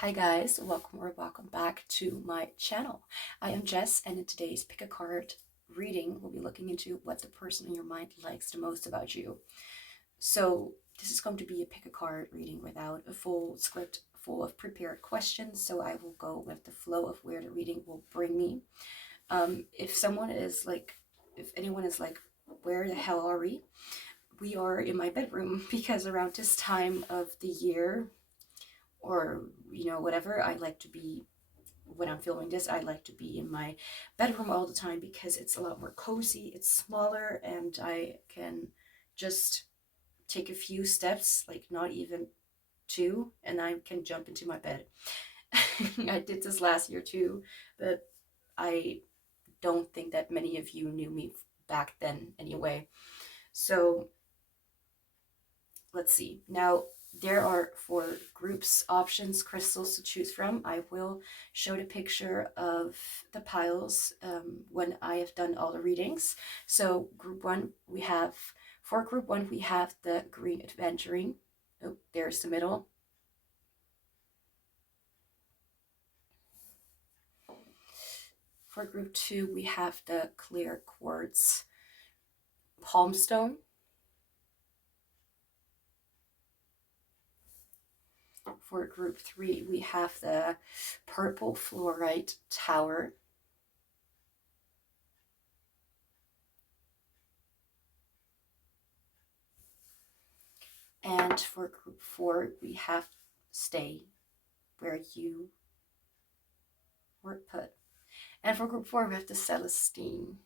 Hi guys, welcome back to my channel. I am Jess, and in today's pick a card reading, we'll be looking into what the person in your mind likes the most about you. So this is going to be a pick a card reading without a full script full of prepared questions, so I will go with the flow of where the reading will bring me. If anyone is like, where the hell are we? We are in my bedroom because around this time of the year, or whatever, I like to be, when I'm filming this, I like to be in my bedroom all the time because it's a lot more cozy, it's smaller, and I can just take a few steps, like not even two, and I can jump into my bed. I did this last year too, but I don't think that many of you knew me back then anyway. So let's see. Now, there are 4 groups options crystals to choose from. I will show the picture of the piles when I have done all the readings. So for group 1 we have the green adventuring. Oh, there's the middle. For group 2 we have the clear quartz palmstone. For group 3 we have the purple fluorite tower. And for group 4 we have stay where you were put. And for group 4 we have the Celestine,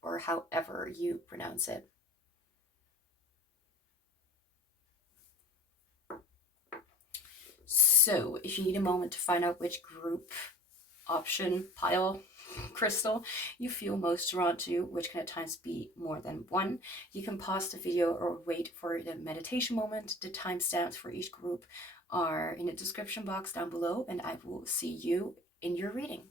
or however you pronounce it. So if you need a moment to find out which group, option, pile, crystal you feel most drawn to, which can at times be more than one, you can pause the video or wait for the meditation moment. The timestamps for each group are in the description box down below, and I will see you in your reading.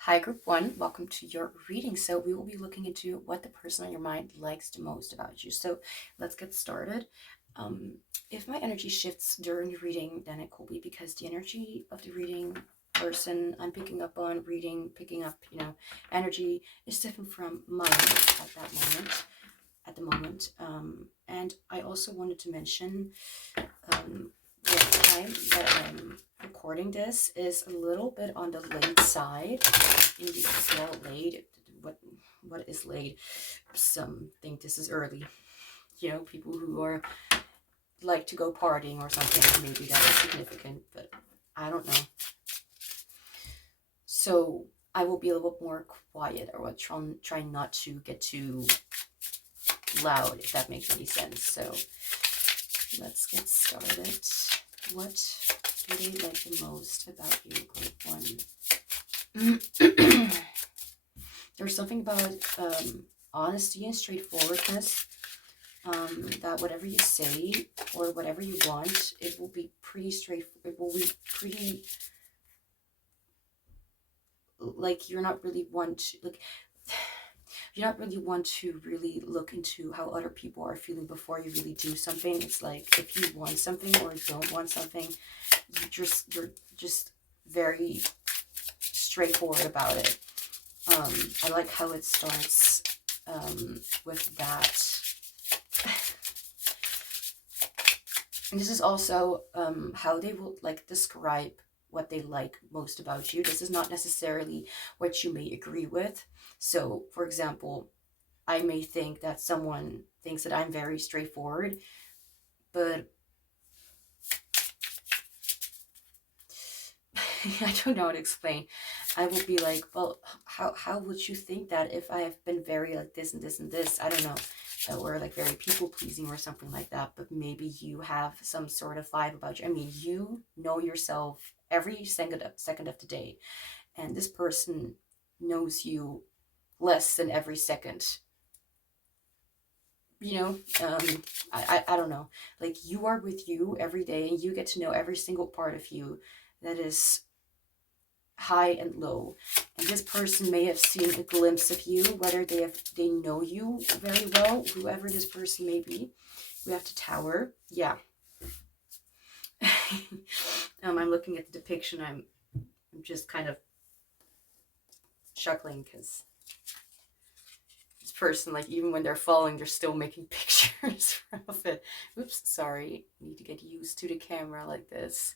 Hi, Group 1. Welcome to your reading. So we will be looking into what the person on your mind likes the most about you. So let's get started. If my energy shifts during the reading, then it could be because the energy of the reading person I'm picking up on, picking up, energy is different from mine at the moment. And I also wanted to mention the time that I'm recording this is a little bit on the late side. Late. What is late? Some think this is early. People who are like to go partying or something, maybe that is significant, but I don't know. So I will be a little bit more quiet, or try not to get too loud, if that makes any sense. So let's get started. What do they like the most about you, Group 1? There's something about honesty and straightforwardness, that whatever you say or whatever you want, it will be pretty straightforward. It will be pretty, like, you're not really want to really look into how other people are feeling before you really do something. It's like, if you want something or don't want something, you're just very straightforward about it. I like how it starts with that. And this is also how they will describe what they like most about you. This is not necessarily what you may agree with. So, for example, I may think that someone thinks that I'm very straightforward, but I don't know how to explain. I will be like, well, how would you think that if I have been very like this and this and this? I don't know. Or like very people pleasing or something like that. But maybe you have some sort of vibe about you. I mean, you know yourself every second of the day, and this person knows you less than every second. I don't know. Like, you are with you every day, and you get to know every single part of you that is high and low. And this person may have seen a glimpse of you, whether they know you very well, whoever this person may be. We have the Tower. Yeah. I'm looking at the depiction. I'm just kind of chuckling because this person, like even when they're falling, they're still making pictures of it. Oops, sorry, need to get used to the camera like this.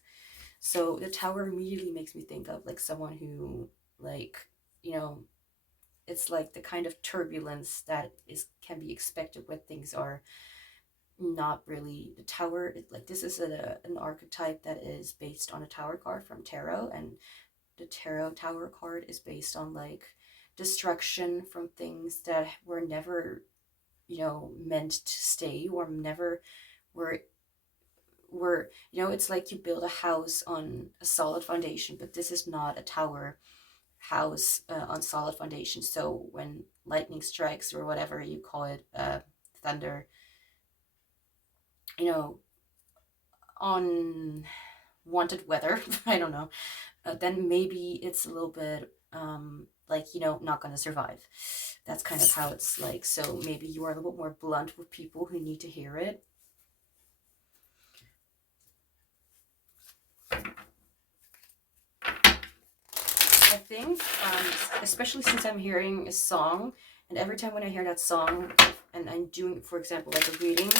So the tower immediately makes me think of like someone who, like, you know, it's like the kind of turbulence that can be expected when things are not really the tower. Like this is an archetype that is based on a tower card from tarot, and the tarot tower card is based on like destruction from things that were never, you know, meant to stay, or never were, you know, it's like you build a house on a solid foundation, but this is not a tower house on solid foundation. So when lightning strikes, or whatever you call it, thunder, you know, on wanted weather, I don't know, then maybe it's a little bit like, you know, not going to survive. That's kind of how it's like. So maybe you are a little bit more blunt with people who need to hear it. I think, especially since I'm hearing a song, and every time when I hear that song, and I'm doing, for example, like a reading,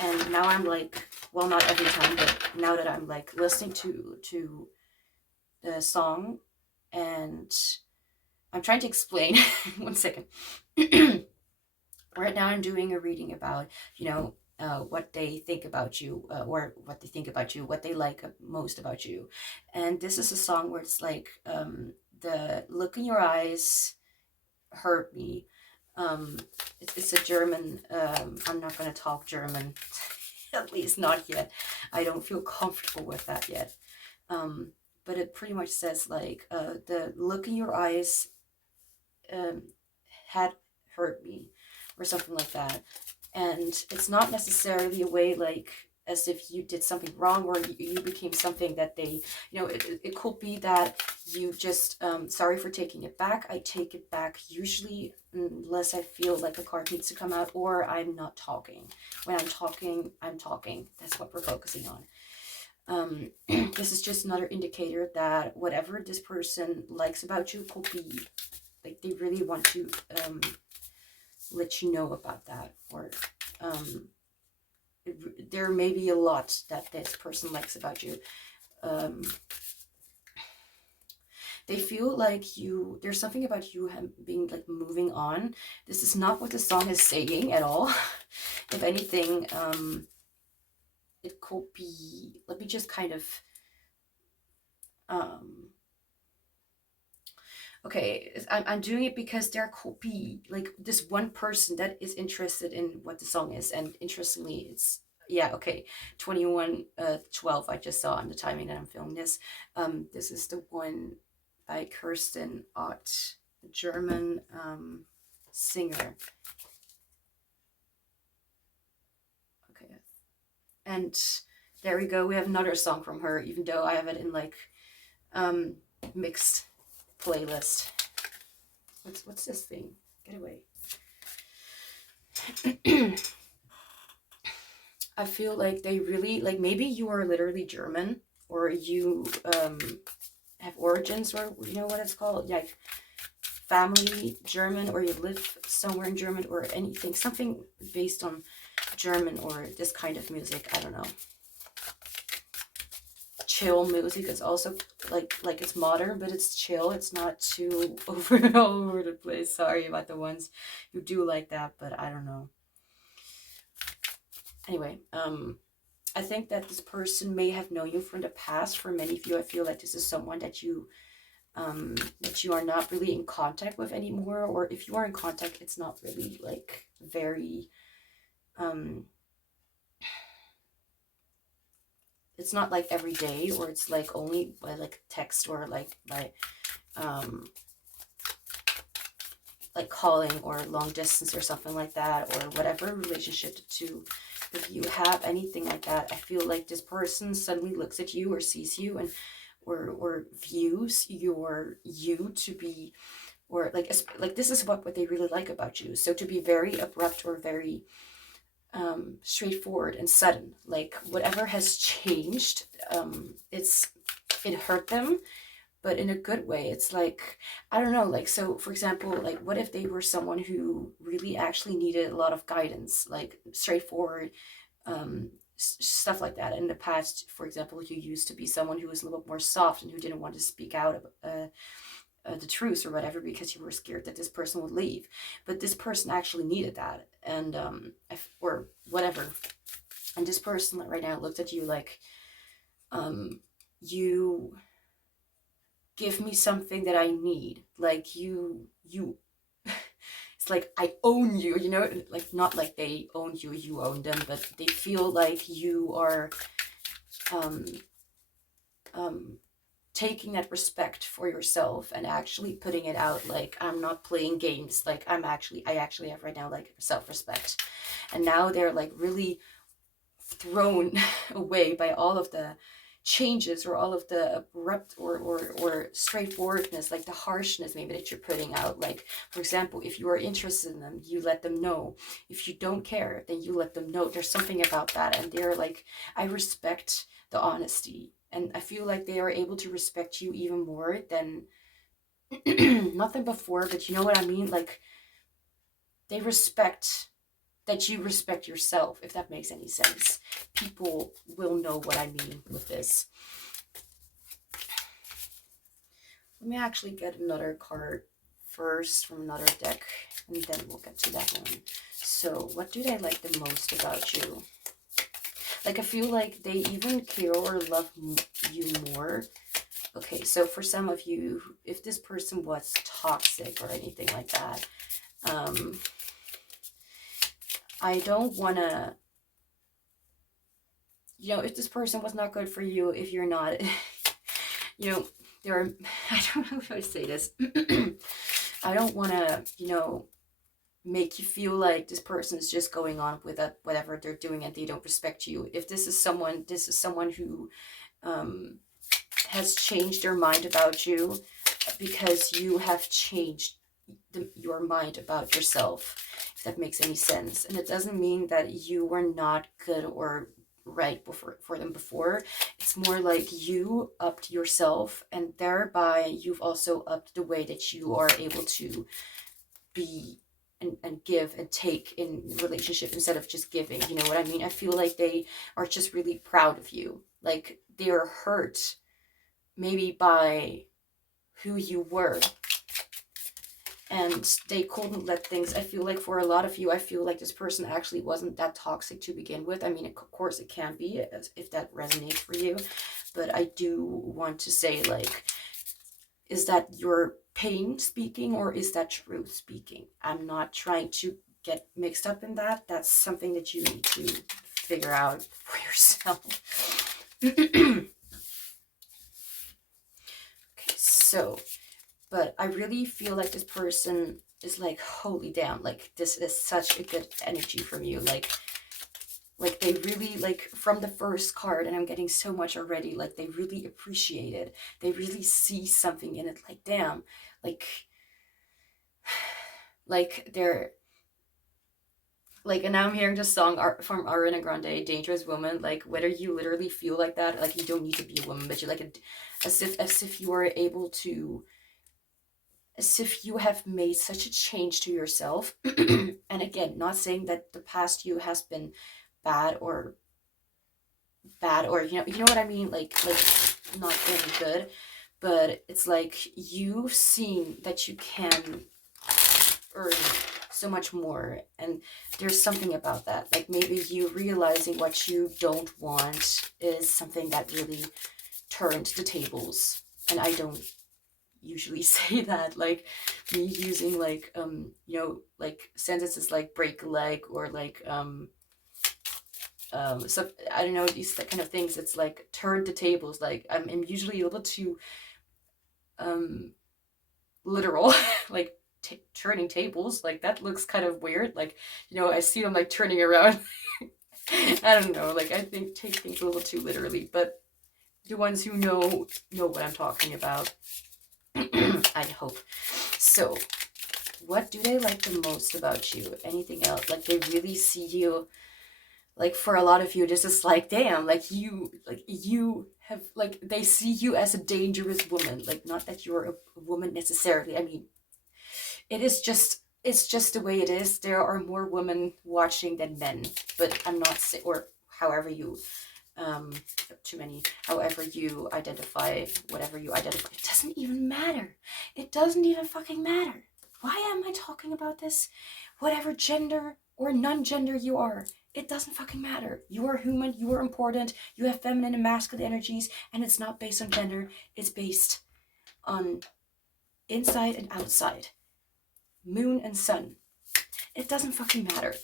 and now I'm like, well, not every time, but now that I'm like listening to the song, and I'm trying to explain, one second. Right now I'm doing a reading about, you know, what they think about you, or what they think about you, what they like most about you. And this is a song where it's like, the look in your eyes hurt me. It's a German, I'm not going to talk German, at least not yet. I don't feel comfortable with that yet. But it pretty much says like, the look in your eyes had hurt me, or something like that. And it's not necessarily a way like as if you did something wrong, or you became something that they, you know, it could be that you just, sorry for taking it back. I take it back usually unless I feel like the card needs to come out, or I'm not talking. When I'm talking, I'm talking. That's what we're focusing on. This is just another indicator that whatever this person likes about you could be like they really want to let you know about that, or there may be a lot that this person likes about you. They feel like there's something about you being like moving on. This is not what the song is saying at all. If anything, it could be, let me just kind of okay, I'm doing it because there could be like this one person that is interested in what the song is. And interestingly, it's, yeah, okay, 21:12 I just saw on the timing that I'm filming this. This is the one by Kirsten Ott, a German singer. Okay, and there we go, we have another song from her, even though I have it in like mixed playlist. What's this thing? Get away. I feel like they really, like, maybe you are literally German, or you have origins, or you know what it's called, like family German, or you live somewhere in German, or anything, something based on German, or this kind of music. I don't know. Chill music is also like it's modern, but it's chill. It's not too all over the place. Sorry about the ones who do like that, but I don't know. Anyway, I think that this person may have known you from the past. For many of you, I feel like this is someone that you are not really in contact with anymore, or if you are in contact, it's not really like very it's not like every day, or it's like only by like text, or like by like calling, or long distance, or something like that, or whatever relationship to. If you have anything like that, I feel like this person suddenly looks at you, or sees you, and or views you to be, or like this is what they really like about you. So to be very abrupt, or very straightforward and sudden, like whatever has changed, it hurt them, but in a good way. It's like, I don't know, like, so for example, like what if they were someone who really actually needed a lot of guidance, like straightforward stuff like that. In the past, for example, you used to be someone who was a little bit more soft and who didn't want to speak out the truth or whatever because you were scared that this person would leave, but this person actually needed that, and or whatever. And this person right now looked at you like, you give me something that I need, like you it's like I own you, you know, like not like they own you, you own them, but they feel like you are taking that respect for yourself and actually putting it out, like I'm not playing games, like I actually have right now like self-respect. And now they're like really thrown away by all of the changes or all of the abrupt or straightforwardness, like the harshness maybe that you're putting out. Like, for example, if you are interested in them, you let them know. If you don't care, then you let them know. There's something about that, and they're like, I respect the honesty, and I feel like they are able to respect you even more than not than before, but you know what I mean, like they respect that you respect yourself, if that makes any sense. People will know what I mean with this. Let me actually get another card first from another deck, and then we'll get to that one. So what do they like the most about you? Like, I feel like they even care or love you more. Okay, so for some of you, if this person was toxic or anything like that, I don't want to, you know, if this person was not good for you, if you're not, you know, there are, I don't know how to say this. I don't want to, you know, make you feel like this person is just going on with whatever they're doing and they don't respect you. If this is someone who has changed their mind about you because you have changed your mind about yourself, if that makes any sense. And it doesn't mean that you were not good or right for them before. It's more like you upped yourself, and thereby you've also upped the way that you are able to be and give and take in relationship instead of just giving. You know what I mean? I feel like they are just really proud of you. Like they are hurt maybe by who you were, and they couldn't let things, I feel like for a lot of you, I feel like this person actually wasn't that toxic to begin with. I mean, of course it can be, if that resonates for you, but I do want to say, like, is that your pain speaking or is that truth speaking? I'm not trying to get mixed up in that. That's something that you need to figure out for yourself. Okay, so, but I really feel like this person is like, holy damn, like this is such a good energy from you. Like they really, like from the first card, and I'm getting so much already, like they really appreciate it. They really see something in it. Like, damn, like they're like, and now I'm hearing this song from Ariana Grande, Dangerous Woman, like whether you literally feel like that, like you don't need to be a woman, but you like as if you are able to, as if you have made such a change to yourself. And again, not saying that the past you has been bad or you know what I mean, like not very good, but it's like you've seen that you can earn so much more, and there's something about that, like maybe you realizing what you don't want is something that really turned the tables. And I don't usually say that, like me using like you know, like sentences like break a leg or like so I don't know, these kind of things. It's like turn the tables. Like I'm usually a little too literal. Like turning tables, like that looks kind of weird. Like, you know, I see them like turning around. I don't know, like I think take things a little too literally, but the ones who know what I'm talking about. I hope. So what do they like the most about you? Anything else? Like they really see you, like for a lot of you this is like, damn, like you have, like, they see you as a dangerous woman. Like, not that you're a woman necessarily. I mean, it's just the way it is. There are more women watching than men, but I'm not or however you too many, however you identify, whatever you identify, it doesn't even matter. It doesn't even fucking matter. Why am I talking about this? Whatever gender or non-gender you are, it doesn't fucking matter. You are human, you are important, you have feminine and masculine energies, and it's not based on gender, it's based on inside and outside, moon and sun. It doesn't fucking matter.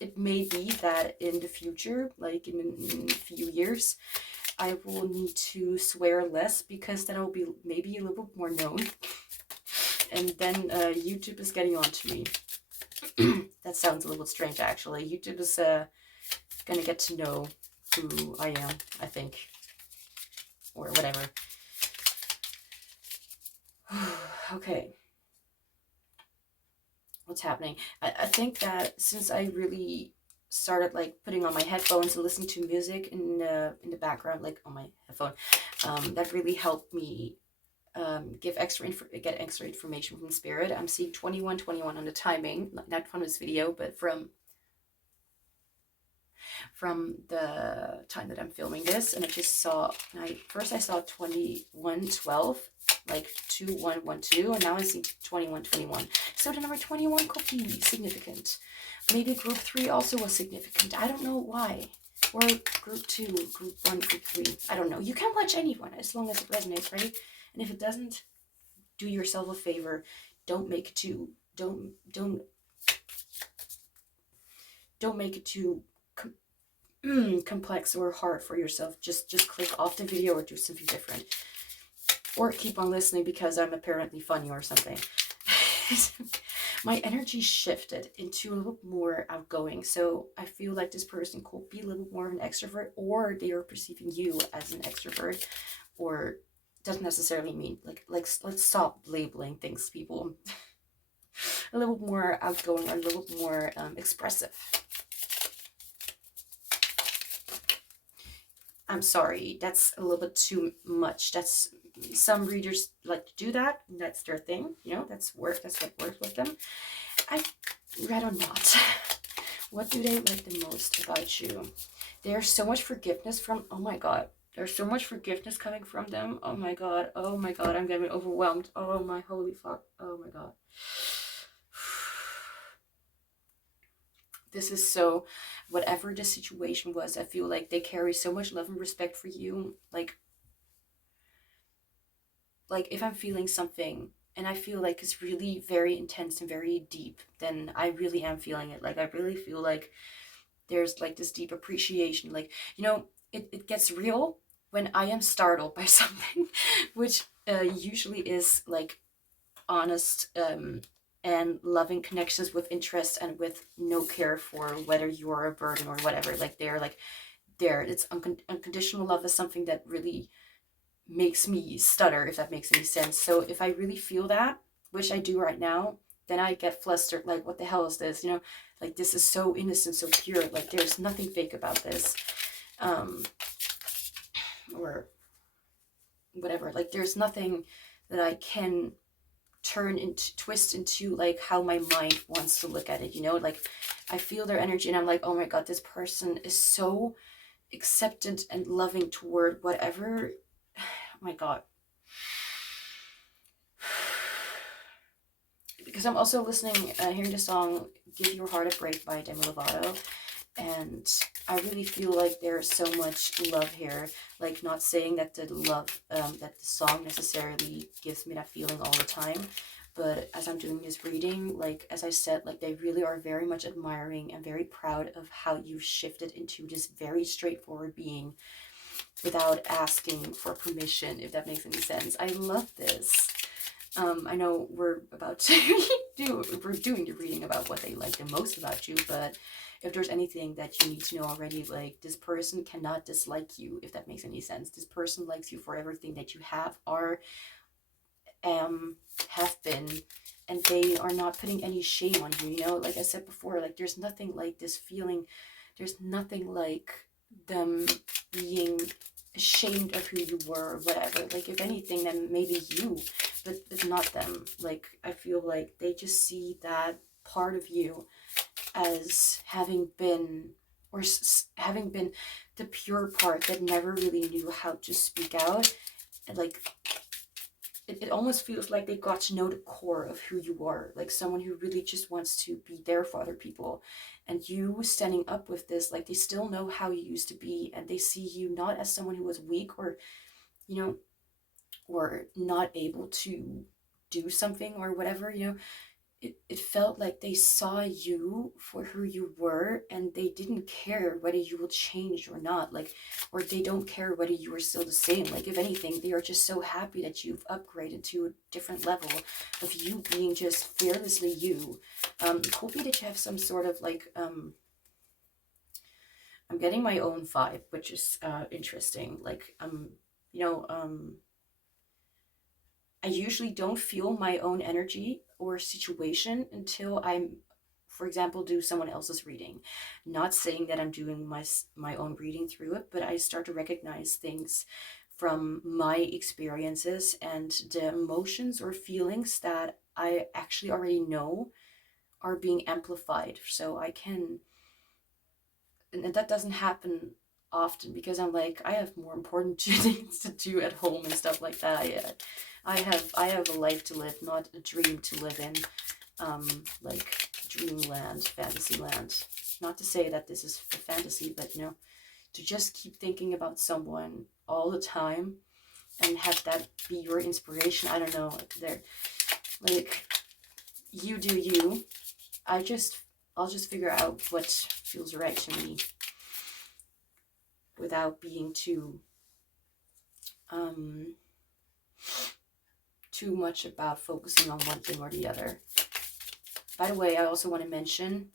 It may be that in the future, like in a few years, I will need to swear less, because then I'll be maybe a little bit more known. And then YouTube is getting on to me. That sounds a little strange, actually. YouTube is gonna get to know who I am, I think. Or whatever. Okay. What's happening? I think that since I really started like putting on my headphones and listening to music in the background, like on my headphone, that really helped me get extra information from spirit. I'm seeing 2121 on the timing, not from this video, but from the time that I'm filming this. And I just saw, first I saw 2112, like 2112, and now I see 2121. So the number 21 could be significant. Maybe group 3 also was significant. I don't know why. Or group 2, group 1, group 3. I don't know. You can watch anyone as long as it resonates, right? And if it doesn't, do yourself a favor. Don't make it too make it too complex or hard for yourself. Just click off the video or do something different. Or keep on listening because I'm apparently funny or something. My energy shifted into a little more outgoing. So I feel like this person could be a little more of an extrovert, or they are perceiving you as an extrovert, or doesn't necessarily mean like let's stop labeling things, people. A little more outgoing, or a little more expressive. I'm sorry, that's a little bit too much. That's, some readers like to do that. That's their thing, you know, that's what works with them. I read or not. What do they like the most about you? There's so much forgiveness from, oh my god, there's so much forgiveness coming from them. Oh my god, I'm getting overwhelmed. Oh my holy fuck, oh my god. This is so, whatever the situation was, I feel like they carry so much love and respect for you. Like if I'm feeling something and I feel like it's really very intense and very deep, then I really am feeling it. Like I really feel like there's like this deep appreciation. Like, you know, it gets real when I am startled by something, which usually is like honest and loving connections with interest and with no care for whether you are a burden or whatever. Like it's unconditional love is something that really makes me stutter, if that makes any sense. So if I really feel that, which I do right now, then I get flustered, like what the hell is this, you know, like this is so innocent, so pure, like there's nothing fake about this, or whatever. Like there's nothing that I can twist into like how my mind wants to look at it, you know. Like I feel their energy and I'm like, oh my god, this person is so acceptant and loving toward whatever. Oh my god. Because I'm also listening, hearing the song Give Your Heart a Break by Demi Lovato, and I really feel like there's so much love here. Like, not saying that the love, that the song necessarily gives me that feeling all the time, but as I'm doing this reading, like, as I said, like, they really are very much admiring and very proud of how you shifted into this very straightforward being without asking for permission, if that makes any sense. I love this. I know we're about to we're doing the reading about what they like the most about you, but if there's anything that you need to know already, like, this person cannot dislike you, if that makes any sense. This person likes you for everything that you have been, and they are not putting any shame on you, you know. Like I said before, like, there's nothing like this feeling, there's nothing like them being ashamed of who you were or whatever. Like, if anything, then maybe you, but not them. Like, I feel like they just see that part of you as having been, or having been the pure part that never really knew how to speak out. And like, it almost feels like they got to know the core of who you are, like someone who really just wants to be there for other people. And you standing up with this, like, they still know how you used to be, and they see you not as someone who was weak, or, you know, or not able to do something or whatever, you know. It felt like they saw you for who you were, and they didn't care whether you will change or not, like, or they don't care whether you are still the same. Like, if anything, they are just so happy that you've upgraded to a different level of you being just fearlessly you. It could be that you have some sort of like, I'm getting my own vibe, which is interesting. Like, you know, I usually don't feel my own energy or situation until I'm, for example, do someone else's reading. Not saying that I'm doing my own reading through it, but I start to recognize things from my experiences and the emotions or feelings that I actually already know are being amplified. So I can, and that doesn't happen often, because I'm like, I have more important things to do at home and stuff like that. I have a life to live, not a dream to live in, like dreamland, fantasyland. Not to say that this is a fantasy, but you know, to just keep thinking about someone all the time and have that be your inspiration. I don't know, there, like, you do you. I'll just figure out what feels right to me without being too much about focusing on one thing or the other. By the way, I also want to mention,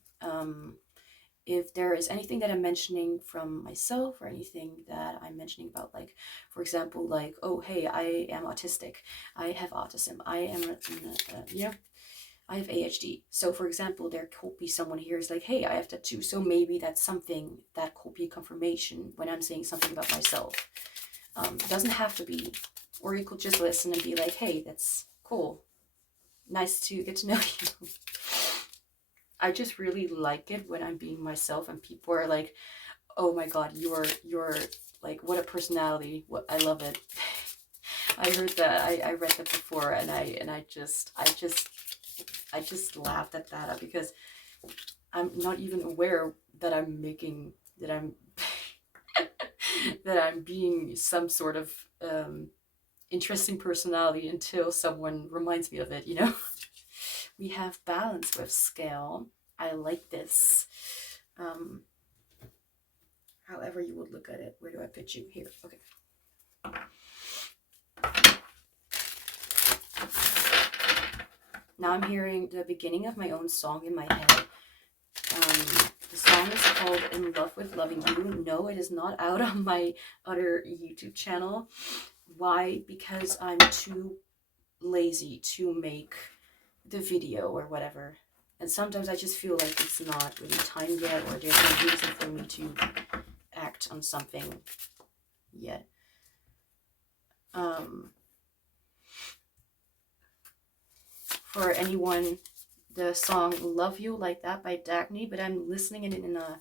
if there is anything that I'm mentioning from myself, or anything that I'm mentioning about, like, for example, like, oh, hey, I am autistic, I have autism, I am, you know, I have ADHD. So, for example, there could be someone here is like, hey, I have that too. So maybe that's something that could be a confirmation when I'm saying something about myself. It doesn't have to be. Or you could just listen and be like, hey, that's cool. Nice to get to know you. I just really like it when I'm being myself and people are like, oh my god, you're like, what a personality. What, I love it. I heard that, I read that before, and I just laughed at that, because I'm not even aware that I'm making, that I'm that I'm being some sort of interesting personality until someone reminds me of it, you know. We have balance with scale. I like this. However you would look at it. Where do I put you? Here. Okay. Now I'm hearing the beginning of my own song in my head. The song is called In Love With Loving You. No, it is not out on my other YouTube channel. Why? Because I'm too lazy to make the video or whatever. And sometimes I just feel like it's not really time yet, or there's no reason for me to act on something yet. For anyone, the song Love You Like That by Dagny, but I'm listening in a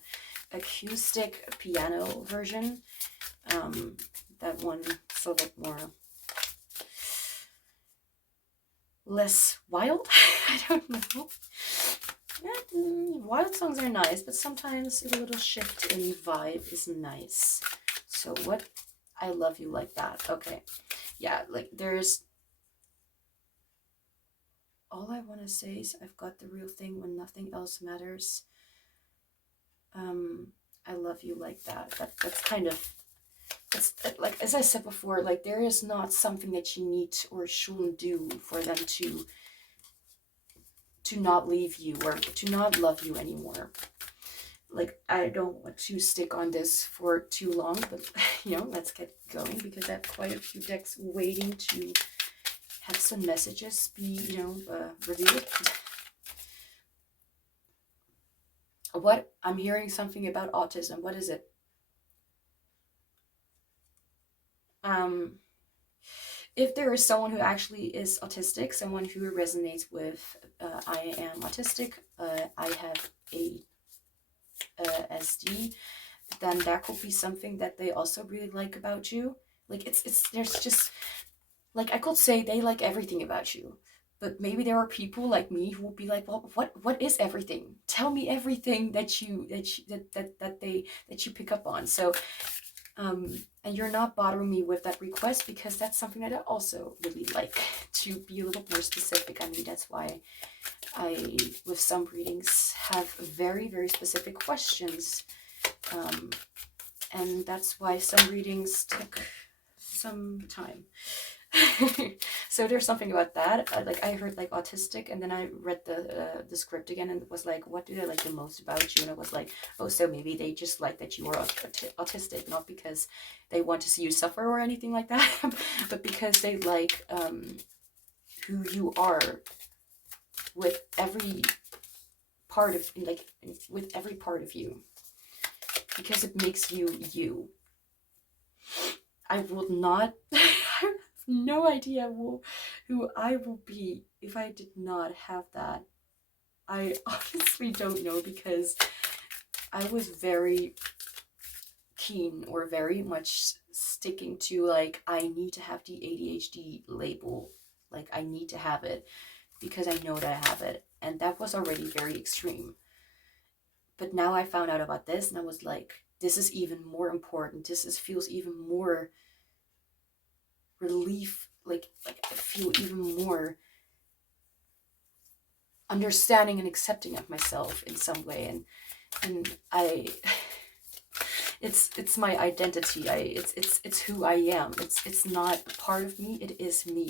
acoustic piano version. That one is a little bit more, less wild. I don't know. Yeah, wild songs are nice, but sometimes a little shift in vibe is nice. So what? I Love You Like That. Okay. Yeah, like, there's, all I want to say is I've got the real thing when nothing else matters. I love you like that. That's kind of, it's like, as I said before, like, there is not something that you need or shouldn't do for them to not leave you or to not love you anymore. Like, I don't want to stick on this for too long, but you know, let's get going, because I have quite a few decks waiting to have some messages be, you know, revealed. what? I'm hearing something about autism. What is it? If there is someone who actually is autistic, someone who resonates with I am autistic, I have ASD, then that could be something that they also really like about you. Like there's just, like, I could say they like everything about you, but maybe there are people like me who will be like, well, what is everything? Tell me everything that you pick up on. So and you're not bothering me with that request, because that's something that I also really like, to be a little more specific. I mean, that's why I, with some readings, have very, very specific questions. And that's why some readings took some time. So there's something about that. Like, I heard like autistic, and then I read the script again, and it was like, what do they like the most about you? And it was like, oh, so maybe they just like that you are autistic, not because they want to see you suffer or anything like that, but because they like who you are with every part of, like, with every part of you, because it makes you you. I will not no idea who I will be if I did not have that. I honestly don't know, because I was very keen, or very much sticking to, like, I need to have the ADHD label. Like, I need to have it because I know that I have it. And that was already very extreme. But now I found out about this, and I was like, this is even more important. Feels even more relief, like I feel even more understanding and accepting of myself in some way, and I it's my identity. It's who I am. It's not part of me, it is me,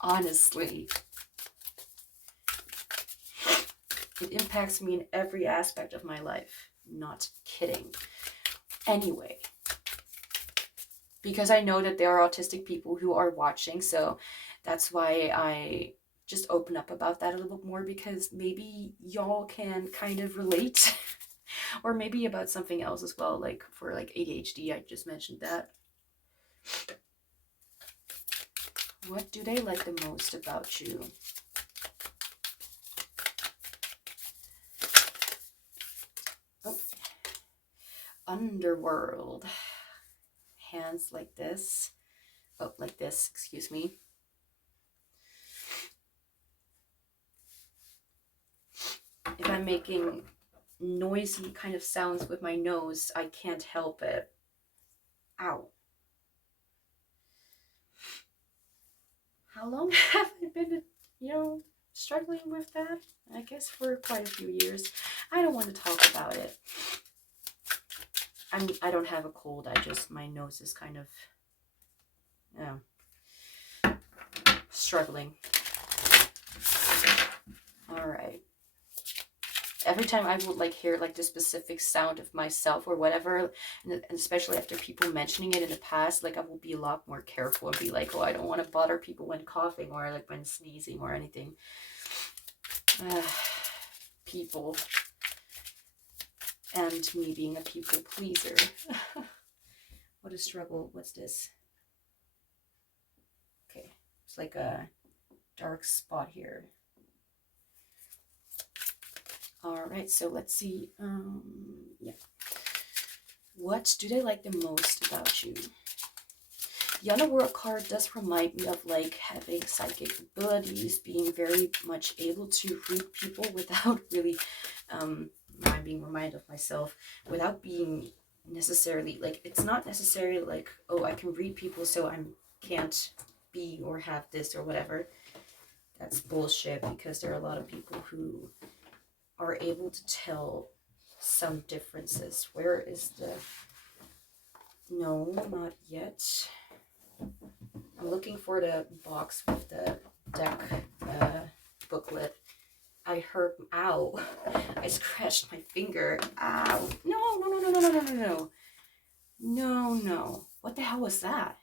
honestly. It impacts me in every aspect of my life, not kidding. Anyway, because I know that there are autistic people who are watching, so that's why I just open up about that a little bit more, because maybe y'all can kind of relate. Or maybe about something else as well, like for like ADHD, I just mentioned that. What do they like the most about you? Oh. Underworld. Hands like this. Oh, like this, excuse me. If I'm making noisy kind of sounds with my nose, I can't help it. Ow. How long have I been, struggling with that? I guess for quite a few years. I don't want to talk about it. I don't have a cold, my nose is kind of, struggling. Alright. Every time I would like hear like the specific sound of myself or whatever, and especially after people mentioning it in the past, like I will be a lot more careful and be like, oh, I don't want to bother people when coughing or like when sneezing or anything. People. And me being a people pleaser. What a struggle. What's this? Okay. It's like a dark spot here. Alright, so let's see. Yeah. What do they like the most about you? The Underworld card does remind me of like having psychic abilities, being very much able to read people without really, I'm being reminded of myself, without being necessarily, like, it's not necessarily like, oh, I can read people so I can't be or have this or whatever. That's bullshit, because there are a lot of people who are able to tell some differences. Where is the... No, not yet. I'm looking for the box with the deck booklet. I heard... Ow. I scratched my finger. Ow. No. No. What the hell was that?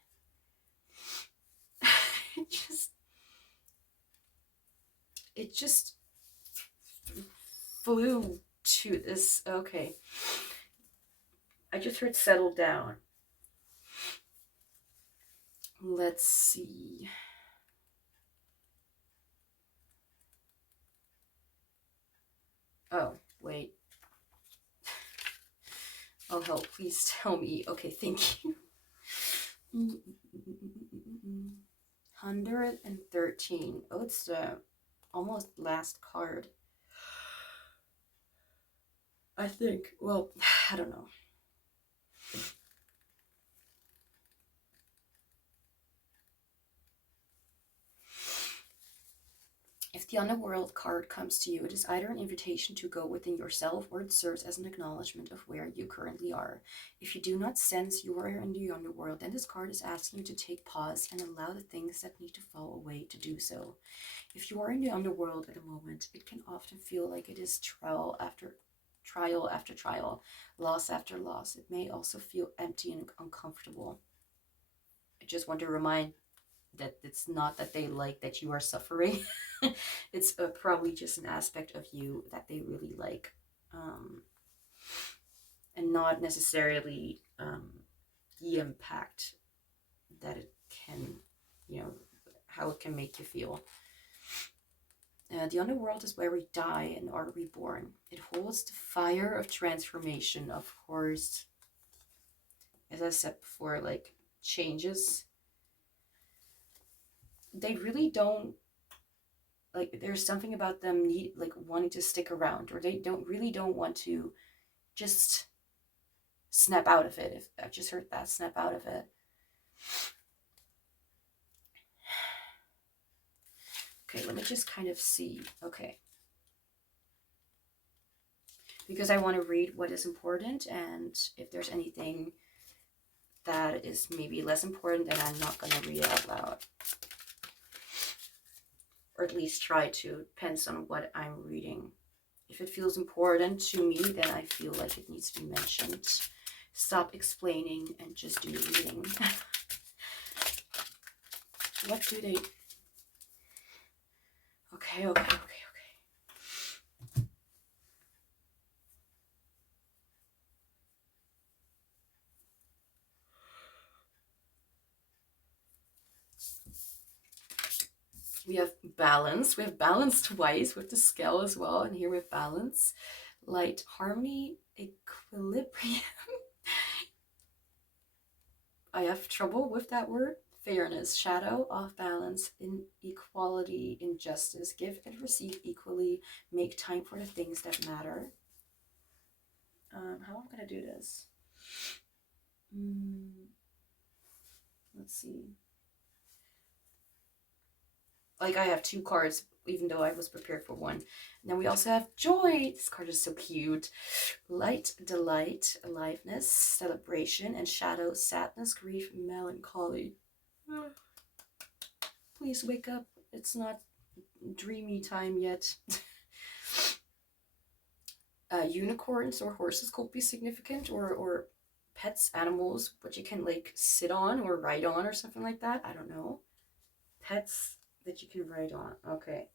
It just flew to this. Okay. I just heard settle down. Let's see. Oh, wait. Oh, help. Please tell me. Okay, thank you. 113. Oh, it's the almost last card. I think. Well, I don't know. If the Underworld card comes to you, it is either an invitation to go within yourself or it serves as an acknowledgement of where you currently are. If you do not sense you are in the Underworld, then this card is asking you to take pause and allow the things that need to fall away to do so. If you are in the Underworld at the moment, it can often feel like it is trial after trial, loss after loss. It may also feel empty and uncomfortable. I just want to remind that it's not that they like that you are suffering. It's probably just an aspect of you that they really like, and not necessarily the impact that it can, how it can make you feel. The Underworld is where we die and are reborn. It holds the fire of transformation, of course. As I said before, like, changes, they really don't, like, there's something about them wanting to stick around, or they don't want to just snap out of it. If I just heard that, snap out of it. Okay, let me just kind of see. Okay, because I want to read what is important, and if there's anything that is maybe less important, then I'm not going to read it out loud. Or at least try to. Depends on what I'm reading. If it feels important to me, then I feel like it needs to be mentioned. Stop explaining and just do reading. What do they... Okay. We have balance. We have balance twice with the scale as well. And here we have balance, light, harmony, equilibrium. I have trouble with that word. Fairness, shadow, off balance, inequality, injustice. Give and receive equally. Make time for the things that matter. How am I going to do this? Let's see. Like, I have two cards, even though I was prepared for one. And then we also have joy. This card is so cute. Light, delight, aliveness, celebration, and shadow, sadness, grief, melancholy. Please wake up. It's not dreamy time yet. Unicorns or horses could be significant, or pets, animals, but you can like sit on or ride on or something like that. I don't know. Pets that you can ride on. Okay.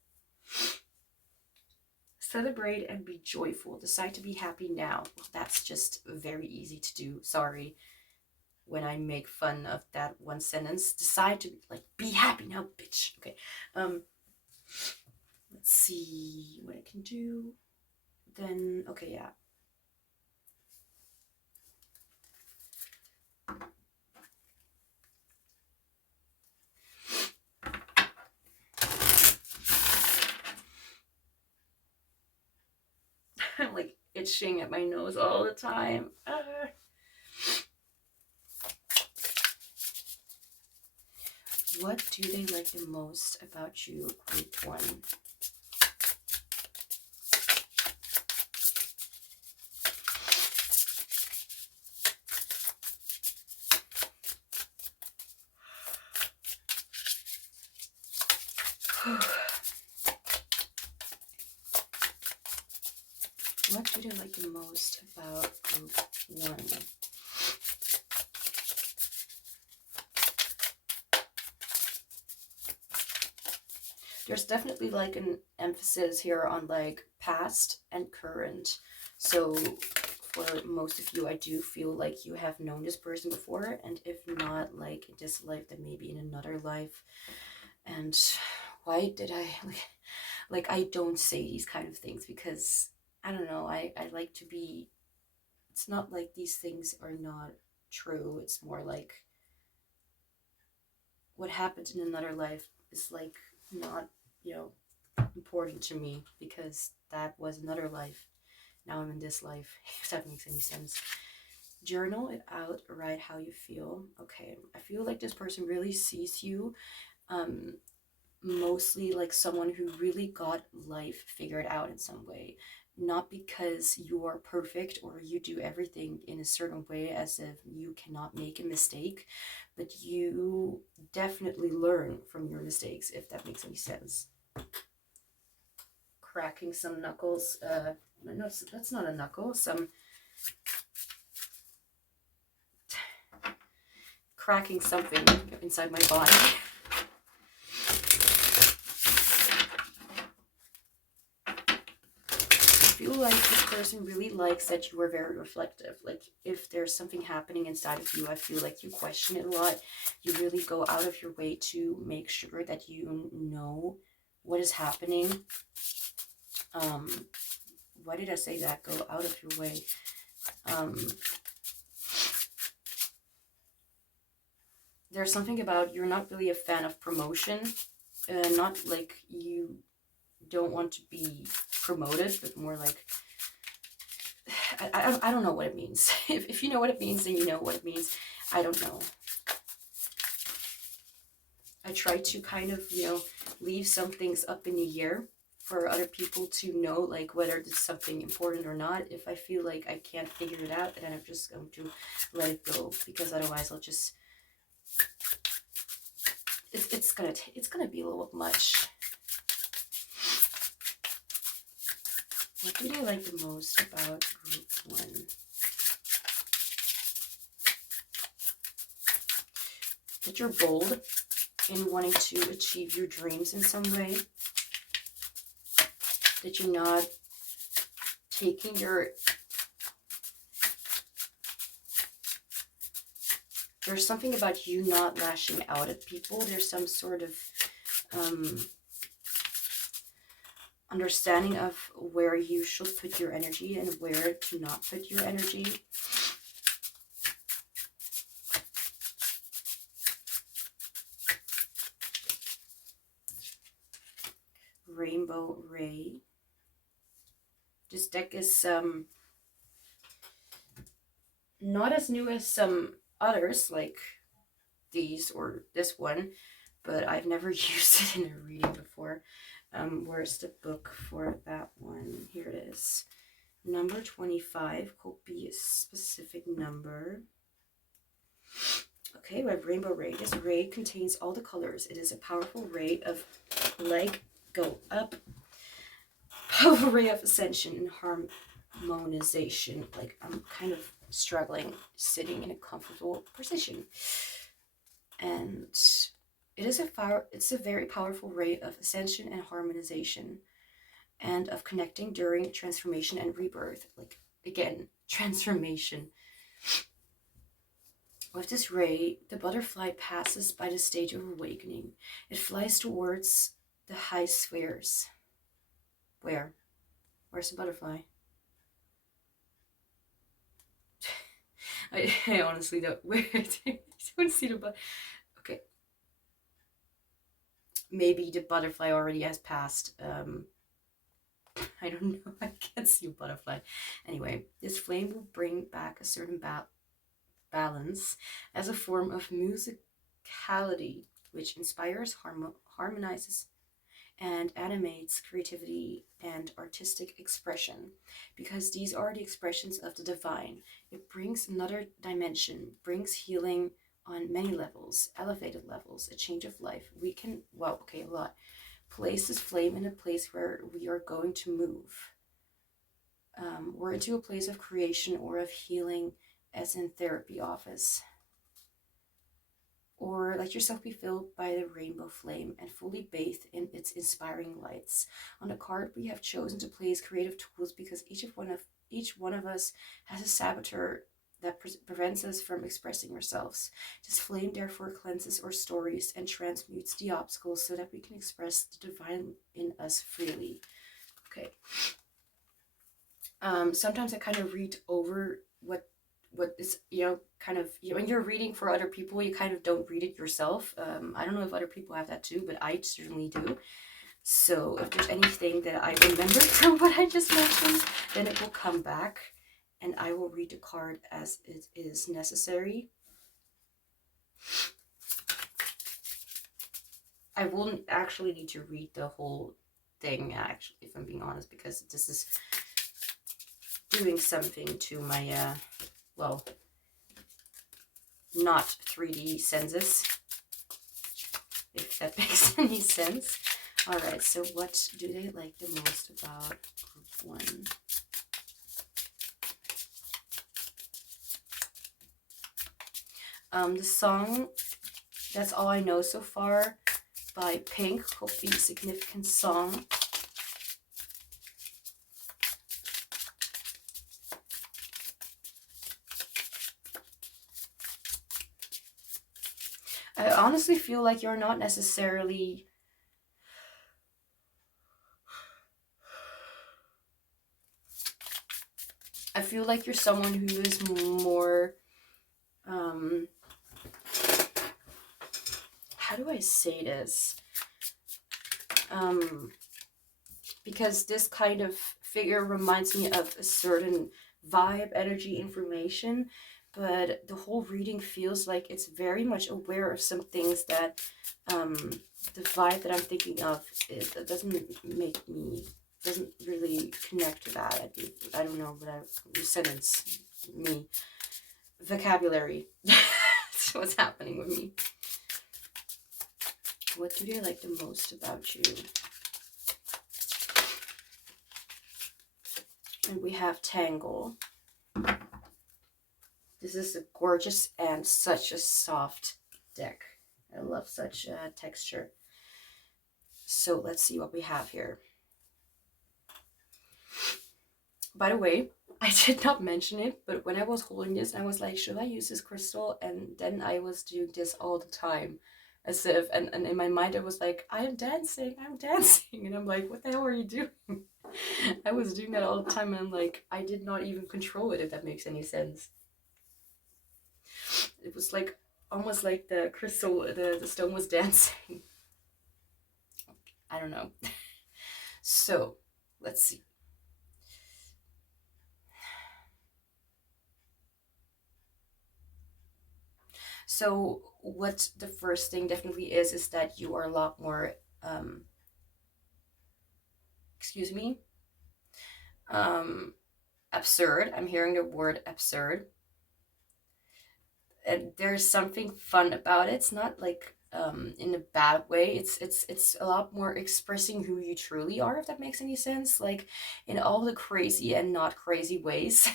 Celebrate and be joyful. Decide to be happy now. Well, that's just very easy to do. Sorry when I make fun of that one sentence. Decide to be happy now, bitch. Okay. Let's see what I can do. Then, okay, yeah. I'm like itching at my nose all the time. What do they like the most about you, group 1? What do they like the most about group 1? There's definitely like an emphasis here on like past and current. So for most of you, I do feel like you have known this person before, and if not like in this life, then maybe in another life. And why did I like I don't say these kind of things because I don't know, I like to be, it's not like these things are not true, it's more like what happened in another life is like not, you know, important to me because that was another life. Now I'm in this life, if that makes any sense. Journal it out, write how you feel. Okay, I feel like this person really sees you mostly like someone who really got life figured out in some way, not because you are perfect or you do everything in a certain way as if you cannot make a mistake, but you definitely learn from your mistakes, if that makes any sense. Cracking some knuckles, no, that's not a knuckle, some cracking something inside my body. I feel like this person really likes that you are very reflective. Like if there's something happening inside of you, I feel like you question it a lot. You really go out of your way to make sure that you know what is happening. Why did I say that? Go out of your way. There's something about you're not really a fan of promotion. Not like you don't want to be promoted, but more like, I don't know what it means. If you know what it means, then you know what it means. I don't know. I try to kind of, you know, leave some things up in the air for other people to know, like, whether it's something important or not. If I feel like I can't figure it out, then I'm just going to let it go, because otherwise I'll just, it's gonna be a little much. What do they like the most about group 1? That you're bold in wanting to achieve your dreams in some way. That you're not taking your... There's something about you not lashing out at people. There's some sort of understanding of where you should put your energy and where to not put your energy. Rainbow Ray. This deck is not as new as some others, like these or this one, but I've never used it in a reading before. Where's the book for that one? Here it is. Number 25 could be a specific number. Okay, we have Rainbow Ray. This ray contains all the colors. It is a powerful ray of like, go up. Powerful ray of ascension and harmonization. Like, I'm kind of struggling sitting in a comfortable position. And it's a very powerful ray of ascension and harmonization, and of connecting during transformation and rebirth. Like, again, transformation. With this ray, the butterfly passes by the stage of awakening. It flies towards the high spheres. Where? Where's the butterfly? I honestly don't. Where? I don't see the butterfly. Okay. Maybe the butterfly already has passed. I don't know. I can't see a butterfly. Anyway, this flame will bring back a certain balance as a form of musicality, which inspires, harmonizes, and animates creativity and artistic expression, because these are the expressions of the divine. It brings another dimension, brings healing on many levels, elevated levels, a change of life. We can, well, okay, a lot. Place this flame in a place where we are going to move. Or into a place of creation or of healing, as in therapy office. Or let yourself be filled by the rainbow flame and fully bathed in its inspiring lights. On the card, we have chosen to place creative tools because each one each one of us has a saboteur that prevents us from expressing ourselves. This flame therefore cleanses our stories and transmutes the obstacles so that we can express the divine in us freely. Okay. Sometimes I kind of read over what is, kind of, when you're reading for other people, you kind of don't read it yourself. I don't know if other people have that too, but I certainly do. So if there's anything that I remember from what I just mentioned, then it will come back and I will read the card as it is necessary. I won't actually need to read the whole thing, actually, if I'm being honest, because this is doing something to my, well, not 3D senses, if that makes any sense. Alright, so what do they like the most about group 1? The song, That's All I Know So Far by Pink, will be a significant song. I honestly feel like you're not necessarily I feel like you're someone who is more, how do I say this? Because this kind of figure reminds me of a certain vibe, energy, information, but the whole reading feels like it's very much aware of some things that, the vibe that I'm thinking of, it doesn't really connect to that. I don't know, but sentence, me, vocabulary. That's what's happening with me. What do they like the most about you? And we have Tangle. This is a gorgeous and such a soft deck. I love such texture. So let's see what we have here. By the way, I did not mention it, but when I was holding this, I was like, should I use this crystal? And then I was doing this all the time. As if, and in my mind, I was like, I'm dancing. And I'm like, what the hell are you doing? I was doing that all the time, and like, I did not even control it, if that makes any sense. It was like, almost like the crystal, the stone was dancing. I don't know. So, let's see. So what the first thing definitely is that you are a lot more, excuse me, absurd. I'm hearing the word absurd. And there's something fun about it. It's not like in a bad way. It's a lot more expressing who you truly are, if that makes any sense. Like in all the crazy and not crazy ways.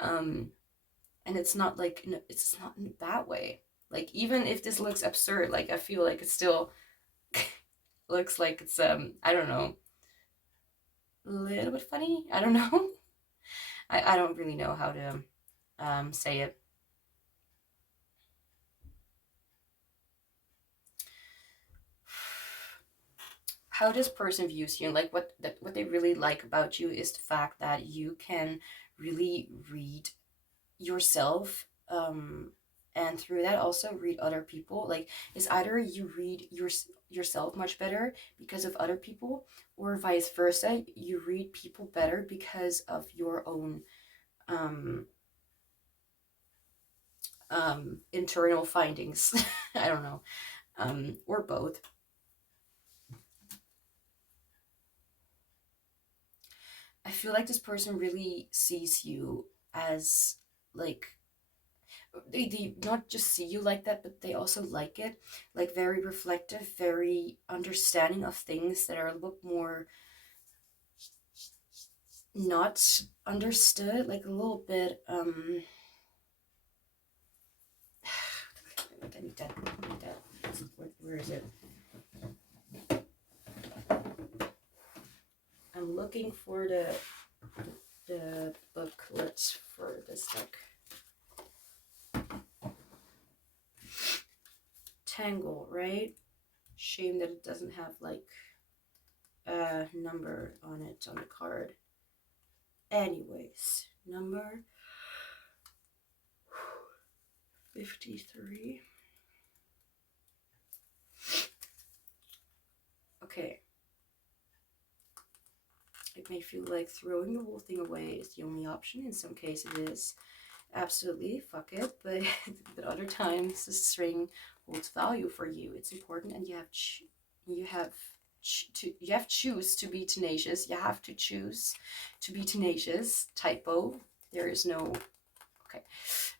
And it's not like, it's not in a bad way. Like even if this looks absurd, like I feel like it still looks like it's I don't know, a little bit funny. I don't know. I don't really know how to say it. How this person views you, and like what they really like about you is the fact that you can really read yourself, and through that also read other people. Like it's either you read yourself much better because of other people, or vice versa, you read people better because of your own internal findings. I don't know, or both. I feel like this person really sees you as like, they not just see you like that, but they also like it, like very reflective, very understanding of things that are a little more not understood, like a little bit like I need that. Where is it? I'm looking for the the booklet for this deck. Tangle, right? Shame that it doesn't have like a number on it on the card. Anyways, number 53. Okay. It may feel like throwing the whole thing away is the only option. In some cases it is. Absolutely, fuck it. But other times the string holds value for you. It's important, and you have choose to be tenacious. You have to choose to be tenacious. Typo. There is no. Okay.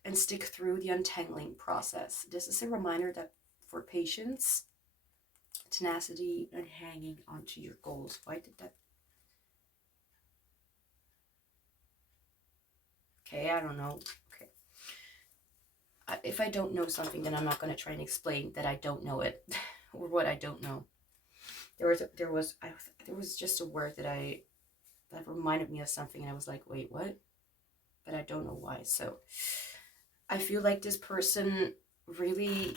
And stick through the untangling process. This is a reminder that for patience, tenacity, and hanging onto your goals. Why did that? Okay, I don't know. Okay. If I don't know something, then I'm not going to try and explain that I don't know it or what I don't know. There was just a word that reminded me of something, and I was like, wait, what? But I don't know why. So I feel like this person really,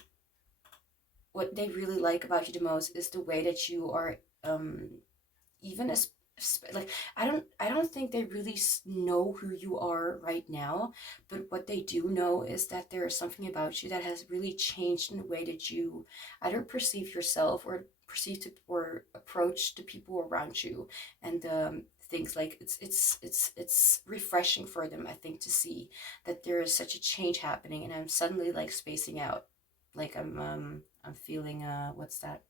what they really like about you the most is the way that you are, even as like I don't think they really know who you are right now, but what they do know is that there is something about you that has really changed in the way that you either perceive yourself or or approach the people around you, and things like it's refreshing for them, I think, to see that there is such a change happening, and I'm suddenly like spacing out, like I'm feeling what's that,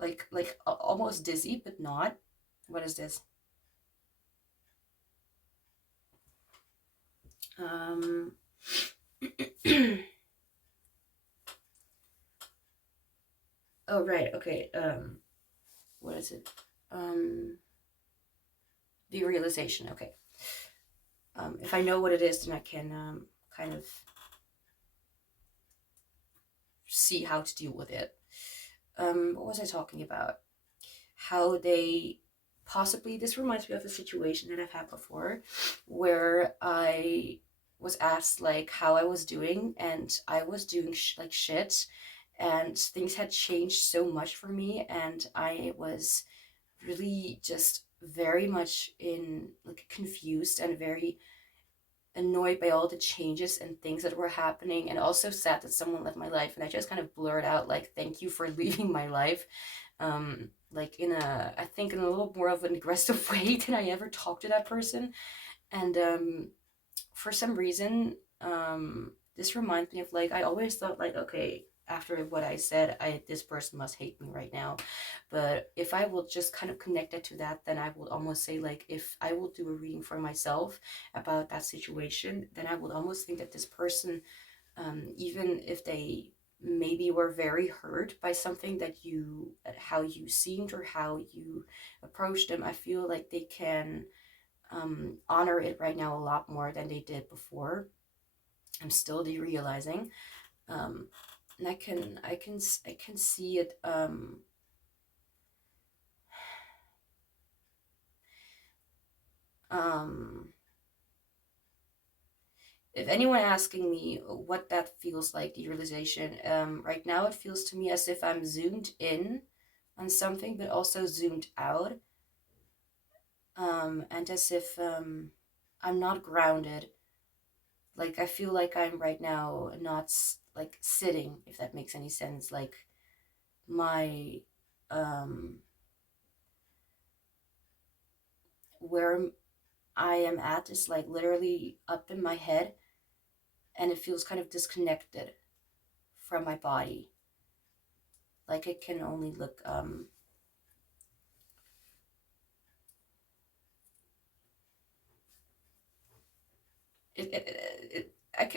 like almost dizzy, but not. What is this? Oh right, okay. What is it? The realization. Okay. If I know what it is, then I can kind of see how to deal with it. What was I talking about? How they possibly, this reminds me of a situation that I've had before, where I was asked like how I was doing, and I was doing like shit, and things had changed so much for me, and I was really just very much in like confused and very annoyed by all the changes and things that were happening, and also sad that someone left my life, and I just kind of blurred out like, thank you for leaving my life, like in a, I think in a little more of an aggressive way than I ever talked to that person. And for some reason, this reminds me of like, I always thought like, okay, after what I said, this person must hate me right now. But if I will just kind of connect it to that, then I will almost say like, if I will do a reading for myself about that situation, then I would almost think that this person, even if they maybe were very hurt by something that you, how you seemed or how you approached them, I feel like they can honor it right now a lot more than they did before. I'm still derealizing, and I can see it. If anyone asking me what that feels like, derealization, right now it feels to me as if I'm zoomed in on something, but also zoomed out, and as if I'm not grounded. Like I feel like I'm right now not like sitting, if that makes any sense. Like my where I am at is like literally up in my head, and it feels kind of disconnected from my body. Like it can only look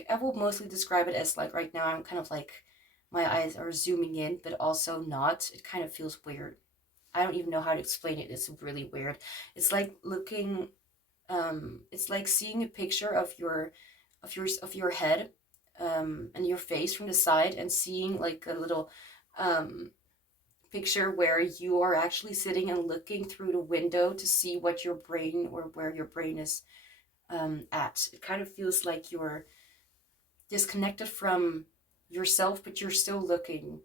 I will mostly describe it as like right now I'm kind of like my eyes are zooming in, but also not. It kind of feels weird. I don't even know how to explain it. It's really weird. It's like looking, it's like seeing a picture of your head, and your face from the side, and seeing like a little picture where you are actually sitting and looking through the window to see what your brain, or where your brain is at. It kind of feels like you're disconnected from yourself, but you're still looking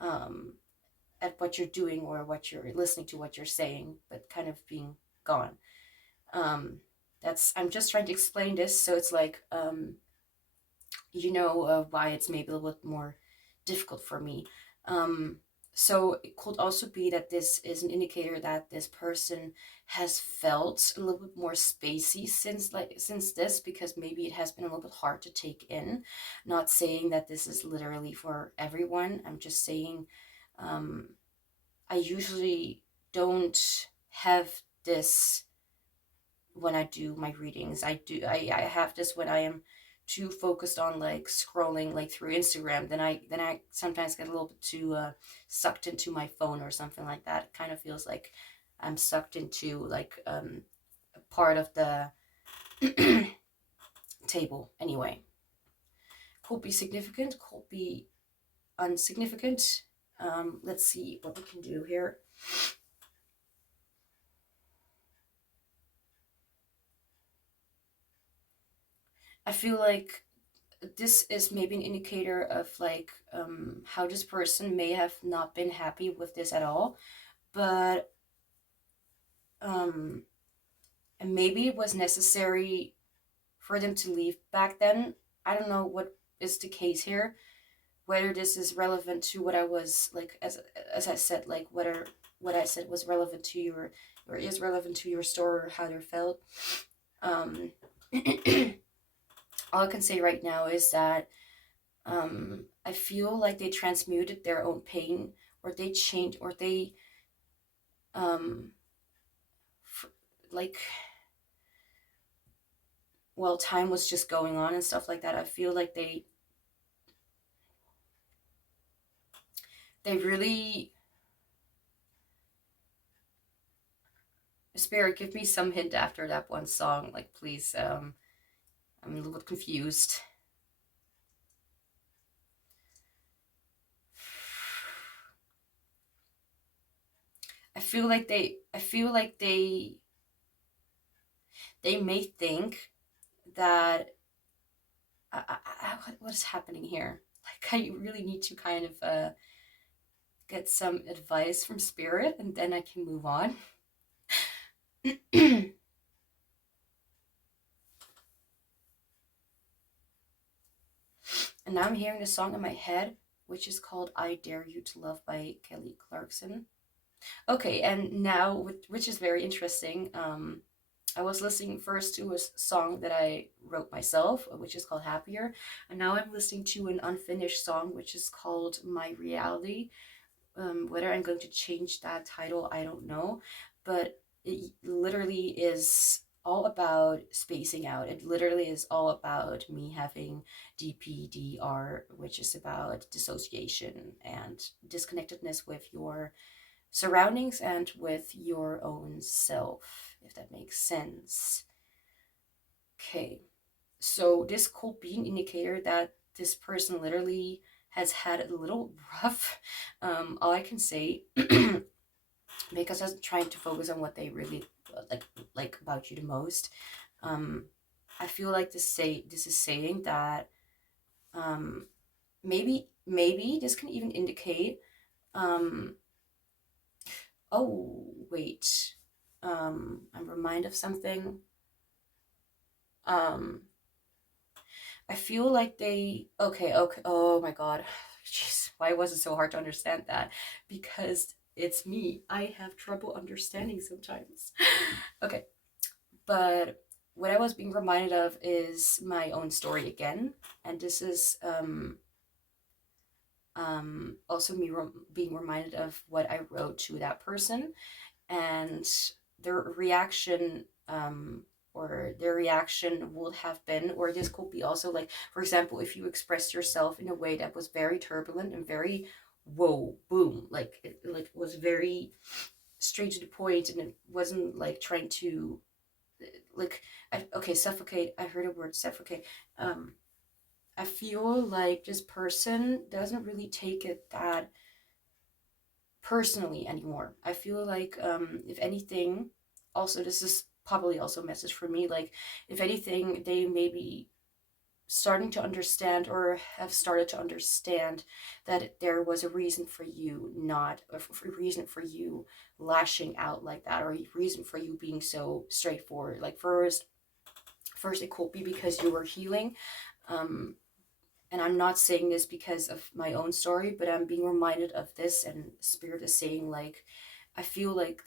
at what you're doing, or what you're listening to, what you're saying, but kind of being gone. I'm just trying to explain this, so it's like, why it's maybe a little bit more difficult for me. So it could also be that this is an indicator that this person has felt a little bit more spacey since this, because maybe it has been a little bit hard to take in. Not saying that this is literally for everyone. I'm just saying, I usually don't have this when I do my readings. I have this when I am too focused on like scrolling like through Instagram. Then I sometimes get a little bit too sucked into my phone or something like that. It kind of feels like I'm sucked into like a part of the table. Anyway, could be significant, could be insignificant. Let's see what we can do here. I feel like this is maybe an indicator of like how this person may have not been happy with this at all, but and maybe it was necessary for them to leave back then. I don't know what is the case here, whether this is relevant to what I was like, as I said, like whether what I said was relevant to your, or is relevant to your story, or how they felt. All I can say right now is that I feel like they transmuted their own pain, or they changed, or they like, well, time was just going on and stuff like that. I feel like they really, Spirit, give me some hint after that one song, like, please. I'm a little bit confused. I feel like they may think that what is happening here? Like, I really need to kind of get some advice from Spirit, and then I can move on. And now I'm hearing a song in my head, which is called I Dare You to Love by Kelly Clarkson. Okay, and now, which is very interesting, I was listening first to a song that I wrote myself, which is called Happier, and now I'm listening to an unfinished song, which is called My Reality. Whether I'm going to change that title, I don't know, but it literally is all about spacing out. It literally is all about me having DPDR, which is about dissociation and disconnectedness with your surroundings and with your own self, if that makes sense. Okay, so this could be an indicator that this person literally has had a little rough. All I can say, because I was trying to focus on what they really like about you the most, I feel like this is saying that maybe this can even indicate oh wait, I'm reminded of something. I feel like they, okay, oh my god, jeez, why was it so hard to understand that? Because it's me, I have trouble understanding sometimes. Okay, but what I was being reminded of is my own story again, and this is also me being reminded of what I wrote to that person, and their reaction, or their reaction would have been, or this could be also like, for example, if you expressed yourself in a way that was very turbulent and very whoa boom, like it like was very straight to the point, and it wasn't like trying to like okay, suffocate. I heard a word, suffocate. I feel like this person doesn't really take it that personally anymore. I feel like, if anything, also, this is probably also a message for me, like, if anything, they maybe starting to understand, or have started to understand, that there was a reason for you not, a reason for you lashing out like that, or a reason for you being so straightforward. Like, first it could be because you were healing, and I'm not saying this because of my own story, but I'm being reminded of this, and Spirit is saying, like, I feel like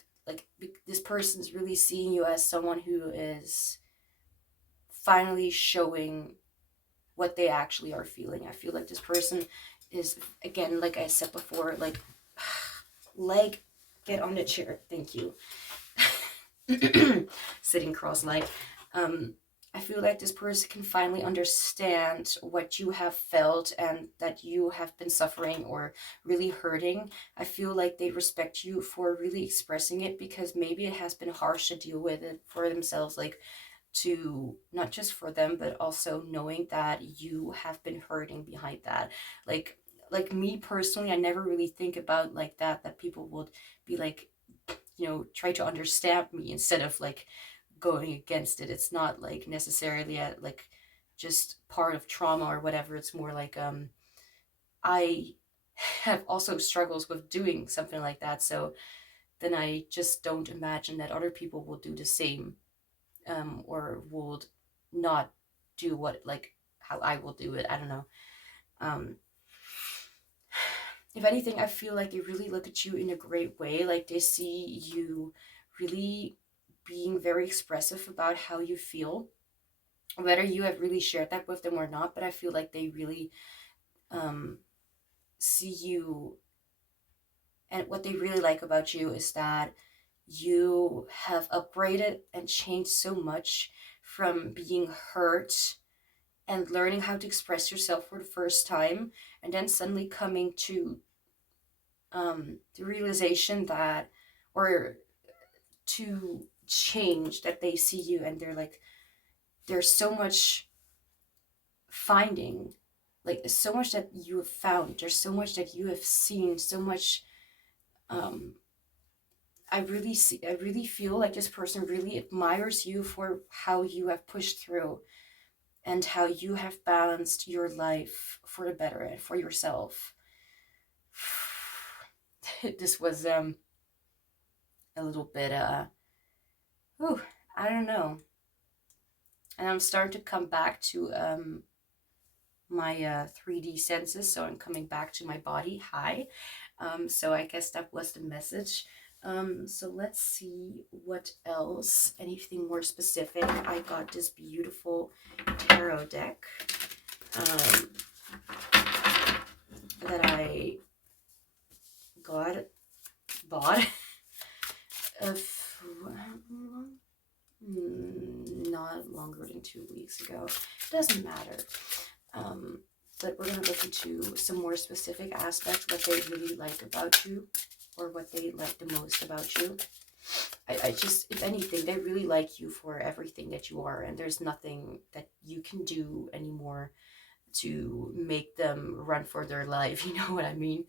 this person's really seeing you as someone who is finally showing what they actually are feeling. I feel like this person is, again, like I said before, like get on the chair, thank you. Sitting cross-legged. I feel like this person can finally understand what you have felt, and that you have been suffering or really hurting. I feel like they respect you for really expressing it, because maybe it has been harsh to deal with it for themselves, like, to not just for them, but also knowing that you have been hurting behind that. Like me personally, I never really think about like that people would be like, try to understand me instead of like going against it. It's not like necessarily like just part of trauma or whatever. It's more like, I have also struggles with doing something like that, so then I just don't imagine that other people will do the same, or would not do what, like, how I will do it. I don't know. If anything, I feel like they really look at you in a great way. Like, they see you really being very expressive about how you feel, whether you have really shared that with them or not. But I feel like they really see you, and what they really like about you is that you have upgraded and changed so much from being hurt and learning how to express yourself for the first time, and then suddenly coming to the realization that, or to change, that they see you, and they're like, there's so much finding, like, so much that you have found, there's so much that you have seen, so much. I really feel like this person really admires you for how you have pushed through, and how you have balanced your life for the better and for yourself. This was a little bit I don't know, and I'm starting to come back to my 3D senses, so I'm coming back to my body. Hi. So I guess that was the message. So let's see what else, anything more specific. I got this beautiful tarot deck that I bought not longer than 2 weeks ago. Doesn't matter. But we're going to look into some more specific aspects, what they really like about you, or what they like the most about you. I just, if anything, they really like you for everything that you are, and there's nothing that you can do anymore to make them run for their life, you know what I mean?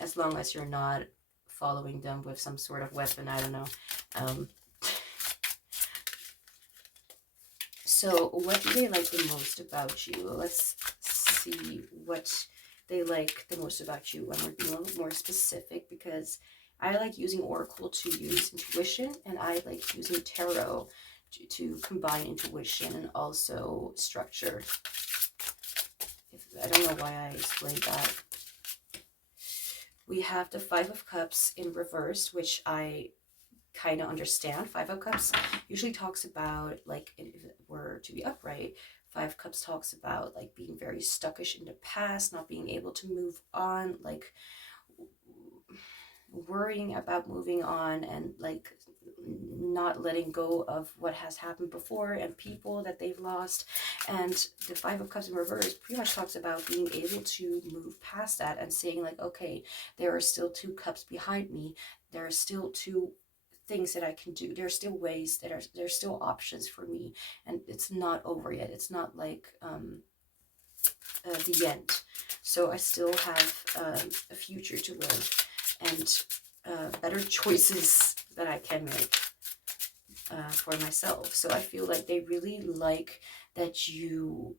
As long as you're not following them with some sort of weapon, I don't know. So what do they like the most about you? Let's see what they like the most about you when we're being a little more specific, because I like using Oracle to use intuition, and I like using tarot to combine intuition and also structure. I don't know why I explained that. We have the Five of Cups in reversed, which I kind of understand. Five of Cups usually talks about, like, if it were to be upright, Five of Cups talks about like being very stuckish in the past, not being able to move on, like worrying about moving on, and like not letting go of what has happened before and people that they've lost. And the Five of Cups in reverse pretty much talks about being able to move past that and saying like, okay, there are still 2 cups behind me, there are still 2 things that I can do, there's still ways that there's still options for me, and it's not over yet. It's not like the end. So I still have a future to live. and better choices that I can make for myself. So I feel like they really like that you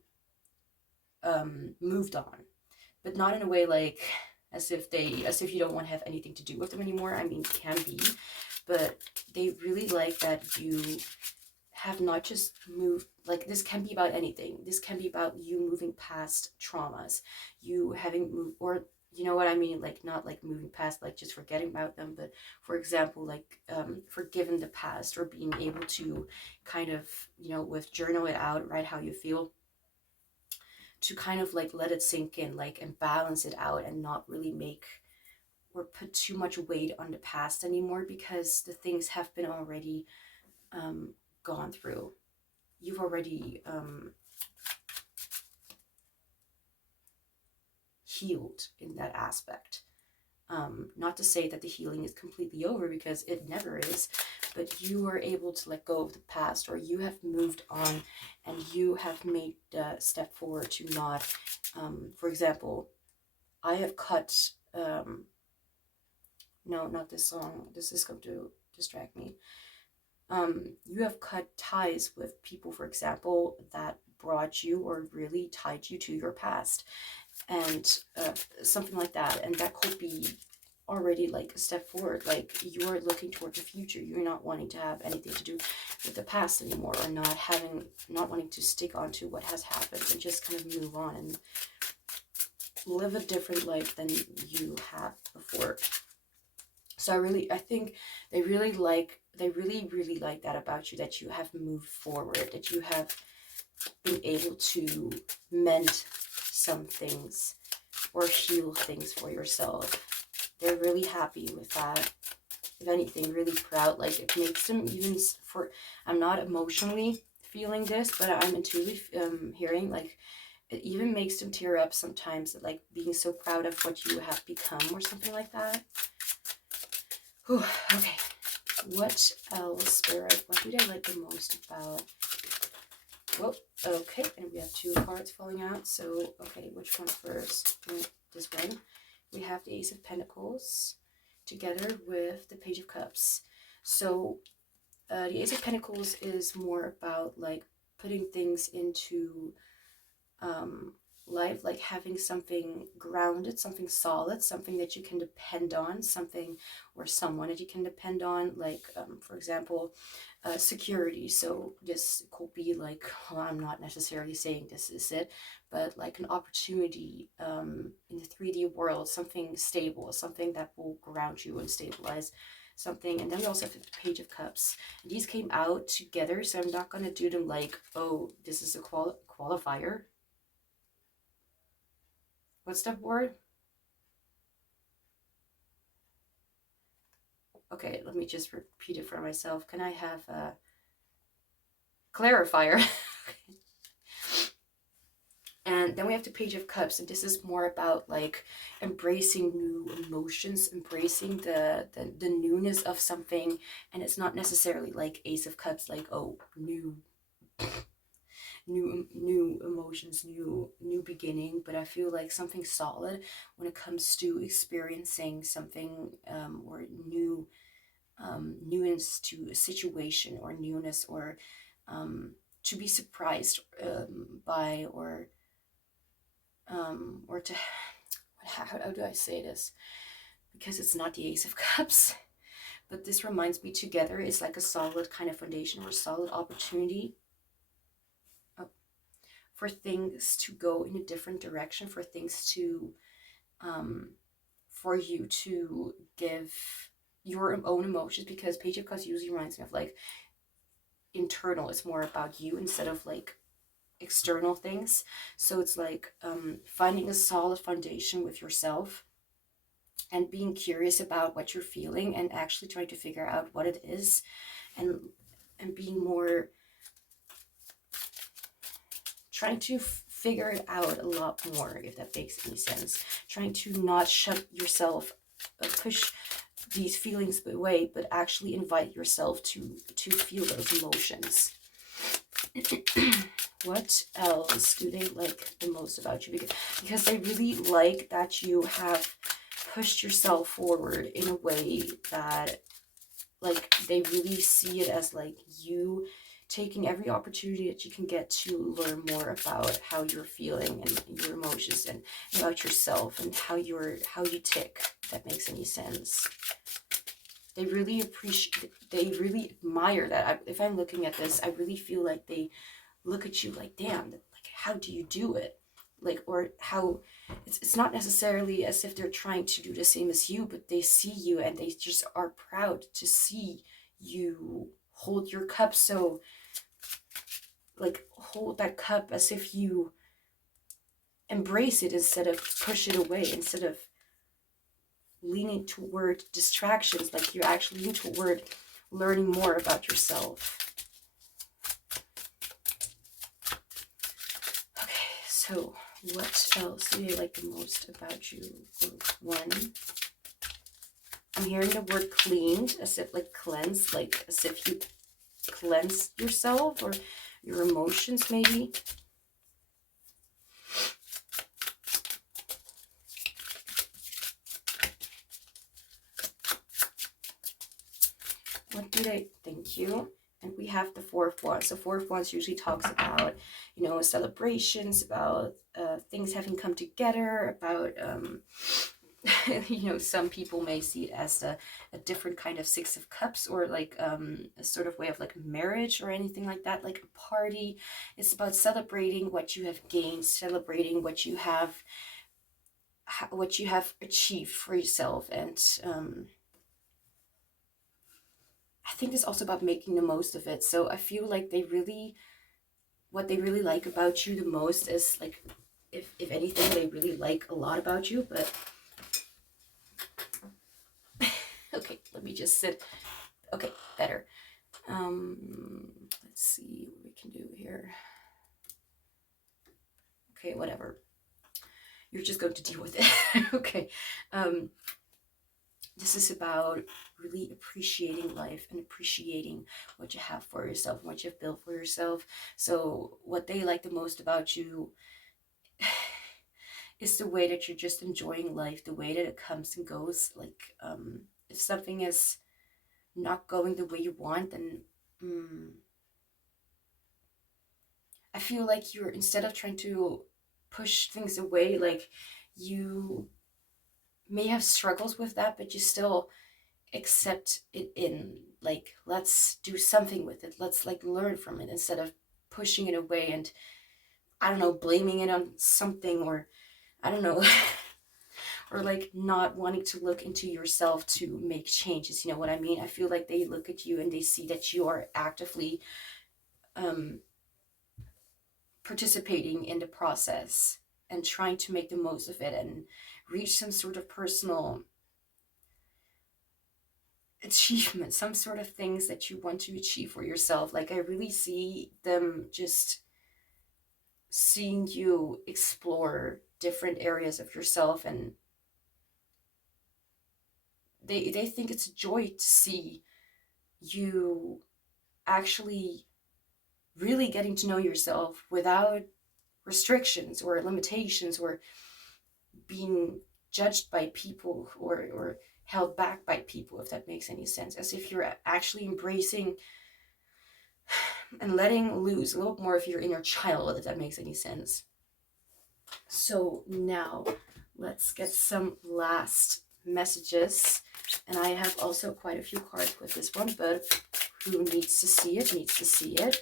moved on, but not in a way like as if you don't want to have anything to do with them anymore. I mean, it can be, but they really like that you have not just moved. Like, this can be about anything. This can be about you moving past traumas, you having moved, or you know what I mean, like not like moving past like just forgetting about them, but for example, like forgiving the past, or being able to kind of, you know, with journal it out, write how you feel, to kind of like let it sink in, like, and balance it out, and not really make or put too much weight on the past anymore, because the things have been already gone through. You've already healed in that aspect. Not to say that the healing is completely over, because it never is, but you are able to let go of the past, or you have moved on, and you have made a step forward to not, for example, I have cut, no, not this song, this is going to distract me. You have cut ties with people, for example, that brought you or really tied you to your past, and something like that. And that could be already like a step forward, like you're looking toward the future. You're not wanting to have anything to do with the past anymore, or not wanting to stick on to what has happened, and just kind of move on and live a different life than you have before. So I think they really like that about you, that you have moved forward, that you have been able to mend some things or heal things for yourself. They're really happy with that. If anything, really proud. Like, it makes them even I'm not emotionally feeling this, but I'm intuitively hearing, like, it even makes them tear up sometimes, like being so proud of what you have become, or something like that. Whew, okay. What else, Spirit? What do they like the most about? Well, okay, and we have 2 cards falling out. So, okay, which one first? This one. We have the Ace of Pentacles together with the Page of Cups. So, the Ace of Pentacles is more about like putting things into life, like having something grounded, something solid, something that you can depend on, something or someone that you can depend on, like for example, security. So this could be like, well, I'm not necessarily saying this is it, but like an opportunity in the 3D world, something stable, something that will ground you and stabilize something. And then we also have the Page of Cups. And these came out together, so I'm not going to do them like, oh, this is a qualifier. What's that word? Okay, let me just repeat it for myself. Can I have a clarifier? And then we have the Page of Cups, and this is more about like embracing new emotions, embracing the newness of something. And it's not necessarily like Ace of Cups, like, oh, new emotions, new beginning, but I feel like something solid when it comes to experiencing something or newness to a situation, or newness, or to be surprised by, or to how do I say this, because it's not the Ace of Cups, but this reminds me together is like a solid kind of foundation, or solid opportunity for things to go in a different direction, for things to, for you to give your own emotions, because Page of Cups usually reminds me of like internal. It's more about you instead of like external things. So it's like finding a solid foundation with yourself, and being curious about what you're feeling, and actually trying to figure out what it is, and being more, trying to figure it out a lot more, if that makes any sense. Trying to not shut yourself, push these feelings away, but actually invite yourself to feel those emotions. What else do they like the most about you? Because they really like that you have pushed yourself forward in a way that, like, they really see it as like you taking every opportunity that you can get to learn more about how you're feeling and your emotions and about yourself and how you tick, if that makes any sense. They really appreciate, they really admire that. If I'm looking at this, I really feel like they look at you like, damn, like, how do you do it? Like, or how, it's not necessarily as if they're trying to do the same as you, but they see you and they just are proud to see you hold your cup. So, like, hold that cup as if you embrace it instead of push it away, instead of leaning toward distractions. Like, you're actually leaning toward learning more about yourself. Okay, so what else do they like the most about you? Group 1. I'm hearing the word cleaned, as if like cleanse, like as if you cleanse yourself or your emotions maybe. What do they, thank you. And we have the 4 of Wands. So 4 of Wands usually talks about, you know, celebrations, about things having come together, about, you know, some people may see it as a different kind of 6 of Cups, or like a sort of way of like marriage or anything like that, like a party. It's about celebrating what you have gained, celebrating what you have achieved for yourself. And I think it's also about making the most of it. So I feel like what they really like about you the most is, like, if anything, they really like a lot about you. But okay, let me just sit. Okay, better. Let's see what we can do here. Okay, whatever. You're just going to deal with it. Okay. This is about really appreciating life and appreciating what you have for yourself and what you've built for yourself. So what they like the most about you is the way that you're just enjoying life, the way that it comes and goes. Like, if something is not going the way you want, then I feel like you're, instead of trying to push things away, like, you may have struggles with that, but you still accept it in, like, let's do something with it, let's like learn from it, instead of pushing it away and, I don't know, blaming it on something, or I don't know, or like not wanting to look into yourself to make changes. You know what I mean? I feel like they look at you and they see that you are actively participating in the process and trying to make the most of it and reach some sort of personal achievement, some sort of things that you want to achieve for yourself. Like, I really see them just seeing you explore different areas of yourself, and they think it's a joy to see you actually really getting to know yourself without restrictions or limitations, or being judged by people, or held back by people, if that makes any sense. As if you're actually embracing and letting loose a little more of your inner child, if that makes any sense. So now let's get some last messages. And I have also quite a few cards with this one, but who needs to see it needs to see it.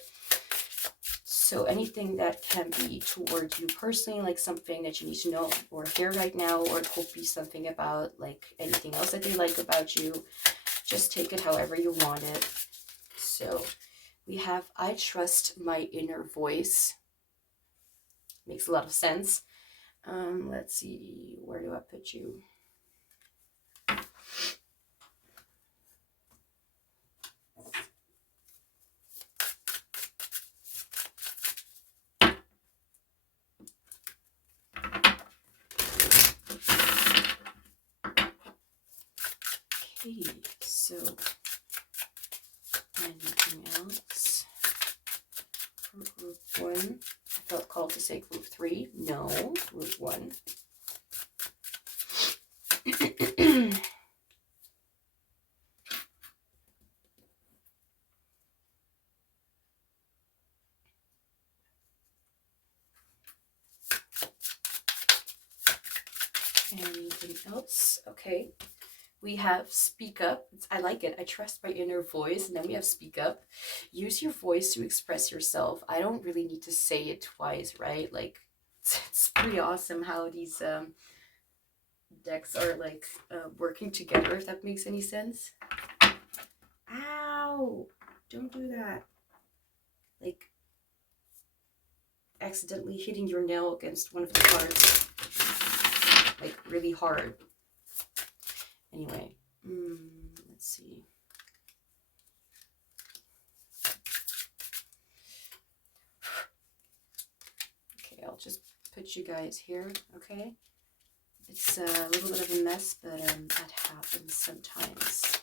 So anything that can be toward you personally, like something that you need to know or hear right now, or it could be something about like anything else that they like about you. Just take it however you want it. So we have, I trust my inner voice. Makes a lot of sense. Let's see, where do I put you? Okay, so anything else for group 1? I felt called to say group 3. No, group 1. Anything else? Okay. We have speak up. I like it. I trust my inner voice. And then we have speak up. Use your voice to express yourself. I don't really need to say it twice, right? Like, it's pretty awesome how these decks are like working together, if that makes any sense. Ow! Don't do that. Like, accidentally hitting your nail against one of the cards. Like, really hard. Anyway, let's see. Okay, I'll just put you guys here, okay? It's a little bit of a mess, but that happens sometimes.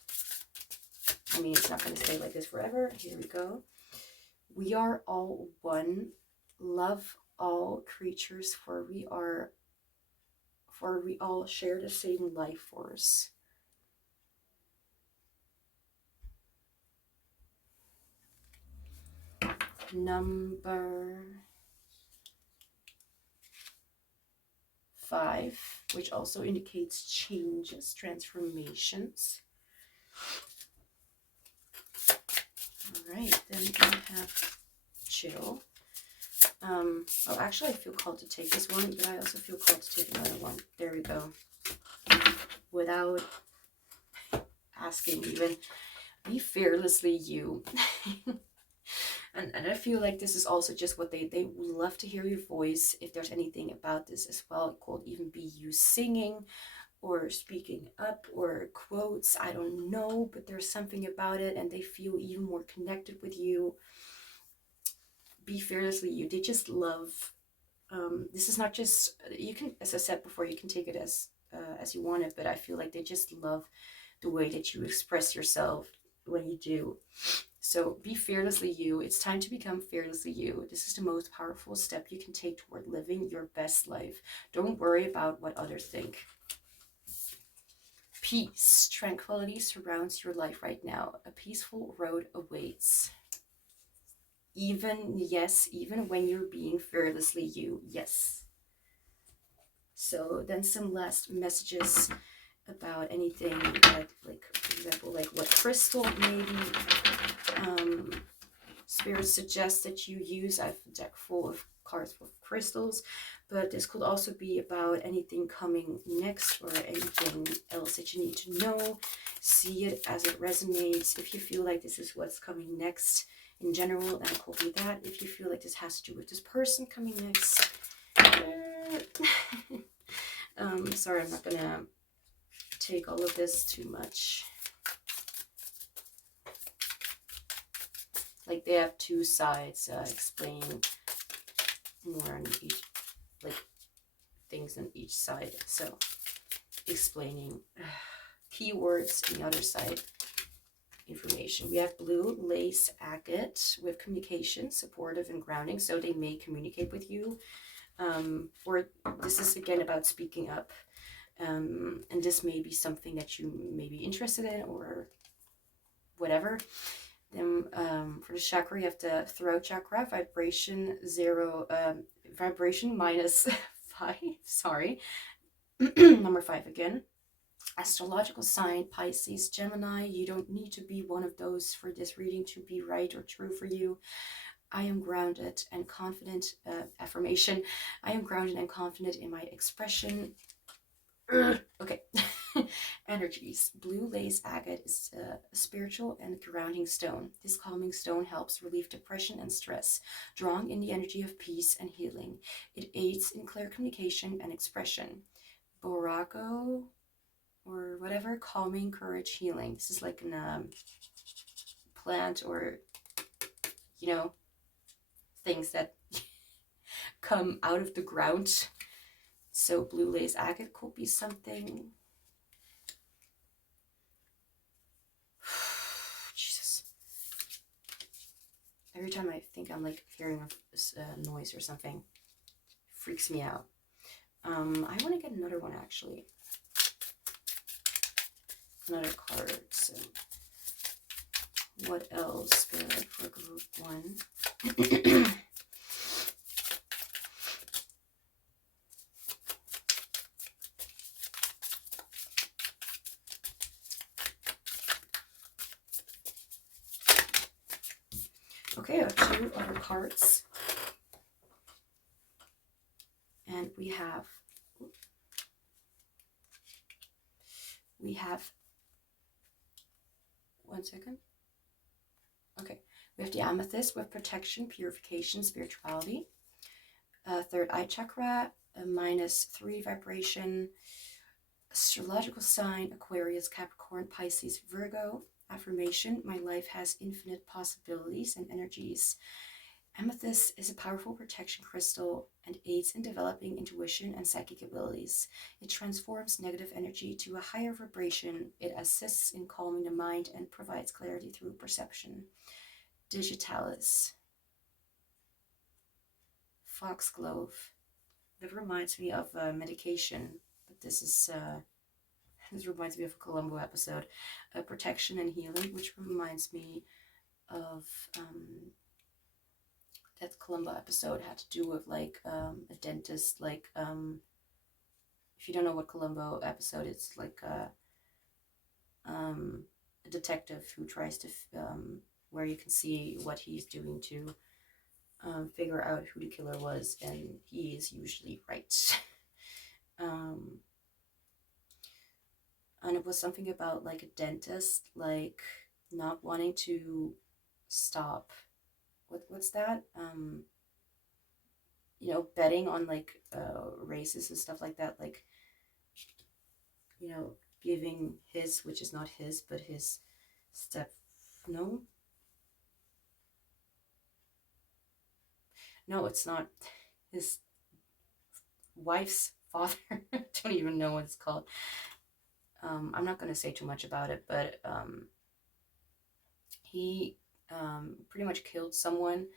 I mean, it's not going to stay like this forever. Here we go. We are all one. Love all creatures, for we all share the same life force. Number 5, which also indicates changes, transformations. All right, then we have chill. Oh, actually, I feel called to take this one, but I also feel called to take another one. There we go. Without asking even. Be fearlessly you. And I feel like this is also just what they would love to hear your voice. If there's anything about this as well, it could even be you singing or speaking up or quotes. I don't know, but there's something about it, and they feel even more connected with you. Be fearlessly you. They just love. This is not just, you can, as I said before, you can take it as you want it, but I feel like they just love the way that you express yourself when you do. So be fearlessly you. It's time to become fearlessly you. This is the most powerful step you can take toward living your best life. Don't worry about what others think. Peace, tranquility surrounds your life right now. A peaceful road awaits. Even when you're being fearlessly you. Yes. So then some last messages about anything that, like, for example, like what crystal maybe Spirit suggests that you use. I have a deck full of cards with crystals, but this could also be about anything coming next or anything else that you need to know. See it as it resonates. If you feel like this is what's coming next in general, then it could be that. If you feel like this has to do with this person coming next, sorry, I'm not gonna take all of this too much. Like, they have two sides, explaining more on each, like, things on each side. So, explaining keywords on the other side, information. We have blue lace agate with communication, supportive and grounding. So they may communicate with you. Or this is again about speaking up. And this may be something that you may be interested in or whatever. Then for the chakra, you have the throat chakra, vibration -5, sorry. Number 5 again. Astrological sign, Pisces, Gemini. You don't need to be one of those for this reading to be right or true for you. I am grounded and confident. Affirmation. I am grounded and confident in my expression. Okay. Energies. Blue lace agate is a spiritual and grounding stone. This calming stone helps relieve depression and stress, drawing in the energy of peace and healing. It aids in clear communication and expression. Boraco, or whatever, calming, courage, healing. This is like a plant, or, you know, things that come out of the ground. So blue lace agate could be something. Jesus. Every time I think I'm like hearing a noise or something, it freaks me out. I want to get another one actually. Another card. So what else good for group 1? Okay, I have 2 other cards. And we have 1 second. Okay, we have the amethyst with protection, purification, spirituality. Third eye chakra, a -3 vibration. Astrological sign, Aquarius, Capricorn, Pisces, Virgo. Affirmation, my life has infinite possibilities and energies. Amethyst is a powerful protection crystal and aids in developing intuition and psychic abilities. It transforms negative energy to a higher vibration. It assists in calming the mind and provides clarity through perception. Digitalis. Foxglove. That reminds me of medication, but this reminds me of a Columbo episode. Protection and healing, which reminds me of that Columbo episode had to do with like a dentist, like if you don't know what Columbo episode, it's like a detective who tries to where you can see what he's doing to figure out who the killer was, and he is usually right. And it was something about like a dentist like not wanting to stop what's that, you know, betting on like races and stuff like that, like, you know, giving his, which is not his, but his no, it's not his wife's father. I don't even know what it's called. I'm not going to say too much about it, but he pretty much killed someone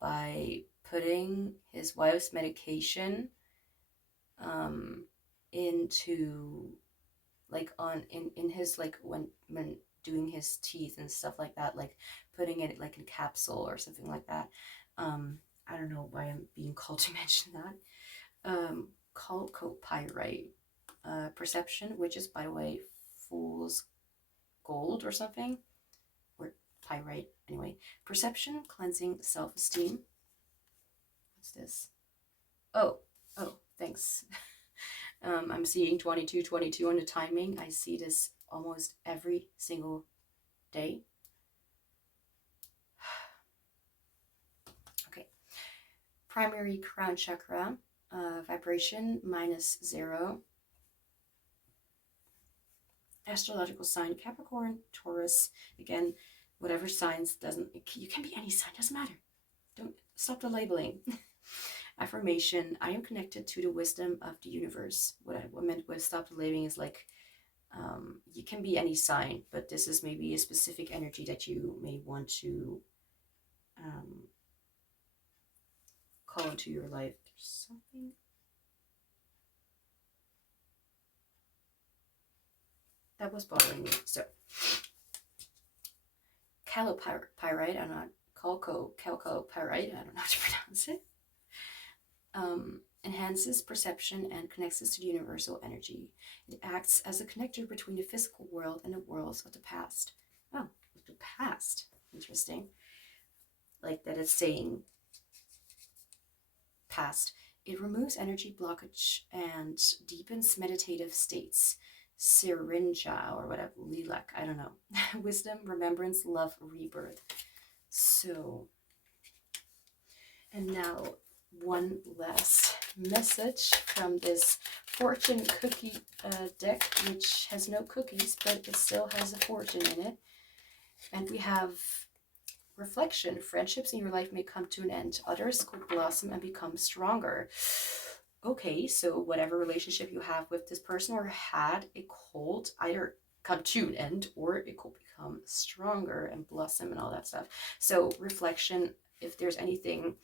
by putting his wife's medication into like in his, like when doing his teeth and stuff like that, like putting it like in capsule or something like that. I don't know why I'm being called to mention that. Chalcopyrite. Perception, which is, by the way, fool's gold or something, or pyrite, anyway. Perception, cleansing, self-esteem. What's this? Oh, thanks. I'm seeing 2222 on the timing. I see this almost every single day. Okay. Primary crown chakra, vibration -0. Astrological sign, Capricorn, Taurus. Again, whatever signs, you can be any sign, doesn't matter. Don't stop the labeling. Affirmation, I am connected to the wisdom of the universe. What I meant with stop the labeling is like, you can be any sign, but this is maybe a specific energy that you may want to call into your life. There's something. That was bothering me. So, chalcopyrite, I'm not chalcopyrite, I don't know how to pronounce it. Enhances perception and connects us to the universal energy. It acts as a connector between the physical world and the worlds of the past. Oh, the past. Interesting. Like that it's saying past. It removes energy blockage and deepens meditative states. Syringa or whatever, lilac, I don't know. Wisdom, remembrance, love, rebirth. So, and now one last message from this fortune cookie deck, which has no cookies, but it still has a fortune in it. And we have reflection. Friendships in your life may come to an end. Others could blossom and become stronger. Okay, so whatever relationship you have with this person or had, it could either come to an end or it could become stronger and blossom and all that stuff. So reflection, if there's anything,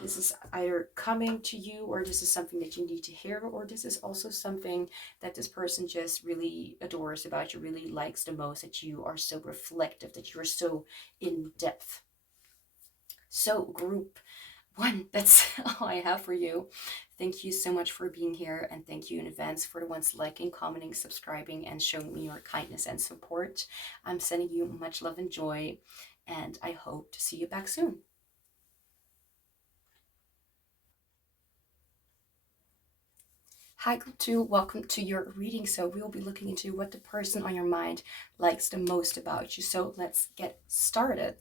this is either coming to you, or this is something that you need to hear, or this is also something that this person just really adores about you, really likes the most, that you are so reflective, that you're so in depth. So group 1, that's all I have for you. Thank you so much for being here, and thank you in advance for the ones liking, commenting, subscribing, and showing me your kindness and support. I'm sending you much love and joy. and I hope to see you back soon. Hi, Group 2, welcome to your reading. So we will be looking into what the person on your mind likes the most about you. So let's get started.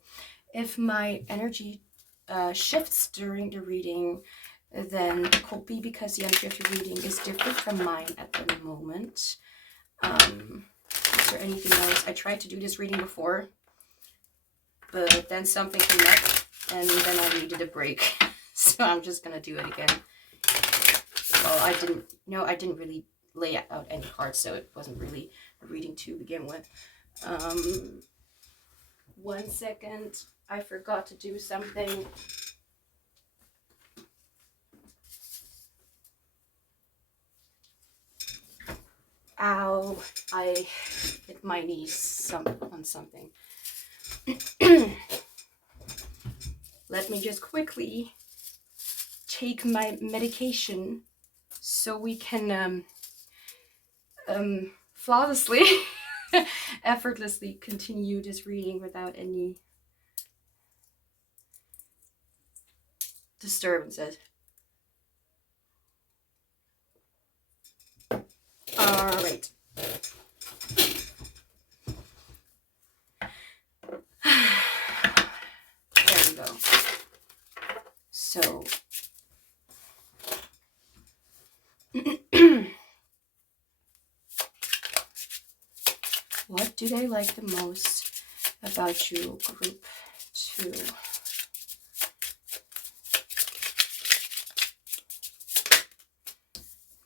If my energy shifts during the reading, then it could be because the energy of your reading is different from mine at the moment. Is there anything else? I tried to do this reading before, but then something came up and then I needed a break. So I'm just going to do it again. Well, I didn't really lay out any cards, so it wasn't really a reading to begin with. 1 second. I forgot to do something. Ow, I hit my knees on something. Let me just quickly take my medication so we can flawlessly, effortlessly continue this reading without any disturbances. All right. There we go. So, what do they like the most about you, Group 2?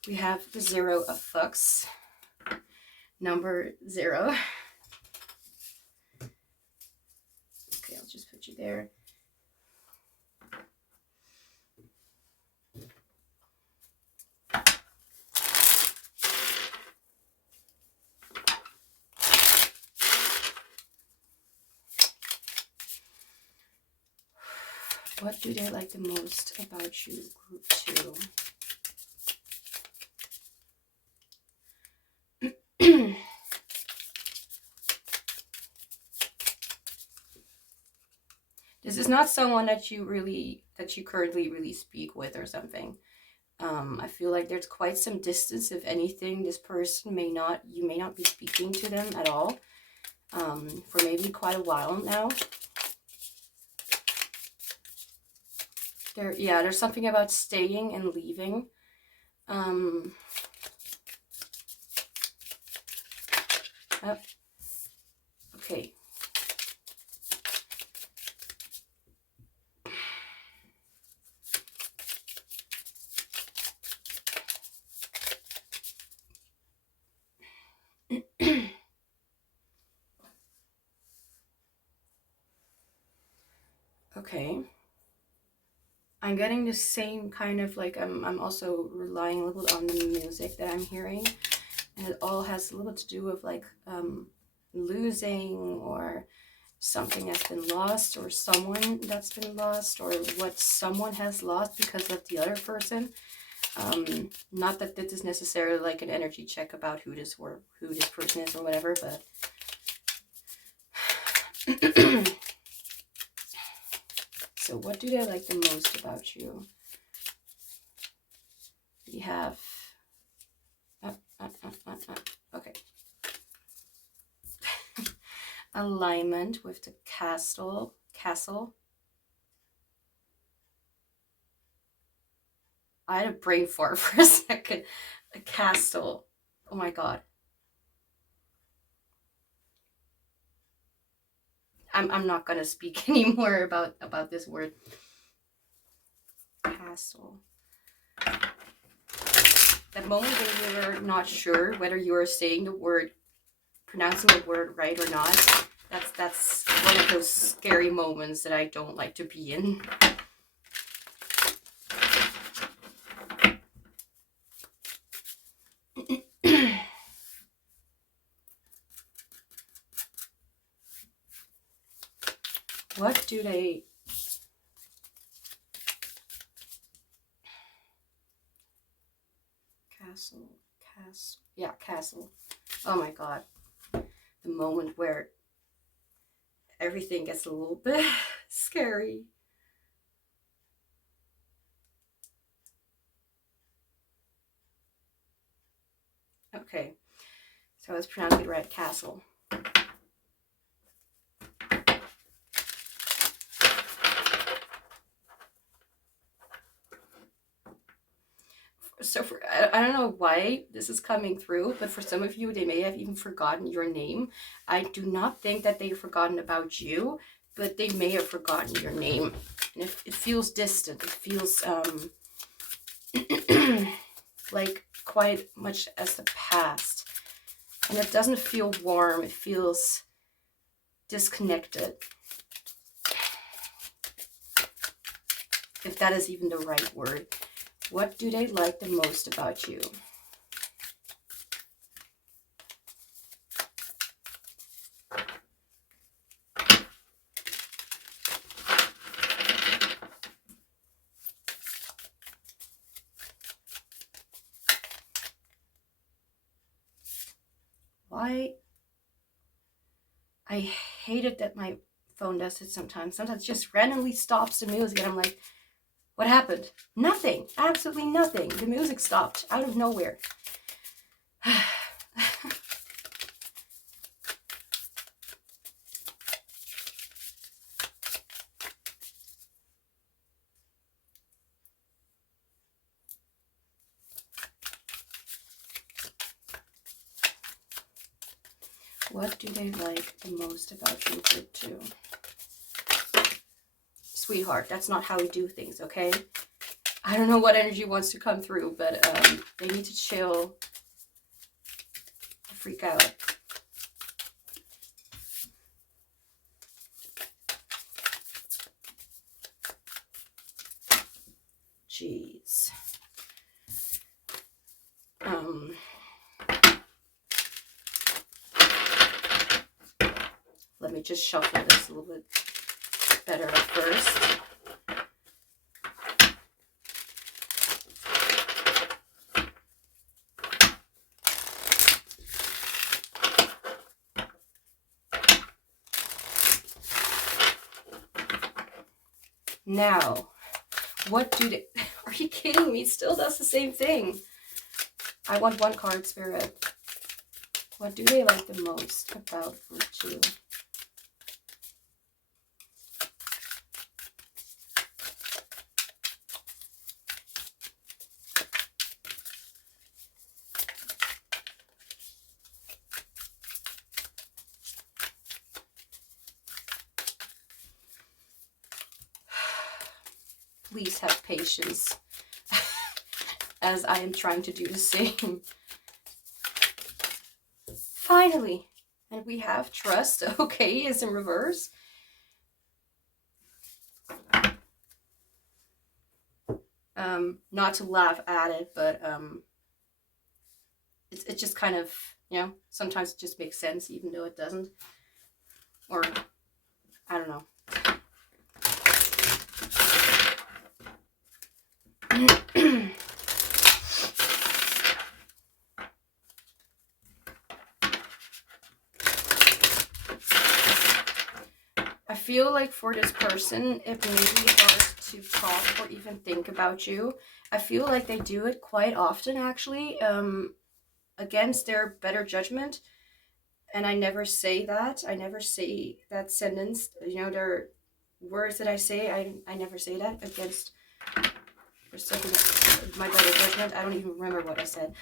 We have the 0 of fucks, number 0. Okay, I'll just put you there. What do they like the most about you, Group 2? This is not someone that you currently really speak with or something. I feel like there's quite some distance. If anything, this person you may not be speaking to them at all, for maybe quite a while now. There's something about staying and leaving. Okay. Okay. I'm getting the same kind of like, I'm also relying a little bit on the music that I'm hearing. And it all has a little bit to do with like losing, or something has been lost, or someone that's been lost, or what someone has lost because of the other person. Not that this is necessarily like an energy check about who this person is or whatever, but so what do they like the most about you? We have okay. Alignment with the castle. I had a brain fart for a second. A castle. Oh my god. I'm not gonna speak anymore about this word. Castle. That moment when you're not sure whether you are saying the word, pronouncing the word right or not, that's one of those scary moments that I don't like to be in. What do they... Castle. Yeah, castle. Oh my god. The moment where everything gets a little bit scary. Okay, so I was pronouncing Red Castle. So I don't know why this is coming through, but for some of you, they may have even forgotten your name. I do not think that they've forgotten about you, but they may have forgotten your name. And it feels distant. It feels like quite much as the past. And it doesn't feel warm. It feels disconnected. If that is even the right word. What do they like the most about you? Why? I hate it that my phone does it sometimes. Sometimes it just randomly stops the music and I'm like, what happened? Nothing. Absolutely nothing. The music stopped out of nowhere. What do they like the most about you, group 2? Sweetheart, that's not how we do things, okay? I don't know what energy wants to come through, but they need to chill, freak out. Jeez. Let me just shuffle this a little bit better at first. Now, what do they... Are you kidding me? It still does the same thing. I want one card, Spirit. What do they like the most about group 2? Please have patience as I am trying to do the same. Finally. And we have trust. Okay, is in reverse. Not to laugh at it, but it just kind of, you know, sometimes it just makes sense even though it doesn't. Or, I don't know. I feel like for this person, it may be hard to talk or even think about you. I feel like they do it quite often, actually, against their better judgment. And I never say that. I never say that sentence. You know, there are words that I say. I never say that against for second my better judgment. I don't even remember what I said.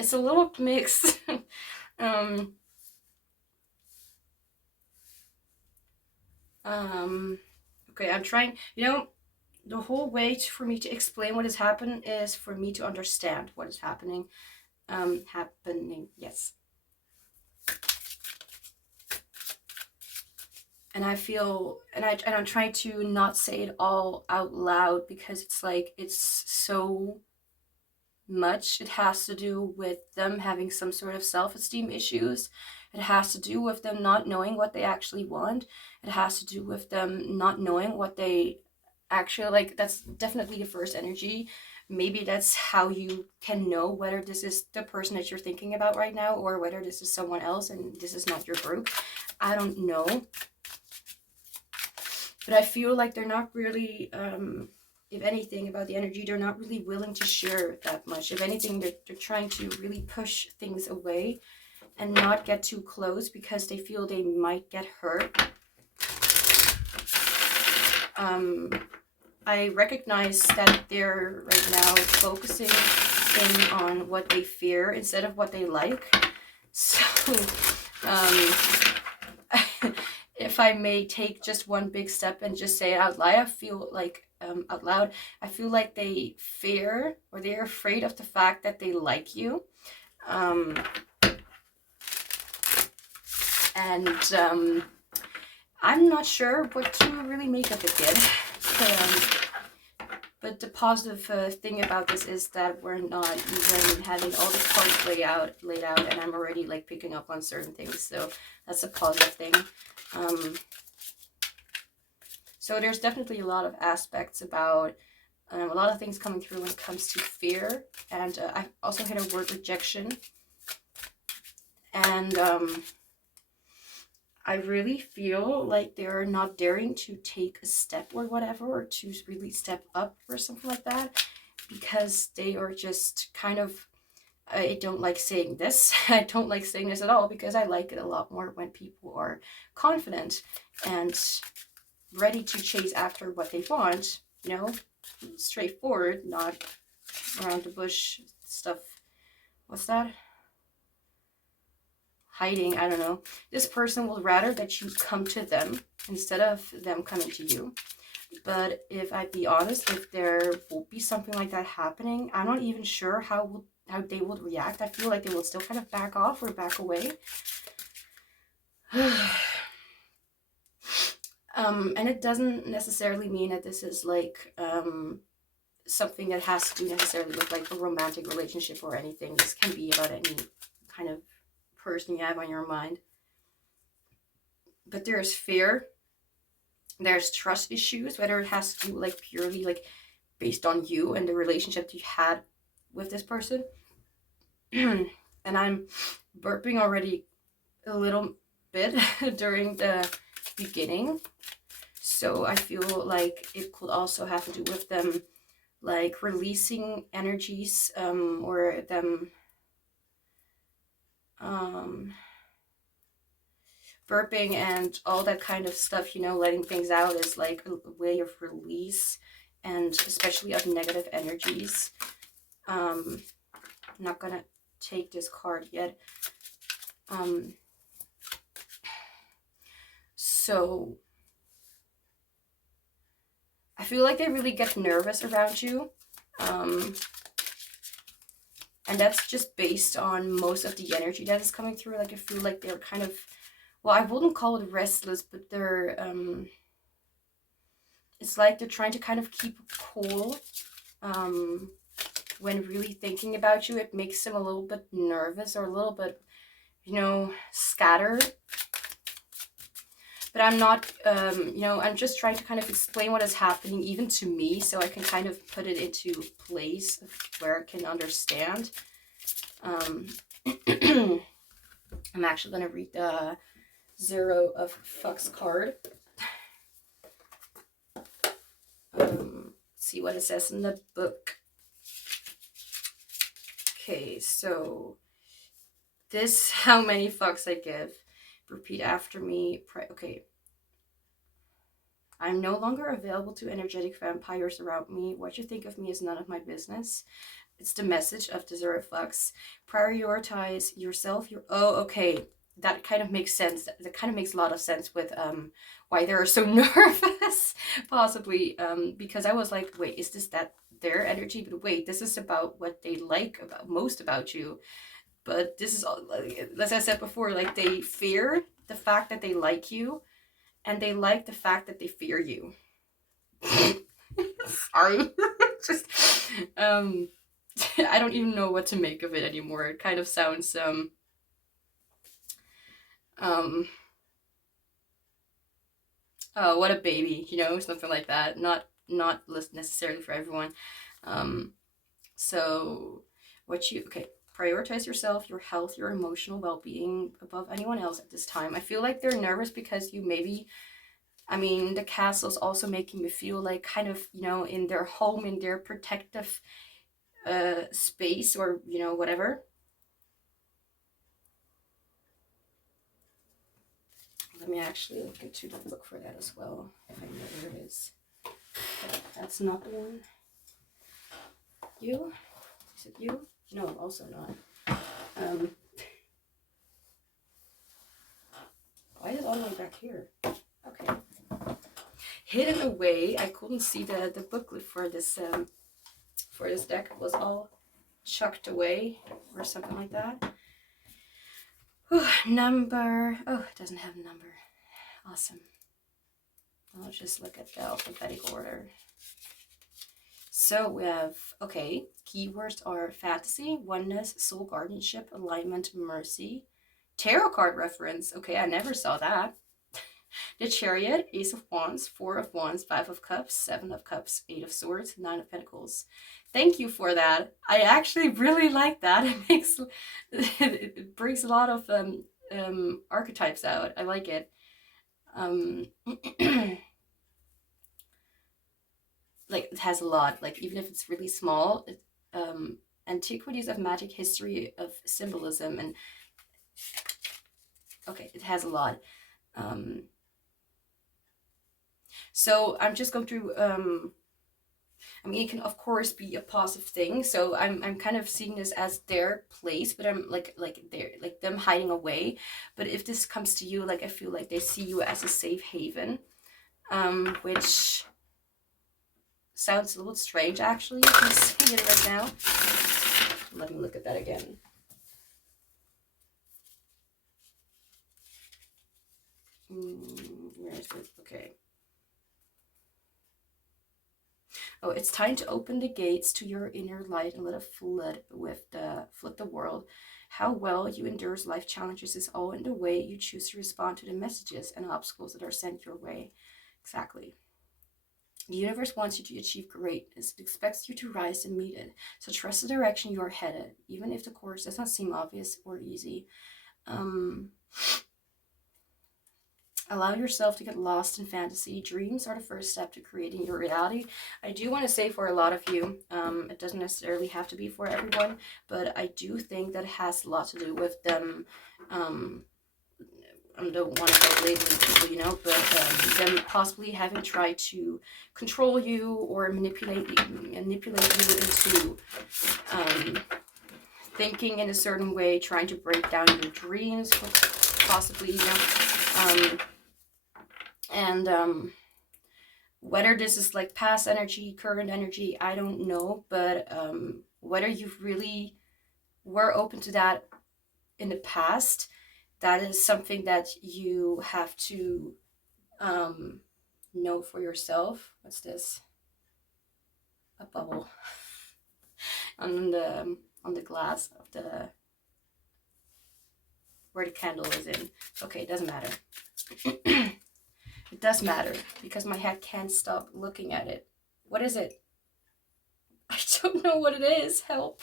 It's a little mixed. Okay, I'm trying, you know, the whole way for me to explain what has happened is for me to understand what is happening. Yes. And I feel, and I'm trying to not say it all out loud because it's like, it's so much. It has to do with them having some sort of self-esteem issues. It has to do with them not knowing what they actually want. It has to do with them not knowing what they actually like. That's definitely the first energy. maybe that's how you can know whether this is the person that you're thinking about right now, or whether this is someone else and this is not your group. I don't know. But I feel like they're not really, if anything, about the energy, they're not really willing to share that much. If anything, they're trying to really push things away and not get too close because they feel they might get hurt. I recognize that they're right now focusing in on what they fear instead of what they like. So, if I may take just one big step and just say it out loud, I feel like I feel like they fear, or they're afraid of the fact that they like you. I'm not sure what to really make of it yet. But the positive thing about this is that we're not even having all the cards laid out, and I'm already like picking up on certain things. So that's a positive thing. So there's definitely a lot of aspects about a lot of things coming through when it comes to fear. And I also hit a word rejection. And I really feel like they're not daring to take a step or whatever, or to really step up or something like that, because they are just kind of, I don't like saying this. I don't like saying this at all, because I like it a lot more when people are confident and ready to chase after what they want, you know, straightforward, not around the bush stuff. What's that? Hiding, I don't know. This person will rather that you come to them instead of them coming to you. But if I be honest, if there will be something like that happening, I'm not even sure how they would react. I feel like they will still kind of back off or back away. And it doesn't necessarily mean that this is like something that has to do necessarily with like a romantic relationship or anything. This can be about any kind of person you have on your mind. But there's fear, there's trust issues, whether it has to do like purely like based on you and the relationship you had with this person. And I'm burping already a little bit during the beginning, so I feel like it could also have to do with them like releasing energies, or them burping and all that kind of stuff, you know, letting things out is like a way of release, and especially of negative energies. I'm not gonna take this card yet. So I feel like they really get nervous around you. And that's just based on most of the energy that is coming through. Like I feel like they're kind of, well, I wouldn't call it restless, but they're, it's like they're trying to kind of keep cool. When really thinking about you, it makes them a little bit nervous, or a little bit, you know, scattered. But I'm not, you know, I'm just trying to kind of explain what is happening even to me, so I can kind of put it into place where I can understand. I'm actually going to read the Zero of Fucks card. See what it says in the book. Okay, so this, how many fucks I give. Repeat after me. Okay. I'm no longer available to energetic vampires around me. What you think of me is none of my business. It's the message of the Zero Fucks. Prioritize yourself. Oh, okay. That kind of makes sense. That kind of makes a lot of sense with why they're so nervous, possibly. Because I was like, wait, is this their energy? But wait, this is about what they like most about you. But this is, as I said before, like they fear the fact that they like you, and they like the fact that they fear you. Sorry. Just, I don't even know what to make of it anymore. It kind of sounds, oh, what a baby, you know, something like that. Not necessarily for everyone. So prioritize yourself, your health, your emotional well-being above anyone else at this time. I feel like they're nervous because you maybe, I mean, the castle's also making me feel like kind of, you know, in their home, in their protective space, or, you know, whatever. Let me actually look for that as well, if I know where it is. But that's not the one. You? Is it you? No, also not. Why is it all the way back here? Okay. Hidden away. I couldn't see the booklet for this deck. It was all chucked away or something like that. Number. Oh, it doesn't have a number. Awesome. I'll just look at the alphabetic order. So we have, okay, keywords are fantasy, oneness, soul guardianship, alignment, mercy, tarot card reference. Okay, I never saw that. The Chariot, Ace of Wands, Four of Wands, Five of Cups, Seven of Cups, Eight of Swords, Nine of Pentacles. Thank you for that. I actually really like that. It brings a lot of archetypes out. I like it. Like, it has a lot, like, even if it's really small, Antiquities of magic, history of symbolism, and okay, it has a lot. So I'm just going through, I mean, it can of course be a positive thing, so I'm kind of seeing this as their place, but I'm like they're like them hiding away. But if this comes to you, like, I feel like they see you as a safe haven, which sounds a little strange, actually. You can see it right now. Let me look at that again. Where is it? Okay. Oh, it's time to open the gates to your inner light and let it flood the world. How well you endure life challenges is all in the way you choose to respond to the messages and obstacles that are sent your way. Exactly. The universe wants you to achieve greatness. It expects you to rise and meet it. So trust the direction you are headed, even if the course does not seem obvious or easy. Allow yourself to get lost in fantasy. Dreams are the first step to creating your reality. I do want to say, for a lot of you, it doesn't necessarily have to be for everyone, but I do think that it has a lot to do with them. I don't want to go labeling people, you know, but them possibly having tried to control you or manipulate you into thinking in a certain way, trying to break down your dreams, possibly, you know, and whether this is like past energy, current energy, I don't know, but whether you really were open to that in the past, that is something that you have to know for yourself. What's this? A bubble on the glass of the where the candle is in. Okay, it doesn't matter. It does matter because my head can't stop looking at it. What is it? I don't know what it is. Help.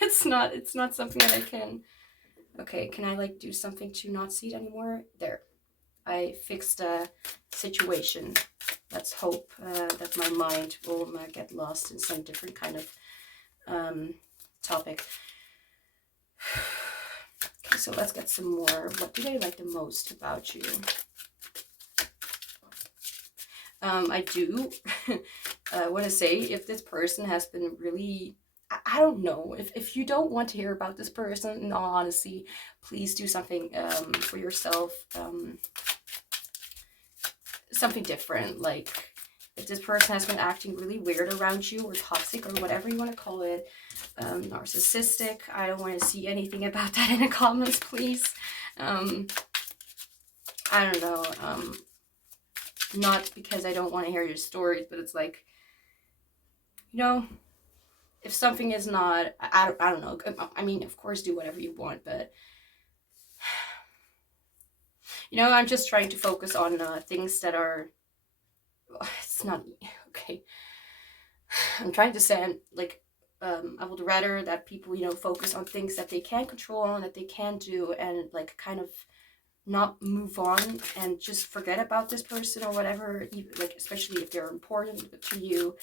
It's not something that I can. Okay, can I like do something to not see it anymore? There. I fixed a situation. Let's hope that my mind will not get lost in some different kind of topic. Okay, so let's get some more. What do they like the most about you? I do want to say, if this person has been really, I don't know, if you don't want to hear about this person, in all honesty, please do something for yourself, something different. Like, if this person has been acting really weird around you, or toxic, or whatever you want to call it, narcissistic, I don't want to see anything about that in the comments, please. I don't know, not because I don't want to hear your stories, but it's like, you know, if something is not, I don't know, I mean, of course, do whatever you want, but, you know, I'm just trying to focus on things that are, it's not, okay, I'm trying to say, like, I would rather that people, you know, focus on things that they can control and that they can do, and like kind of not move on and just forget about this person or whatever, like especially if they're important to you.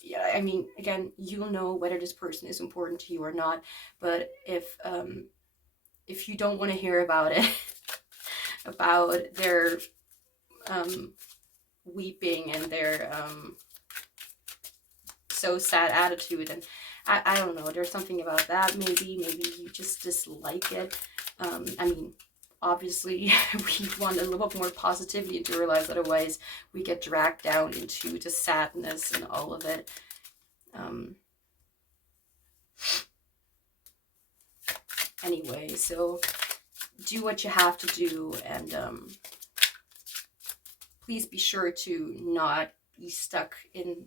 Yeah, I mean, again, you'll know whether this person is important to you or not, but if you don't want to hear about it, about their weeping and their so sad attitude, and I don't know, there's something about that. Maybe you just dislike it. I mean, obviously we want a little bit more positivity into our lives, otherwise we get dragged down into the sadness and all of it. Anyway, so do what you have to do, and please be sure to not be stuck in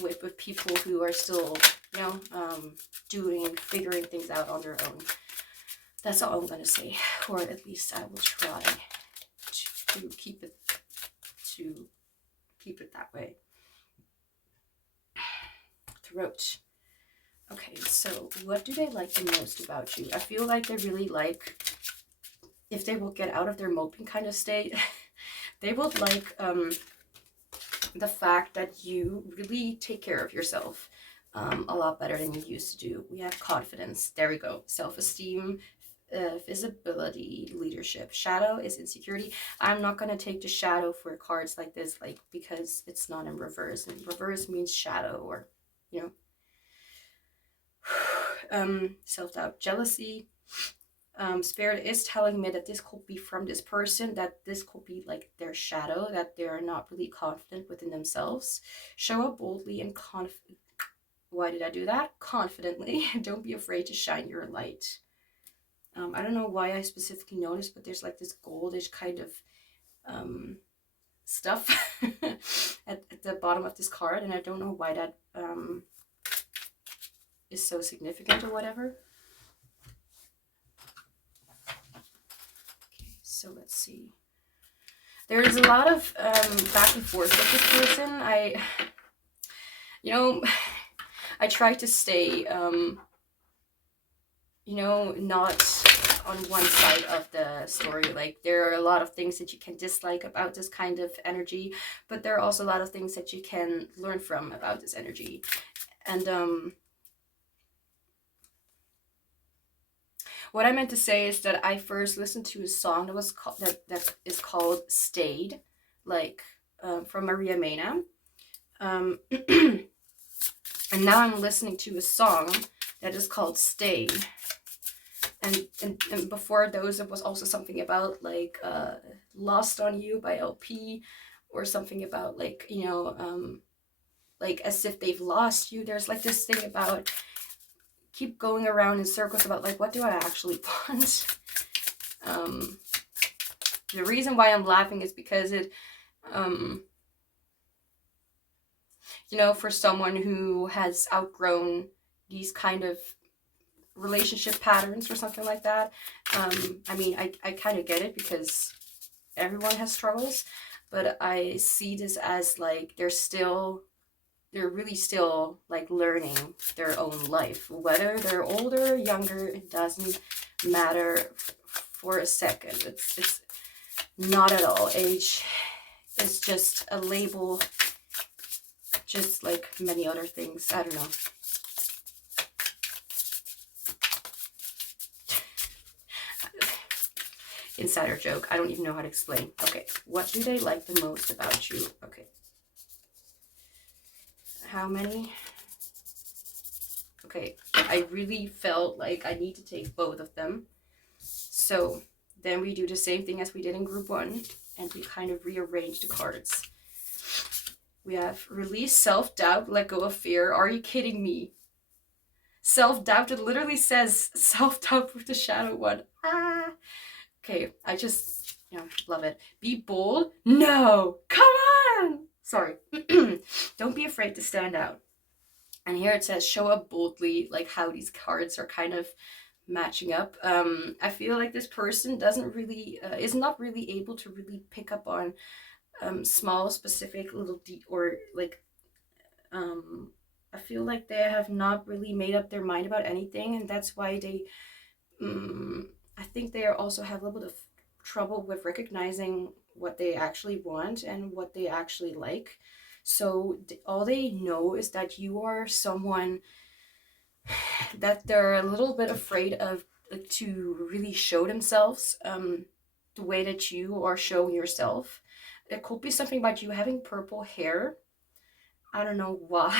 with people who are still, you know, figuring things out on their own. That's all I'm gonna say, or at least I will try to keep it that way. Throat. Okay, so what do they like the most about you? I feel like they really like, if they will get out of their moping kind of state, they would like the fact that you really take care of yourself a lot better than you used to do. We have confidence. There we go. Self-esteem, visibility, leadership. Shadow is insecurity. I'm not going to take the shadow for cards like this, like, because it's not in reverse. And reverse means shadow, or, you know, self-doubt, jealousy. Spirit is telling me that this could be from this person, that this could be like their shadow, that they're not really confident within themselves. Show up boldly and why did I do that? Confidently. Don't be afraid to shine your light. I don't know why I specifically noticed, but there's like this goldish kind of stuff at the bottom of this card, and I don't know why that is so significant or whatever. Okay, so let's see. There is a lot of back and forth with this person. I try to stay, not on one side of the story. Like, there are a lot of things that you can dislike about this kind of energy, but there are also a lot of things that you can learn from about this energy. And what I meant to say is that I first listened to a song that was that is called "Stayed," like from Maria Mena, and now I'm listening to a song that is called "Stay." And before those, it was also something about like "Lost on You" by LP, or something about like, like as if they've lost you. There's like this thing about keep going around in circles about like, what do I actually want? The reason why I'm laughing is because it, for someone who has outgrown these kind of relationship patterns or something like that, I mean, I kind of get it, because everyone has struggles, but I see this as like they're really still like learning their own life. Whether they're older or younger, it doesn't matter for a second. It's not at all. Age is just a label, just like many other things. I don't know. Insider joke. I don't even know how to explain. Okay, what do they like the most about you? Okay. How many? Okay, I really felt like I need to take both of them. So then we do the same thing as we did in group 1, and we kind of rearrange the cards. We have release self-doubt, let go of fear. Are you kidding me? Self-doubt, it literally says self-doubt with the shadow one. Ah. Okay, I just, love it. Be bold. No, come on. Sorry. Don't be afraid to stand out. And here it says show up boldly, like how these cards are kind of matching up. I feel like this person doesn't really, is not really able to really pick up on small, specific little or like I feel like they have not really made up their mind about anything, and that's why they, I think they also have a little bit of trouble with recognizing what they actually want and what they actually like. So all they know is that you are someone that they're a little bit afraid of, like, to really show themselves the way that you are showing yourself. It could be something about you having purple hair. I don't know why.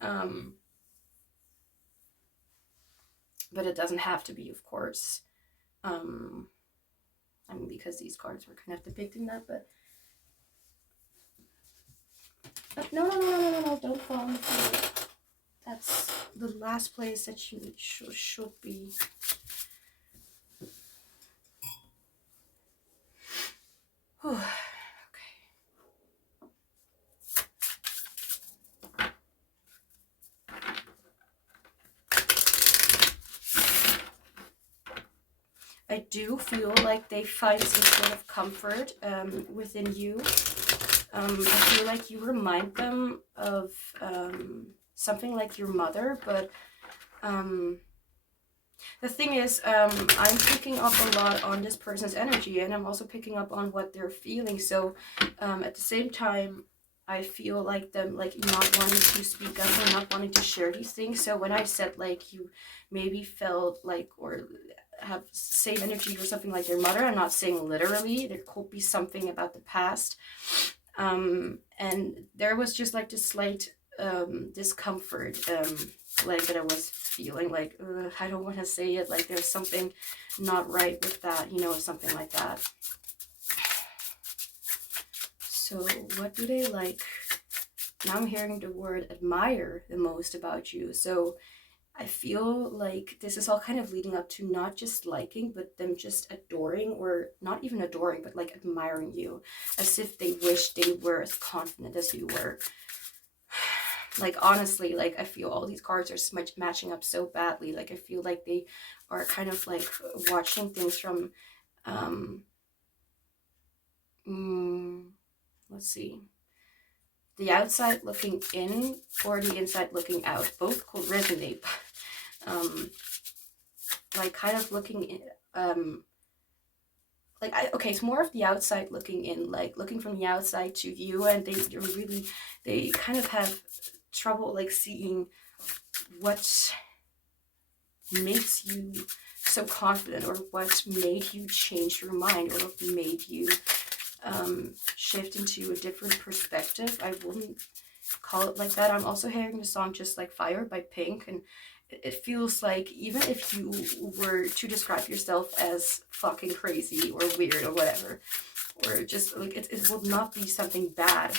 um, but it doesn't have to be, of course. I mean, because these cards were kind of depicting that, but no, don't fall on the floor. That's the last place that you should be. Okay. I do feel like they find some sort of comfort within you. I feel like you remind them of something like your mother, but the thing is, I'm picking up a lot on this person's energy, and I'm also picking up on what they're feeling. So at the same time, I feel like them, like, not wanting to speak up and not wanting to share these things. So when I said, like, you maybe felt like, or have same energy or something like their mother, I'm not saying literally. There could be something about the past. And there was just like this slight discomfort, like, that I was feeling like, I don't want to say it, like there's something not right with that, you know, something like that. So what do they like? Now I'm hearing the word admire the most about you. So I feel like this is all kind of leading up to not just liking, but them just adoring, or not even adoring, but like admiring you, as if they wish they were as confident as you were. Like, honestly, like, I feel all these cards are matching up so badly. Like, I feel like they are kind of like watching things from, let's see, the outside looking in or the inside looking out. Both could resonate. Like, kind of looking in, like, okay, it's more of the outside looking in, like looking from the outside to you, and they kind of have trouble like seeing what makes you so confident, or what made you change your mind, or what made you shift into a different perspective. I wouldn't call it like that. I'm also hearing the song Just Like Fire by Pink, and it feels like even if you were to describe yourself as fucking crazy or weird or whatever, or just like, it will not be something bad.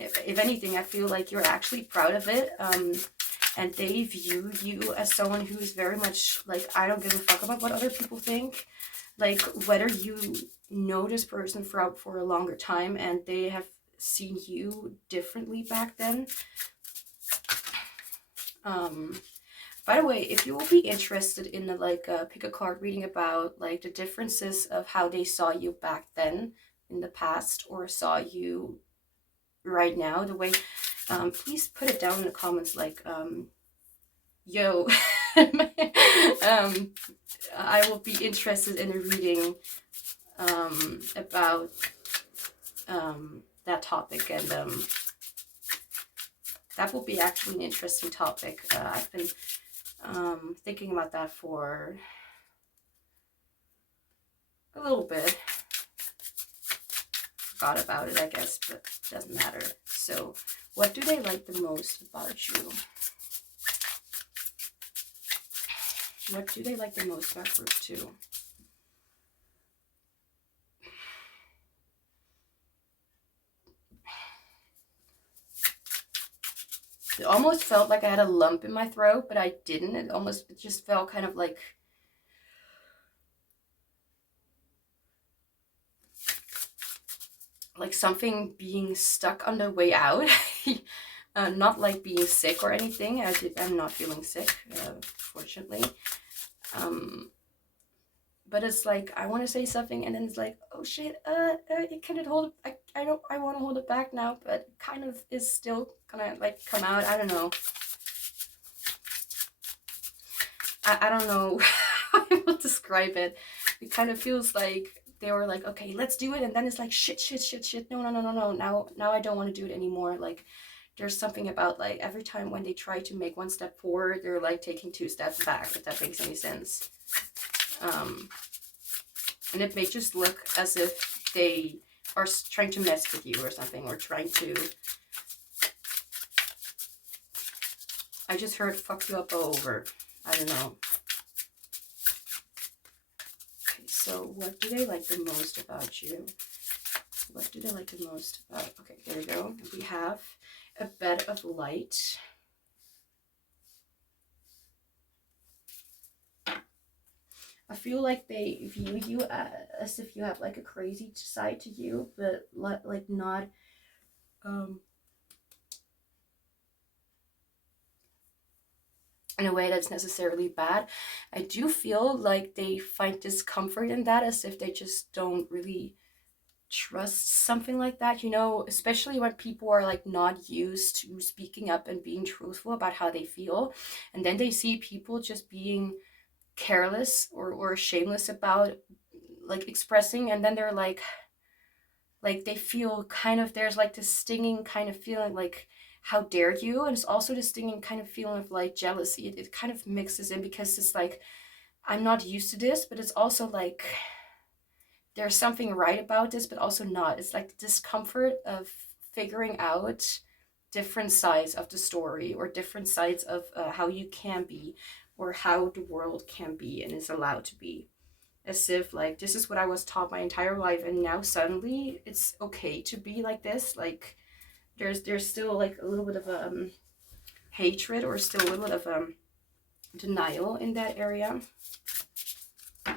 If anything, I feel like you're actually proud of it, and they view you as someone who is very much like, I don't give a fuck about what other people think. Like, whether you know this person for a longer time and they have seen you differently back then. By the way, if you will be interested in the, like, pick a card reading about like the differences of how they saw you back then in the past, or saw you right now, the way, please put it down in the comments, like, yo, I will be interested in a reading about that topic, and that will be actually an interesting topic. I've been thinking about that for a little bit. Forgot about it, I guess, but doesn't matter. So, what do they like the most about you? What do they like the most about group 2? It almost felt like I had a lump in my throat, but I didn't. It just felt kind of like, something being stuck on the way out. Not like being sick or anything. I'm not feeling sick, fortunately. But it's like, I want to say something, and then it's like, oh shit, I couldn't hold it. I want to hold it back now, but kind of is still gonna like come out. I don't know. I don't know how I will describe it. It kind of feels like they were like, okay, let's do it, and then it's like shit. No. Now I don't want to do it anymore. Like there's something about like every time when they try to make one step forward, they're like taking 2 steps back, if that makes any sense. And it may just look as if they are trying to mess with you or something, or trying to... I just heard fuck you up over. I don't know. Okay, so what do they like the most about you? What do they like the most about... Okay, there we go. We have a bed of light. I feel like they view you as if you have like a crazy side to you, but like not in a way that's necessarily bad. I do feel like they find discomfort in that, as if they just don't really trust something like that, you know, especially when people are like not used to speaking up and being truthful about how they feel, and then they see people just being careless or shameless about like expressing, and then they're like they feel kind of, there's like this stinging kind of feeling like, how dare you? And it's also this stinging kind of feeling of like jealousy. It kind of mixes in, because it's like, I'm not used to this, but it's also like there's something right about this, but also not. It's like the discomfort of figuring out different sides of the story, or different sides of how you can be, or how the world can be and is allowed to be. As if like, this is what I was taught my entire life, and now suddenly it's okay to be like this. Like there's still like a little bit of hatred, or still a little bit of denial in that area. I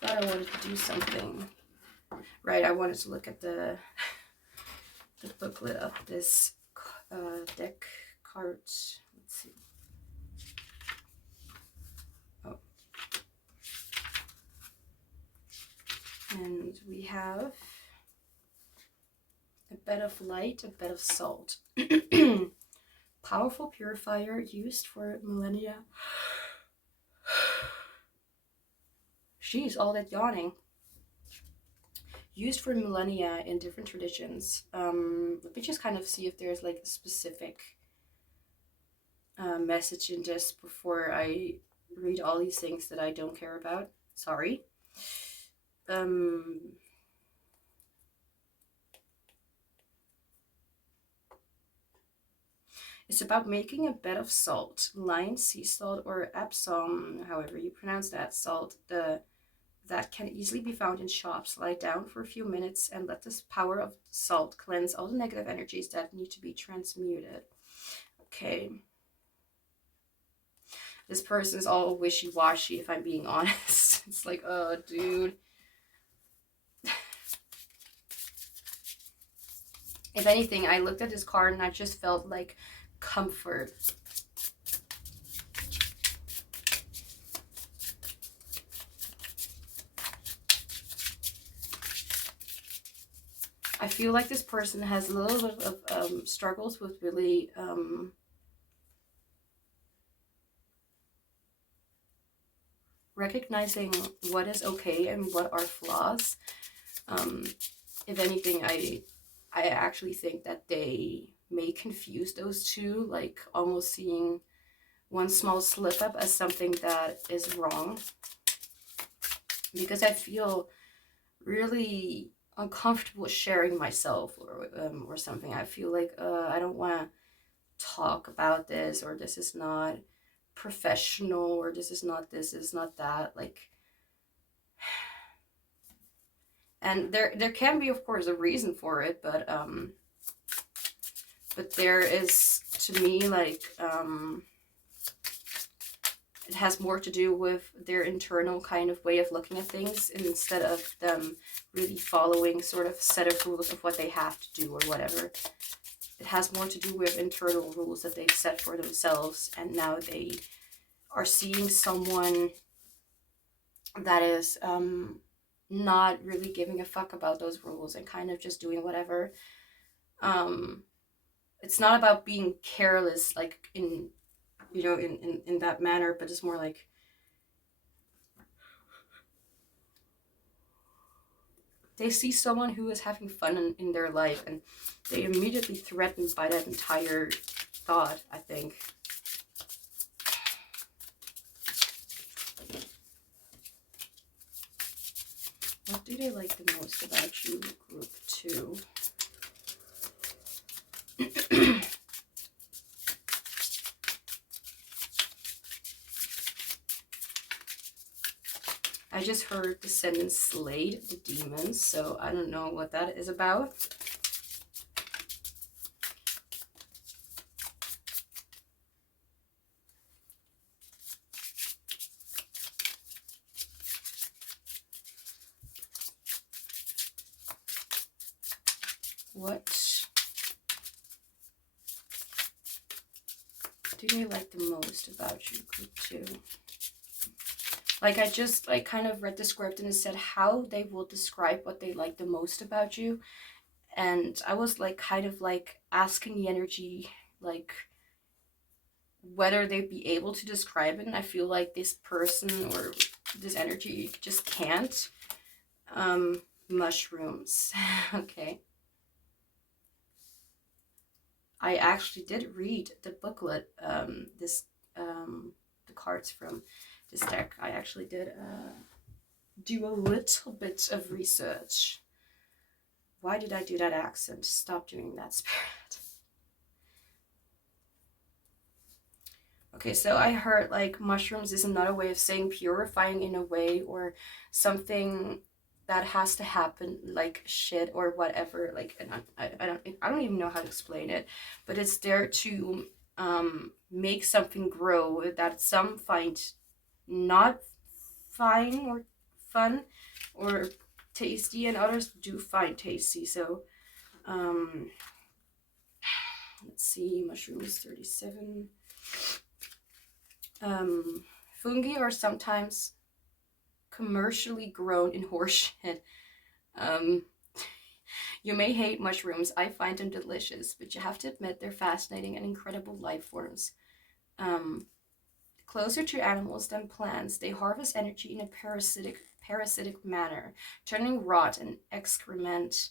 thought I wanted to do something. Right, I wanted to look at the booklet of this deck cards. Let's see. Oh. And we have a bed of light, a bed of salt. Powerful purifier used for millennia. Jeez, all that yawning. Used for millennia in different traditions. Let me just kind of see if there's like a specific message in this before I read all these things that I don't care about. Sorry. It's about making a bed of salt, lime, sea salt, or Epsom, however you pronounce that, salt, that can easily be found in shops. Lie down for a few minutes and let this power of salt cleanse all the negative energies that need to be transmuted. Okay. This person is all wishy-washy, if I'm being honest. It's like, oh, dude. If anything, I looked at this card and I just felt like comfort. I feel like this person has a little bit of struggles with really recognizing what is okay and what are flaws. If anything, I actually think that they may confuse those two, like almost seeing one small slip up as something that is wrong. Because I feel really uncomfortable sharing myself or something. I feel like I don't want to talk about this, or this is not professional, or this is not that, like. And there can be, of course, a reason for it, but there is, to me, like, it has more to do with their internal kind of way of looking at things, instead of them really following sort of set of rules of what they have to do or whatever. It has more to do with internal rules that they've set for themselves, and now they are seeing someone that is not really giving a fuck about those rules and kind of just doing whatever. It's not about being careless, like in, you know, in that manner, but it's more like they see someone who is having fun in their life and they immediately threatened by that entire thought, I think. What do they like the most about you, group 2? I just heard Descendant slayed the demons, so I don't know what that is about. What do they like the most about you, group 2? Like, I just, like, kind of read the script and it said how they will describe what they like the most about you. And I was, like, kind of, like, asking the energy, like, whether they'd be able to describe it. And I feel like this person or this energy just can't. Mushrooms. Okay. I actually did read the booklet, the cards from this deck. I actually did do a little bit of research. Why did I do that accent? Stop doing that, Spirit. Okay, so I heard like mushrooms is another way of saying purifying in a way, or something that has to happen, like shit or whatever. Like, and I don't even know how to explain it, but it's there to make something grow that some find not fine or fun or tasty, and others do find tasty. So let's see, mushrooms 37. Fungi are sometimes commercially grown in horseshit. You may hate mushrooms. I find them delicious, but you have to admit they're fascinating and incredible life forms. Closer to animals than plants, they harvest energy in a parasitic manner, turning rot and excrement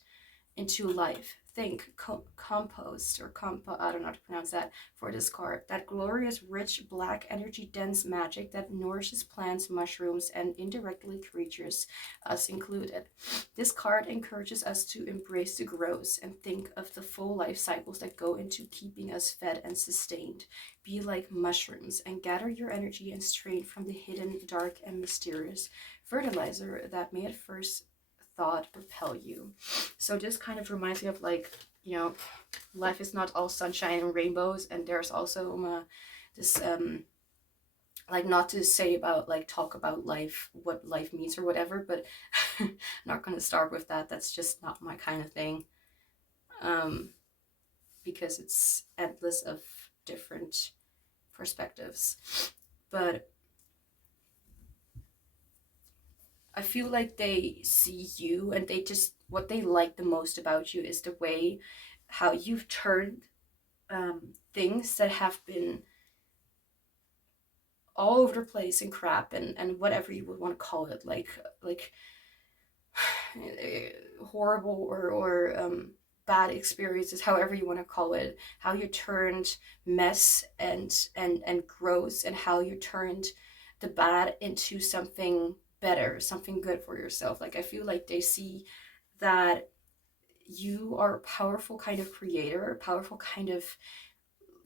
into life. Think compost or I don't know how to pronounce that for this card. That glorious, rich, black, energy-dense magic that nourishes plants, mushrooms, and indirectly creatures, us included. This card encourages us to embrace the gross and think of the full life cycles that go into keeping us fed and sustained. Be like mushrooms and gather your energy and strength from the hidden, dark, and mysterious fertilizer that may at first thought repel you. So this kind of reminds me of, like, you know, life is not all sunshine and rainbows, and there's also this like, not to say about, like, talk about life, what life means or whatever, but I'm not going to start with that. That's just not my kind of thing, because it's endless of different perspectives. But I feel like they see you, and they just, what they like the most about you is the way how you've turned things that have been all over the place and crap and whatever you would want to call it, like horrible or bad experiences, however you want to call it, how you turned mess and gross, and how you turned the bad into something better, something good for yourself. Like, I feel like they see that you are a powerful kind of creator, a powerful kind of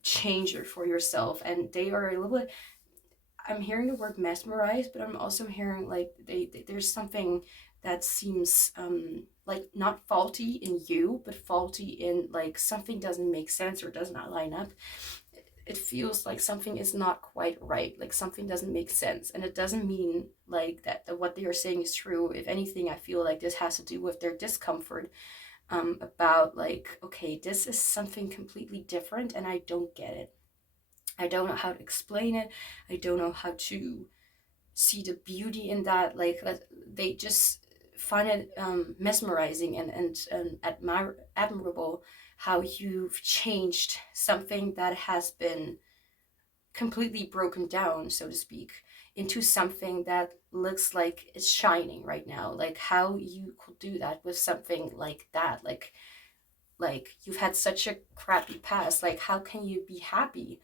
changer for yourself, and they are a little bit, I'm hearing the word mesmerized, but I'm also hearing like there's something that seems like not faulty in you, but faulty in, like, something doesn't make sense or does not line up. It feels like something is not quite right, like something doesn't make sense, and it doesn't mean like that what they are saying is true. If anything, I feel like this has to do with their discomfort about, like, okay, this is something completely different and I don't get it. I don't know how to explain it. I don't know how to see the beauty in that. Like, they just find it mesmerizing and admirable how you've changed something that has been completely broken down, so to speak, into something that looks like it's shining right now. Like how you could do that with something like that. Like you've had such a crappy past. Like how can you be happy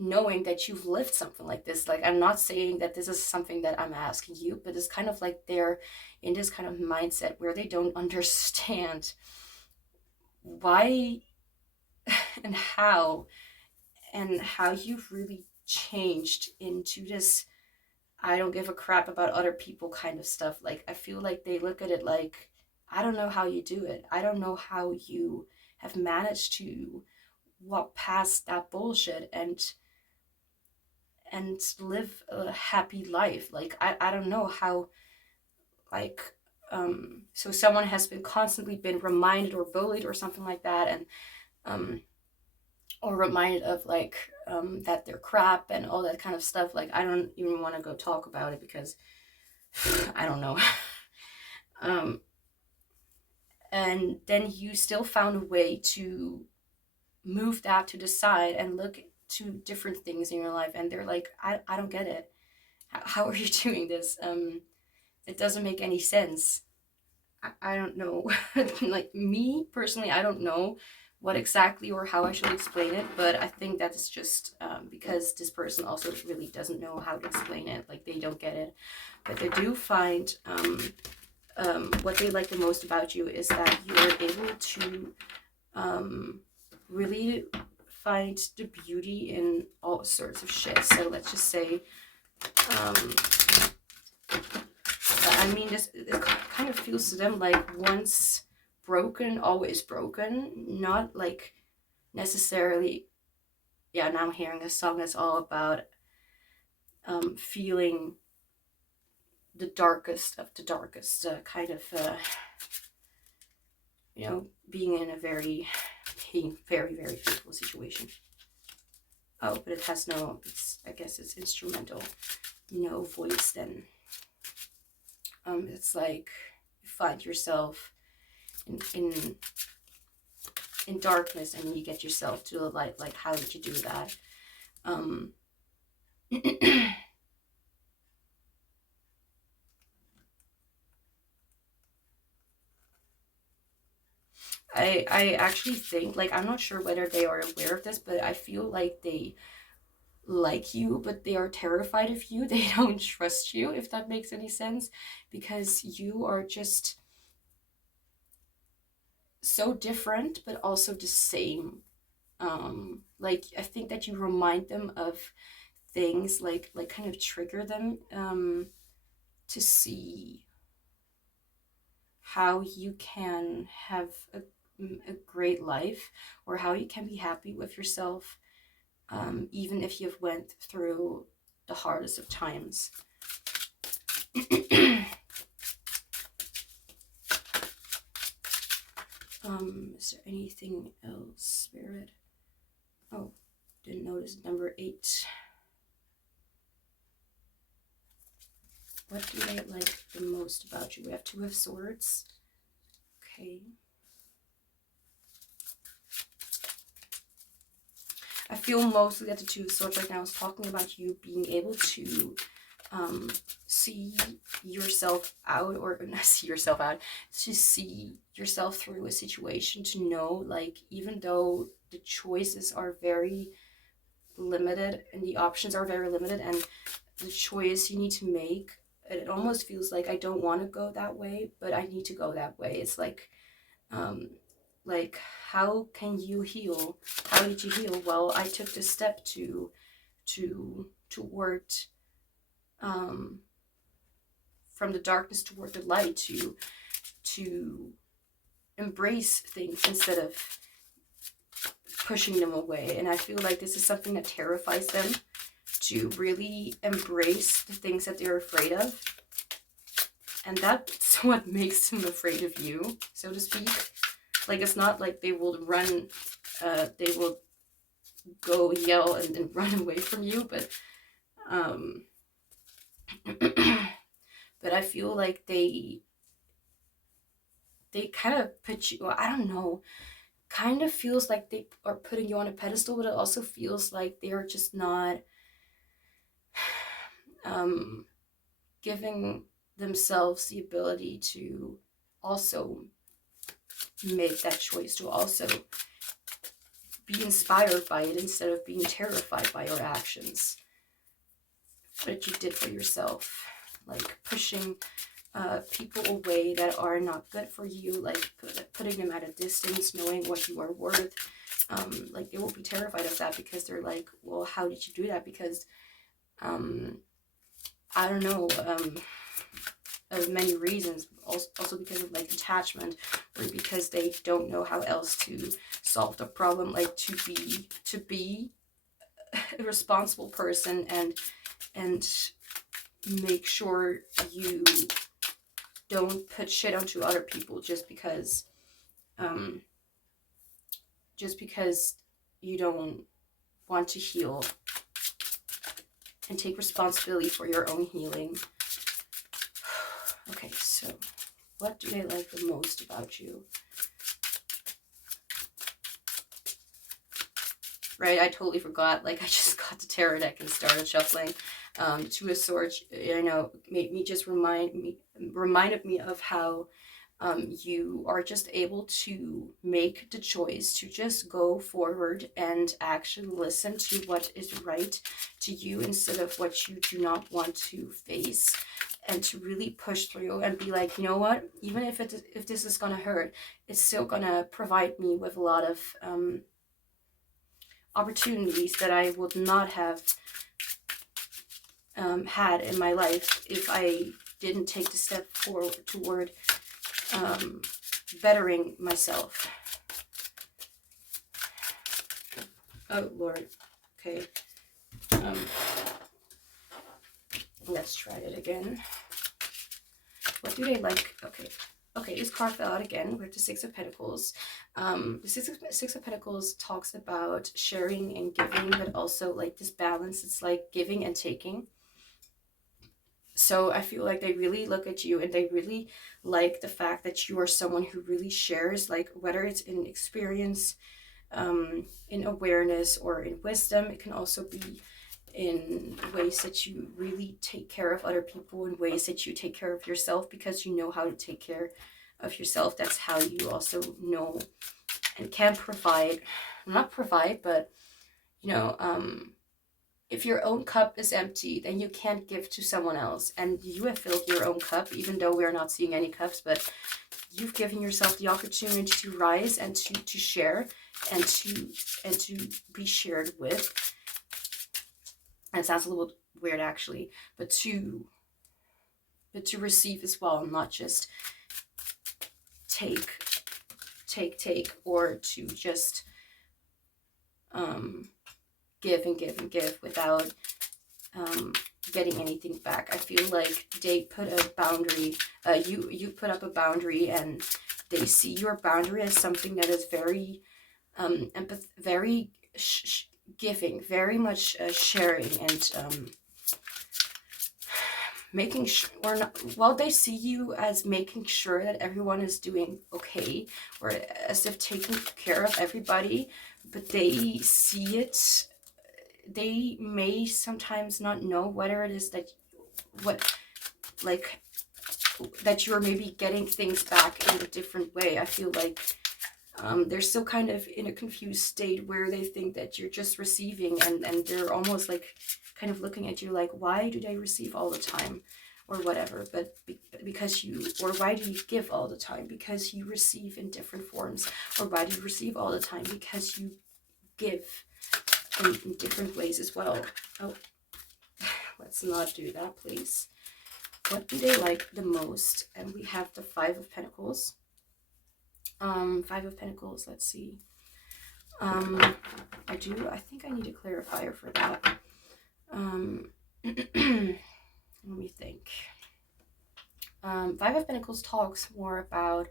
knowing that you've lived something like this? Like, I'm not saying that this is something that I'm asking you, but it's kind of like they're in this kind of mindset where they don't understand why and how you've really changed into this I don't give a crap about other people kind of stuff. Like, I feel like they look at it like, I don't know how you do it. I don't know how you have managed to walk past that bullshit and live a happy life. Like, I don't know how, like, so someone has been constantly been reminded or bullied or something like that, and or reminded of like that they're crap and all that kind of stuff. Like, I don't even want to go talk about it because I don't know. And then you still found a way to move that to the side and look to different things in your life, and they're like, I don't get it. How are you doing this? It doesn't make any sense. I don't know. Like, me personally, I don't know what exactly or how I should explain it, but I think that's just because this person also really doesn't know how to explain it. Like, they don't get it, but they do find what they like the most about you is that you're able to really find the beauty in all sorts of shit. So let's just say I mean, it kind of feels to them like once broken, always broken. Not like necessarily, yeah, now I'm hearing a song that's all about feeling the darkest of the darkest, kind of, you know, being in a very, very painful situation. Oh, but it has no, I guess it's instrumental, no voice then. It's like you find yourself in darkness and you get yourself to the light. Like, how did you do that? I actually think, like, I'm not sure whether they are aware of this, but I feel like they like you, but they are terrified of you. They don't trust you, if that makes any sense, because you are just so different, but also the same. Like, I think that you remind them of things, like kind of trigger them to see how you can have a great life, or how you can be happy with yourself, even if you've went through the hardest of times. Is there anything else, Spirit? Oh, didn't notice number 8. What do they like the most about you? We have 2 of Swords. Okay. I feel mostly that the 2 of Swords right now is talking about you being able to see yourself out, or not see yourself out, to see yourself through a situation, to know, like, even though the choices are very limited and the options are very limited, and the choice you need to make, it almost feels like I don't want to go that way, but I need to go that way. It's like how can you heal? How did you heal? Well, I took the step toward from the darkness toward the light, to embrace things instead of pushing them away. And I feel like this is something that terrifies them, to really embrace the things that they're afraid of. And that's what makes them afraid of you, so to speak. Like, it's not like they will run, they will go yell and run away from you, but I feel like they kind of put you, well, I don't know, kind of feels like they are putting you on a pedestal, but it also feels like they are just not giving themselves the ability to also make that choice, to also be inspired by it instead of being terrified by your actions that you did for yourself, like pushing people away that are not good for you, like putting them at a distance, knowing what you are worth. Like they will be terrified of that because they're like, well, how did you do that? Because I don't know, of many reasons, also because of like attachment, or because they don't know how else to solve the problem, like to be a responsible person and make sure you don't put shit onto other people just because you don't want to heal and take responsibility for your own healing. Okay, so what do they like the most about you? Right, I totally forgot. Like, I just got the tarot deck and started shuffling. Two of Swords, you know, made me just reminded me of how you are just able to make the choice to just go forward and actually listen to what is right to you instead of what you do not want to face, and to really push through and be like, you know what, even if this is gonna hurt, it's still gonna provide me with a lot of opportunities that I would not have had in my life if I didn't take the step forward toward bettering myself. Oh Lord. Okay. Let's try it again. What do they like? Okay, this card fell out again with the Six of Pentacles. The Six of Pentacles talks about sharing and giving, but also like this balance. It's like giving and taking. So I feel like they really look at you and they really like the fact that you are someone who really shares, like whether it's in experience, in awareness, or in wisdom. It can also be in ways that you really take care of other people, in ways that you take care of yourself because you know how to take care of yourself. That's how you also know and can provide, not provide, but you know, if your own cup is empty, then you can't give to someone else. And you have filled your own cup, even though we're not seeing any cups, but you've given yourself the opportunity to rise and to share and to be shared with. And it sounds a little weird actually, but to receive as well, not just take, or to just give and give and give without getting anything back. I feel like they put a boundary, you put up a boundary, and they see your boundary as something that is very very giving, very much sharing, and making sure, or not, well, they see you as making sure that everyone is doing okay, or as if taking care of everybody, but they see it, they may sometimes not know whether it is that that you're maybe getting things back in a different way. I feel like they're still kind of in a confused state where they think that you're just receiving, and they're almost like kind of looking at you like, why do they receive all the time or whatever, but because you, or why do you give all the time? Because you receive in different forms. Or why do you receive all the time? Because you give in different ways as well. Oh, let's not do that, please. What do they like the most? And we have the Five of Pentacles. Five of Pentacles, let's see. I think I need a clarifier for that. Let me think. Five of Pentacles talks more about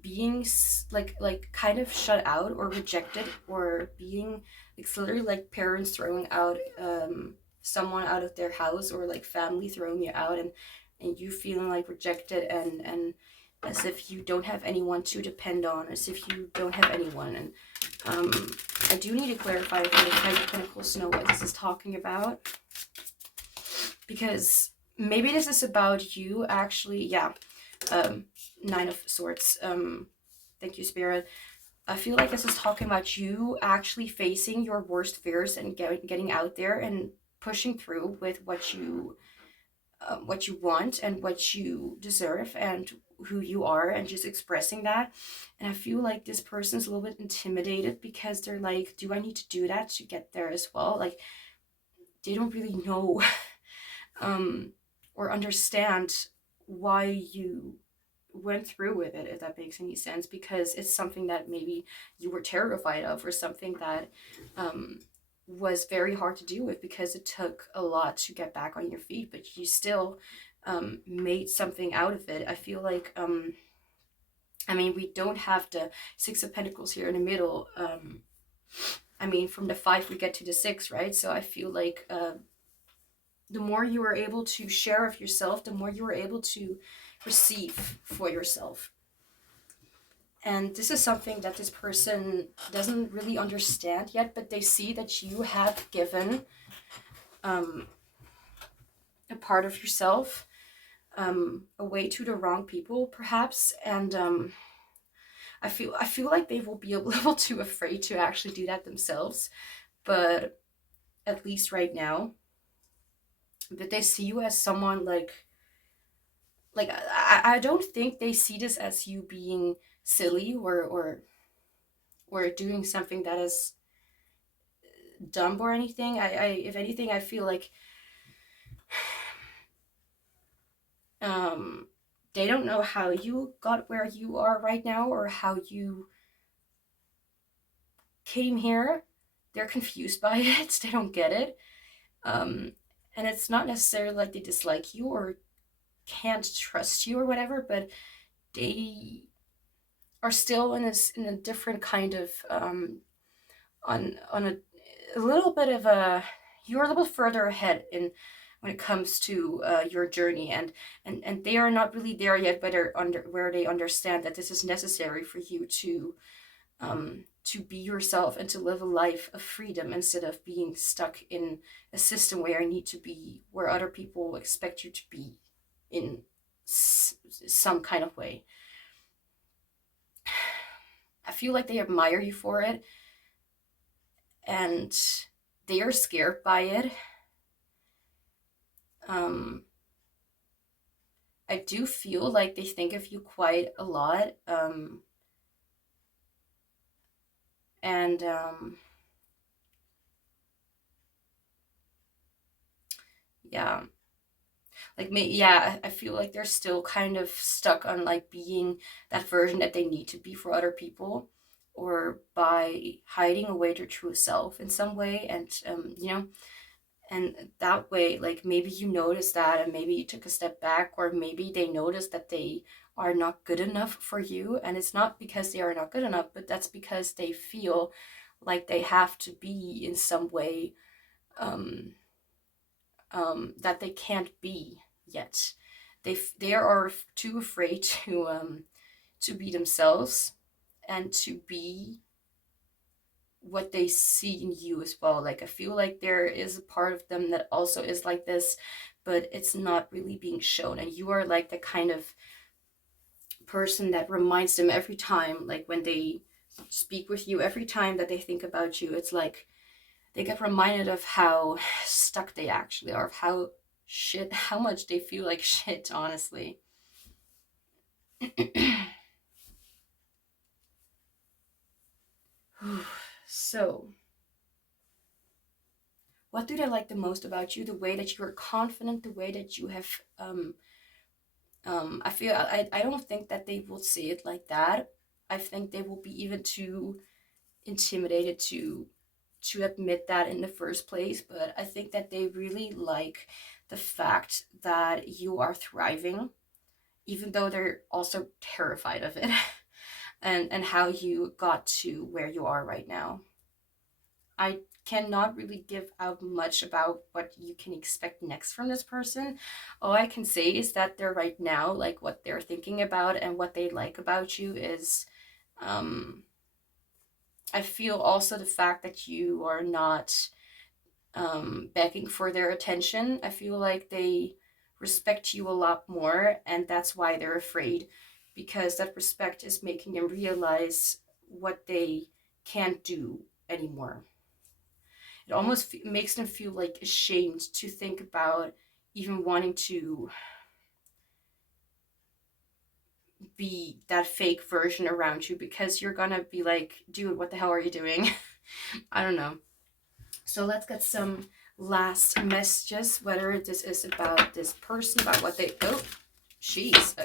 being like kind of shut out or rejected, or being, it's literally like parents throwing out someone out of their house, or like family throwing you out, and you feeling like rejected, and as if you don't have anyone to depend on, as if you don't have anyone. And I do need to clarify with the Five of Pentacles to know what this is talking about, because maybe this is about you actually. Yeah, Nine of Swords. Thank you, Spirit. I feel like this is talking about you actually facing your worst fears and getting out there and pushing through with what you want and what you deserve and who you are, and just expressing that. And I feel like this person's a little bit intimidated because they're like, do I need to do that to get there as well? Like, they don't really know or understand why you went through with it, if that makes any sense, because it's something that maybe you were terrified of, or something that was very hard to deal with, because it took a lot to get back on your feet, but you still made something out of it. I feel like I mean, we don't have the Six of Pentacles here in the middle. I mean, from the 5 we get to the 6, right? So I feel like the more you are able to share of yourself, the more you are able to receive for yourself. And this is something that this person doesn't really understand yet, but they see that you have given a part of yourself away to the wrong people, perhaps. And I feel like they will be a little too afraid to actually do that themselves, but at least right now. But they see you as someone like I don't think they see this as you being silly or doing something that is dumb or anything. If anything, I feel like they don't know how you got where you are right now, or how you came here. They're confused by it. They don't get it. And it's not necessarily like they dislike you or can't trust you or whatever, but they are still in a different kind of on a little bit of a, you're a little further ahead in when it comes to your journey, and they are not really there yet, but they're where they understand that this is necessary for you to be yourself and to live a life of freedom, instead of being stuck in a system where you need to be where other people expect you to be in some kind of way. I feel like they admire you for it, and they are scared by it. I do feel like they think of you quite a lot. And yeah, like yeah, I feel like they're still kind of stuck on like being that version that they need to be for other people, or by hiding away their true self in some way. And you know, and that way, like, maybe you noticed that, and maybe you took a step back, or maybe they noticed that they are not good enough for you, and it's not because they are not good enough, but that's because they feel like they have to be in some way that they can't be yet. They are too afraid to be themselves, and to be what they see in you as well. Like, I feel like there is a part of them that also is like this, but it's not really being shown. And you are like the kind of person that reminds them every time, like when they speak with you, every time that they think about you, it's like they get reminded of how stuck they actually are, of how much they feel like shit, honestly. So, what do they like the most about you? The way that you are confident, the way that you have I don't think that they will say it like that. I think they will be even too intimidated to admit that in the first place. But I think that they really like the fact that you are thriving, even though they're also terrified of it. and how you got to where you are right now. I cannot really give out much about what you can expect next from this person. All I can say is that they're right now, like what they're thinking about and what they like about you is, I feel also the fact that you are not begging for their attention. I feel like they respect you a lot more, and that's why they're afraid, because that respect is making them realize what they can't do anymore. It almost makes them feel like ashamed to think about even wanting to be that fake version around you, because you're gonna be like, dude, what the hell are you doing? I don't know. So let's get some last messages, whether this is about this person, about what they, oh, she's,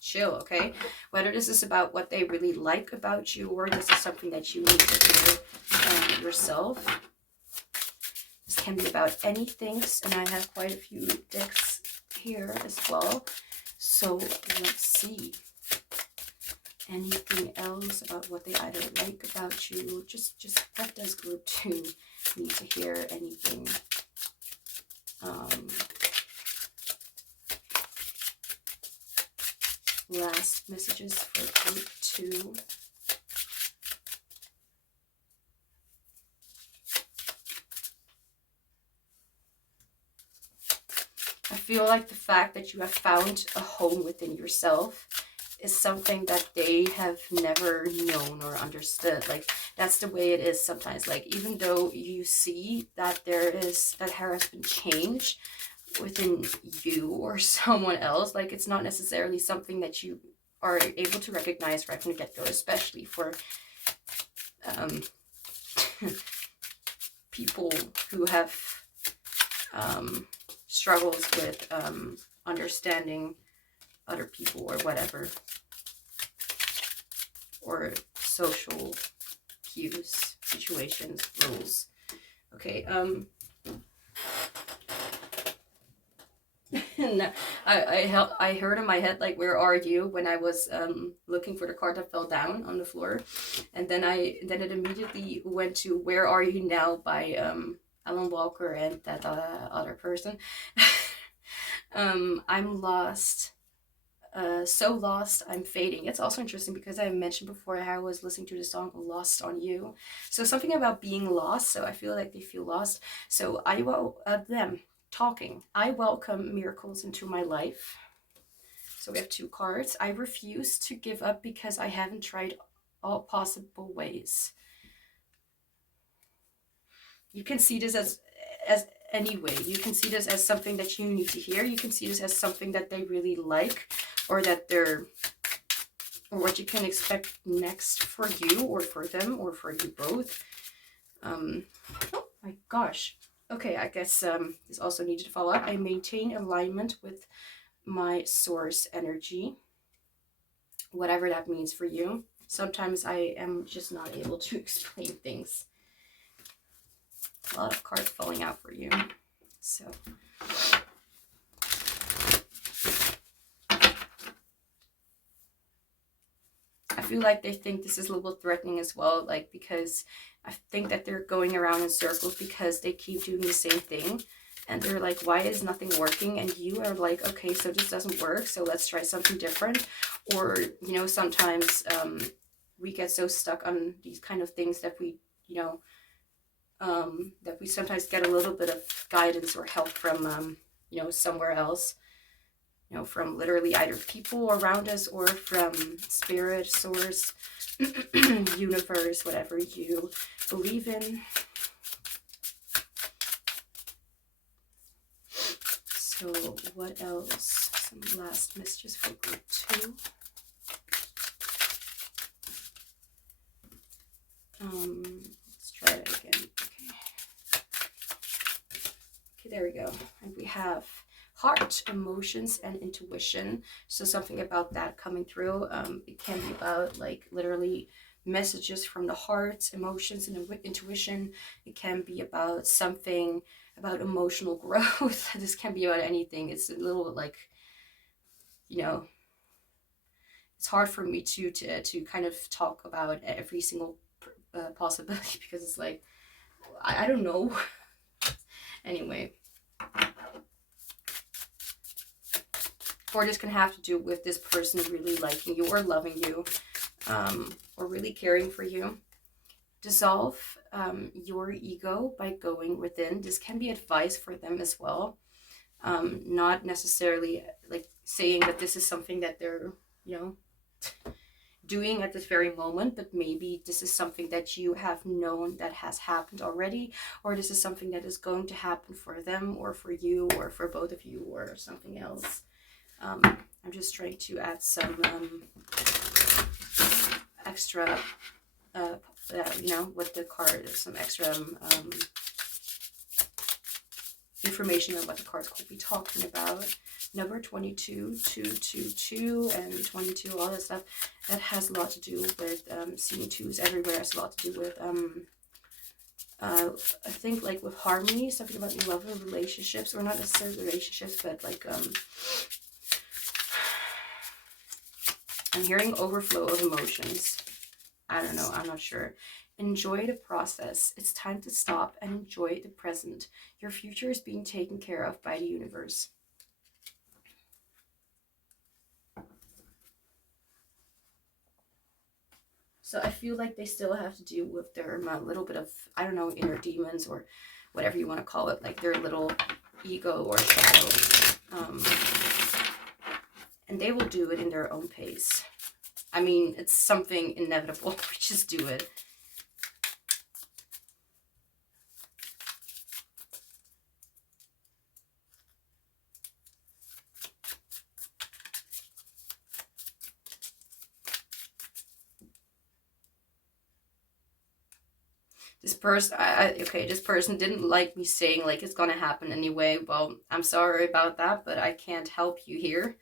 chill, okay? Whether this is about what they really like about you, or this is something that you need to hear yourself. This can be about anything, and I have quite a few decks here as well. So let's see. Anything else about what they either like about you? Just what does group 2 need to hear? Anything? Last messages for group 2. I feel like the fact that you have found a home within yourself is something that they have never known or understood. Like, that's the way it is sometimes. Like, even though you see that there has been change within you or someone else, like, it's not necessarily something that you are able to recognize right from the get-go, especially for people who have struggles with understanding other people or whatever, or social cues, situations, rules. Okay, no, I heard in my head, like, where are you, when I was looking for the card that fell down on the floor, and then it immediately went to Where Are You Now by Alan Walker and that other person. I'm lost. So lost, I'm fading. It's also interesting because I mentioned before how I was listening to the song Lost on You. So something about being lost. So I feel like they feel lost. So them talking. I welcome miracles into my life. So we have 2 cards. I refuse to give up because I haven't tried all possible ways. You can see this as anyway. You can see this as something that you need to hear. You can see this as something that they really like, or that they're, or what you can expect next for you, or for them, or for you both. Oh my gosh. Okay, I guess this also needed to follow up. I maintain alignment with my source energy, whatever that means for you. Sometimes I am just not able to explain things. A lot of cards falling out for you. So I feel like they think this is a little threatening as well, like, because I think that they're going around in circles because they keep doing the same thing, and they're like, why is nothing working? And you are like, okay, so this doesn't work, so let's try something different. Or, you know, sometimes we get so stuck on these kind of things that we, you know, that we sometimes get a little bit of guidance or help from, you know, somewhere else, you know, from literally either people around us or from spirit, source, universe, whatever you believe in. So what else? Some last messages for group 2. Let's try it again. Okay, there we go. And we have heart, emotions, and intuition. So something about that coming through. It can be about, like, literally messages from the heart, emotions, and intuition. It can be about something about emotional growth. This can be about anything. It's a little bit like, you know, it's hard for me to kind of talk about every single possibility, because it's like, I don't know. Anyway. Or this can have to do with this person really liking you or loving you, or really caring for you. Dissolve your ego by going within. This can be advice for them as well. Not necessarily like saying that this is something that they're, you know, doing at this very moment, but maybe this is something that you have known that has happened already, or this is something that is going to happen for them or for you or for both of you or something else. I'm just trying to add some extra, you know, with the card, some extra information on what the cards could be talking about. Number 22, 222, and 22, all that stuff, that has a lot to do with seeing twos everywhere. Has a lot to do with, I think, like with harmony, something about love and relationships, or not necessarily relationships, but like, I'm hearing overflow of emotions. I don't know, I'm not sure. Enjoy the process. It's time to stop and enjoy the present. Your future is being taken care of by the universe. So I feel like they still have to deal with their little bit of, I don't know, inner demons or whatever you want to call it, like their little ego or shadow. And they will do it in their own pace. I mean, it's something inevitable. We just do it. This person, okay, this person didn't like me saying like it's gonna happen anyway. Well, I'm sorry about that, but I can't help you here.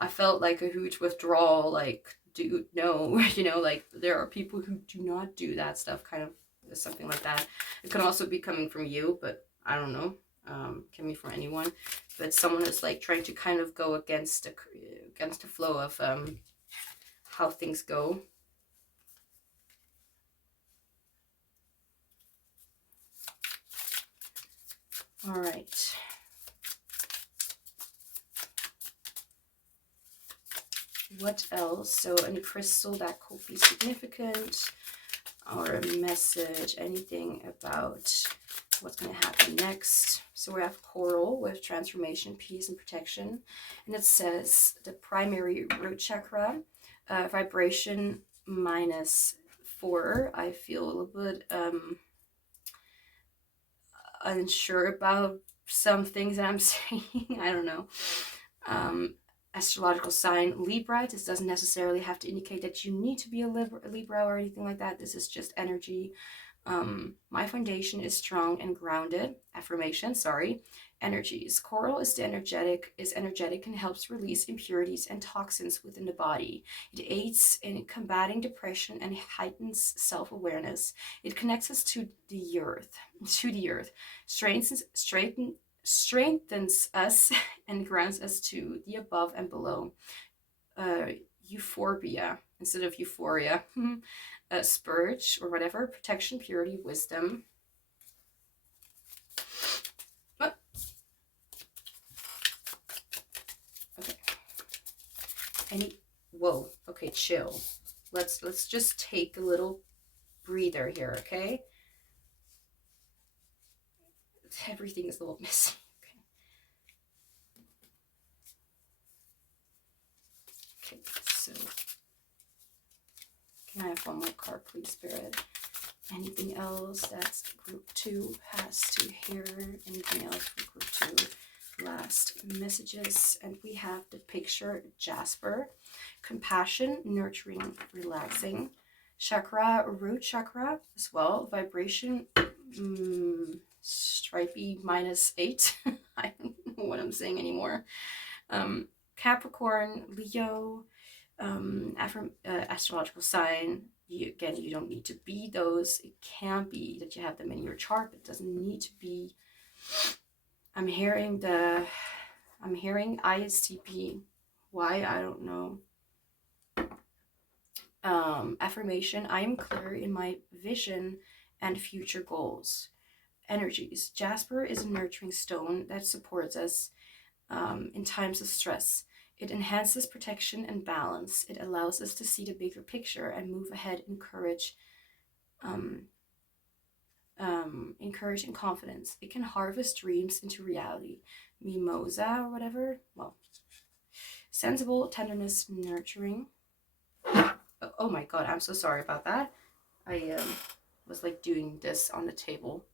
I felt like a huge withdrawal, like, dude, no, you know, like there are people who do not do that stuff, kind of something like that. It can also be coming from you, but I don't know, can be from anyone, but someone is like trying to kind of go against the flow of how things go. All right. What else? So a crystal that could be significant, or a message, anything about what's going to happen next. So we have coral with transformation, peace, and protection. And it says the primary root chakra, vibration -4. I feel a little bit unsure about some things that I'm saying. I don't know. Astrological sign Libra. This doesn't necessarily have to indicate that you need to be a Libra or anything like that. This is just energy. My foundation is strong and grounded. Affirmation, sorry. Energies. Coral is energetic and helps release impurities and toxins within the body. It aids in combating depression and heightens self-awareness. It connects us to the earth, strengthens us and grounds us to the above and below. Euphorbia instead of euphoria. Spurge or whatever, protection, purity, wisdom. Oh. Okay. Whoa. Okay, chill. Let's just take a little breather here, okay? Everything is a little messy. Okay, so can I have one more card, please, Spirit? Anything else that's group 2 has to hear? Anything else for group 2? Last messages. And we have the picture Jasper. Compassion, nurturing, relaxing. Chakra, root chakra as well. Vibration, stripey -8. I don't know what I'm saying anymore. Capricorn, Leo, astrological sign. You don't need to be those. It can be that you have them in your chart, but it doesn't need to be. I'm hearing ISTP. Why? I don't know. Affirmation, I am clear in my vision and future goals. Energies. Jasper is a nurturing stone that supports us in times of stress. It enhances protection and balance. It allows us to see the bigger picture and move ahead in courage, and confidence. It can harvest dreams into reality. Mimosa or whatever. Well, sensible, tenderness, nurturing. Oh my god, I'm so sorry about that. I was like doing this on the table.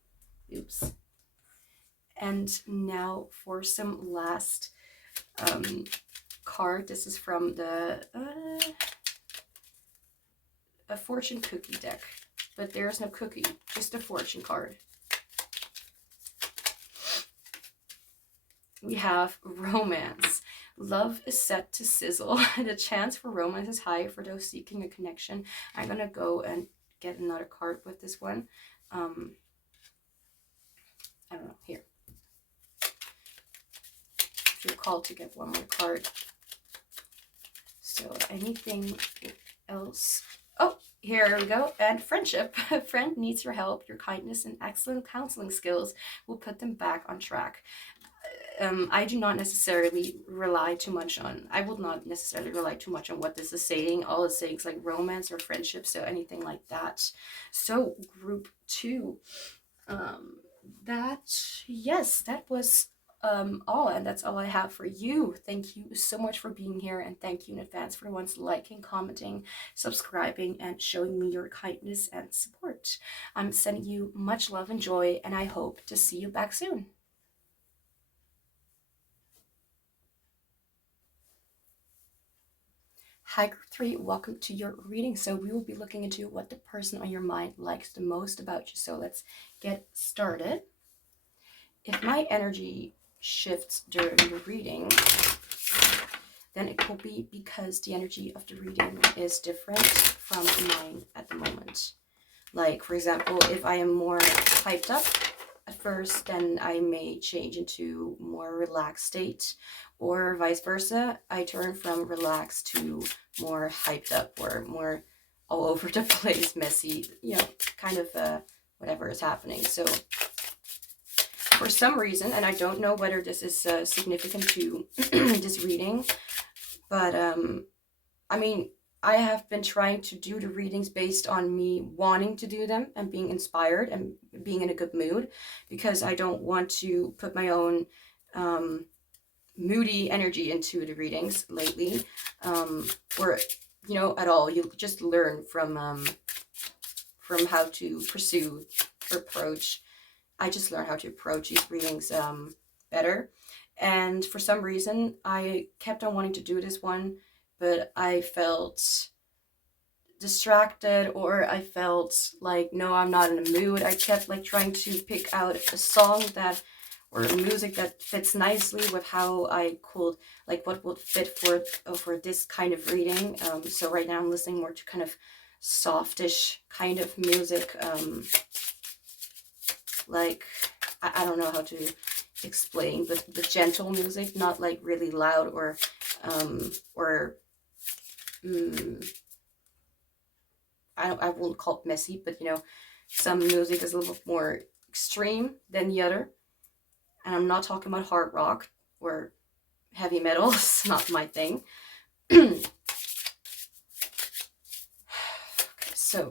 Oops. And now for some last card. This is from the a fortune cookie deck, but there's no cookie, just a fortune card. We have romance. Love is set to sizzle. The chance for romance is high for those seeking a connection. I'm gonna go and get another card with this one. I don't know, here. Feel called to get one more card. So anything else? Oh, here we go. And friendship. A friend needs your help. Your kindness and excellent counseling skills will put them back on track. I do not necessarily rely too much on, I will not necessarily rely too much on what this is saying. All it's saying is like romance or friendship, so anything like that. So group 2, yes, that was all, and that's all I have for you. Thank you so much for being here, and thank you in advance for the ones liking, commenting, subscribing, and showing me your kindness and support. I'm sending you much love and joy, and I hope to see you back soon. Hi group 3, welcome to your reading. So we will be looking into what the person on your mind likes the most about you. So let's get started. If my energy shifts during the reading, then it could be because the energy of the reading is different from mine at the moment. Like, for example, if I am more hyped up at first, then I may change into more relaxed state, or vice versa. I turn from relaxed to more hyped up or more all over the place, messy, you know, kind of whatever is happening. So for some reason, and I don't know whether this is significant to this reading, but I mean, I have been trying to do the readings based on me wanting to do them and being inspired and being in a good mood, because I don't want to put my own moody energy into the readings lately, or, you know, at all. You just learn from how to pursue or approach. I just learned how to approach these readings better. And for some reason, I kept on wanting to do this one, but I felt distracted, or I felt like, no, I'm not in a mood. I kept like trying to pick out a song that, or music that fits nicely with how I could, like what would fit for this kind of reading. So right now I'm listening more to kind of softish kind of music, like, I don't know how to explain, but the gentle music, not like really loud or I won't call it messy, but you know, some music is a little bit more extreme than the other. And I'm not talking about hard rock or heavy metal. It's not my thing. Okay, so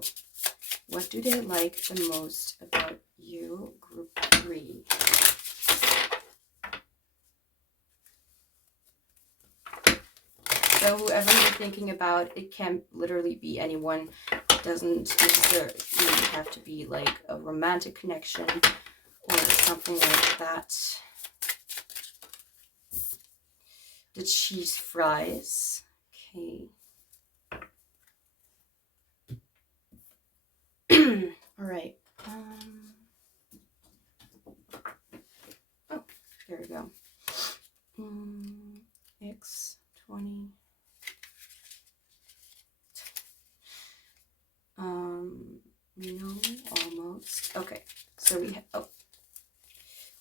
what do they like the most about you, group 3? So whoever you're thinking about, it can literally be anyone. It doesn't necessarily have to be like a romantic connection or something like that. The cheese fries. Okay. All right. Oh, there we go. X20. No, almost. Okay, so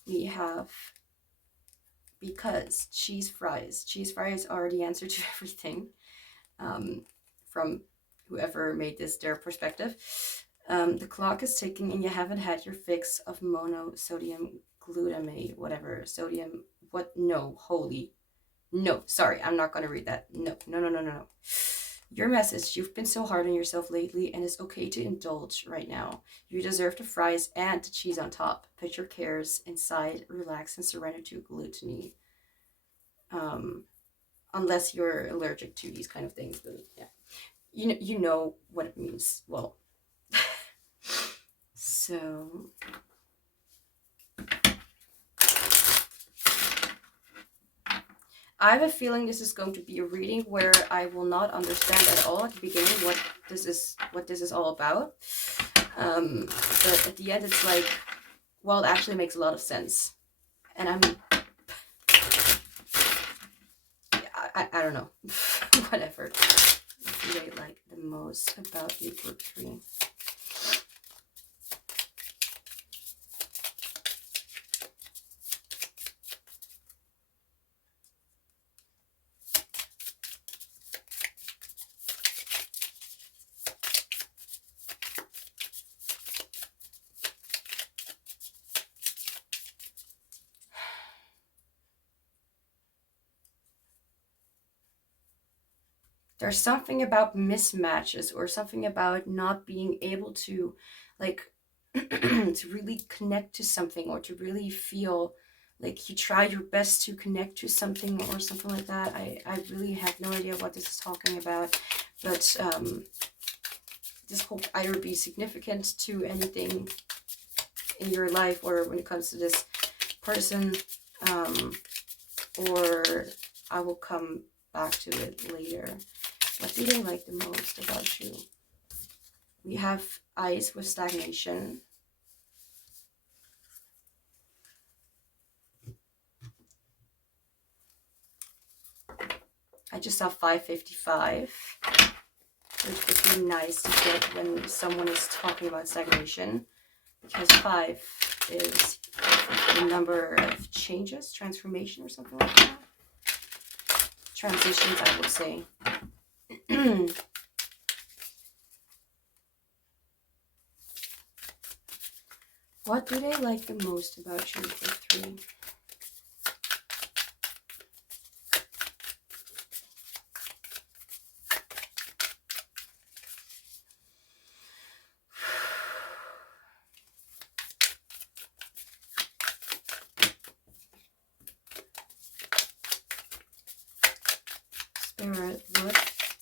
we have because cheese fries. Cheese fries are the answer to everything. From whoever made this their perspective. The clock is ticking and you haven't had your fix of monosodium glutamate, whatever. Sodium, what? No, holy. No, sorry, I'm not going to read that. No, no, no, no, no, no. Your message: you've been so hard on yourself lately, and it's okay to indulge right now. You deserve the fries and the cheese on top. Put your cares inside, relax, and surrender to gluttony. Unless you're allergic to these kind of things, but yeah, you know what it means. Well, so I have a feeling this is going to be a reading where I will not understand at all at the beginning what this is all about. But at the end, it's like, well, it actually makes a lot of sense, and I don't know, whatever. What do they like the most about you, group 3? There's something about mismatches or something about not being able to, like, to really connect to something, or to really feel like you try your best to connect to something or something like that. I really have no idea what this is talking about, but this will either be significant to anything in your life, or when it comes to this person, or I will come back to it later. What do they like the most about you? We have ice with stagnation. I just saw 555, which would be nice to get when someone is talking about stagnation, because 5 is the number of changes, transformation, or something like that. Transitions, I would say. What do they like the most about you, group 3? Spirit, what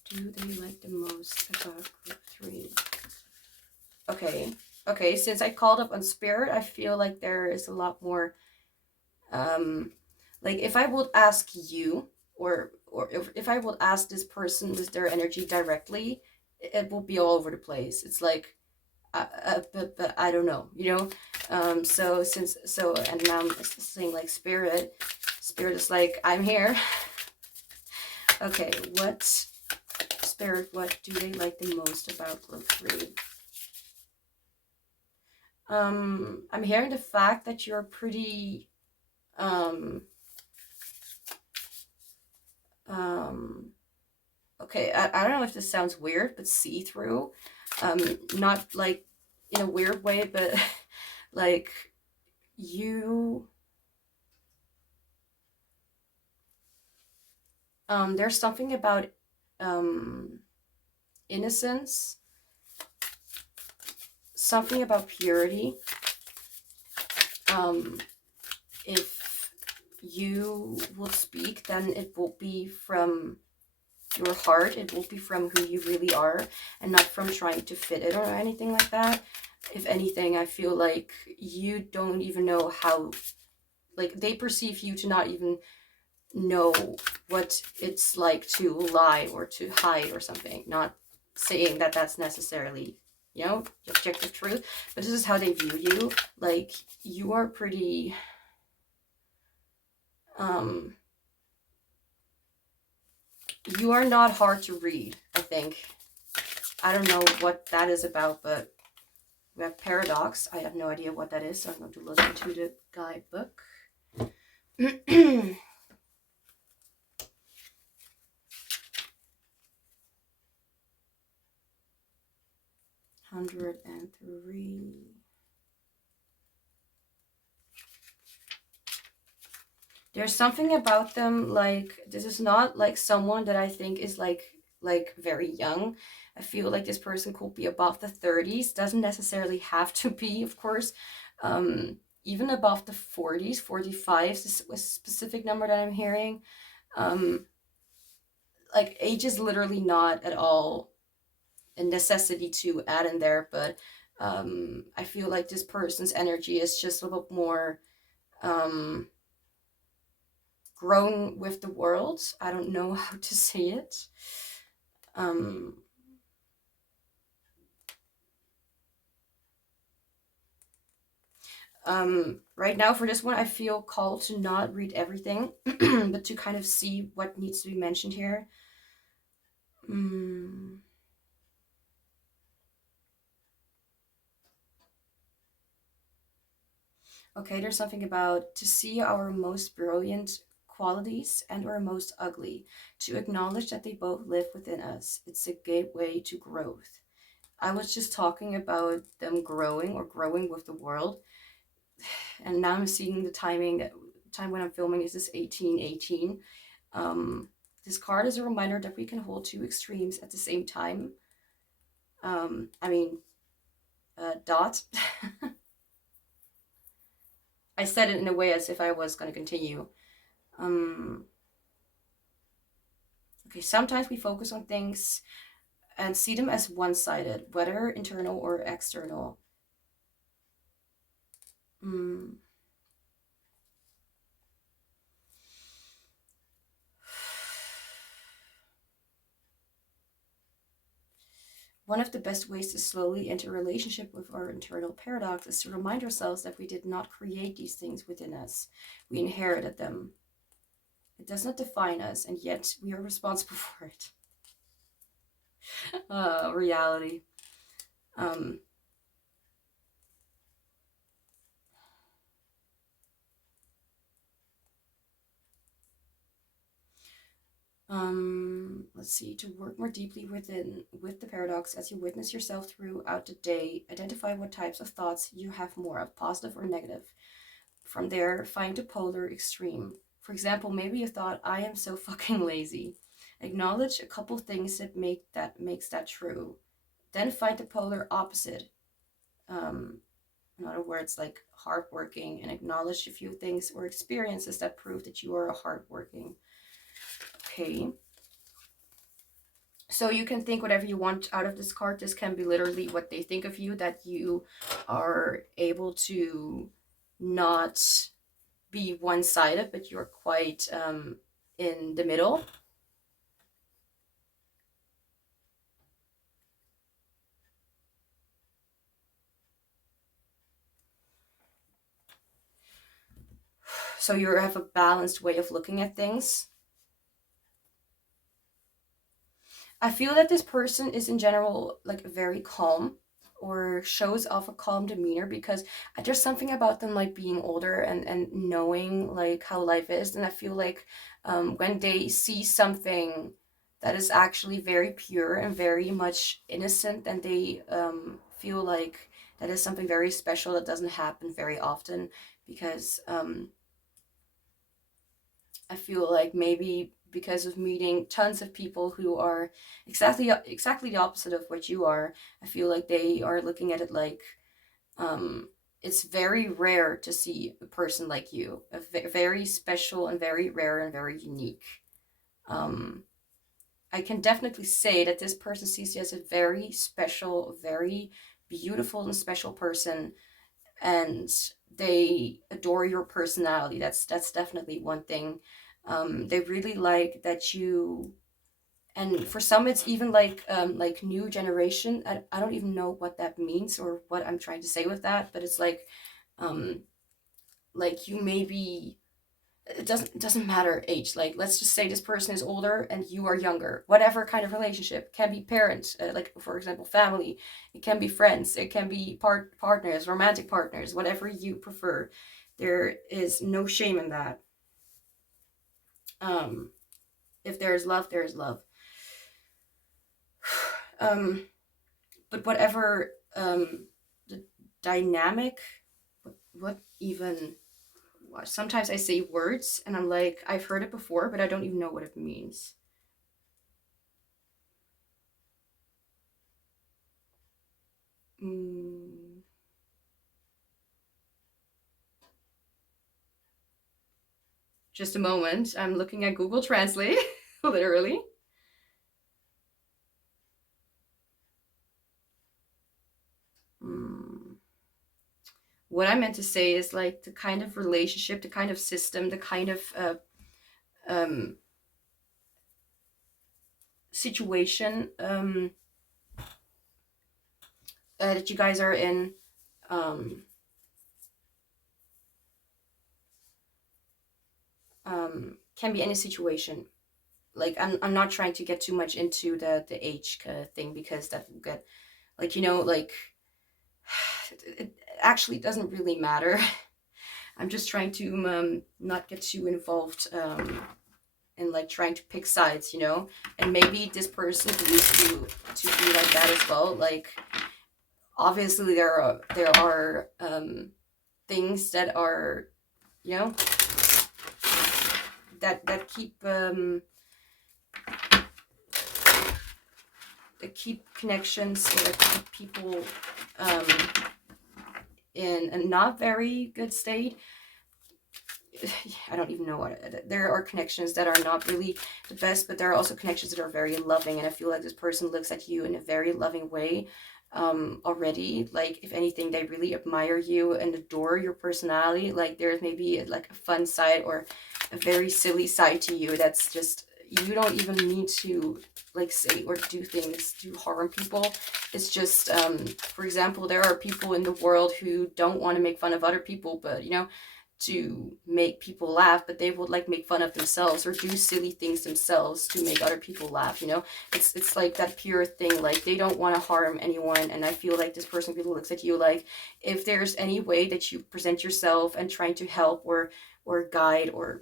do they like the most about group 3? Okay, since I called up on Spirit, I feel like there is a lot more, like if I would ask you, or if I would ask this person with their energy directly, it will be all over the place. It's like, but I don't know, you know. And now I'm saying like Spirit is like, I'm here. Okay, Spirit, what do they like the most about group 3? I'm hearing the fact that you're pretty, okay, I don't know if this sounds weird, but see-through, not like in a weird way, but like you, there's something about, innocence, something about purity. If you will speak, then it will be from your heart. It will be from who you really are, and not from trying to fit it or anything like that. If anything, I feel like you don't even know how, like, they perceive you to not even know what it's like to lie or to hide or something. Not saying that that's necessarily, you know, objective truth, but this is how they view you. Like, you are pretty, you are not hard to read, I think. I don't know what that is about, but we have paradox. I have no idea what that is, so I'm going to look into the guidebook. 103. There's something about them, like, this is not like someone that I think is like very young. I feel like this person could be above the 30s. Doesn't necessarily have to be, of course. Even above the 40s, 45 is a specific number that I'm hearing. Like, age is literally not at all a necessity to add in there, but I feel like this person's energy is just a little more grown with the world. I don't know how to say it. Right now for this one, I feel called to not read everything, but to kind of see what needs to be mentioned here. Okay, there's something about to see our most brilliant qualities and our most ugly, to acknowledge that they both live within us. It's a gateway to growth. I was just talking about them growing or growing with the world, and now I'm seeing the time when I'm filming is this 1818. This card is a reminder that we can hold two extremes at the same time. Dot. I said it in a way as if I was going to continue. Okay, sometimes we focus on things and see them as one-sided, whether internal or external. One of the best ways to slowly enter a relationship with our internal paradox is to remind ourselves that we did not create these things within us. We inherited them. It does not define us, and yet we are responsible for it. Reality. Let's see, to work more deeply with the paradox as you witness yourself throughout the day, identify what types of thoughts you have more of, positive or negative. From there, find a polar extreme. For example, maybe you thought, I am so fucking lazy. Acknowledge a couple things that makes that true. Then find the polar opposite. In other words, like hardworking, and acknowledge a few things or experiences that prove that you are hardworking. Okay. So you can think whatever you want out of this card. This can be literally what they think of you, that you are able to not be one-sided, but you're quite in the middle. So you have a balanced way of looking at things. I feel that this person is in general like very calm, or shows off a calm demeanor, because there's something about them like being older and knowing like how life is. And I feel like when they see something that is actually very pure and very much innocent, and they feel like that is something very special that doesn't happen very often, because I feel like maybe because of meeting tons of people who are exactly the opposite of what you are, I feel like they are looking at it like it's very rare to see a person like you, very special and very rare and very unique. I can definitely say that this person sees you as a very special, very beautiful and special person, and they adore your personality. That's definitely one thing. They really like that you, and for some it's even like new generation. I don't even know what that means or what I'm trying to say with that, but it's like you maybe, it doesn't matter age. Like, let's just say this person is older and you are younger. Whatever kind of relationship, can be parents, like for example family, it can be friends, it can be partners, romantic partners, whatever you prefer. There is no shame in that. If there is love, there is love. But whatever the dynamic, what even, sometimes I say words and I'm like, I've heard it before, but I don't even know what it means. Just a moment. I'm looking at Google Translate, literally. What I meant to say is like the kind of relationship, the kind of system, the kind of situation that you guys are in. Can be any situation. Like I'm not trying to get too much into the age thing, because that will get, like, you know, like it actually doesn't really matter. I'm just trying to not get too involved in like trying to pick sides, you know. And maybe this person used to be like that as well. Like obviously there are things that are, you know, that keep connections, or that keep people in a not very good state. I don't even know what, there are connections that are not really the best, but there are also connections that are very loving, and I feel like this person looks at you in a very loving way already. Like if anything, they really admire you and adore your personality. Like there's maybe like a fun side or a very silly side to you that's just, you don't even need to like say or do things to harm people. It's just for example, there are people in the world who don't want to make fun of other people, but you know, to make people laugh, but they would like make fun of themselves or do silly things themselves to make other people laugh, you know. It's like that pure thing, like they don't want to harm anyone. And I feel like this person really looks at you like, if there's any way that you present yourself and trying to help or guide, or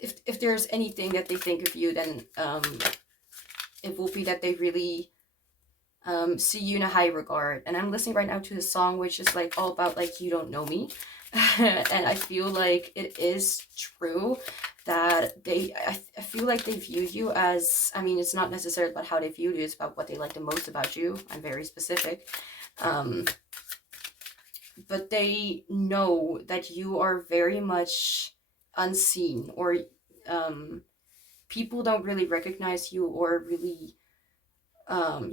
if there's anything that they think of you, then it will be that they really see you in a high regard. And I'm listening right now to a song which is like all about like, you don't know me. And I feel like it is true that I feel like they view you as, I mean, it's not necessarily about how they view you, it's about what they like the most about you. I'm very specific. But they know that you are very much unseen, or people don't really recognize you, or really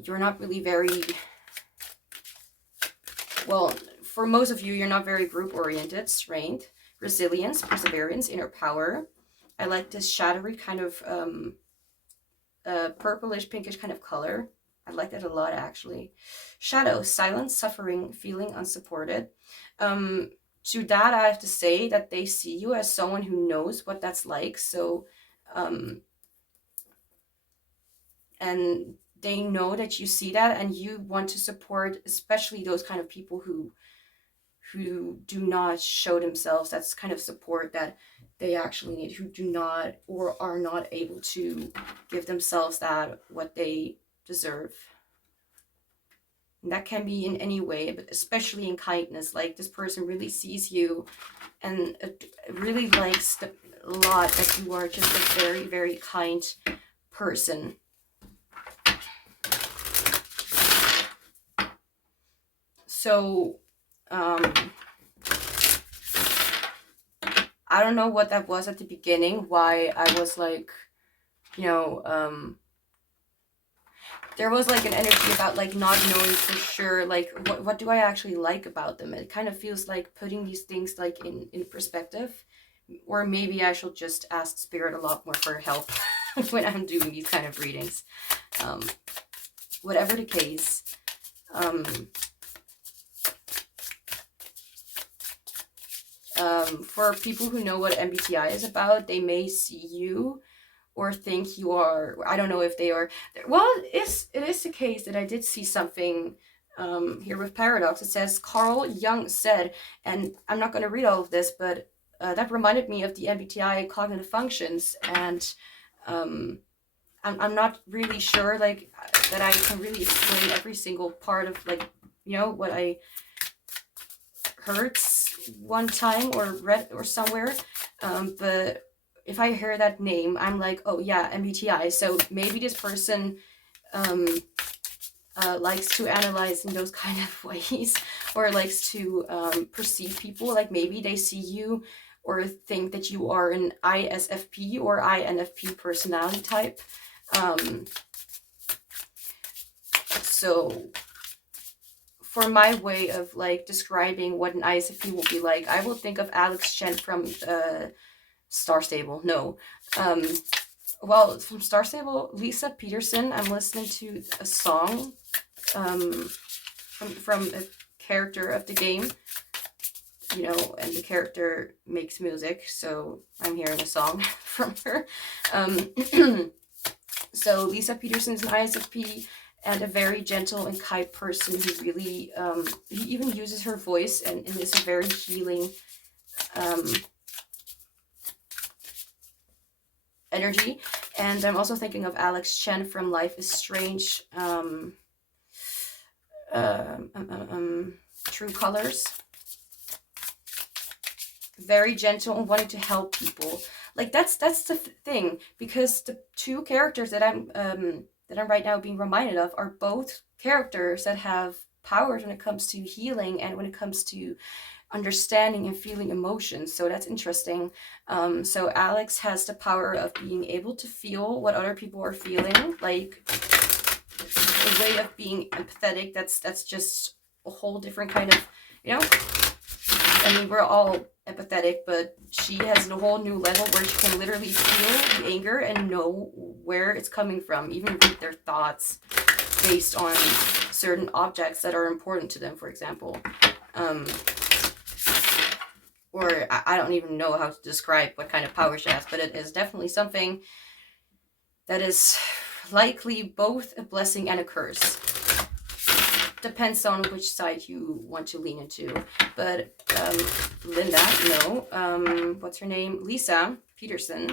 you're not really very, well, for most of you, you're not very group oriented. Strength, resilience, perseverance, inner power. I like this shadowy kind of purplish pinkish kind of color. I like that a lot, actually. Shadow, silence, suffering, feeling unsupported. To that, I have to say that they see you as someone who knows what that's like. So and they know that you see that, and you want to support especially those kind of people who do not show themselves. That's kind of support that they actually need, who do not or are not able to give themselves that what they deserve. And that can be in any way, but especially in kindness. Like this person really sees you and really likes a lot that you are just a very, very kind person. So I don't know what that was at the beginning, why I was like, you know, there was like an energy about like not knowing for sure, like what do I actually like about them. It kind of feels like putting these things like in perspective, or maybe I should just ask spirit a lot more for help when I'm doing these kind of readings. Whatever the case, for people who know what MBTI is about, they may see you or think you are, I don't know if they are, well, it is the case that I did see something here with Paradox. It says, Carl Jung said, and I'm not going to read all of this, but that reminded me of the MBTI cognitive functions. And I'm not really sure, like, that I can really explain every single part of, like, you know, what I heard one time or read or somewhere. But if I hear that name, I'm like, oh yeah, MBTI. So maybe this person likes to analyze in those kind of ways, or likes to perceive people. Like maybe they see you or think that you are an ISFP or INFP personality type. So for my way of like describing what an ISFP will be like, I will think of Alex Chen from Star Stable. No. Well, from Star Stable, Lisa Peterson. I'm listening to a song from a character of the game, you know, and the character makes music, so I'm hearing a song from her. So Lisa Peterson is an ISFP and a very gentle and kind person who really, he even uses her voice and is a very healing energy. And I'm also thinking of Alex Chen from Life is Strange, True Colors. Very gentle and wanting to help people. Like that's the thing, because the two characters that I'm right now being reminded of are both characters that have powers when it comes to healing and when it comes to understanding and feeling emotions. So that's interesting. So Alex has the power of being able to feel what other people are feeling, like a way of being empathetic. That's just a whole different kind of, you know, I mean, we're all empathetic, but she has a whole new level where she can literally feel the anger and know where it's coming from, even read their thoughts based on certain objects that are important to them, for example. Or I don't even know how to describe what kind of power she has, but it is definitely something that is likely both a blessing and a curse. Depends on which side you want to lean into. But Linda, no, what's her name? Lisa Peterson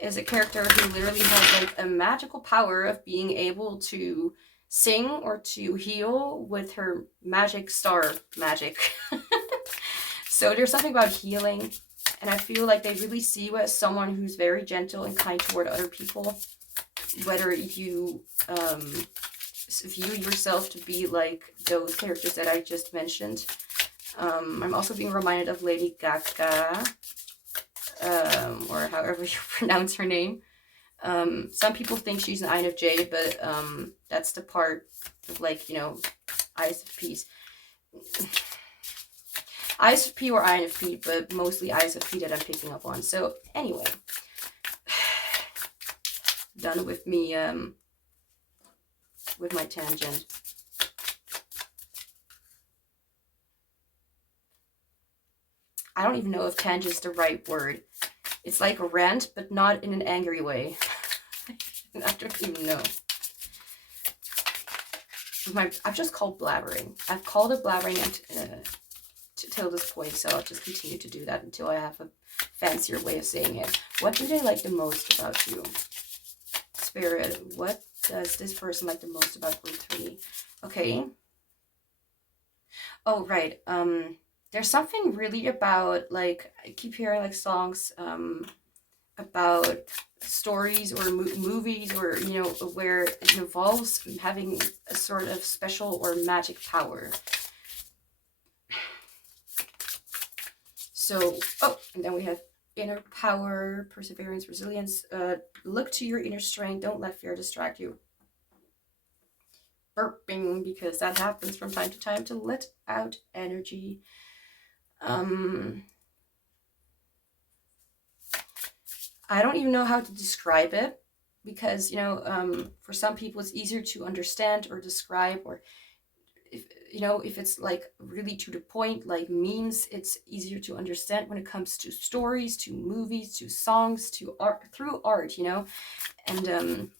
is a character who literally has like a magical power of being able to sing or to heal with her magic star magic. So there's something about healing, and I feel like they really see you as someone who's very gentle and kind toward other people, whether you view yourself to be like those characters that I just mentioned. I'm also being reminded of Lady Gaga, or however you pronounce her name. Some people think she's an INFJ, but that's the part of, like, you know, ISFPs. ISFP or INFP, but mostly ISFP that I'm picking up on. So anyway, done with me with my tangent. I don't even know if tangent is the right word. It's like a rant, but not in an angry way. I don't even know. I've just called blabbering. I've called it blabbering till this point, so I'll just continue to do that until I have a fancier way of saying it. What do they like the most about you? Spirit, what does this person like the most about group 3? Okay. Oh, right. There's something really about, like, I keep hearing like songs about stories or movies, or, you know, where it involves having a sort of special or magic power. So, oh, and then we have inner power, perseverance, resilience. Look to your inner strength. Don't let fear distract you. Burping, because that happens from time to time, to let out energy. I don't even know how to describe it, because, you know, for some people it's easier to understand or describe, or if, you know, if it's like really to the point, like memes, it's easier to understand when it comes to stories, to movies, to songs, to art, through art, you know. And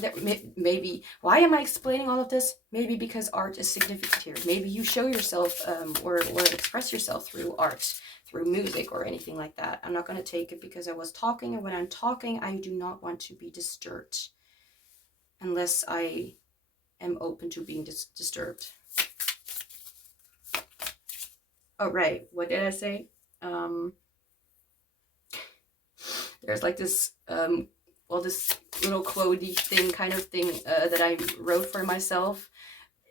that maybe, why am I explaining all of this? Maybe because art is significant here. Maybe you show yourself or express yourself through art, through music, or anything like that. I'm not going to take it because I was talking, and when I'm talking, I do not want to be disturbed. unless I am open to being disturbed. Oh, right. What did I say? There's like this, well, this little quotey thing, kind of thing that I wrote for myself.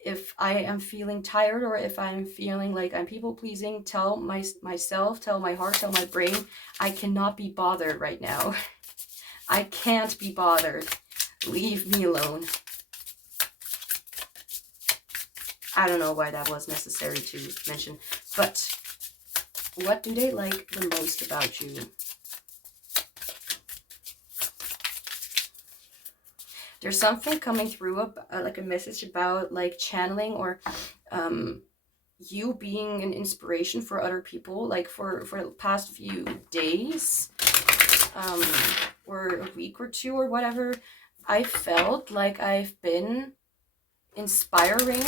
If I am feeling tired or if I'm feeling like I'm people pleasing, tell myself, tell my heart, tell my brain, I cannot be bothered right now. I can't be bothered. Leave me alone. I don't know why that was necessary to mention, but what do they like the most about you? There's something coming through, like a message about like channeling or you being an inspiration for other people, like for the past few days or a week or two or whatever. I felt like I've been inspiring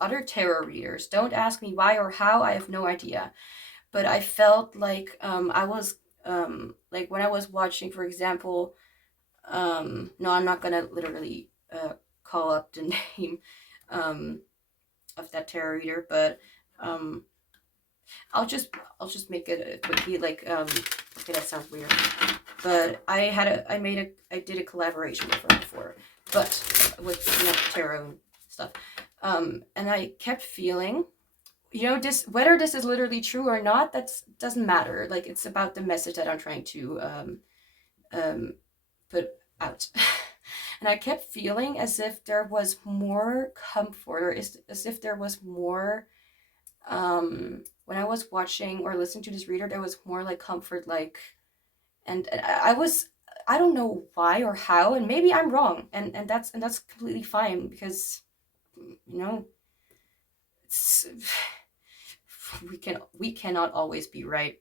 other tarot readers. Don't ask me why or how, I have no idea. But I felt like I was like when I was watching, for example, no, I'm not gonna literally call up the name of that tarot reader, but I'll just make it a quickie, like okay, that sounds weird, but I did a collaboration with her before, but with tarot and stuff, and I kept feeling, this, whether this is literally true or not, doesn't matter. Like, it's about the message that I'm trying to put out. And I kept feeling as if there was more comfort, or as if there was more, when I was watching or listening to this reader, there was more like comfort, like, and I don't know why or how, and maybe I'm wrong, and that's completely fine, because it's, we cannot always be right.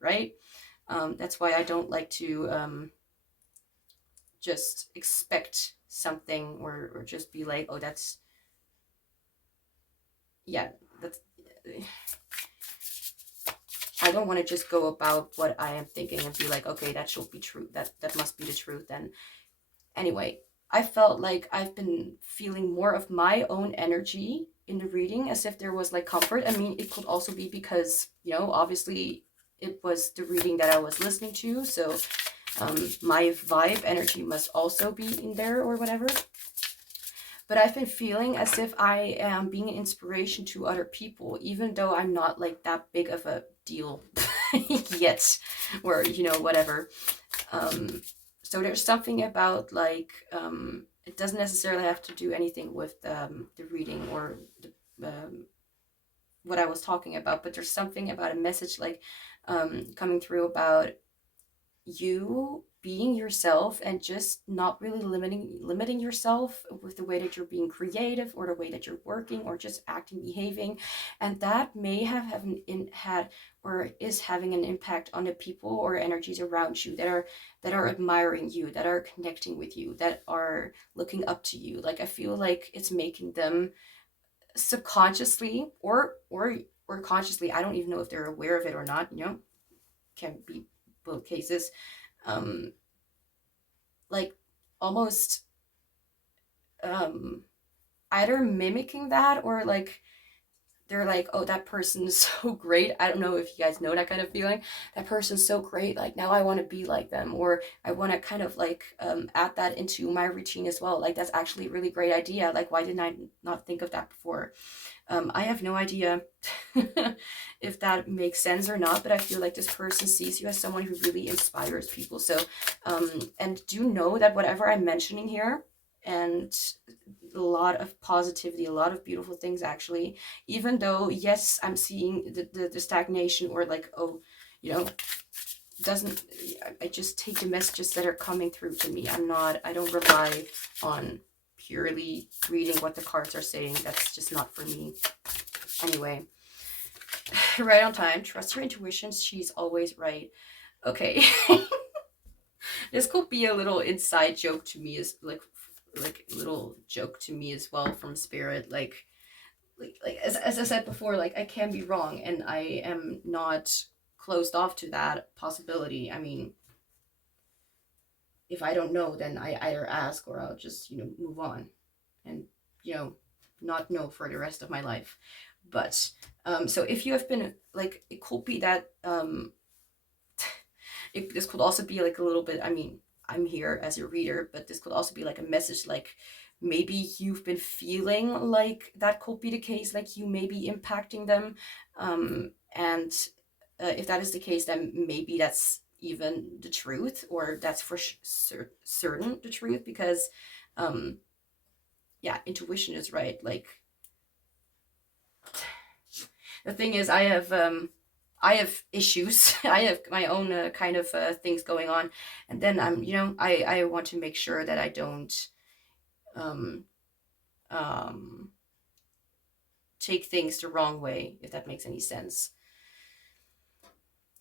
That's why I don't like to just expect something, or just be like, oh, that's I don't want to just go about what I am thinking and be like, okay, that should be true, that must be the truth. And anyway, I felt like I've been feeling more of my own energy in the reading, as if there was like comfort. I mean, it could also be because, obviously it was the reading that I was listening to, so my vibe energy must also be in there or whatever. But I've been feeling as if I am being an inspiration to other people, even though I'm not like that big of a deal yet, or whatever. So there's something about like it doesn't necessarily have to do anything with the reading or what I was talking about, but there's something about a message like coming through about you being yourself and just not really limiting yourself with the way that you're being creative, or the way that you're working, or just acting, behaving. And that may have had or is having an impact on the people or energies around you that are admiring you, that are connecting with you, that are looking up to you. Like, I feel like it's making them subconsciously or consciously, I don't even know if they're aware of it or not, can be both cases, like almost either mimicking that, or like they're like, oh, that person is so great. I don't know if you guys know that kind of feeling. That person's so great, like now I want to be like them, or I want to kind of like add that into my routine as well. Like, that's actually a really great idea. Like, why didn't I not think of that before? I have no idea if that makes sense or not, but I feel like this person sees you as someone who really inspires people. So, and do know that whatever I'm mentioning here, and a lot of positivity, a lot of beautiful things, actually, even though, yes, I'm seeing the stagnation, or like, oh, doesn't, I just take the messages that are coming through to me. I don't rely on purely reading what the cards are saying. That's just not for me. Anyway, right on time. Trust your intuition. She's always right. Okay. This could be a little inside joke to me, as like a little joke to me as well from spirit. Like as I said before, like, I can be wrong, and I am not closed off to that possibility. I mean, if I don't know, then I either ask or I'll just, move on and, not know for the rest of my life. But so if you have been like, it could be that this could also be like a little bit, I mean, I'm here as a reader, but this could also be like a message, like maybe you've been feeling like that could be the case, like you may be impacting them. And if that is the case, then maybe that's even the truth, or that's for certain the truth, because yeah, intuition is right. Like, the thing is, I have issues. I have my own kind of things going on, and then I want to make sure that I don't um, take things the wrong way, if that makes any sense.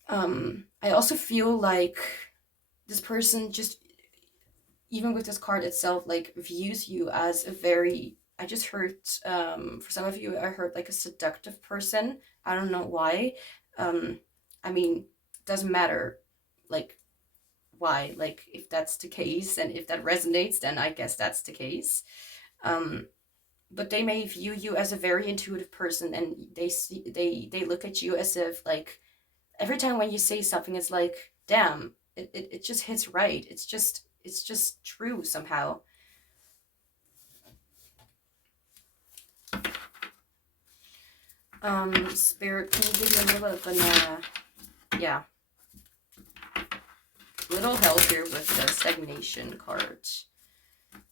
I also feel like this person, just even with this card itself, like views you as a very, I just heard, for some of you, I heard like a seductive person. I don't know why. I mean, doesn't matter, like, why. Like, if that's the case and if that resonates, then I guess that's the case. But they may view you as a very intuitive person, and they look at you as if, like, every time when you say something, it's like, damn, it just hits right. It's just true somehow. Spirit, can you give me a little bit of yeah, little help here with the stagnation card?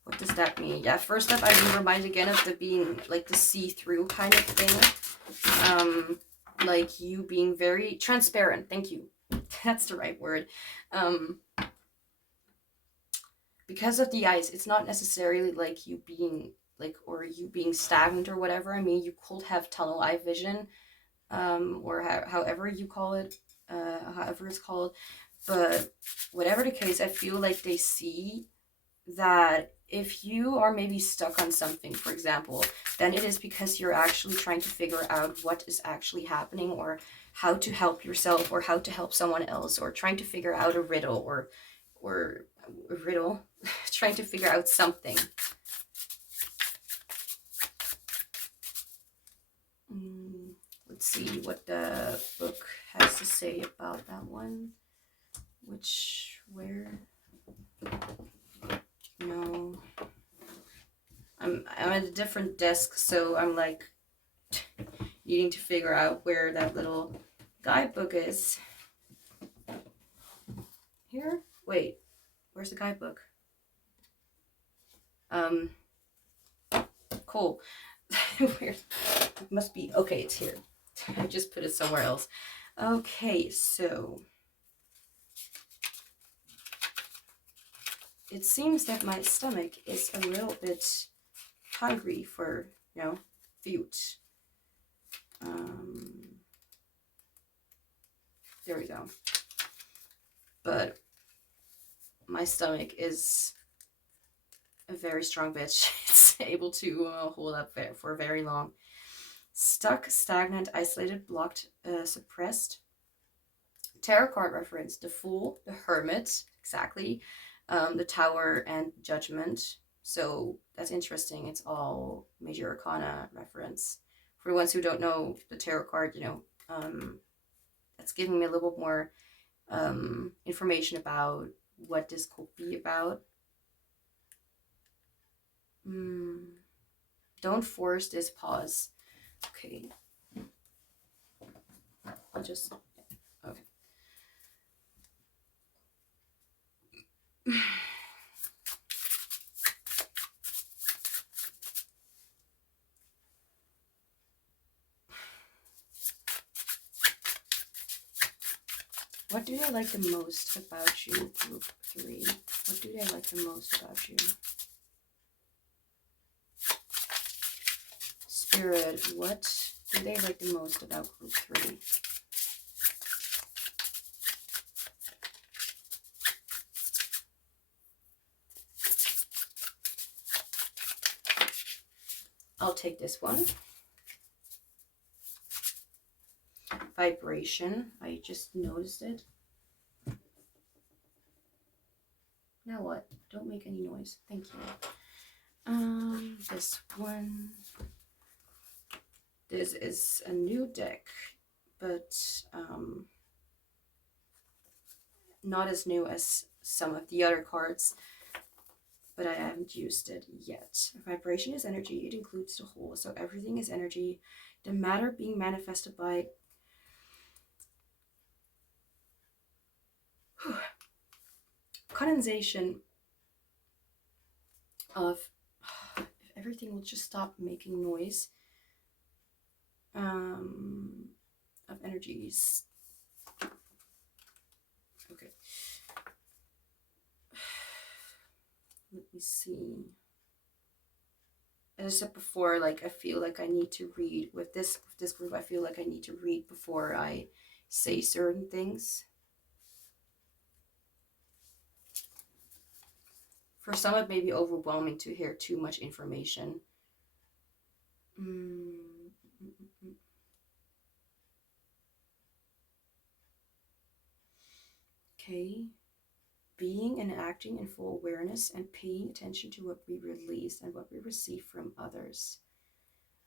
What does that mean? Yeah, first up, I'm reminded again of the being like the see-through kind of thing. Like you being very transparent. Thank you. That's the right word. Because of the ice, it's not necessarily like you being like, or you being stagnant or whatever. I mean, you could have tunnel eye vision, or however you call it, however it's called. But whatever the case, I feel like they see that if you are maybe stuck on something, for example, then it is because you're actually trying to figure out what is actually happening, or how to help yourself, or how to help someone else, or trying to figure out a riddle, or a riddle, trying to figure out something. Let's see what the book has to say about that one. Where? No. I'm at a different desk, so I'm like needing to figure out where that little guidebook is. Here? Wait, where's the guidebook? Cool. Where? It must be, okay, it's here. I just put it somewhere else. Okay, so it seems that my stomach is a little bit hungry for, food. There we go. But my stomach is a very strong bitch. It's able to hold up for very long. Stuck, stagnant, isolated, blocked, suppressed. Tarot card reference: the Fool, the Hermit, exactly, the Tower, and Judgment. So that's interesting. It's all major arcana reference. For the ones who don't know the tarot card, that's giving me a little bit more information about what this could be about. Don't force this pause. Okay. I'll just, okay. What do they like the most about you, group 3? What do they like the most about you? Spirit, what do they like the most about group 3? I'll take this one. Vibration. I just noticed it. Now what? Don't make any noise. Thank you. This one. This is a new deck, but not as new as some of the other cards, but I haven't used it yet. Vibration is energy. It includes the whole, so everything is energy. The matter being manifested by condensation of, if everything will just stop making noise, of energies. Okay. Let me see. As I said before, like, I feel like I need to read with this group. I feel like I need to read before I say certain things. For some, it may be overwhelming to hear too much information. Okay. Being and acting in full awareness and paying attention to what we release and what we receive from others.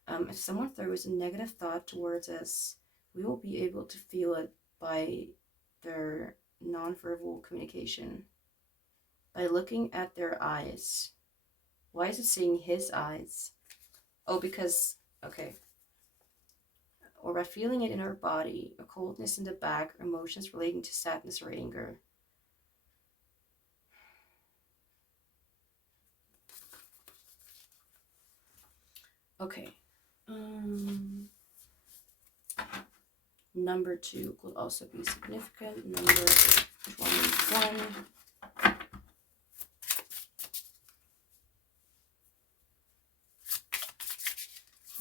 If someone throws a negative thought towards us, we will be able to feel it by their nonverbal communication, by looking at their eyes. Why is it saying his eyes? Oh, because, okay. Or by feeling it in our body, a coldness in the back, emotions relating to sadness or anger. Okay. Number 2 could also be significant. Number 21.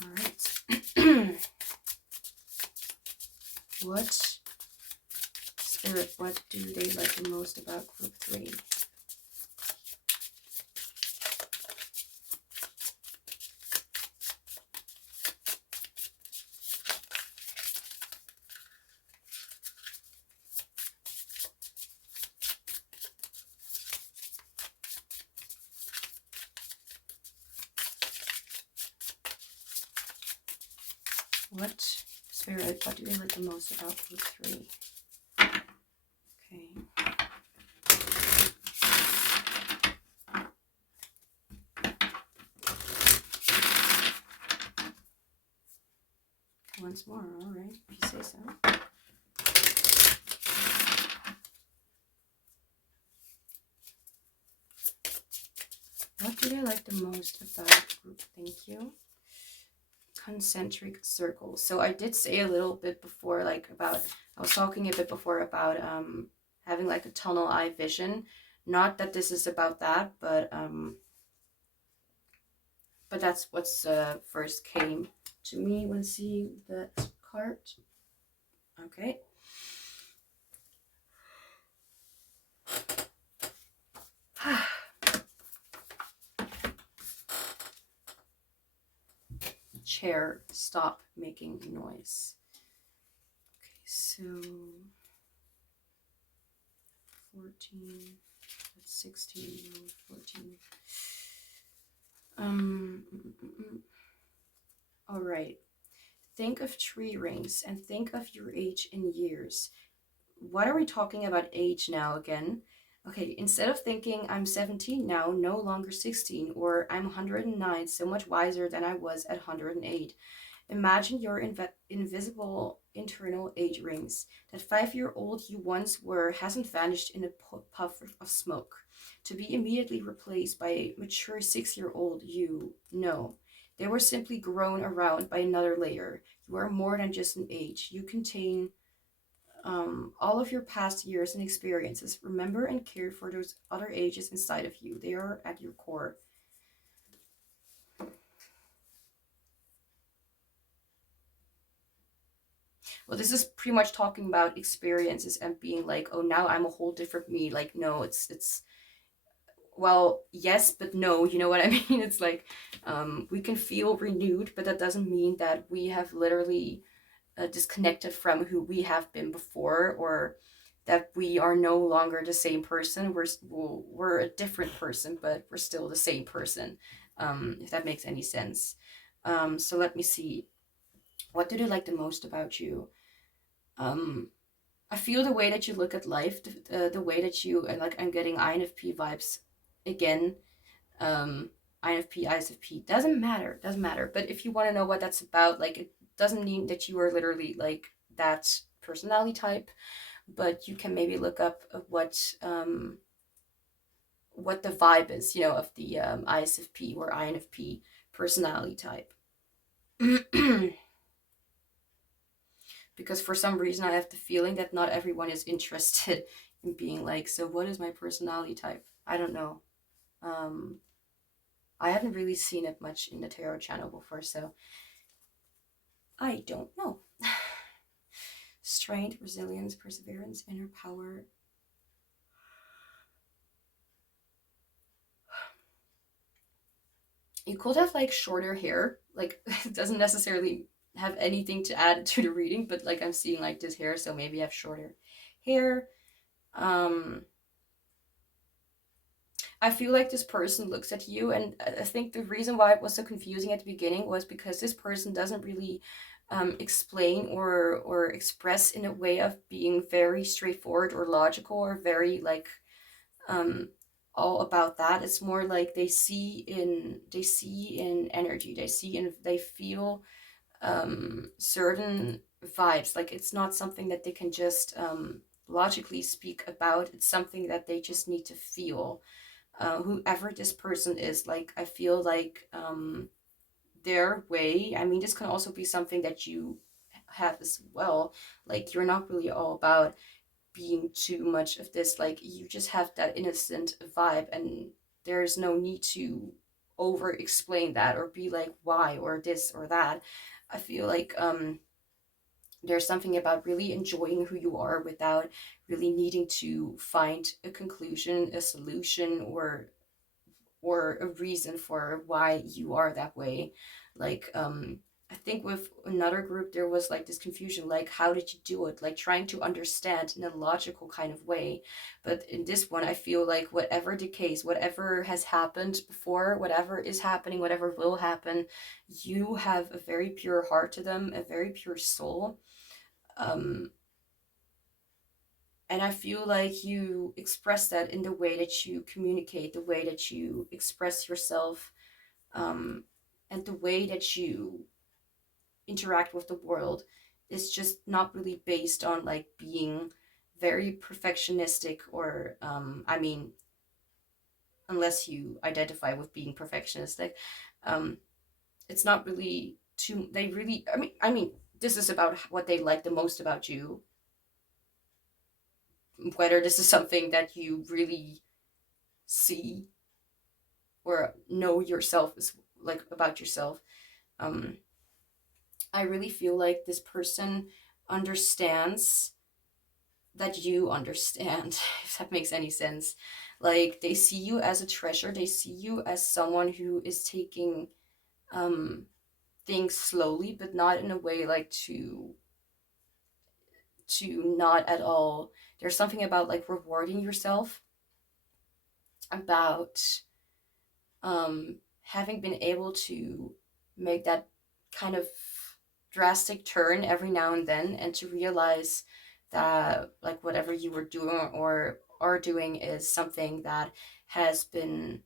All right. What spirit, what do they like the most about group 3? What spirit, what do they like the most about group 3? Okay. Once more, all right, if you say so. What do they like the most about group? Thank you. Concentric circles. So I did say a little bit before, like, about, I was talking a bit before about having like a tunnel eye vision. Not that this is about that, but that's what's first came to me when seeing that card. Okay. Chair, stop making noise. Okay, so 14, that's 16, 14. All right. Think of tree rings and think of your age in years. What are we talking about age now again? Okay, instead of thinking I'm 17 now, no longer 16, or I'm 109, so much wiser than I was at 108. Imagine your invisible internal age rings. That 5-year-old you once were hasn't vanished in a puff of smoke, to be immediately replaced by a mature 6-year-old you. No, they were simply grown around by another layer. You are more than just an age. You contain all of your past years and experiences. Remember and care for those other ages inside of you. They are at your core. Well, this is pretty much talking about experiences and being like, oh, now I'm a whole different me. Like, no, it's well, yes, but no, you know what I mean? It's like, we can feel renewed, but that doesn't mean that we have literally disconnected from who we have been before, or that we are no longer the same person. We're a different person, but we're still the same person, if that makes any sense. So let me see. What do they like the most about you? I feel the way that you look at life, the way that you, like, I'm getting INFP vibes again. INFP, ISFP, doesn't matter. But if you want to know what that's about, like, it doesn't mean that you are literally like that personality type, but you can maybe look up what the vibe is, of the ISFP or INFP personality type. Because for some reason I have the feeling that not everyone is interested in being like, so what is my personality type? I don't know. I haven't really seen it much in the tarot channel before, so I don't know. Strength, resilience, perseverance, inner power. You could have like shorter hair. Like, it doesn't necessarily have anything to add to the reading, but like I'm seeing like this hair, so maybe I have shorter hair. I feel like this person looks at you, and I think the reason why it was so confusing at the beginning was because this person doesn't really explain or express in a way of being very straightforward or logical or very like um, all about that. It's more like they see in energy, they feel certain vibes. Like, it's not something that they can just logically speak about. It's something that they just need to feel. Whoever this person is, like, I feel like their way, I mean, this can also be something that you have as well. Like, you're not really all about being too much of this, like, you just have that innocent vibe, and there's no need to over explain that or be like why or this or that. I feel like there's something about really enjoying who you are without really needing to find a conclusion, a solution, or a reason for why you are that way. Like, I think with another group there was like this confusion, like, how did you do it, like trying to understand in a logical kind of way. But in this one, I feel like whatever the case, whatever has happened before, whatever is happening, whatever will happen, you have a very pure heart to them, a very pure soul. And I feel like you express that in the way that you communicate, the way that you express yourself, and the way that you interact with the world is just not really based on like being very perfectionistic or I mean, unless you identify with being perfectionistic, um, it's not really too. They really, I mean, this is about what they like the most about you. Whether this is something that you really see or know yourself is like about yourself. um I really feel like this person understands that you understand, if that makes any sense. Like, they see you as a treasure, they see you as someone who is taking um things slowly, but not in a way like to not at all. There's something about like rewarding yourself, about having been able to make that kind of drastic turn every now and then, and to realize that like whatever you were doing or are doing is something that has been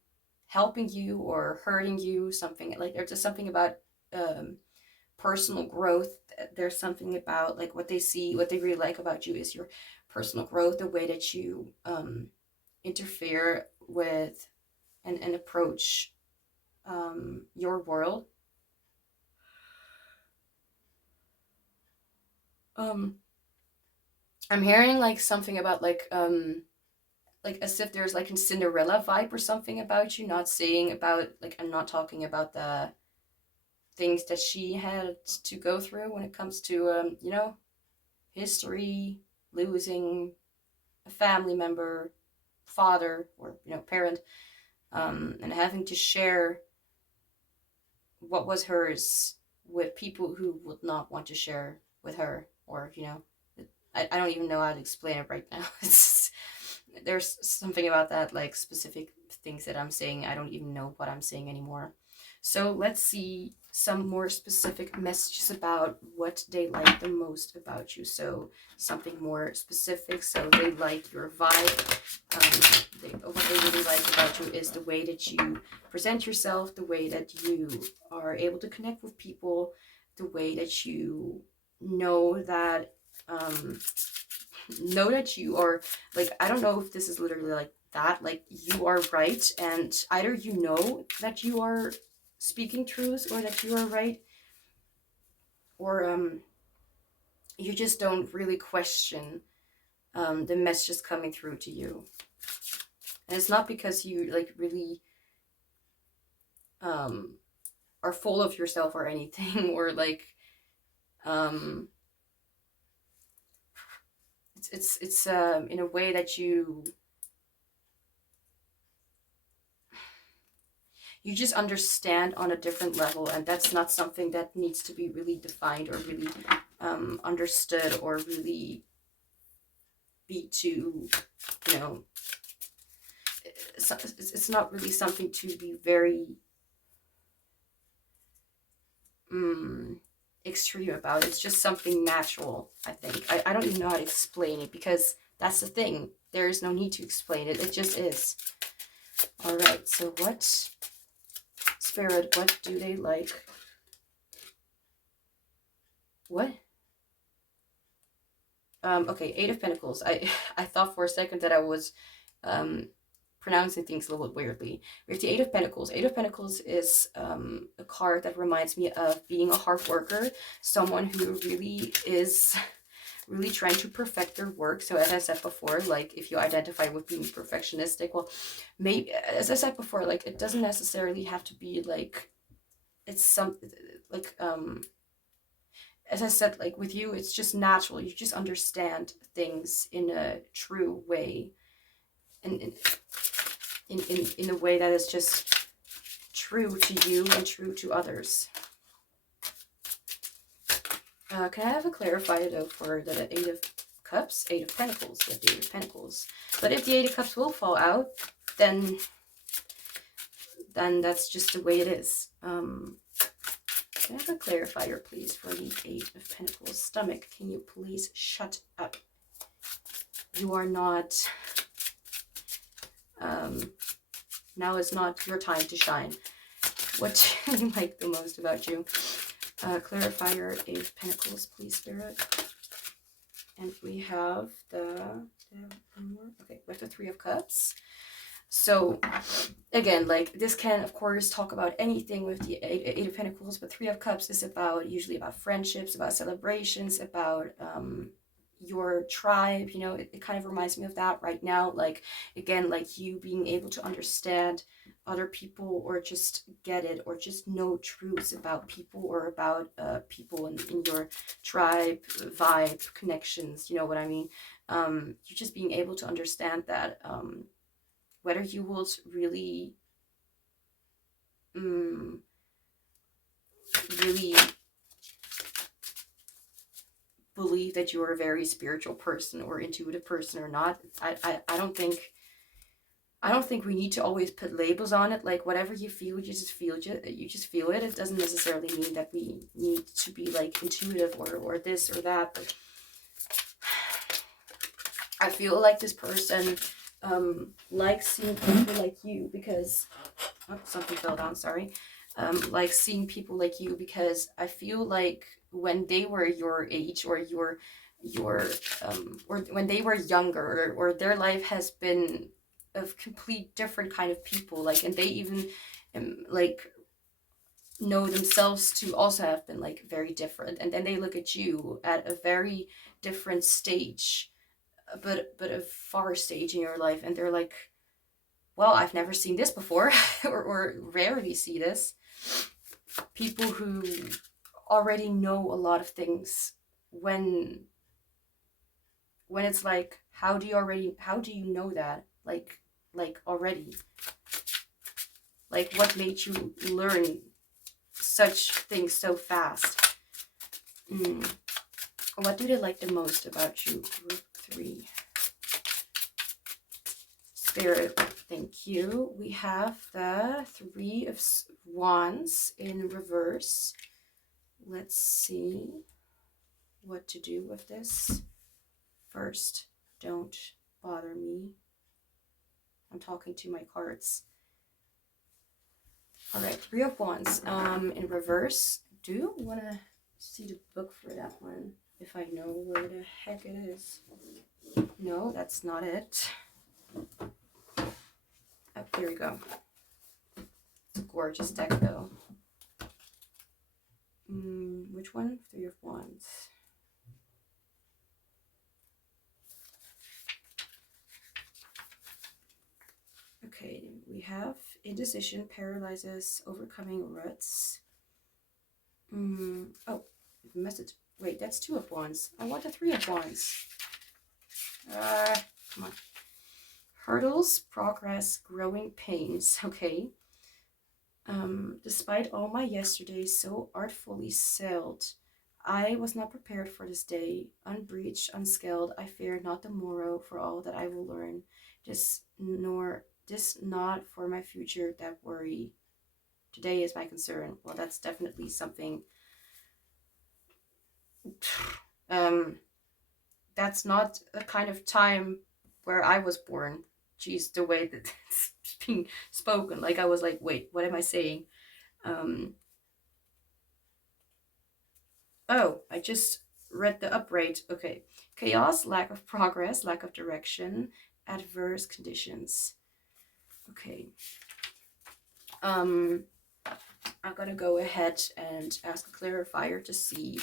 helping you or hurting you. Something like, there's just something about um, personal growth. There's something about like what they see, what they really like about you is your personal growth, the way that you interfere with and approach your world. Um, I'm hearing like something about like as if there's like a Cinderella vibe or something about you. Not saying about like, I'm not talking about the things that she had to go through when it comes to history, losing a family member, father, or parent, and having to share what was hers with people who would not want to share with her, or I don't even know how to explain it right now. There's something about that, like specific things that I'm saying. I don't even know what I'm saying anymore. So let's see some more specific messages about what they like the most about you. So something more specific. So they like your vibe. What they really like about you is the way that you present yourself, the way that you are able to connect with people, the way that you know that you are, like, I don't know if this is literally like that, like you are right, and either you know that you are speaking truth or that you are right, or you just don't really question the messages coming through to you. And it's not because you like really are full of yourself or anything, or like it's in a way that you just understand on a different level, and that's not something that needs to be really defined or really understood or really be too, you know, it's not really something to be very extreme about. It's just something natural, I think. I don't even know how to explain it, because that's the thing. There is no need to explain it. It just is. All right, so what, Spirit, what do they like? What? Okay, Eight of Pentacles. I thought for a second that I was pronouncing things a little bit weirdly. We have the Eight of Pentacles. Eight of Pentacles is a card that reminds me of being a hard worker, someone who really is really trying to perfect their work. So as I said before, like if you identify with being perfectionistic, well, maybe, as I said before, like it doesn't necessarily have to be like, it's something like, as I said, like with you, it's just natural. You just understand things in a true way, and in a way that is just true to you and true to others. Can I have a clarifier though for the Eight of Cups, Eight of Pentacles, with the Eight of Pentacles? But if the Eight of Cups will fall out, then that's just the way it is. Can I have a clarifier, please, for the Eight of Pentacles? Stomach, can you please shut up? You are not... now is not your time to shine. What do you like the most about you? Clarifier, Eight of Pentacles, please, Spirit. And we have okay, we have the Three of Cups. So again, like this can of course talk about anything with the Eight of Pentacles, but Three of Cups is usually about friendships, about celebrations, about your tribe. You know, it kind of reminds me of that right now. Like again, like you being able to understand other people, or just get it, or just know truths about people, or about people in your tribe, vibe, connections, you know what I mean? You just being able to understand that whether you will really really believe that you're a very spiritual person or intuitive person or not. I don't think we need to always put labels on it. Like whatever you feel, you just feel it. It doesn't necessarily mean that we need to be like intuitive or this or that. But I feel like this person likes seeing people like you because something fell down, sorry. Like seeing people like you because I feel like when they were your age, or or when they were younger, or their life has been of complete different kind of people, like, and they even like know themselves to also have been like very different, and then they look at you at a very different stage, but a far stage in your life, and they're like, well, I've never seen this before, or rarely see this. People who already know a lot of things, when it's like, how do you know that? Like already? Like what made you learn such things so fast? What do they like the most about you? Group 3. Spirit, thank you. We have the 3 of Wands in reverse. Let's see what to do with this. First, don't bother me. I'm talking to my cards. All right, 3 of Wands in reverse. Do want to see the book for that one, if I know where the heck it is. No, that's not it. Oh, here we go. It's a gorgeous deck, though. Which one? 3 of Wands. Okay, we have indecision, paralyzes, overcoming ruts. Oh, message. Wait, that's 2 of Wands. I want the 3 of Wands. Come on. Hurdles, progress, growing pains. Okay. Despite all my yesterdays so artfully sailed, I was not prepared for this day. Unbreached, unscaled, I fear not the morrow for all that I will learn. This not for my future that worry. Today is my concern. Well, that's definitely something. That's not a kind of time where I was born. Geez, the way that it's being spoken, like I was like, wait, what am I saying? Oh, I just read the upright. Okay. Chaos, lack of progress, lack of direction, adverse conditions. Okay. I'm gonna go ahead and ask a clarifier to see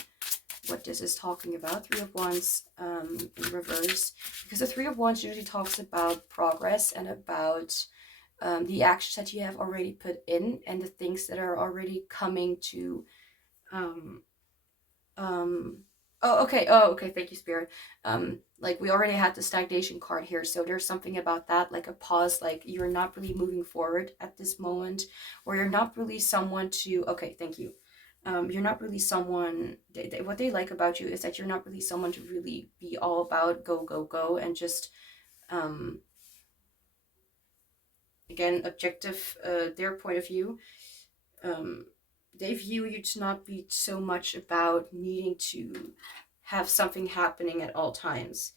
what this is talking about. 3 of Wands in reverse, because the 3 of Wands usually talks about progress and about the actions that you have already put in and the things that are already coming to oh okay, thank you, Spirit. Like we already had the stagnation card here, so there's something about that, like a pause, like you're not really moving forward at this moment, or you're not really someone to, okay, thank you. You're not really someone, what they like about you is that you're not really someone to really be all about go and just again, objective, their point of view. They view you to not be so much about needing to have something happening at all times.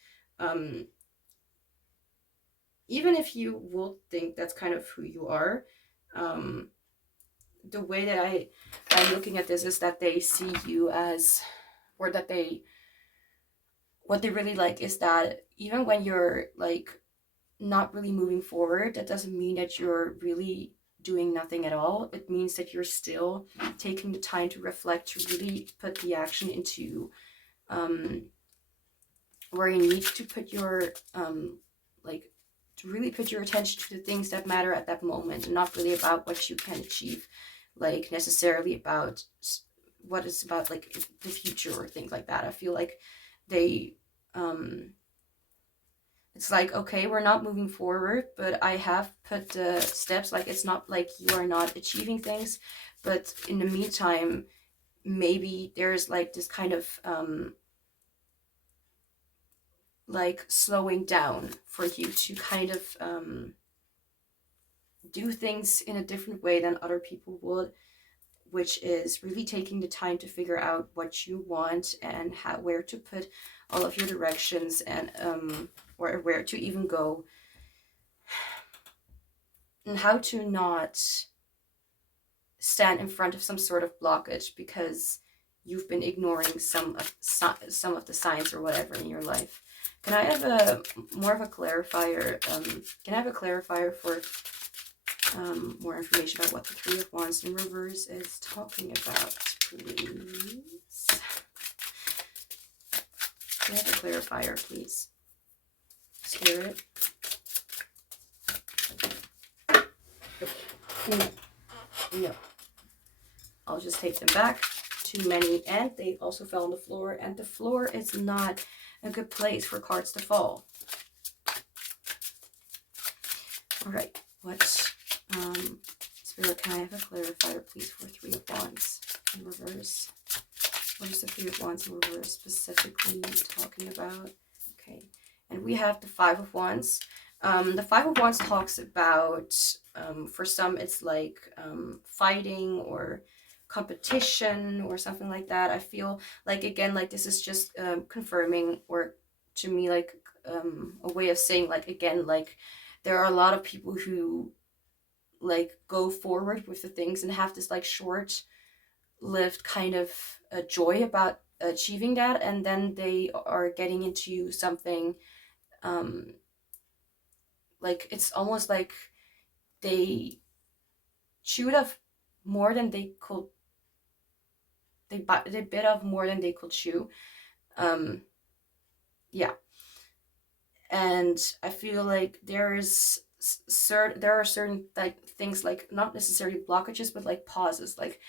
Even if you will think that's kind of who you are, the way that I'm looking at this is that they see you as, or that what they really like is that even when you're like not really moving forward, that doesn't mean that you're really doing nothing at all. It means that you're still taking the time to reflect, to really put the action into where you need to put your like to really put your attention to the things that matter at that moment, and not really about what you can achieve, like necessarily about what is about like the future or things like that. I feel like they it's like, okay, we're not moving forward, but I have put the steps, like it's not like you are not achieving things, but in the meantime, maybe there's like this kind of like slowing down for you to kind of do things in a different way than other people would, which is really taking the time to figure out what you want and where to put all of your directions, and or where to even go, and how to not stand in front of some sort of blockage because you've been ignoring some of the signs or whatever in your life. Can I have a more of a clarifier? Can I have a clarifier for more information about what the 3 of Wands in reverse is talking about, please? Can I have a clarifier, please? Spirit. No. I'll just take them back. Too many, and they also fell on the floor, and the floor is not a good place for cards to fall. All right, what Spirit, can I have a clarifier, please, for 3 of Wands in reverse? What is the Three of Wands we're specifically talking about? Okay, and we have the Five of Wands. The Five of Wands talks about, for some, it's like fighting or competition or something like that. I feel like, again, like this is just confirming, or to me, like a way of saying, like, again, like there are a lot of people who like go forward with the things and have this like short lived kind of joy about achieving that, and then they are getting into something like it's almost like they chewed off more than they could, they bit off more than they could chew. Yeah, and I feel like there are certain like things, like not necessarily blockages, but like pauses, like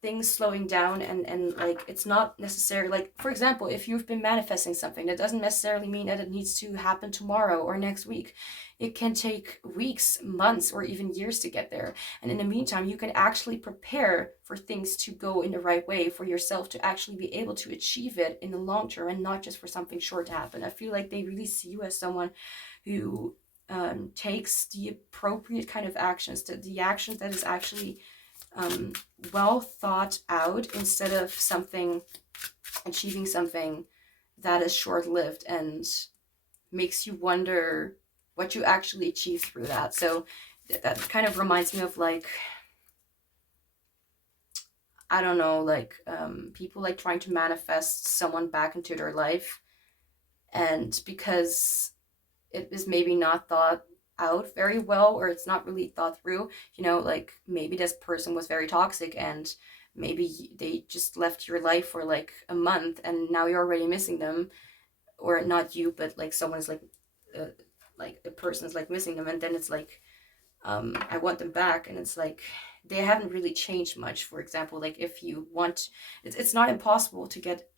things slowing down, and like it's not necessarily, like, for example, if you've been manifesting something, that doesn't necessarily mean that it needs to happen tomorrow or next week. It can take weeks, months, or even years to get there, and in the meantime you can actually prepare for things to go in the right way for yourself, to actually be able to achieve it in the long term, and not just for something short to happen. I feel like they really see you as someone who takes the appropriate kind of actions, the actions that is actually well thought out, instead of achieving something that is short-lived and makes you wonder what you actually achieved through that. So that kind of reminds me of, like, I don't know, like people like trying to manifest someone back into their life, and because it is maybe not thought out very well, or it's not really thought through, like maybe this person was very toxic, and maybe they just left your life for like a month, and now you're already missing them, or not you, but like someone's like a person's like missing them, and then it's like I want them back, and it's like they haven't really changed much. For example, like if you want, it's not impossible to get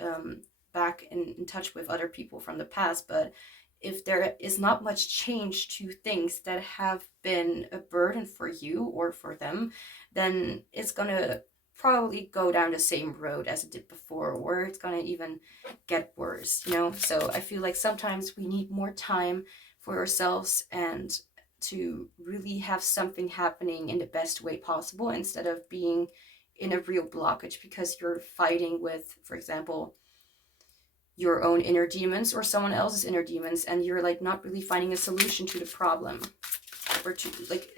back in touch with other people from the past, but if there is not much change to things that have been a burden for you or for them, then it's gonna probably go down the same road as it did before, or it's gonna even get worse. So I feel like sometimes we need more time for ourselves, and to really have something happening in the best way possible, instead of being in a real blockage because you're fighting with, for example, your own inner demons or someone else's inner demons, and you're like not really finding a solution to the problem, or to like,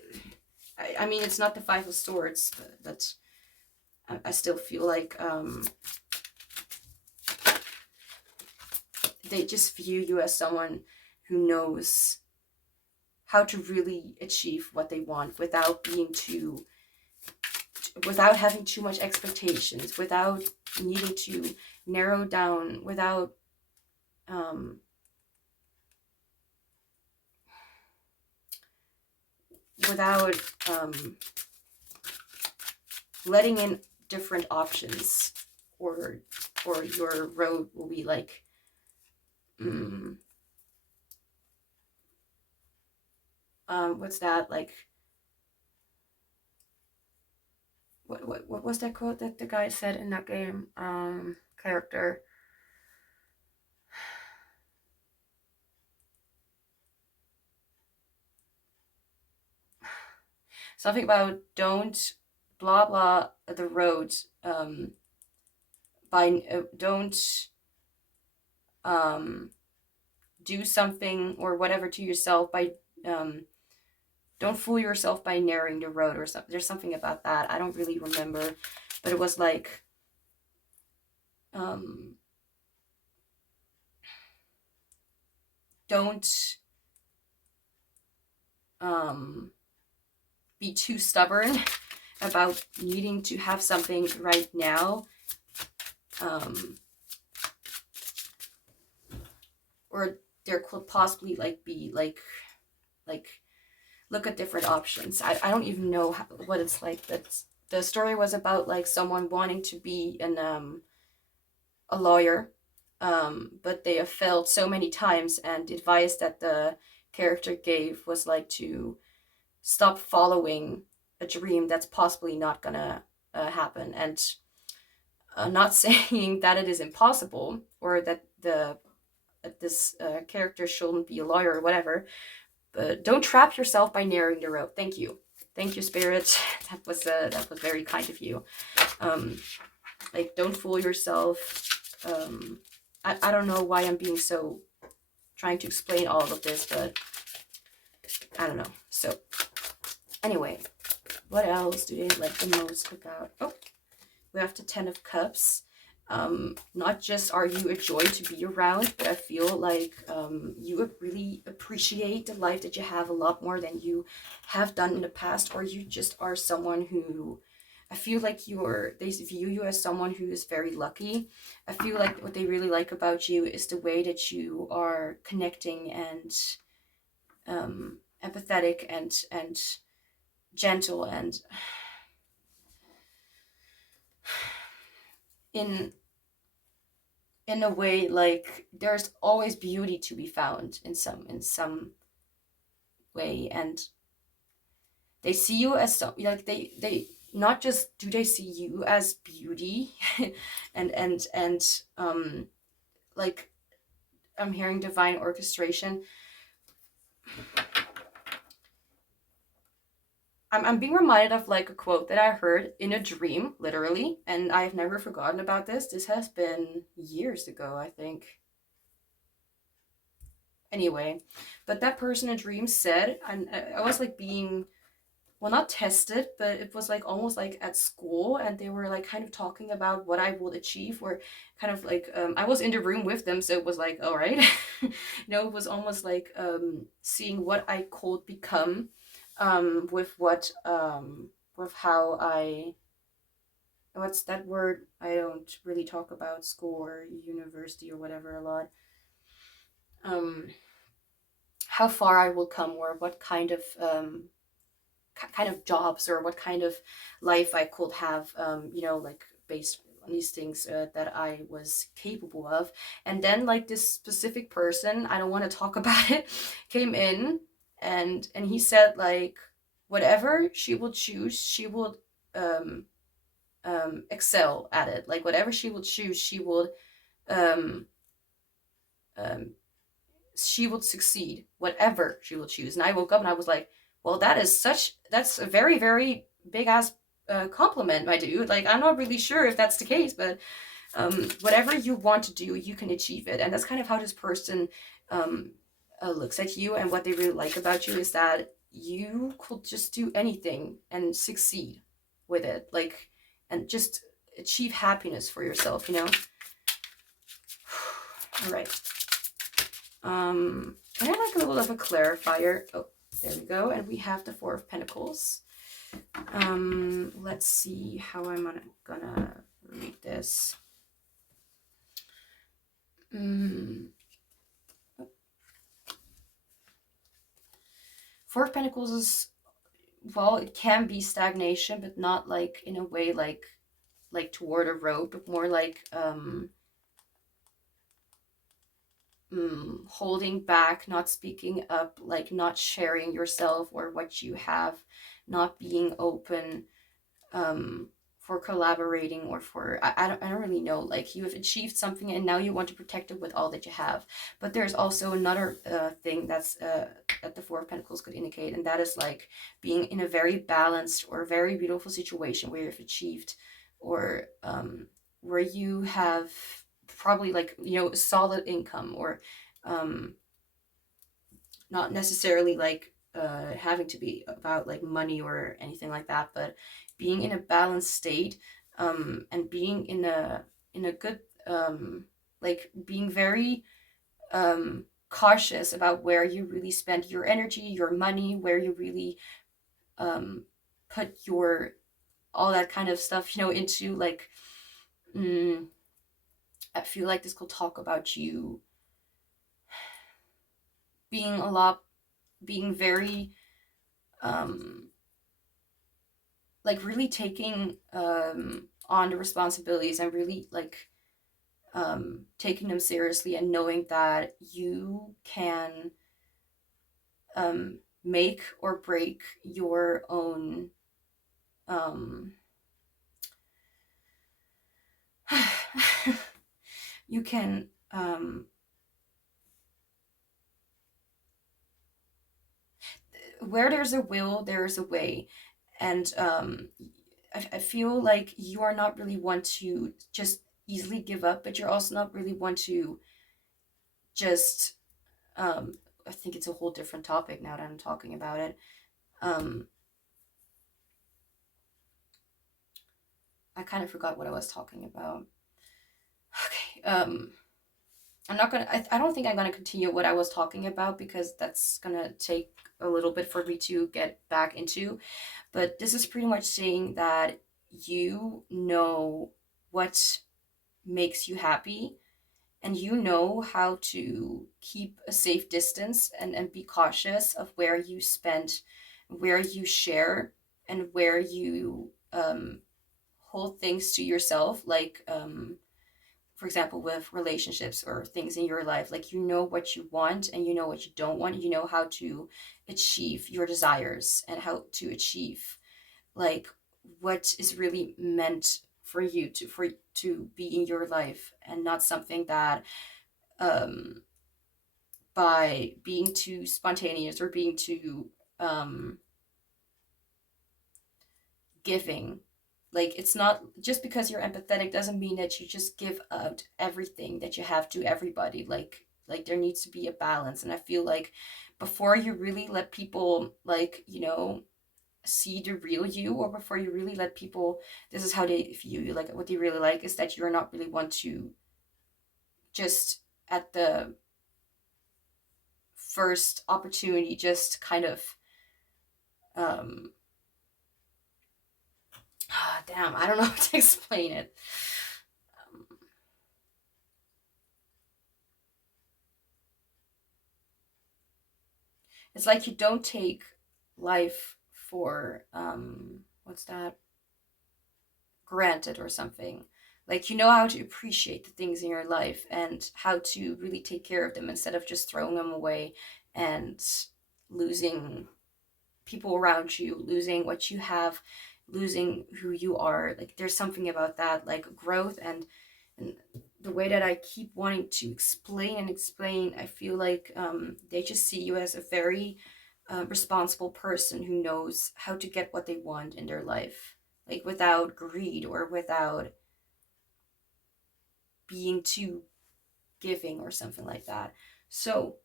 I mean, it's not the Five of Swords, but I still feel like they just view you as someone who knows how to really achieve what they want without having too much expectations, without needing to narrow down, without letting in different options, or your road will be like what's that, like, what was that quote that the guy said in that game, character, something about don't blah blah the road, don't do something or whatever to yourself by don't fool yourself by narrowing the road, or something. There's something about that. I don't really remember, but it was like don't be too stubborn about needing to have something right now, or there could possibly like be like look at different options. I don't even know what it's like. The story was about like someone wanting to be a lawyer, but they have failed so many times, and the advice that the character gave was like to stop following a dream that's possibly not gonna happen. And Not saying that it is impossible or that this character shouldn't be a lawyer or whatever, but don't trap yourself by narrowing the road. Thank you. Thank you, Spirit. That was very kind of you. Like, don't fool yourself. I don't know why I'm being so trying to explain all of this, but I don't know. So anyway, what else do they like the most about? Oh, we have the Ten of Cups. Not just are you a joy to be around, but I feel like you really appreciate the life that you have a lot more than you have done in the past, or you just are someone who, I feel like they view you as someone who is very lucky. I feel like what they really like about you is the way that you are connecting and empathetic and gentle and in a way, like there's always beauty to be found in some way, and they see you as so, like they not just do they see you as beauty and like I'm hearing divine orchestration. I'm being reminded of like a quote that I heard in a dream, literally, and I've never forgotten about this. This has been years ago, I think. Anyway, but that person in dream said, and I was like being, well, not tested, but it was like almost like at school, and they were like kind of talking about what I would achieve, or kind of like I was in the room with them, so it was like, all right. You know, it was almost like seeing what I could become with what with how I, what's that word, I don't really talk about school or university or whatever a lot, how far I will come, or what kind of jobs or what kind of life I could have, you know, like based on these things that I was capable of. And then like this specific person, I don't want to talk about it, came in and he said like whatever she will choose, she will excel at it. Like whatever she will choose, um, um, she will succeed, whatever she will choose. And I woke up and I was like, well, that's a very, very big ass compliment, my dude. Like, I'm not really sure if that's the case, but whatever you want to do, you can achieve it. And that's kind of how this person looks at you. And what they really like about you is that you could just do anything and succeed with it. Like, and just achieve happiness for yourself, you know? All right. Can I like a little of a clarifier? Oh, there we go. And we have the Four of Pentacles. Let's see how I'm gonna read this. Four of Pentacles is, well, it can be stagnation, but not like in a way like toward a road, but more like holding back, not speaking up, like not sharing yourself or what you have, not being open for collaborating, or for I don't really know, like you have achieved something and now you want to protect it with all that you have. But there's also another thing that's that the Four of Pentacles could indicate, and that is like being in a very balanced or very beautiful situation where you've achieved, or where you have probably like, you know, solid income, or not necessarily like having to be about like money or anything like that, but being in a balanced state, and being in a good like being very cautious about where you really spend your energy, your money, where you really put your all that kind of stuff, you know, into like I feel like this could talk about you being very like really taking on the responsibilities, and really like taking them seriously, and knowing that you can make or break your own you can where there's a will, there's a way. And I feel like you are not really one to just easily give up, but you're also not really one to just I think it's a whole different topic now that I'm talking about it. I kind of forgot what I was talking about. Okay. I'm not gonna. I don't think I'm gonna continue what I was talking about because that's gonna take a little bit for me to get back into. But this is pretty much saying that you know what makes you happy, and you know how to keep a safe distance and be cautious of where you spend, where you share, and where you hold things to yourself, like for example with relationships or things in your life. Like, you know what you want and you know what you don't want. You know how to achieve your desires and how to achieve like what is really meant for you to be in your life, and not something that um by being too spontaneous or being too um giving. Like, it's not just because you're empathetic doesn't mean that you just give out everything that you have to everybody. Like there needs to be a balance. And I feel like before you really let people, like, you know, see the real you, or before you really let people, this is how they view you, like what they really like is that you're not really one to just at the first opportunity just kind of um damn, I don't know how to explain it. um, it's like you don't take life for what's that, granted or something. Like, you know how to appreciate the things in your life and how to really take care of them instead of just throwing them away and losing people around you, losing what you have, losing who you are. Like, there's something about that, like growth, and the way that I keep wanting to explain and explain, I feel like they just see you as a very responsible person who knows how to get what they want in their life, like without greed or without being too giving or something like that. So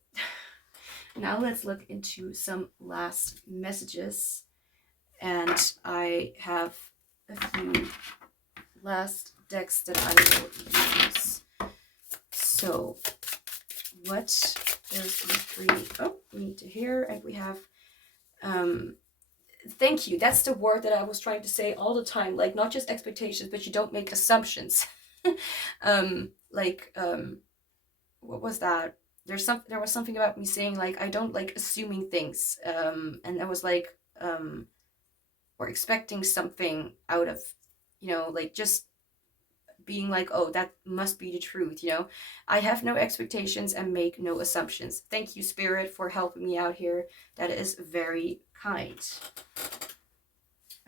now let's look into some last messages. And I have a few last decks that I will use. So what there's the three, oh, we need to hear, and we have thank you. That's the word that I was trying to say all the time. Like, not just expectations, but you don't make assumptions. Like what was that? There was something about me saying like I don't like assuming things. And I was like or expecting something out of, you know, like just being like, oh, that must be the truth, you know. I have no expectations and make no assumptions. Thank you, Spirit, for helping me out here. That is very kind.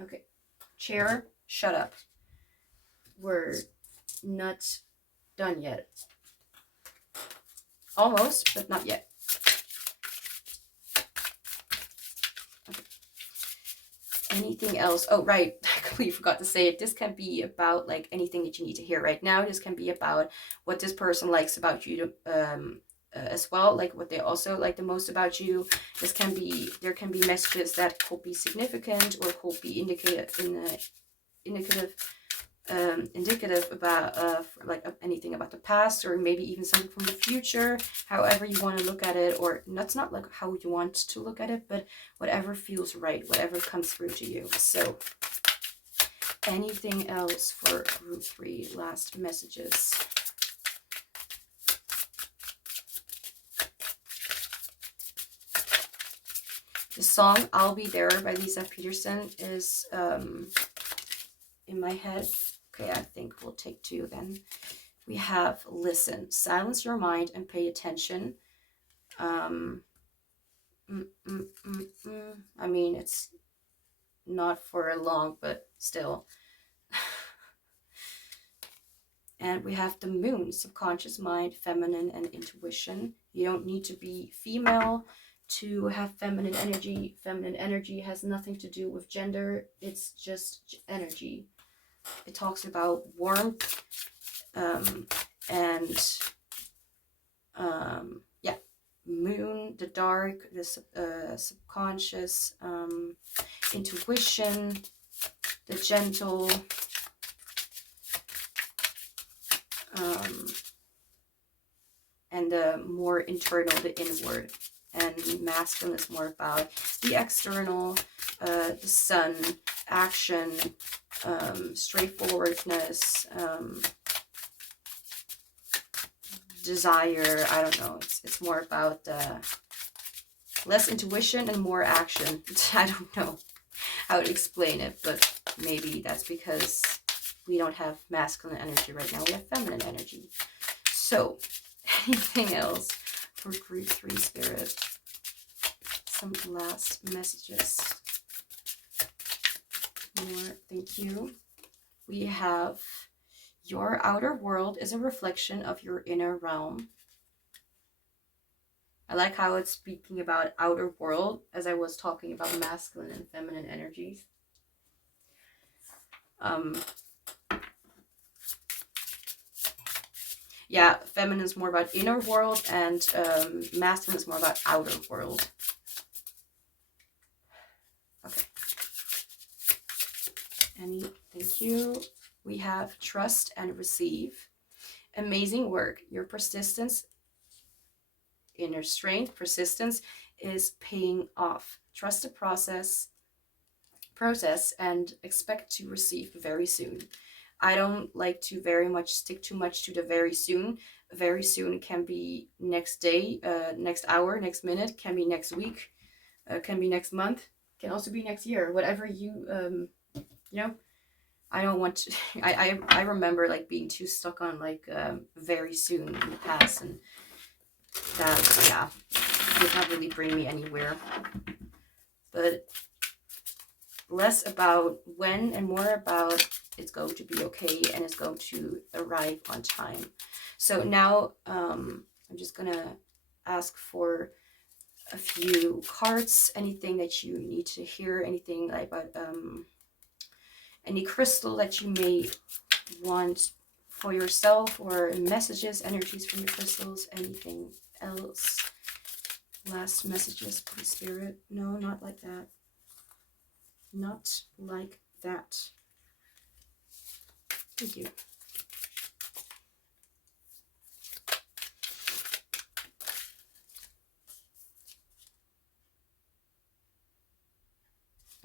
Okay, chair, shut up. We're not done yet. Almost, but not yet. Okay. Anything else? Oh, right. I completely forgot to say it. This can be about like anything that you need to hear right now. This can be about what this person likes about you as well, like what they also like the most about you. This can be, there can be messages that could be significant or could be indicative indicative about like anything about the past, or maybe even something from the future, however you want to look at it. Or that's not like how you want to look at it, but whatever feels right, whatever comes through to you. So anything else for group 3 last messages? The song I'll Be There by Lisa Peterson is in my head. Okay, I think we'll take 2 then. We have listen, silence your mind and pay attention. I mean, it's not for long, but still. And we have the moon, subconscious mind, feminine, and intuition. You don't need to be female to have feminine energy. Feminine energy has nothing to do with gender. It's just energy. It talks about warmth and yeah, moon, the dark, the subconscious, intuition, the gentle, and the more internal, the inward. And masculine is more about the external, the sun, action, straightforwardness, desire. I don't know. It's more about less intuition and more action. I don't know how to explain it, but maybe that's because we don't have masculine energy right now. We have feminine energy. So, anything else for group 3 spirit? Some last messages. More, thank you. We have your outer world is a reflection of your inner realm. I like how it's speaking about outer world as I was talking about masculine and feminine energies. Yeah, feminine is more about inner world and masculine is more about outer world. Okay. Thank you. We have trust and receive. Amazing work. Your persistence, inner strength, persistence is paying off. Trust the process and expect to receive very soon. I don't like to very much stick too much to the very soon. Very soon can be next day, next hour, next minute, can be next week, can be next month, can also be next year, whatever you, you know, I don't want to, I remember like being too stuck on like very soon in the past, and that, yeah, did not really bring me anywhere. But less about when and more about it's going to be okay and it's going to arrive on time. So now I'm just gonna ask for a few cards, anything that you need to hear, anything like about any crystal that you may want for yourself, or messages, energies from the crystals, anything else. Last messages, please, Spirit. No, not like that. Not like that. Thank you.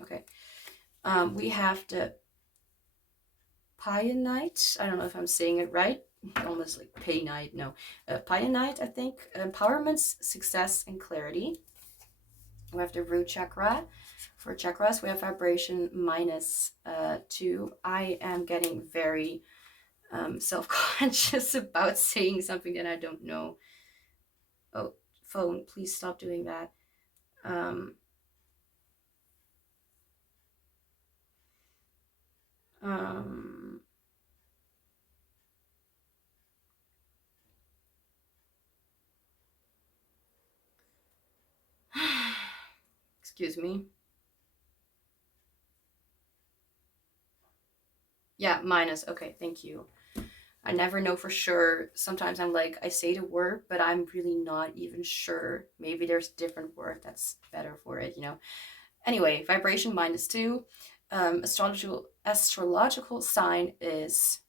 Okay. We have the Pionite. I don't know if I'm saying it right. Almost like Paynite. No. Pionite, I think. Empowerment, success, and clarity. We have the root chakra. For chakras, we have vibration -2. I am getting very self-conscious about saying something that I don't know. Oh, phone, please stop doing that. Excuse me. Yeah, minus. Okay, thank you. I never know for sure. Sometimes I'm like, I say the word, but I'm really not even sure. Maybe there's a different word that's better for it, you know. Anyway, vibration -2. Astrological sign is,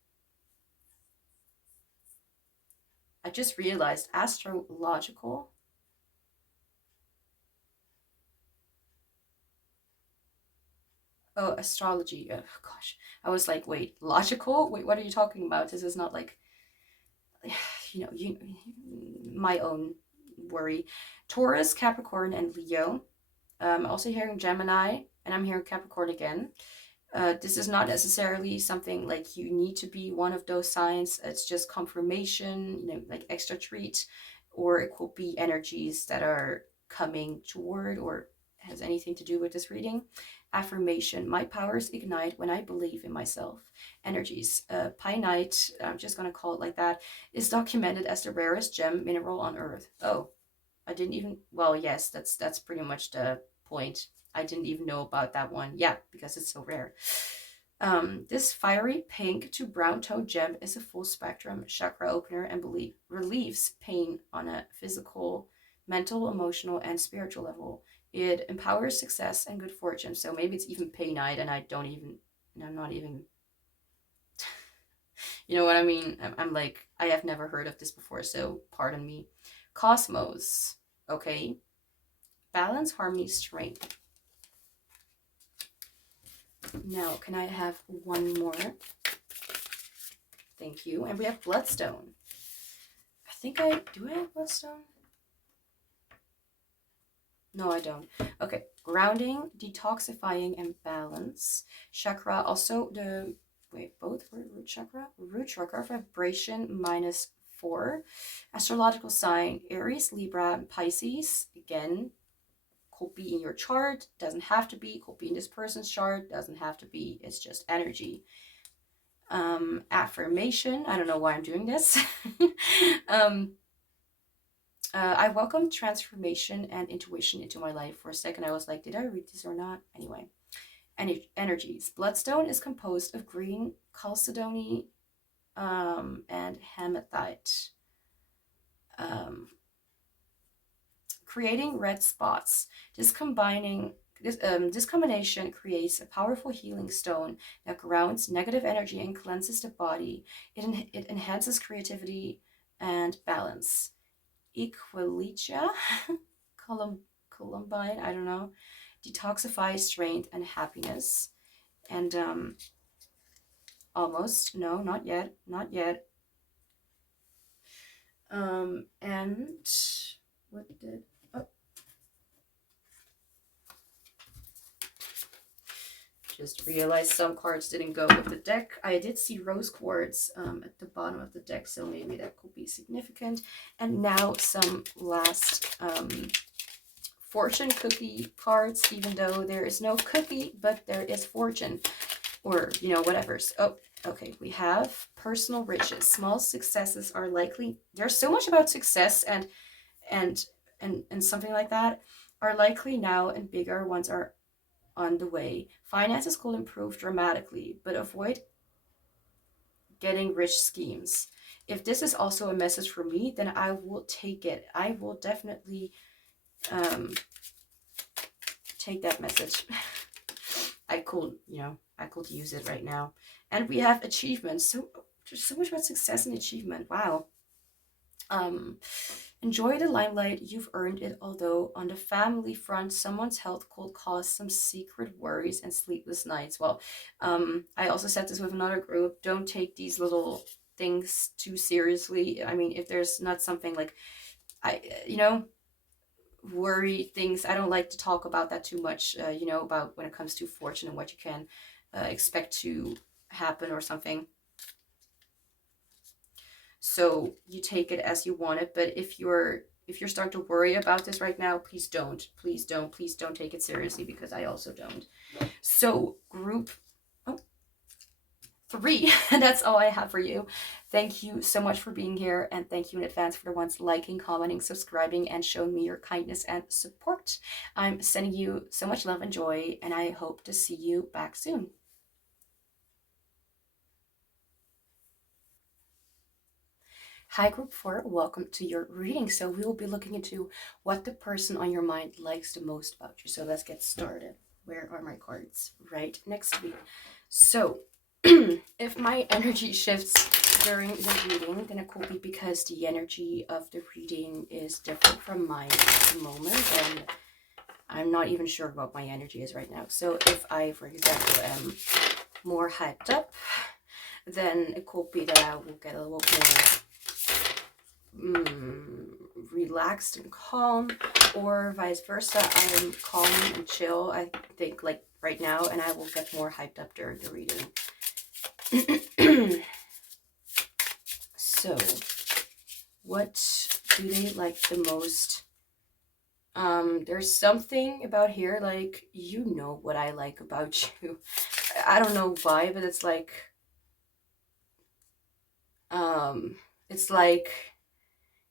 I just realized, astrological. Oh, astrology. Oh, gosh. I was like, wait, logical? Wait, what are you talking about? This is not like, you know, my own worry. Taurus, Capricorn, and Leo. I'm also hearing Gemini, and I'm hearing Capricorn again. This is not necessarily something like you need to be one of those signs. It's just confirmation, you know, like extra treat, or it could be energies that are coming toward or has anything to do with this reading. Affirmation: my powers ignite when I believe in myself. Energies: Pienite, I'm just going to call it like that, is documented as the rarest gem mineral on Earth. Oh, I didn't even, well, yes, that's pretty much the point. I didn't even know about that one. Yeah, because it's so rare. This fiery pink to brown tone gem is a full spectrum chakra opener and relieves pain on a physical, mental, emotional, and spiritual level. It empowers success and good fortune. So maybe it's even painite, and I'm not even, you know what I mean? I'm like, I have never heard of this before, so pardon me. Cosmos, okay. Balance, harmony, strength. Now, can I have one more? Thank you. And we have Bloodstone. Do I have Bloodstone? No, I don't. Okay. Grounding, detoxifying, and balance. Chakra, also both were root chakra? Root chakra, vibration -4. Astrological sign, Aries, Libra, Pisces. Again, could be in your chart, doesn't have to be, could be in this person's chart, doesn't have to be, it's just energy. Affirmation, I don't know why I'm doing this. I welcome transformation and intuition into my life. For a second I was like, did I read this or not? Anyway, energies. Bloodstone is composed of green chalcedony and hematite, creating red spots. This combination creates a powerful healing stone that grounds negative energy and cleanses the body. It enhances creativity and balance. Equilicia, Columbine, I don't know. Detoxifies strength and happiness. And almost, no, not yet. And what did, just realized some cards didn't go with the deck. I did see rose quartz at the bottom of the deck, so maybe that could be significant. And now some last fortune cookie cards, even though there is no cookie, but there is fortune, or, you know, whatever. Oh, okay, we have personal riches. Small successes are likely. There's so much about success and something like that, are likely now, and bigger ones are on the way. Finances could improve dramatically, but avoid getting rich schemes. If this is also a message for me, then I will take it. I will definitely take that message. I could use it right now. And we have achievements. So there's so much about success and achievement. Wow. Enjoy the limelight, you've earned it, although on the family front, someone's health could cause some secret worries and sleepless nights. Well, I also said this with another group, don't take these little things too seriously. I mean, if there's not something like, worry things, I don't like to talk about that too much, about when it comes to fortune and what you can expect to happen or something. So you take it as you want it, but if you're starting to worry about this right now, please don't take it seriously, because I also don't. So group 3, that's all I have for you. Thank you so much for being here, and thank you in advance for the ones liking, commenting, subscribing, and showing me your kindness and support. I'm sending you so much love and joy, and I hope to see you back soon. Hi group 4, welcome to your reading. So we will be looking into what the person on your mind likes the most about you. So let's get started. Where are my cards? Right next to me. So if my energy shifts during the reading, then it could be because the energy of the reading is different from mine at the moment, and I'm not even sure what my energy is right now. So if I, for example, am more hyped up, then it could be that I will get a little more relaxed and calm, or vice versa. I am calm and chill, I think, like right now, and I will get more hyped up during the reading. So what do they like the most There's something about here, like, you know what I like about you. I don't know why, but it's like,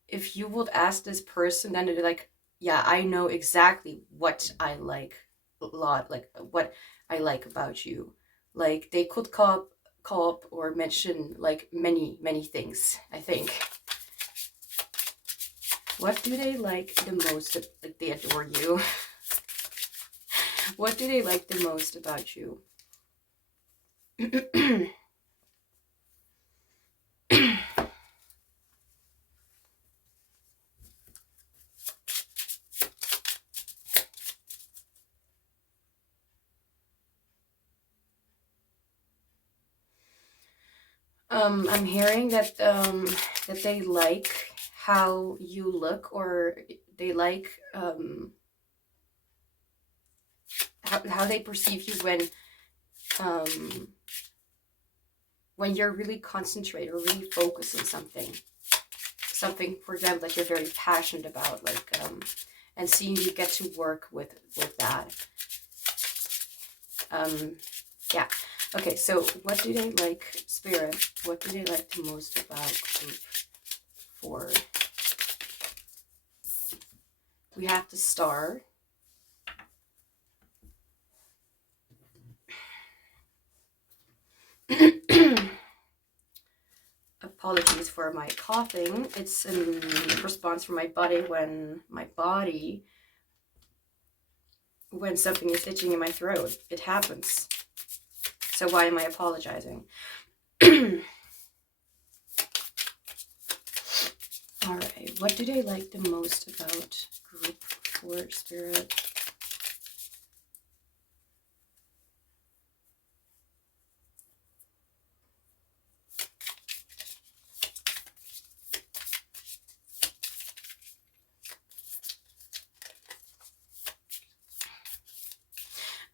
if you would ask this person, then they're like, yeah, I know exactly what I like a lot, like what I like about you. Like they could call up or mention like many things, I think. What do they like the most? Like they adore you. What do they like the most about you? I'm hearing that that they like how you look, or they like how they perceive you when you're really concentrated or really focused on something, for example, that you're very passionate about, like and seeing you get to work with that. Yeah. Okay, so what do they like, Spirit? What do they like the most about group 4? We have the Star. Apologies for my coughing. It's a response from my body when something is itching in my throat. It happens. So why am I apologizing? Alright, what do they like the most about group 4, Spirit?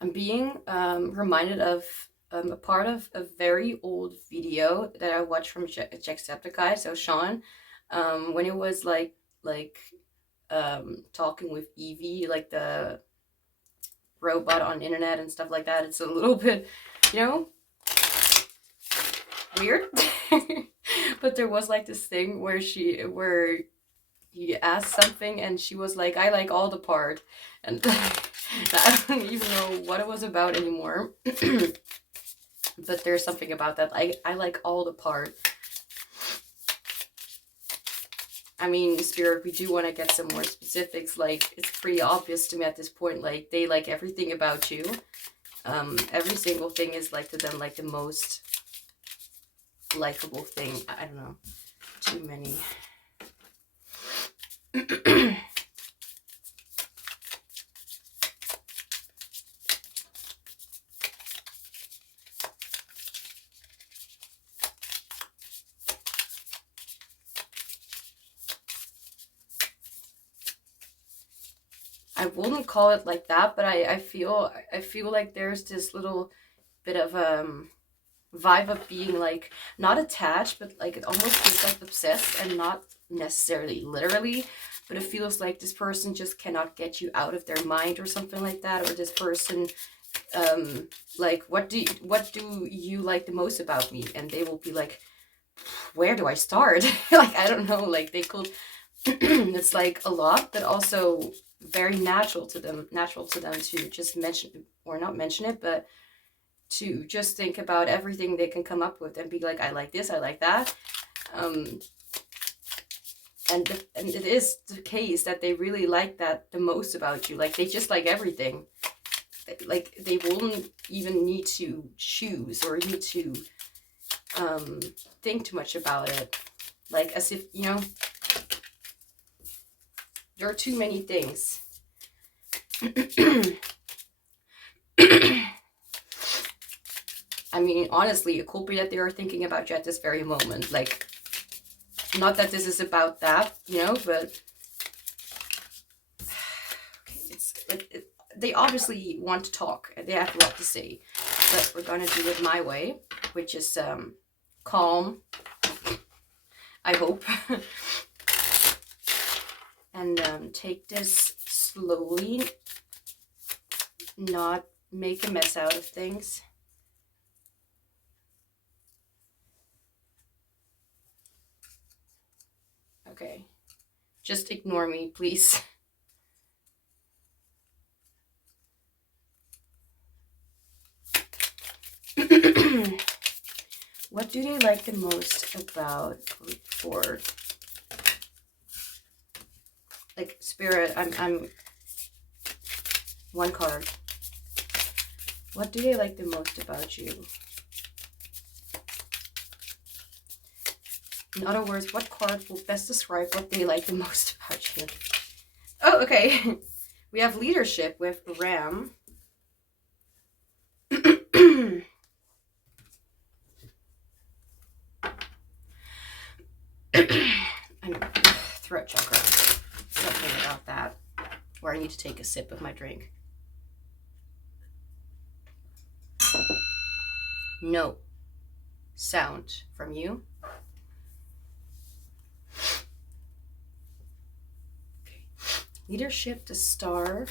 I'm being reminded of a part of a very old video that I watched from Jacksepticeye, so Sean, when it was like talking with Evie, like the robot on internet and stuff like that. It's a little bit, you know, weird. But there was like this thing where he asked something and she was like, I like all the part, and I don't even know what it was about anymore. But there's something about that. I like all the part. I mean, Spirit, we do want to get some more specifics. Like, it's pretty obvious to me at this point, like, they like everything about you. Every single thing is like to them like the most likable thing. I don't know. Too many. I wouldn't call it like that, but I feel like there's this little bit of vibe of being like not attached, but like it almost feels like obsessed, and not necessarily literally, but it feels like this person just cannot get you out of their mind or something like that, or this person like what do you like the most about me, and they will be like, where do I start? Like, I don't know, like they could it's like a lot, but also very natural to them to just mention, or not mention it, but to just think about everything they can come up with and be like, I like this, I like that. And it is the case that they really like that the most about you. Like, they just like everything. Like, they wouldn't even need to choose or need to think too much about it. Like, as if, you know, there are too many things. I mean, honestly, it could be that they are thinking about you at this very moment. Like, not that this is about that, you know, but they obviously want to talk. They have a lot to say, but we're gonna do it my way, which is calm, I hope. And take this slowly, not make a mess out of things. Okay, just ignore me, please. What do they like the most about group 4? Like, Spirit, I'm one card. What do they like the most about you? In other words, what card will best describe what they like the most about you? Oh, okay. We have leadership with Ram. Throat chakra. Something about that. Or I need to take a sip of my drink. No sound from you. Okay. Leadership, the star.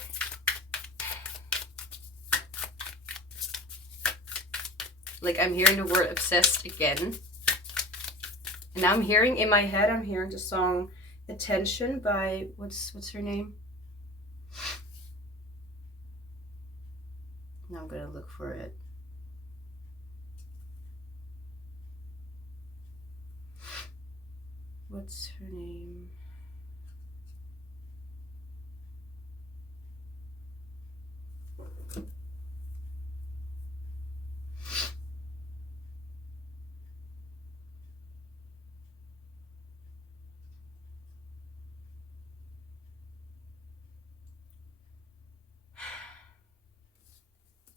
Like, I'm hearing the word obsessed again. And I'm hearing in my head, I'm hearing the song Attention by, what's her name? Now I'm gonna look for it. What's her name?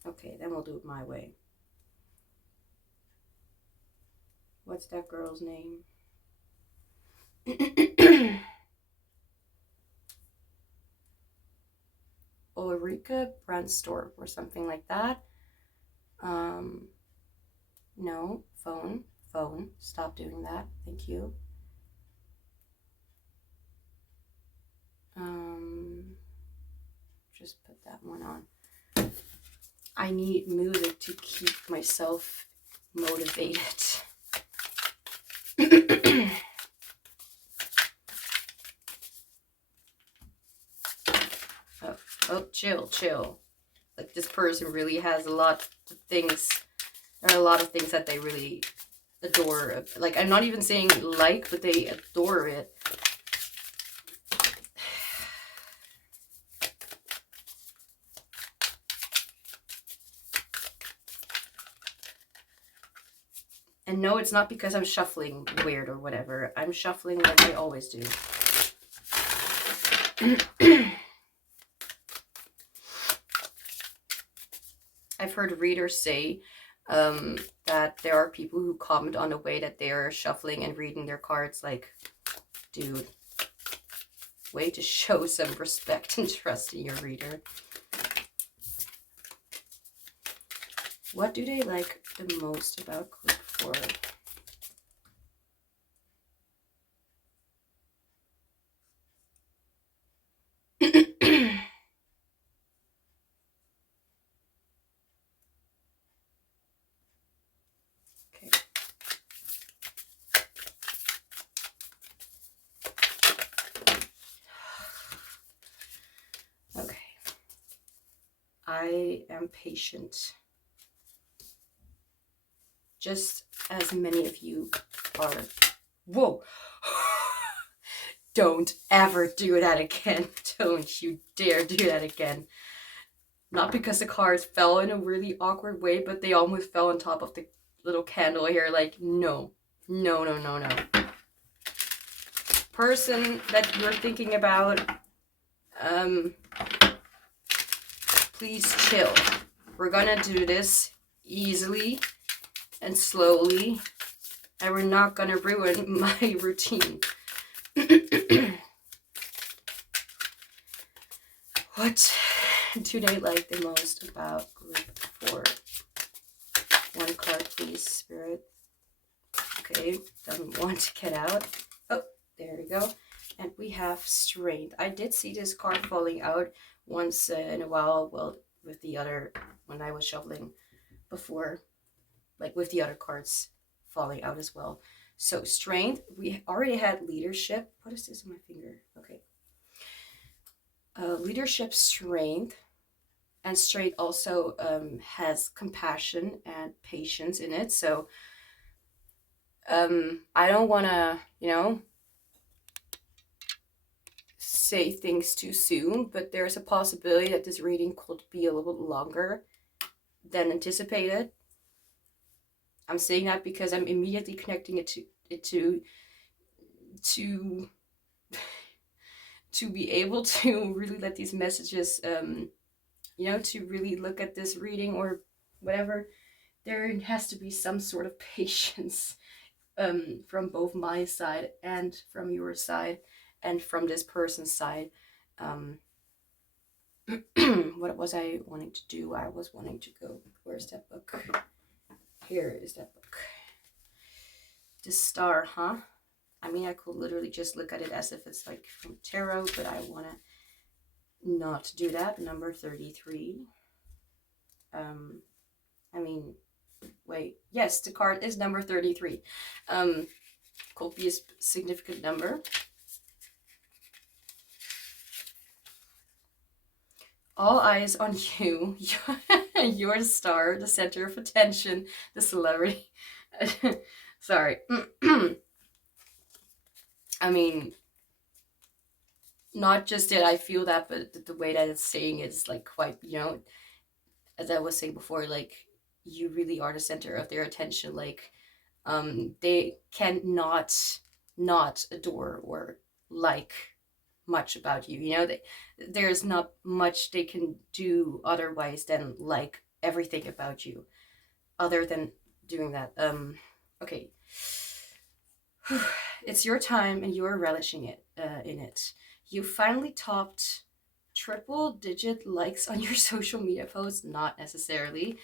Okay, then we'll do it my way. What's that girl's name? Ulrika Brandstorp or something like that. No, phone. Stop doing that. Thank you. Just put that one on. I need music to keep myself motivated. Oh, chill. Like, this person really has a lot of things. There are a lot of things that they really adore. Like, I'm not even saying like, but they adore it. And no, it's not because I'm shuffling weird or whatever. I'm shuffling like I always do. I've heard readers say that there are people who comment on the way that they're shuffling and reading their cards. Like, dude, way to show some respect and trust in your reader. What do they like the most about group 4? Okay. I am patient. Just as many of you are. Whoa! Don't ever do that again. Don't you dare do that again. Not because the cards fell in a really awkward way, but they almost fell on top of the little candle here. Like, no. No. Person that you're thinking about, please chill. We're gonna do this easily and slowly, and we're not gonna ruin my routine. What do they like the most about group 4? One card, please, Spirit. Okay, doesn't want to get out. Oh, there we go. And we have strength. I did see this card falling out once in a while, well, with the other, when I was shuffling before, like with the other cards falling out as well. So strength, we already had leadership. What is this on my finger? Okay. Leadership, strength, and strength also has compassion and patience in it. So I don't want to, you know, say things too soon, but there's a possibility that this reading could be a little bit longer than anticipated. I'm saying that because I'm immediately connecting it to to be able to really let these messages, you know, to really look at this reading or whatever. There has to be some sort of patience from both my side and from your side and from this person's side. What was I wanting to do? I was wanting to go, where's that book? Here is that book. The Star, huh? I mean, I could literally just look at it as if it's like from tarot, but I want to not do that. Number 33. I mean, wait. Yes, the card is number 33. Could be a significant number. All eyes on you. Your star, the center of attention, the celebrity. Sorry. I mean, not just that I feel that, but the way that it's saying is like quite, you know, as I was saying before, like you really are the center of their attention. Like they cannot not adore or like much about you. You know, there's not much they can do otherwise than like everything about you, other than doing that. Okay. It's your time and you are relishing it in it. You finally topped triple-digit likes on your social media posts. Not necessarily.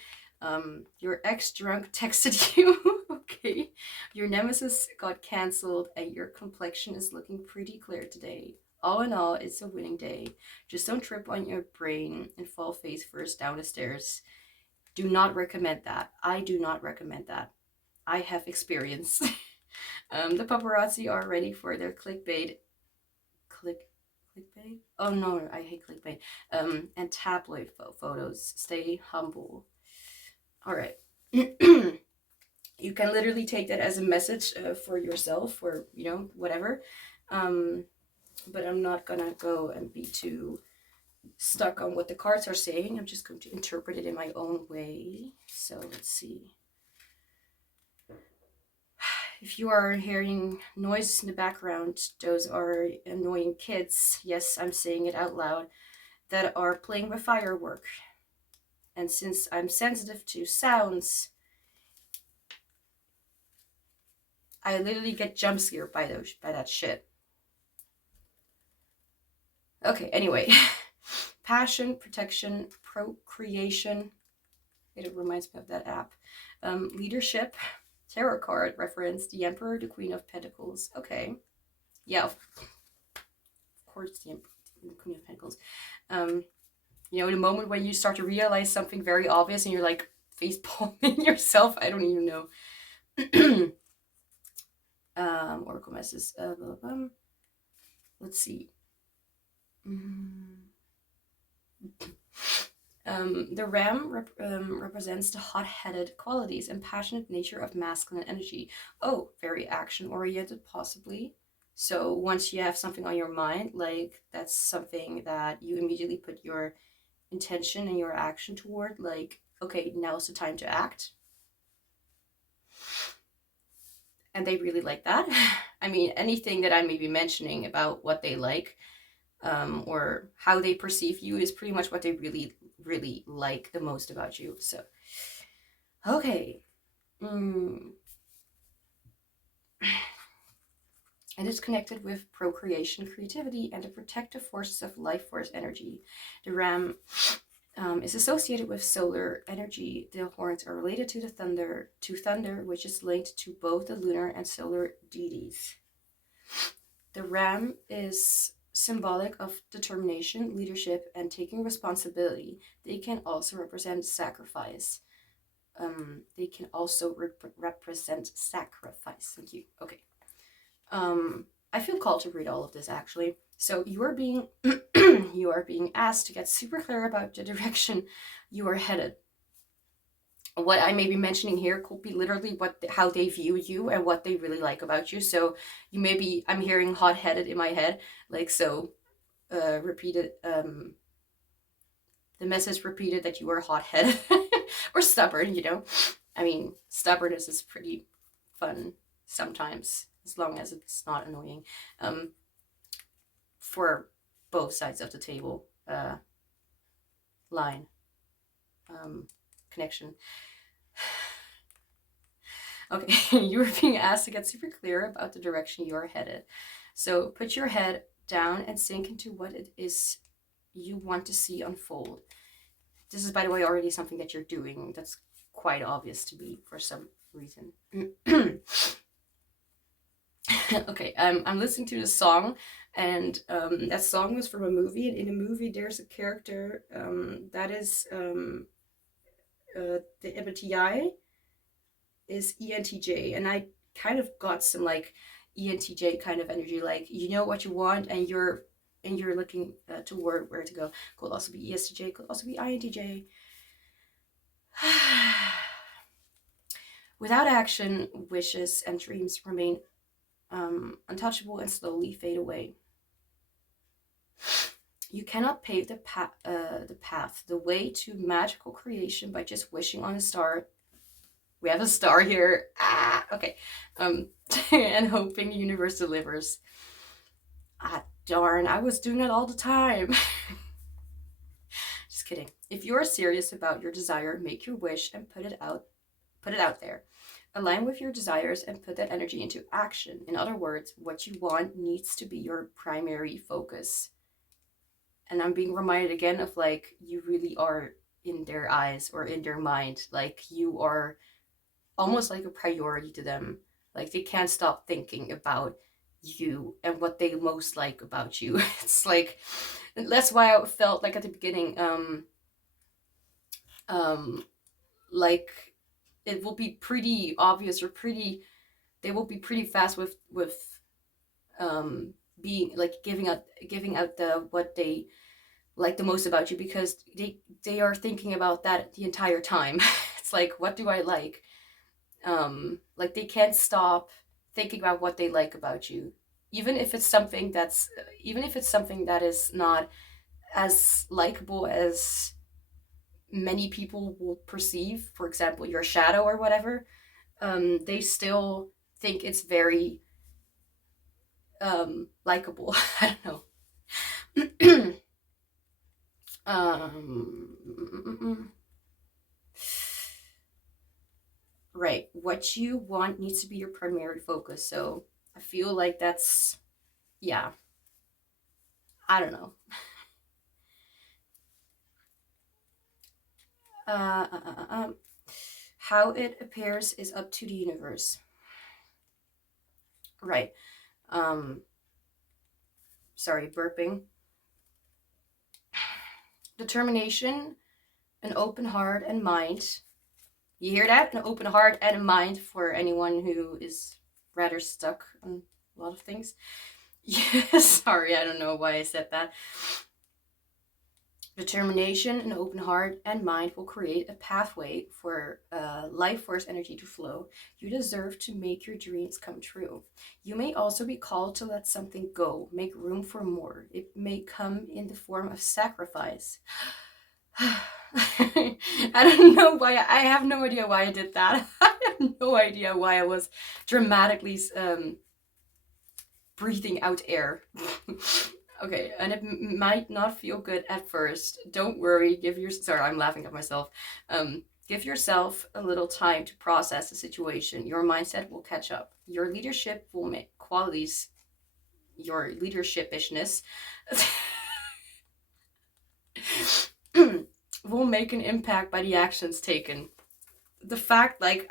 Your ex-drunk texted you. Okay. Your nemesis got cancelled and your complexion is looking pretty clear today. All in all, it's a winning day. Just don't trip on your brain and fall face first down the stairs. Do not recommend that. I do not recommend that. I have experience. The paparazzi are ready for their clickbait. Clickbait? Oh no, I hate clickbait. And tabloid photos. Stay humble. All right. You can literally take that as a message for yourself, or you know, whatever. But I'm not gonna go and be too stuck on what the cards are saying. I'm just going to interpret it in my own way. So let's see. If you are hearing noises in the background, those are annoying kids. Yes, I'm saying it out loud. That are playing with firework. And since I'm sensitive to sounds, I literally get jump scared by that shit. Okay, anyway. Passion, protection, procreation. It reminds me of that app. Leadership, tarot card reference, the Emperor, the Queen of Pentacles. Okay. Yeah, of course, the Emperor, the Queen of Pentacles. You know, the moment when you start to realize something very obvious and you're like face palming yourself. I don't even know. Oracle messages. Let's see. The ram represents the hot-headed qualities and passionate nature of masculine energy. Oh, very action-oriented, possibly. So once you have something on your mind, like that's something that you immediately put your intention and your action toward, like, okay, now's the time to act. And they really like that. I mean, anything that I may be mentioning about what they like, or how they perceive you is pretty much what they really, really like the most about you. So, okay. And it's connected with procreation, creativity, and the protective forces of life force energy. The ram is associated with solar energy. The horns are related to the thunder, which is linked to both the lunar and solar deities. The ram is symbolic of determination, leadership, and taking responsibility. They can also represent sacrifice. They can also represent sacrifice. Thank you. Okay. I feel called to read all of this actually. So you are being you are being asked to get super clear about the direction you are headed. What I may be mentioning here could be literally how they view you and what they really like about you. So you may be, I'm hearing hot-headed in my head, like, so repeated, the message repeated that you are hot-headed or stubborn, you know. I mean, stubbornness is pretty fun sometimes, as long as it's not annoying, for both sides of the table, line, connection. Okay, you are being asked to get super clear about the direction you are headed. So put your head down and sink into what it is you want to see unfold. This is, by the way, already something that you're doing. That's quite obvious to me for some reason. Okay, I'm listening to this song, and that song was from a movie, and in the movie there's a character that is the MBTI is ENTJ, and I kind of got some like ENTJ kind of energy, like you know what you want, and you're looking toward where to go. Could also be ESTJ, could also be INTJ. Without action, wishes and dreams remain untouchable and slowly fade away. You cannot pave the path, the way to magical creation by just wishing on a star. We have a star here. Okay. And hoping the universe delivers. Darn, I was doing that all the time. Just kidding. If you're serious about your desire, make your wish and put it out there. Align with your desires and put that energy into action. In other words, what you want needs to be your primary focus. And I'm being reminded again of like, you really are in their eyes or in their mind. Like you are almost like a priority to them. Like they can't stop thinking about you and what they most like about you. It's like, that's why I felt like at the beginning, like it will be pretty obvious, or they will be pretty fast with being like giving out the what they like the most about you, because they are thinking about that the entire time. It's like, what do I like? Like they can't stop thinking about what they like about you, even if it's something that is not as likable as many people will perceive, for example your shadow or whatever. They still think it's very likable. I don't know. Right, what you want needs to be your primary focus. So I feel like that's, yeah, I don't know. How it appears is up to the universe. Right. Sorry, burping. Determination, an open heart and mind. You hear that? An open heart and a mind for anyone who is rather stuck on a lot of things. Yeah, sorry, I don't know why I said that. Determination, an open heart and mind will create a pathway for life force energy to flow. You deserve to make your dreams come true. You may also be called to let something go, make room for more. It may come in the form of sacrifice. I don't know why. I have no idea why I did that. I have no idea why I was dramatically breathing out air. Okay, and it might not feel good at first. Don't worry. Sorry, I'm laughing at myself. Give yourself a little time to process the situation. Your mindset will catch up. Your leadership will make qualities, your leadershipishness will make an impact by the actions taken. The fact, like,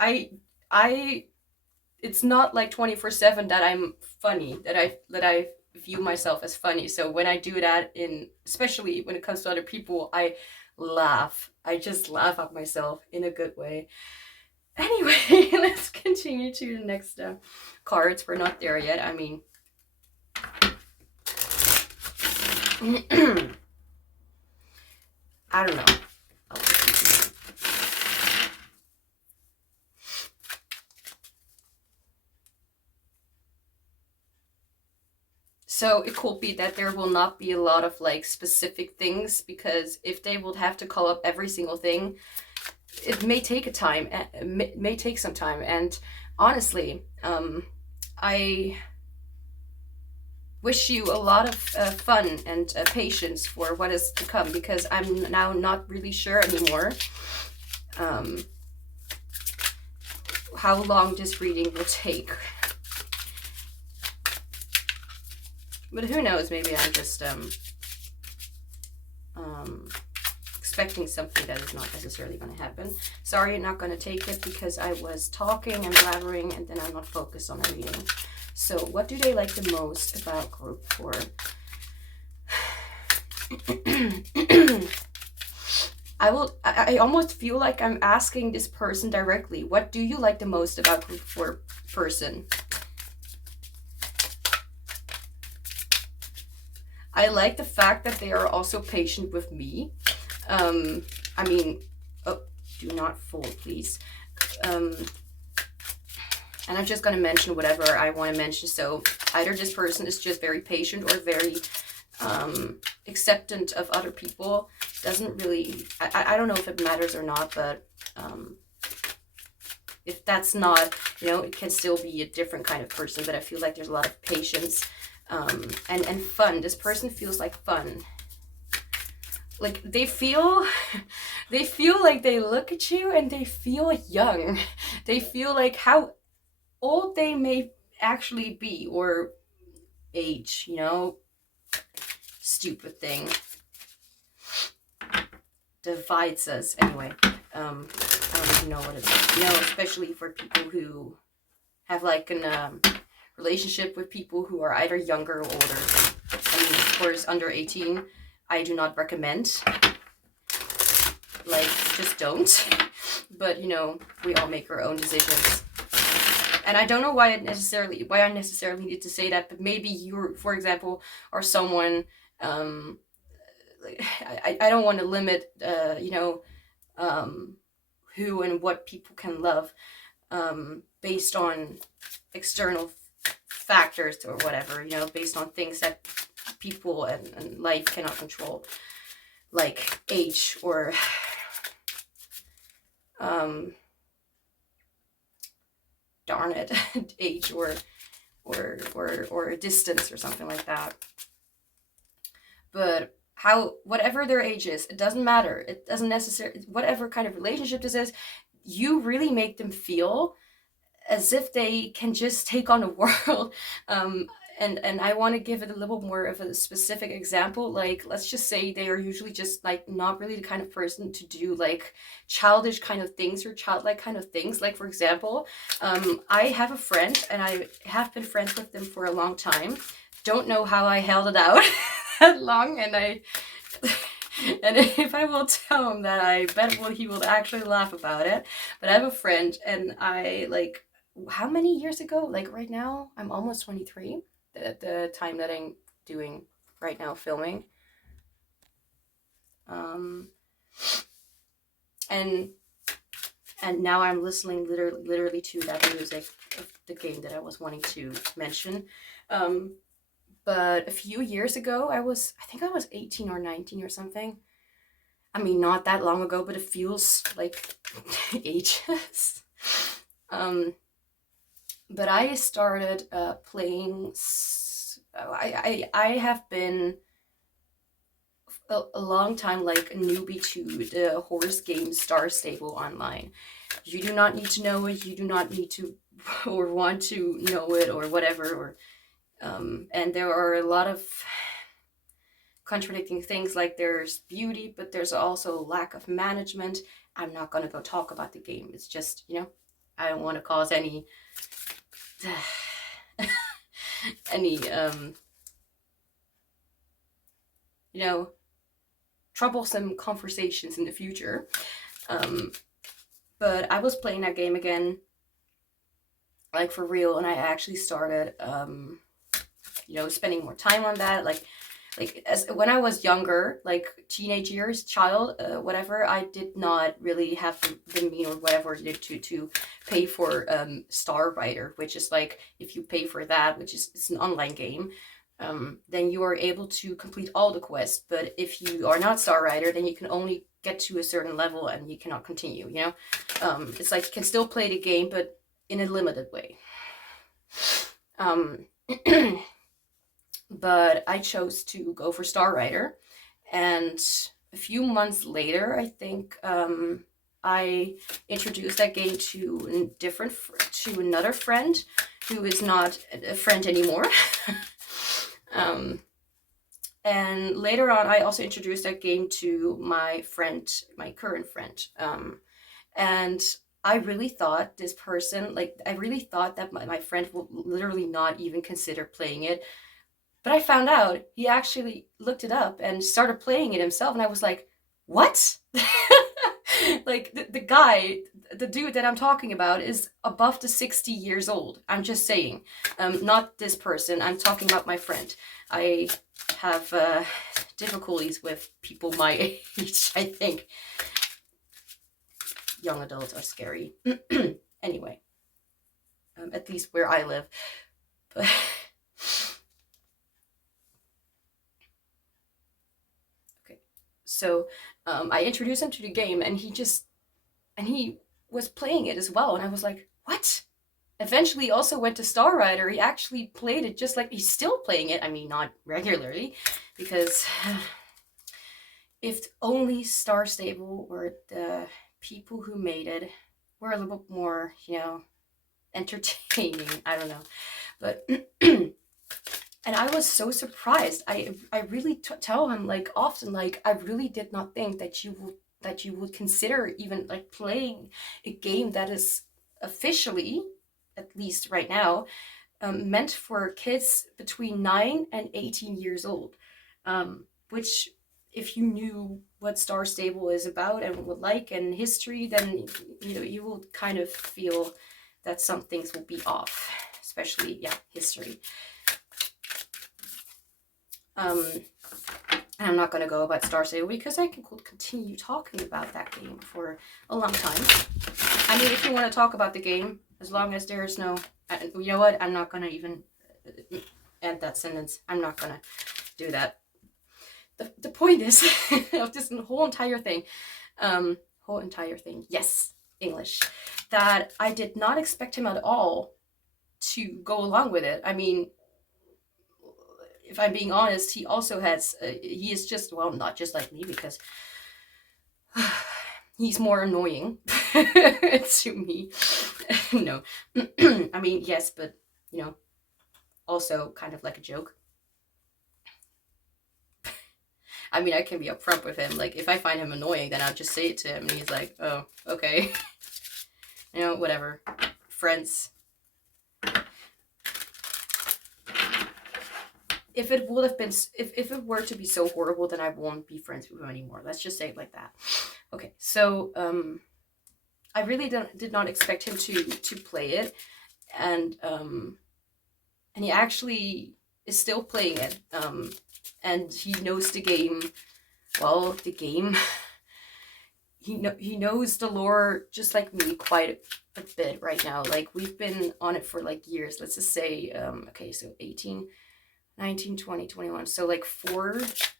it's not like 24/7 that I'm funny, that I view myself as funny. So when I do that, especially when it comes to other people, I laugh. I just laugh at myself in a good way. Anyway, let's continue to the next cards. We're not there yet. I mean, I don't know. So it could be that there will not be a lot of like specific things, because if they would have to call up every single thing, it may take may take some time. And honestly, I wish you a lot of fun and patience for what is to come, because I'm now not really sure anymore how long this reading will take. But who knows, maybe I'm just expecting something that is not necessarily going to happen. Sorry, I'm not going to take it because I was talking and blabbering and then I'm not focused on the reading. So what do they like the most about group 4? I almost feel like I'm asking this person directly. What do you like the most about group 4 person? I like the fact that they are also patient with me. I mean, oh, do not fall, please. And I'm just going to mention whatever I want to mention. So either this person is just very patient or very acceptant of other people. Doesn't really, I don't know if it matters or not, but if that's not, you know, it can still be a different kind of person. But I feel like there's a lot of patience and fun. This person feels like fun. Like they feel like they look at you and they feel young. They feel like how old they may actually be, or age, you know. Stupid thing divides us. Anyway, I don't even know what it is. You know, especially for people who have like a relationship with people who are either younger or older. I mean, of course, under 18, I do not recommend. Like, just don't. But, you know, we all make our own decisions. And I don't know why I necessarily need to say that, but maybe you, for example, are someone, I don't want to limit, you know, who and what people can love based on external factors or whatever, you know, based on things that people and life cannot control, like age or darn it, age or distance or something like that. But whatever their age is, it doesn't matter. It doesn't necessarily, whatever kind of relationship this is, you really make them feel as if they can just take on the world. And I want to give it a little more of a specific example. Like, let's just say they are usually just like not really the kind of person to do like childish kind of things or childlike kind of things. Like, for example, I have a friend and I have been friends with them for a long time. Don't know how I held it out that long, and if I will tell him that, I bet he will actually laugh about it. But I have a friend, and I, like, how many years ago? Like, right now, I'm almost 23 at the time that I'm doing right now, filming. And now I'm listening literally to that music of the game that I was wanting to mention. But a few years ago, I think I was 18 or 19 or something. I mean, not that long ago, but it feels like ages. But I started playing. I have been a long time like a newbie to the horse game Star Stable Online. You do not need to know it. You do not need to or want to know it or whatever. Or and there are a lot of contradicting things, like there's beauty, but there's also lack of management. I'm not going to go talk about the game. It's just, you know, I don't want to cause any any you know, troublesome conversations in the future. But I was playing that game again, like for real, and I actually started you know, spending more time on that, like as when I was younger, like teenage years, child, whatever, I did not really have the mean or whatever to pay for Star Rider, which is like, if you pay for that, which is, it's an online game, then you are able to complete all the quests. But if you are not Star Rider, then you can only get to a certain level and you cannot continue, you know? It's like you can still play the game, but in a limited way. But I chose to go for Star Rider, and a few months later, I think, I introduced that game to another friend who is not a friend anymore. And later on, I also introduced that game to my current friend. And I really thought this person, like, I really thought that my friend would literally not even consider playing it. But I found out he actually looked it up and started playing it himself. And I was like, what? Like, the dude that I'm talking about is above the 60 years old. I'm just saying. Not this person. I'm talking about my friend. I have difficulties with people my age, I think. Young adults are scary. Anyway. At least where I live. But... So I introduced him to the game, and he was playing it as well. And I was like, what? Eventually also went to Star Rider. He actually played it just like he's still playing it. I mean, not regularly, because if only Star Stable or the people who made it were a little bit more, you know, entertaining. I don't know. But... And I was so surprised. I really tell him, like, often, like, I really did not think that you would consider even like playing a game that is officially, at least right now, meant for kids between 9 and 18 years old. Which, if you knew what Star Stable is about and would like and history, then you know you will kind of feel that some things will be off, especially history. And I'm not going to go about Star Stable because I can continue talking about that game for a long time. I mean, if you want to talk about the game, as long as there's no... You know what? I'm not going to even end that sentence. I'm not going to do that. The point is, of this whole entire thing, yes, English, that I did not expect him at all to go along with it. I mean... If I'm being honest, he also has, he is just, well, not just like me, because he's more annoying to me. No. I mean, yes, but, you know, also kind of like a joke. I mean, I can be upfront with him. Like, if I find him annoying, then I'll just say it to him, and he's like, oh, okay. You know, whatever. Friends. If it would have been, if it were to be so horrible, then I won't be friends with him anymore. Let's just say it like that. Okay, so I really did not expect him to play it, and he actually is still playing it, and he knows the game. Well, the game. He knows the lore just like me quite a bit right now. Like, we've been on it for like years. Let's just say, okay, so 18. 19, 20, 21. So like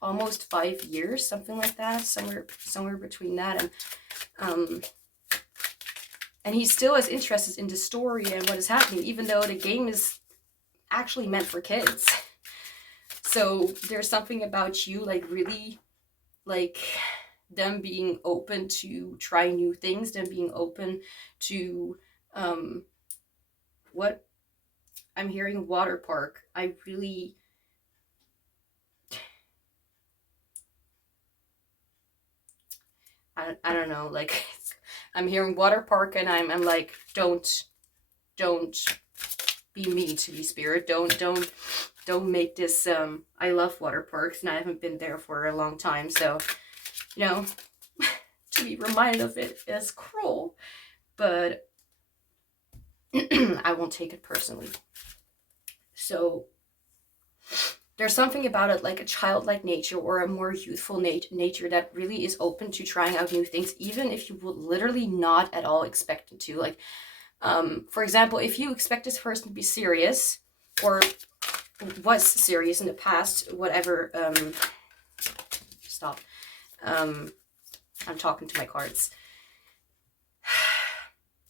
almost 5 years, something like that, somewhere between that. And he's still as interested in the story and what is happening, even though the game is actually meant for kids. So there's something about you, like, really, like, them being open to try new things, them being open to what I'm hearing, water park. I really... I don't know, like, I'm hearing water park, and I'm like, don't be mean to me, spirit. Don't make this, I love water parks and I haven't been there for a long time, so, you know, to be reminded of it is cruel, but I won't take it personally. So there's something about it, like a childlike nature or a more youthful nature that really is open to trying out new things, even if you would literally not at all expect it to. Like, for example, if you expect this person to be serious or was serious in the past, whatever, stop. I'm talking to my cards.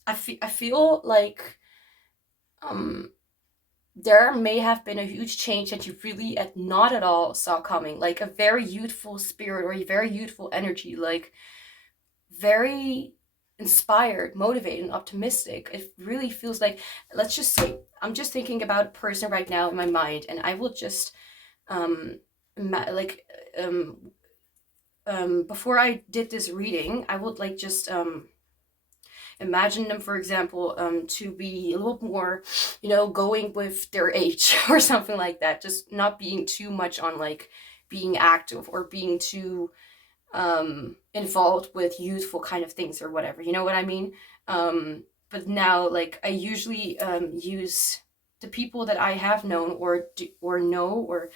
I feel like, there may have been a huge change that you really not at all saw coming, like a very youthful spirit or a very youthful energy, like very inspired, motivated, and optimistic. It really feels like, let's just say, I'm just thinking about a person right now in my mind, and I will just, before I did this reading, I would like just, imagine them, for example, to be a little more, you know, going with their age or something like that, just not being too much on like being active or being too involved with youthful kind of things or whatever, you know what I mean? But now, like, I usually use the people that I have known or know or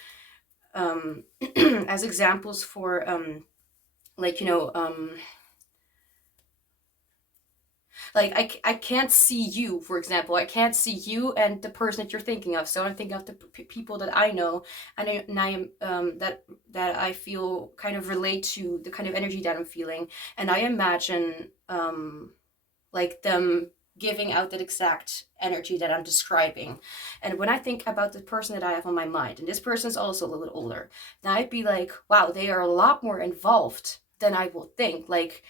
as examples for like, you know, like I can't see you, for example. I can't see you and the person that you're thinking of. So I'm thinking of the people that I know, and I am that I feel kind of relate to the kind of energy that I'm feeling, and I imagine like them giving out that exact energy that I'm describing. And when I think about the person that I have on my mind, and this person is also a little bit older, then I'd be like, wow, they are a lot more involved than I will think. Like,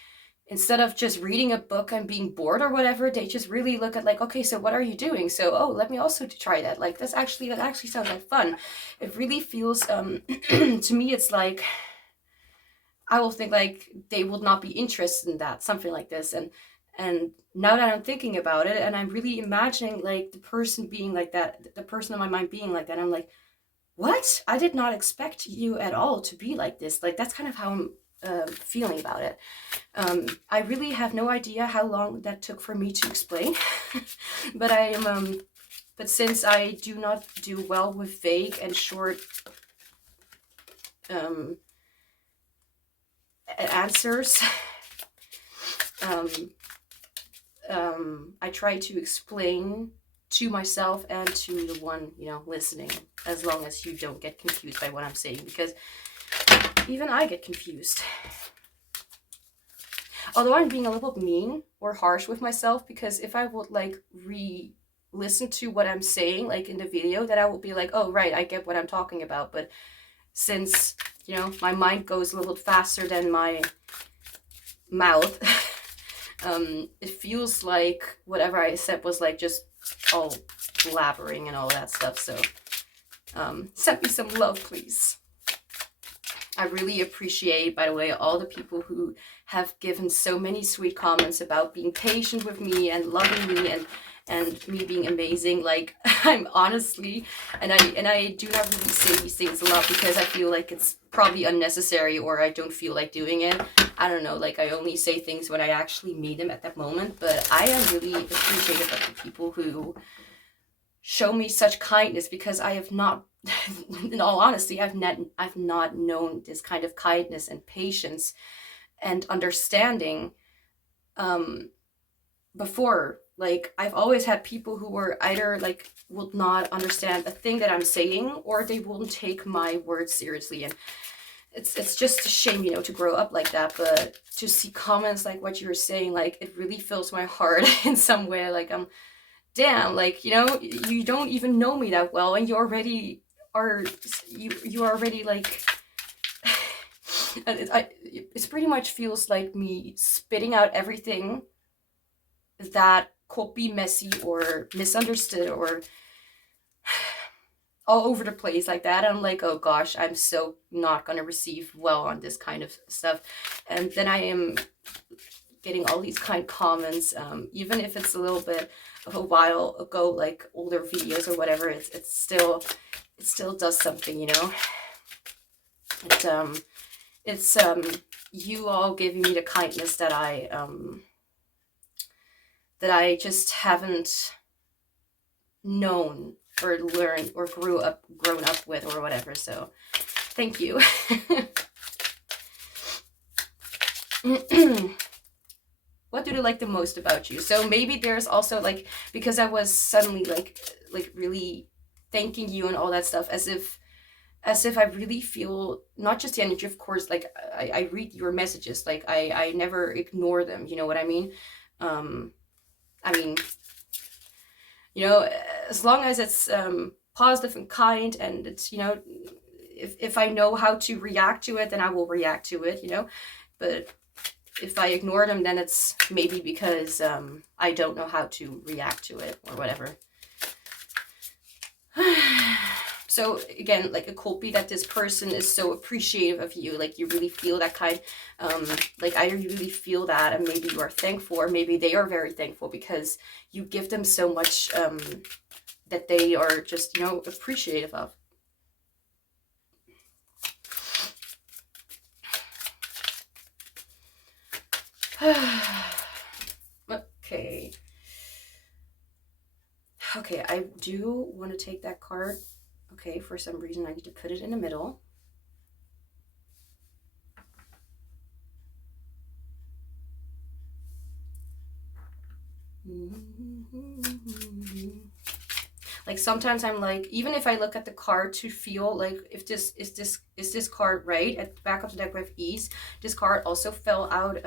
instead of just reading a book and being bored or whatever, they just really look at like, okay, so what are you doing? So, oh, let me also try that. Like, that actually sounds like fun. It really feels, to me, it's like, I will think like they would not be interested in that, something like this. And now that I'm thinking about it and I'm really imagining like the person being like that, the person in my mind being like that, I'm like, what? I did not expect you at all to be like this. Like, that's kind of how I'm feeling about it. I really have no idea how long that took for me to explain, but I am, but since I do not do well with vague and short answers, I try to explain to myself and to the one, you know, listening, as long as you don't get confused by what I'm saying, because even I get confused. Although I'm being a little mean or harsh with myself, because if I would like listen to what I'm saying, like in the video, then I will be like, oh, right, I get what I'm talking about. But since, you know, my mind goes a little bit faster than my mouth, it feels like whatever I said was like just all blabbering and all that stuff. So send me some love, please. I really appreciate, by the way, all the people who have given so many sweet comments about being patient with me and loving me and me being amazing. Like, I'm honestly, and I do not really say these things a lot because I feel like it's probably unnecessary or I don't feel like doing it. I don't know, like I only say things when I actually mean them at that moment, but I am really appreciative of the people who show me such kindness, because I have not, in all honesty, I've not known this kind of kindness and patience and understanding before. Like, I've always had people who were either like would not understand a thing that I'm saying, or they wouldn't take my words seriously. And it's just a shame, you know, to grow up like that. But to see comments like what you were saying, like, it really fills my heart in some way. Like, damn, like, you know, you don't even know me that well, and you already are, you already like, it pretty much feels like me spitting out everything that could be messy or misunderstood or all over the place like that. And I'm like, oh gosh, I'm so not gonna receive well on this kind of stuff. And then I am getting all these kind comments, even if it's a little bit, a while ago, like older videos or whatever, it still does something, you know. It's you all giving me the kindness that I just haven't known or learned or grown up with or whatever. So thank you. What do they like the most about you? So maybe there's also like, because I was suddenly like really thanking you and all that stuff, as if I really feel not just the energy, of course, like I read your messages, like I never ignore them, you know what I mean? I mean, you know, as long as it's positive and kind, and it's, you know, if I know how to react to it, then I will react to it, you know. But if I ignore them, then it's maybe because I don't know how to react to it or whatever. So again, like, it could be that this person is so appreciative of you, like you really feel that kind, like either you really feel that and maybe you are thankful, or maybe they are very thankful because you give them so much that they are just, you know, appreciative of. Okay. Okay, I do want to take that card. Okay, for some reason I need to put it in the middle. Like sometimes I'm like, even if I look at the card to feel like if this is this card right at the back of the deck with ease. This card also fell out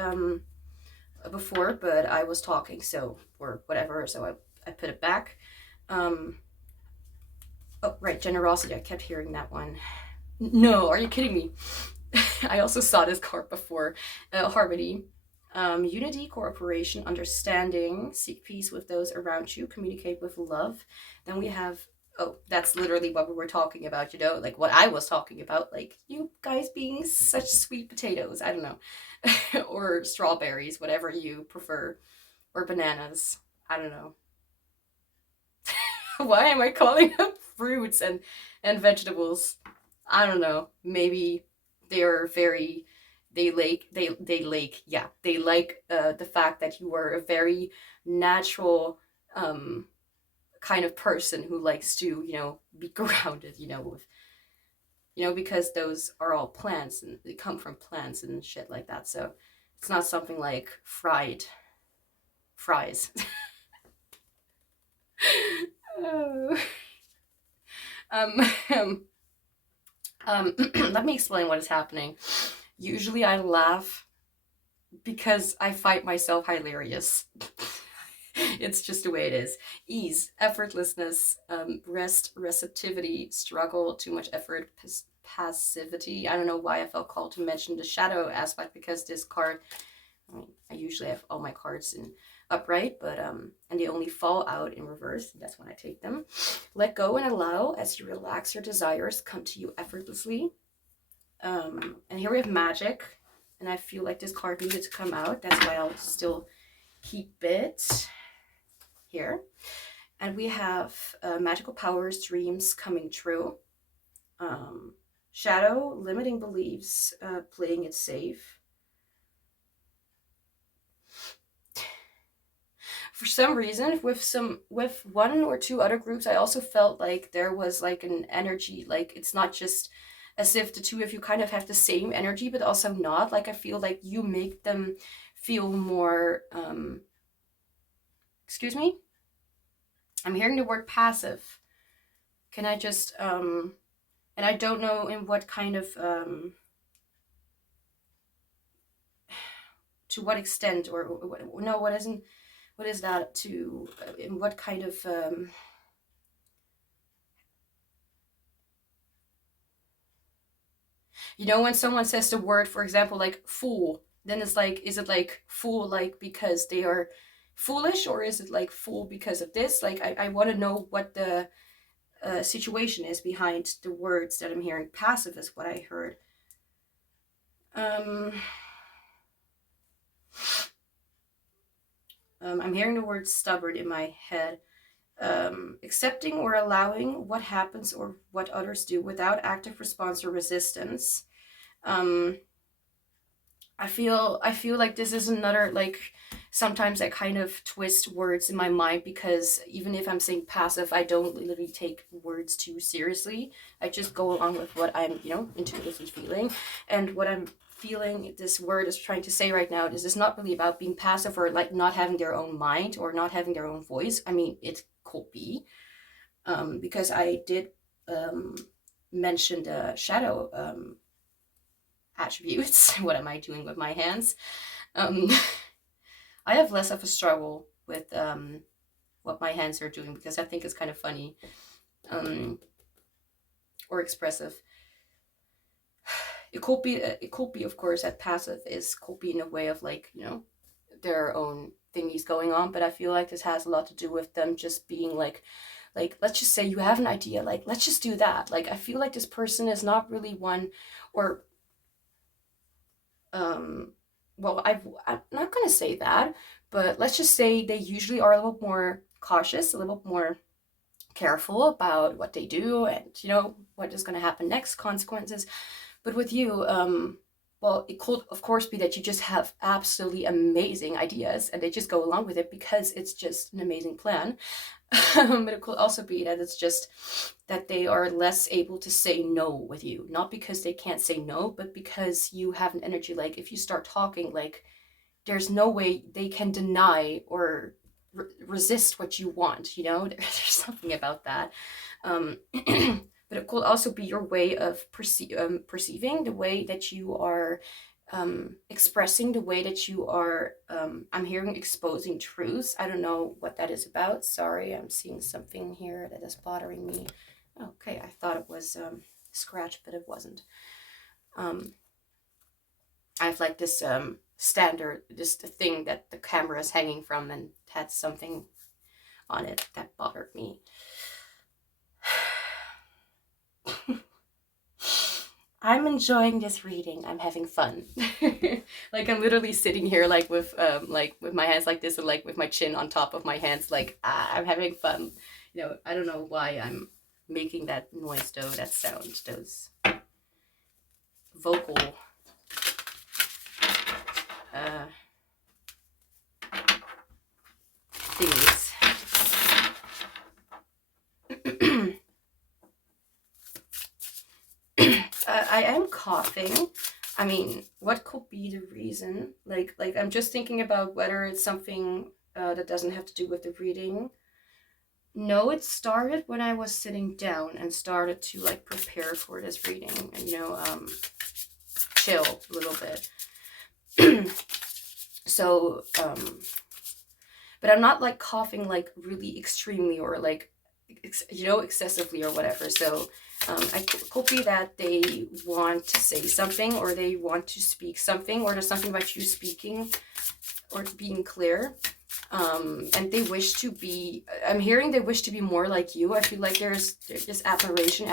before, but I was talking, so, or whatever, so I put it back. Oh right, generosity, I kept hearing that one. No, are you kidding me? I also saw this card before. Harmony. Unity, cooperation, understanding, seek peace with those around you, communicate with love. Then we have, oh, that's literally what we were talking about, you know, like what I was talking about, like you guys being such sweet potatoes, I don't know, or strawberries, whatever you prefer, or bananas, I don't know. Why am I calling them fruits and vegetables? I don't know, maybe they're very, they like the fact that you are a very natural kind of person who likes to, you know, be grounded, you know, with, you know, because those are all plants and they come from plants and shit like that. So it's not something like fries. Oh. Let me explain what is happening. Usually I laugh because I find myself hilarious. It's just the way it is. Ease, effortlessness, rest, receptivity, struggle, too much effort, passivity. I don't know why I felt called to mention the shadow aspect, because this card, I mean, I usually have all my cards in upright, but and they only fall out in reverse. That's when I take them. Let go and allow as you relax, your desires come to you effortlessly. And here we have magic, and I feel like this card needed to come out. That's why I'll still keep it here. And we have magical powers, dreams coming true. Shadow, limiting beliefs, playing it safe. For some reason, with one or two other groups, I also felt like there was like an energy, like it's not just as if the two of you kind of have the same energy, but also not. Like I feel like you make them feel more, excuse me? I'm hearing the word passive. Can I just, and I don't know in what kind of, to what extent, or no, what is that, to, in what kind of, you know, when someone says the word, for example, like fool, then it's like, is it like fool like because they are foolish, or is it like fool because of this? Like I want to know what the situation is behind the words that I'm hearing. Passive is what I heard. I'm hearing the word stubborn in my head. Accepting or allowing what happens or what others do without active response or resistance. I feel like this is another, like, sometimes I kind of twist words in my mind, because even if I'm saying passive, I don't literally take words too seriously. I just go along with what I'm, you know, intuitively feeling. And what I'm feeling this word is trying to say right now is not really about being passive or like not having their own mind or not having their own voice. I mean, it could be, because I did mention the shadow attributes. What am I doing with my hands? I have less of a struggle with what my hands are doing, because I think it's kind of funny or expressive. It could be, of course, that passive could be in a way of, like, you know, their own thingies going on, but I feel like this has a lot to do with them just being like, let's just say you have an idea, like, let's just do that. Like, I feel like this person is not really one, or well, I'm not going to say that, but let's just say they usually are a little more cautious, a little more careful about what they do, and, you know, what is going to happen next, consequences. But with you, well, it could, of course, be that you just have absolutely amazing ideas and they just go along with it because it's just an amazing plan. But it could also be that it's just that they are less able to say no with you. Not because they can't say no, but because you have an energy, like, if you start talking, like, there's no way they can deny or resist what you want, you know? There's something about that. But it could also be your way of perceiving, the way that you are expressing, the way that you are, I'm hearing exposing truths. I don't know what that is about. Sorry, I'm seeing something here that is bothering me. Okay, I thought it was scratch, but it wasn't. I have like this standard, this thing that the camera is hanging from, and had something on it that bothered me. I'm enjoying this reading. I'm having fun. Like, I'm literally sitting here like with my hands like this, and like with my chin on top of my hands, like, I'm having fun. You know, I don't know why I'm making that noise though, that sound, those vocal thingies. I am coughing. I mean, what could be the reason? Like I'm just thinking about whether it's something that doesn't have to do with the reading. No, it started when I was sitting down and started to like prepare for this reading and, you know, chill a little bit. So, but I'm not like coughing like really extremely or like, you know, excessively or whatever. So I could be that they want to say something, or they want to speak something, or there's something about you speaking or being clear. And they wish to be, I'm hearing they wish to be more like you. I feel like there's this adoration,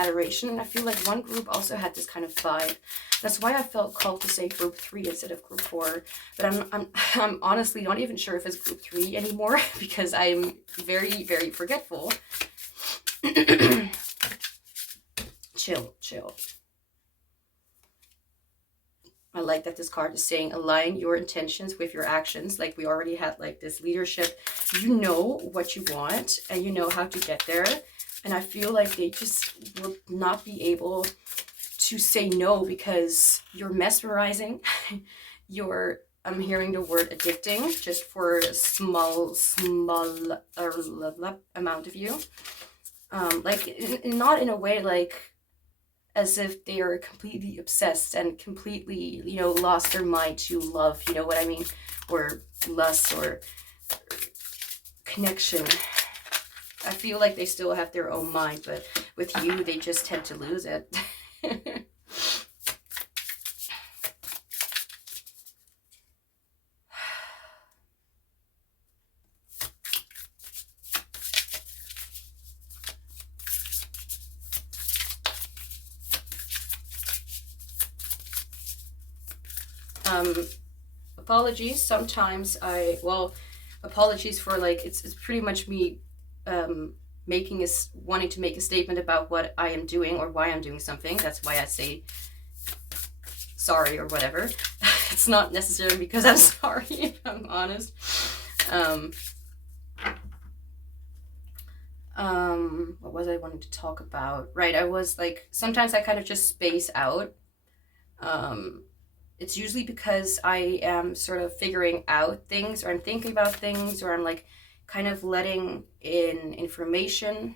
and I feel like one group also had this kind of vibe. That's why I felt called to say group 3 instead of group 4. But I'm honestly not even sure if it's group 3 anymore, because I'm very, very forgetful. Chill. I like that this card is saying align your intentions with your actions. Like, we already had like this leadership. You know what you want and you know how to get there. And I feel like they just will not be able to say no, because you're mesmerizing. I'm hearing the word addicting, just for a small amount of you. Like, not in a way like as if they are completely obsessed and completely, you know, lost their mind to love, you know what I mean? Or lust or connection. I feel like they still have their own mind, but with you, they just tend to lose it. Apologies, sometimes well, apologies for like, it's pretty much me wanting to make a statement about what I am doing or why I'm doing something. That's why I say sorry or whatever. It's not necessarily because I'm sorry, if I'm honest. What was I wanting to talk about? Right, I was like, sometimes I kind of just space out. It's usually because I am sort of figuring out things, or I'm thinking about things, or I'm like kind of letting in information.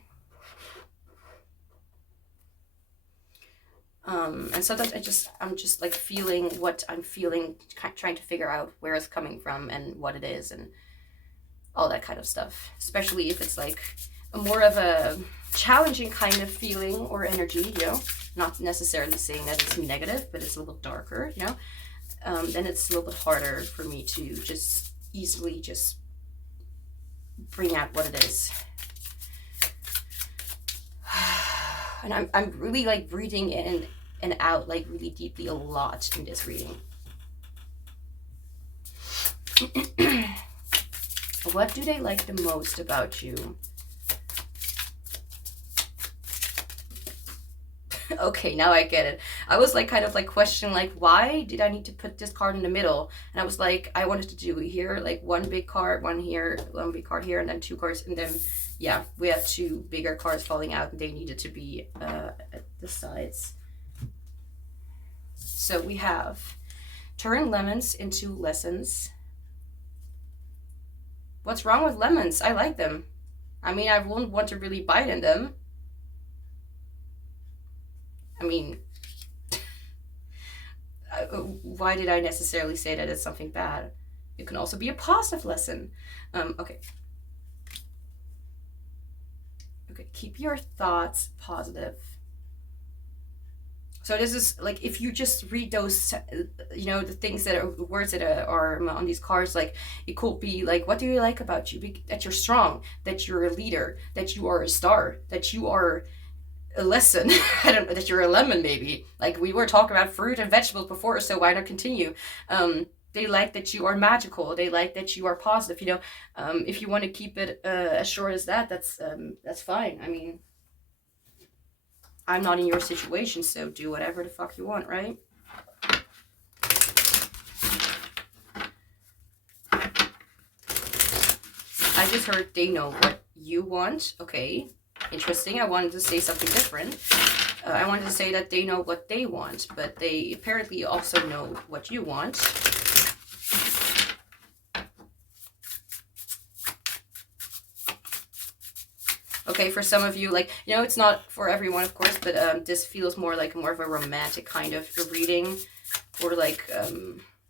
And sometimes I'm just like feeling what I'm feeling, trying to figure out where it's coming from and what it is and all that kind of stuff. Especially if it's like more of a challenging kind of feeling or energy, you know, not necessarily saying that it's negative, but it's a little darker, you know, then it's a little bit harder for me to just easily just bring out what it is. And I'm really like breathing in and out like really deeply a lot in this reading. What do they like the most about you? Okay, now I get it. I was like kind of like questioning like, why did I need to put this card in the middle? And I was like, I wanted to do here like one big card, one here, one big card here, and then two cards, and then yeah, we have two bigger cards falling out and they needed to be at the sides. So we have turn lemons into lessons. What's wrong with lemons? I like them. I mean, I wouldn't want to really bite in them. I mean, why did I necessarily say that it's something bad? It can also be a positive lesson. Okay. Okay, keep your thoughts positive. So this is like, if you just read those, you know, the things that are words that are on these cards, like it could be like, what do you like about you? That you're strong, that you're a leader, that you are a star, that you are a lesson, I don't know, that you're a lemon maybe. Like we were talking about fruit and vegetables before, so why not continue? They like that you are magical. They like that you are positive. You know, if you want to keep it as short as that, that's fine. I mean, I'm not in your situation, so do whatever the fuck you want, right? I just heard they know what you want. Okay, interesting. I wanted to say something different. I wanted to say that they know what they want, but they apparently also know what you want. Okay, for some of you, like, you know, it's not for everyone, of course, but this feels more like more of a romantic kind of reading, or like a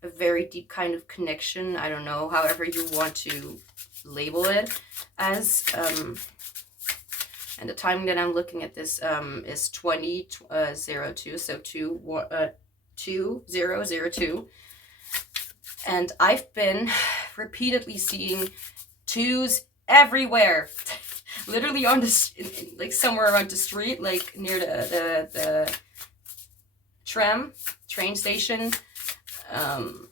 very deep kind of connection. I don't know, however you want to label it as. And the timing that I'm looking at this is 2002, so 2002. And I've been repeatedly seeing twos everywhere. Literally on the, like somewhere around the street, like near the train station, on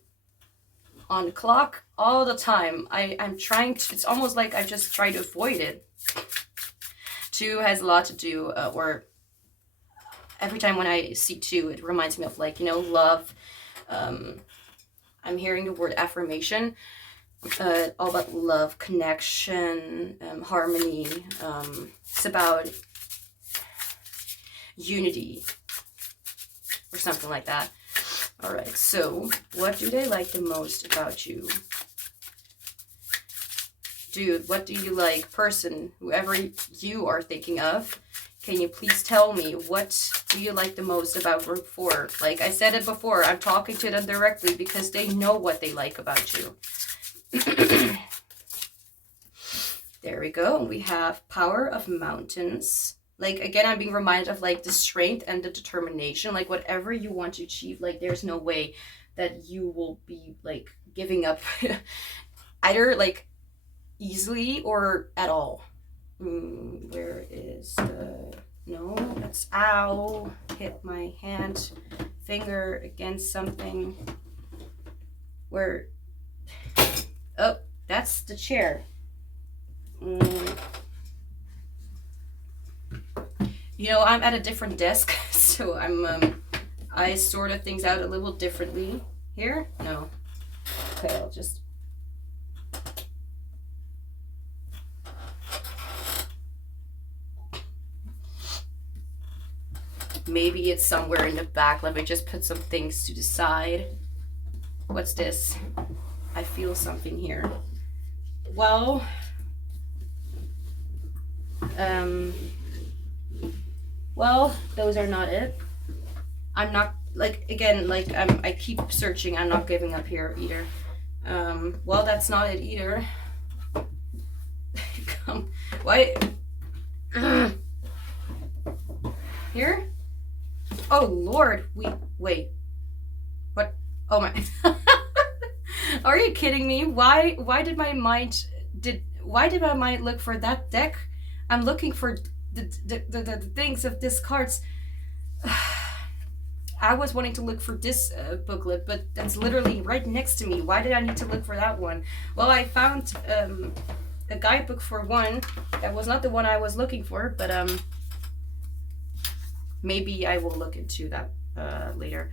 the clock, all the time. I'm trying to, it's almost like I just try to avoid it. Two has a lot to do, or every time when I see two, it reminds me of like, you know, love. I'm hearing the word affirmation. All about love, connection, harmony. It's about unity or something like that. All right, so what do they like the most about you? Dude, what do you like? Person, whoever you are thinking of, can you please tell me, what do you like the most about group 4? Like I said it before, I'm talking to them directly because they know what they like about you. There we go. We have power of mountains. Like, again, I'm being reminded of like the strength and the determination. Like whatever you want to achieve, like there's no way that you will be like giving up either like easily or at all. Where is the, no, that's, ow, hit my hand, finger against something. Where, oh, that's the chair. You know, I'm at a different desk, so I sort of things out a little differently. Here? No. Okay, I'll just... Maybe it's somewhere in the back. Let me just put some things to the side. What's this? I feel something here. Well, well, those are not it. I'm not, like, again, like, I keep searching. I'm not giving up here either. Well, that's not it either. Come, why? Here? Oh, Lord, wait. What? Oh, my. Are you kidding me? Why did my mind look for that deck? I'm looking for the things of this cards. I was wanting to look for this booklet, but that's literally right next to me. Why did I need to look for that one? Well, I found a guidebook for one. That was not the one I was looking for, but maybe I will look into that later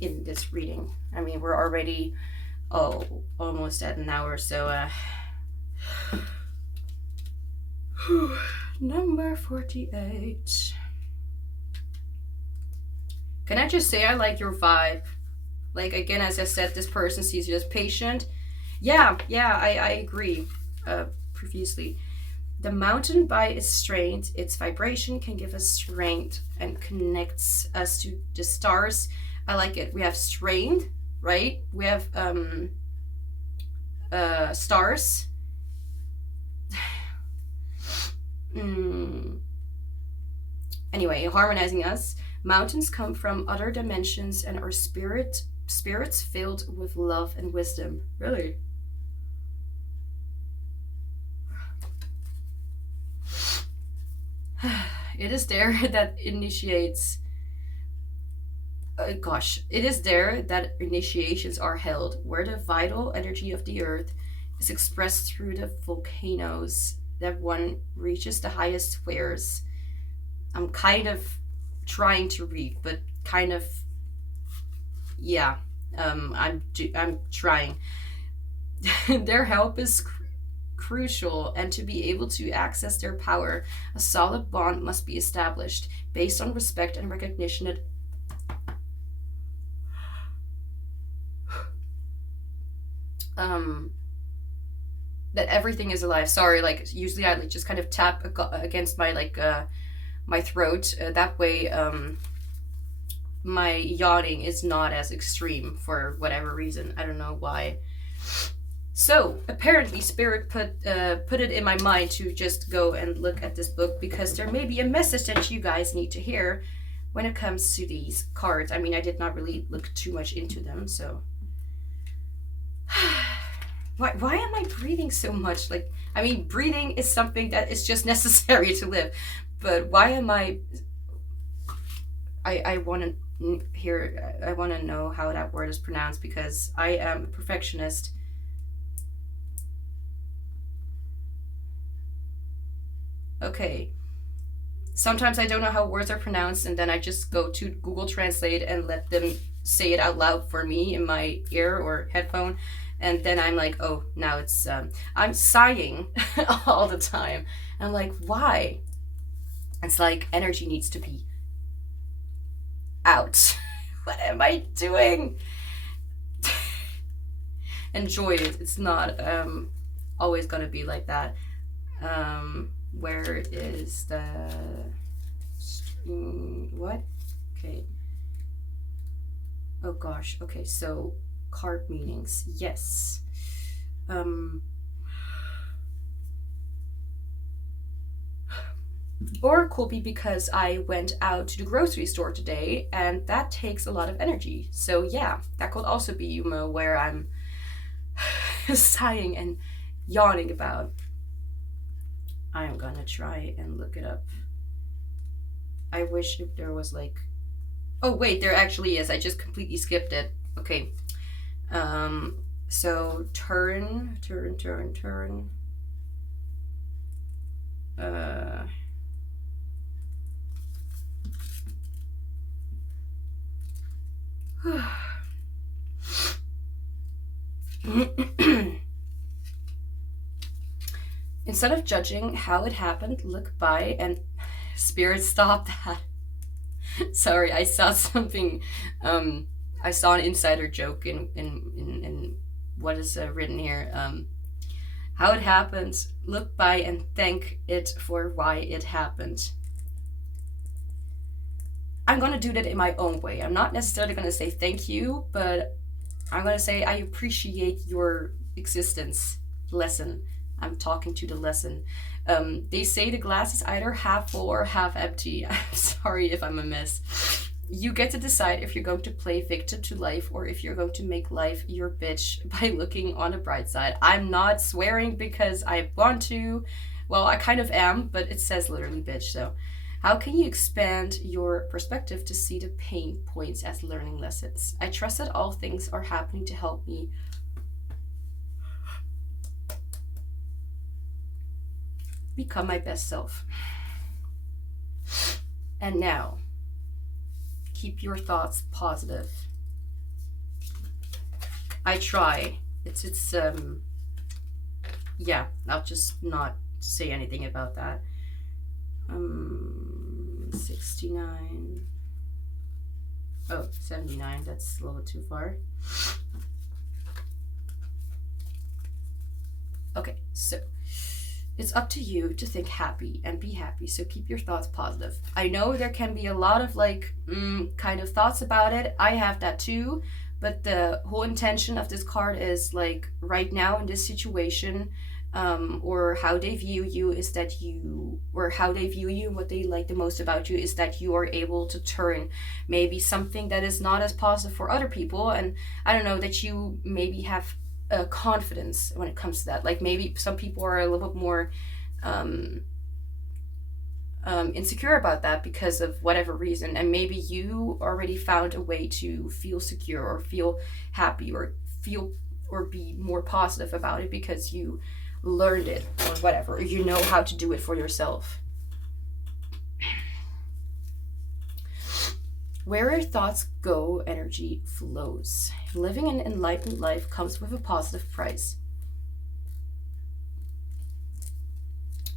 in this reading. I mean, we're already almost at an hour, so number 48. Can I just say I like your vibe? Like, again, as I said, this person sees you as patient. Yeah, I agree previously. The mountain by its strength, its vibration can give us strength and connects us to the stars. I like it. We have strength, right? We have stars. Anyway, harmonizing us. Mountains come from other dimensions and are spirits filled with love and wisdom. Really? It is there that initiates. It is there that initiations are held, where the vital energy of the earth is expressed through the volcanoes, that one reaches the highest spheres. I'm kind of trying to read, but kind of, yeah, I'm trying. Their help is crucial, and to be able to access their power, a solid bond must be established based on respect and recognition that everything is alive. Sorry, like, usually I just kind of tap against my my throat. That way, my yawning is not as extreme for whatever reason. I don't know why. So apparently, Spirit put it in my mind to just go and look at this book, because there may be a message that you guys need to hear when it comes to these cards. I mean, I did not really look too much into them, so. Why am I breathing so much? Like, I mean, breathing is something that is just necessary to live. But why am I want to know how that word is pronounced, because I am a perfectionist. Okay. Sometimes I don't know how words are pronounced, and then I just go to Google Translate and let them say it out loud for me in my ear or headphone. And then I'm like, oh, now it's, I'm sighing all the time. And I'm like, why? It's like energy needs to be out. What am I doing? Enjoy it. It's not always gonna be like that. Where is the what? Okay. Oh gosh. Okay, so card meanings. Yes. Or it could be because I went out to the grocery store today, and that takes a lot of energy. So yeah, that could also be where I'm sighing and yawning about. I am gonna try and look it up. I wish if there was like, oh wait, there actually is. I just completely skipped it. Okay. So turn. Instead of judging how it happened, look by and spirit, stop that. Sorry, I saw something. I saw an insider joke in what is written here. How it happens, look by and thank it for why it happened. I'm gonna do that in my own way. I'm not necessarily gonna say thank you, but I'm gonna say I appreciate your existence. Lesson. I'm talking to the lesson. They say the glass is either half full or half empty. I'm sorry if I'm a mess. You get to decide if you're going to play victim to life or if you're going to make life your bitch by looking on the bright side. I'm not swearing because I want to. Well, I kind of am, but it says literally bitch, so. How can you expand your perspective to see the pain points as learning lessons? I trust that all things are happening to help me become my best self. And now, keep your thoughts positive. I try. Yeah, I'll just not say anything about that. 69. Oh, 79. That's a little bit too far. Okay, so it's up to you to think happy and be happy. So keep your thoughts positive. I know there can be a lot of kind of thoughts about it. I have that too. But the whole intention of this card is right now in this situation, or how they view you is that you, or how they view you, what they like the most about you is that you are able to turn maybe something that is not as positive for other people. And I don't know, that you maybe have confidence when it comes to that. Maybe some people are a little bit more insecure about that because of whatever reason, and maybe you already found a way to feel secure or feel happy or be more positive about it because you learned it or whatever, or you know how to do it for yourself. Where your thoughts go, energy flows. Living an enlightened life comes with a positive price.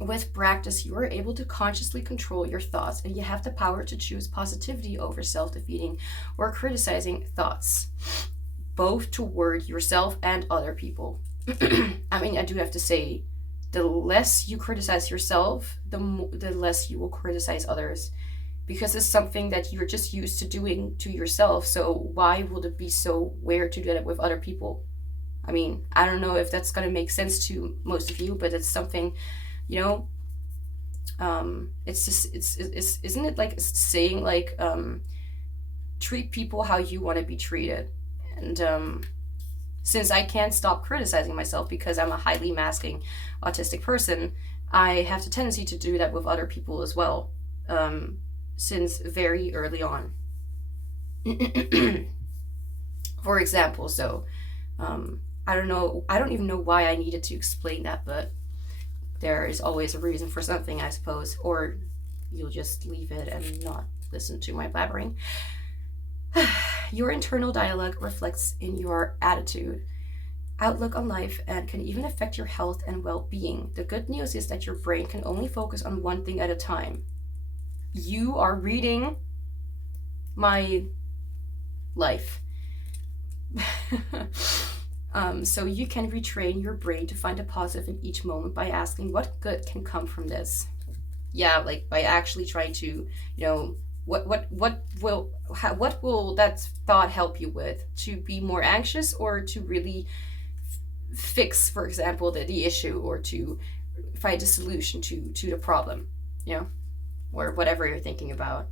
With practice, you are able to consciously control your thoughts, and you have the power to choose positivity over self-defeating or criticizing thoughts, both toward yourself and other people. I mean, I do have to say, the less you criticize yourself, the less you will criticize others, because it's something that you're just used to doing to yourself. So why would it be so weird to do that with other people? I mean, I don't know if that's going to make sense to most of you, but it's something, it's just, it's isn't it like saying treat people how you want to be treated? And since I can't stop criticizing myself because I'm a highly masking autistic person, I have the tendency to do that with other people as well, since very early on. For example, so I don't even know why I needed to explain that, but there is always a reason for something, I suppose, or you'll just leave it and not listen to my blabbering. Your internal dialogue reflects in your attitude, outlook on life, and can even affect your health and well-being. The good news is that your brain can only focus on one thing at a time. You are reading my life. So you can retrain your brain to find a positive in each moment by asking what good can come from this. Yeah, by actually trying to, what will that thought help you with? To be more anxious, or to really fix, for example, the issue, or to find a solution to the problem, or whatever you're thinking about.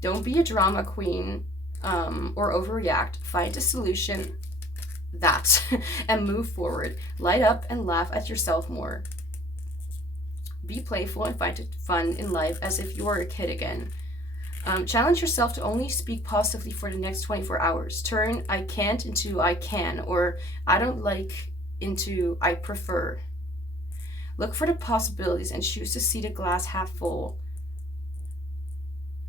Don't be a drama queen or overreact. Find a solution and move forward. Light up and laugh at yourself more. Be playful and find it fun in life as if you were a kid again. Challenge yourself to only speak positively for the next 24 hours. Turn I can't into I can, or I don't like into I prefer. Look for the possibilities and choose to see the glass half full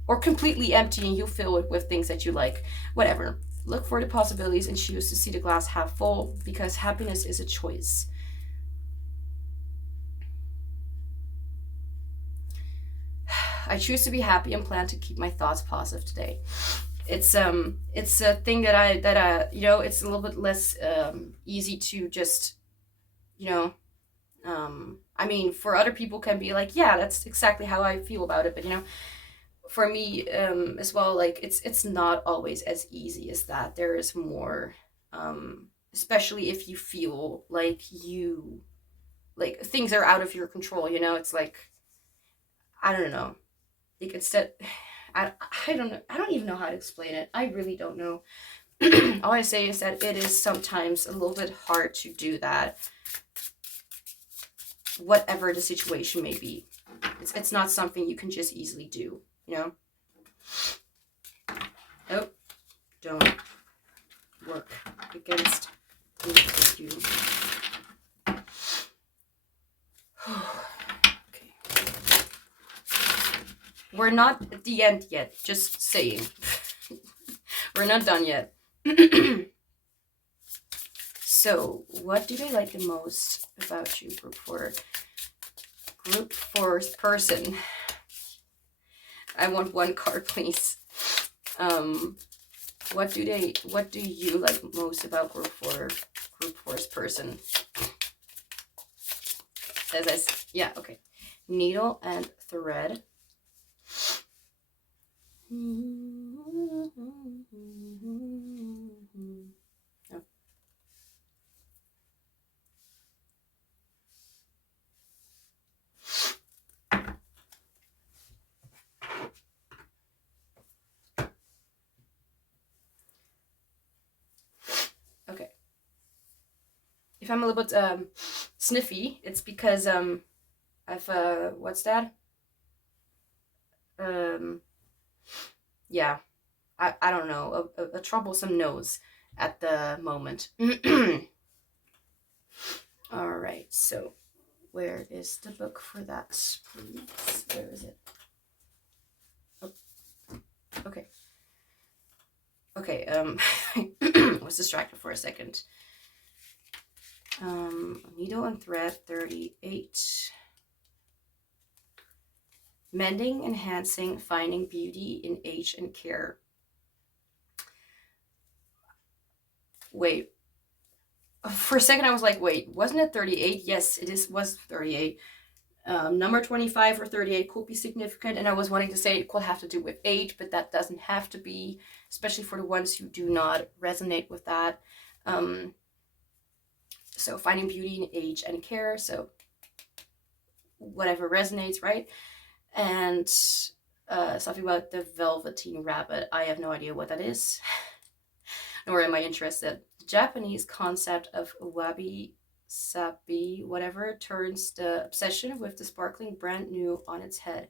or completely empty, and you fill it with things that you like. Whatever. Look for the possibilities and choose to see the glass half full, because happiness is a choice. I choose to be happy and plan to keep my thoughts positive today. It's a thing that you know, it's a little bit less easy to just, you know, I mean, for other people can be like, yeah, that's exactly how I feel about it, but you know, for me as well, like it's not always as easy as that. There is more, especially if you feel like things are out of your control, you know. It's like, I don't know, like instead, I don't know, I don't even know how to explain it. I really don't know. All I say is that it is sometimes a little bit hard to do that, whatever the situation may be. It's not something you can just easily do, you know. Oh, don't work against me, you. Okay. We're not at the end yet, just saying. We're not done yet. So, what do they like the most about you, group 4? Group 4's person. I want one card, please. What do you like most about group 4's person? Yeah, okay. Needle and thread. Oh. Okay. If I'm a little bit sniffy, it's because I've what's that? Yeah, I don't know, a troublesome nose at the moment. All right, so where is the book for that, please? Where is it? Oh, okay. Okay, I was distracted for a second. Needle and thread 38. Mending, enhancing, finding beauty in age and care. Wait. For a second I was like, wait, wasn't it 38? Yes, was 38. Number 25 or 38 could be significant, and I was wanting to say it could have to do with age, but that doesn't have to be, especially for the ones who do not resonate with that. So finding beauty in age and care, so whatever resonates, right? And something about the velveteen rabbit. I have no idea what that is, nor am I interested. The Japanese concept of wabi sabi, whatever, turns the obsession with the sparkling brand new on its head.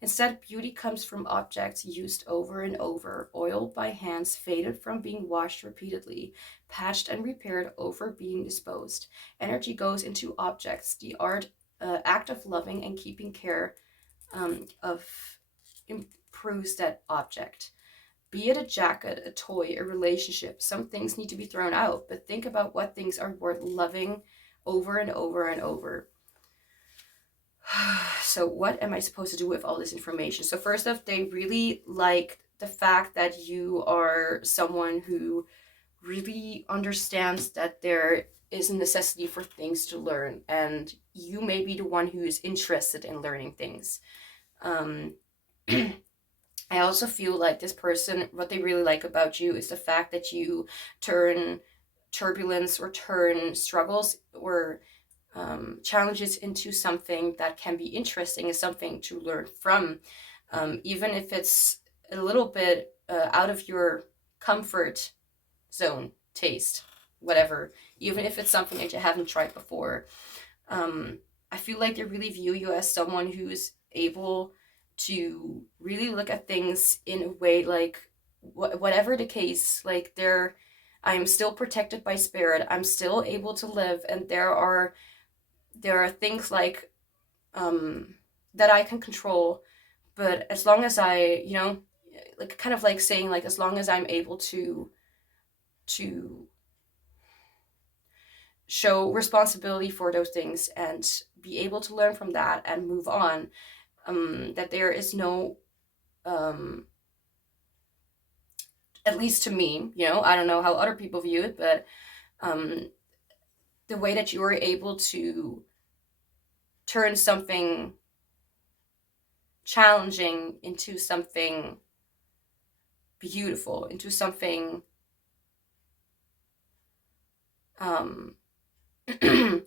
Instead, beauty comes from objects used over and over, oiled by hands, faded from being washed repeatedly, patched and repaired over being disposed. Energy goes into objects. The act of loving and keeping care of improves that object. Be it a jacket, a toy, a relationship, some things need to be thrown out, but think about what things are worth loving over and over and over. So what am I supposed to do with all this information? So first off, they really like the fact that you are someone who really understands that there is a necessity for things to learn, and you may be the one who is interested in learning things. I also feel like this person, what they really like about you is the fact that you turn turbulence or turn struggles or challenges into something that can be interesting and something to learn from, even if it's a little bit out of your comfort zone, taste, whatever, even if it's something that you haven't tried before. I feel like they really view you as someone who's able to really look at things in a way like, whatever the case, like I'm still protected by spirit, I'm still able to live, and there are things like that I can control. But as long as I, like kind of like saying, like, as long as I'm able to show responsibility for those things and be able to learn from that and move on, that there is no, at least to me, I don't know how other people view it, but the way that you are able to turn something challenging into something beautiful, into something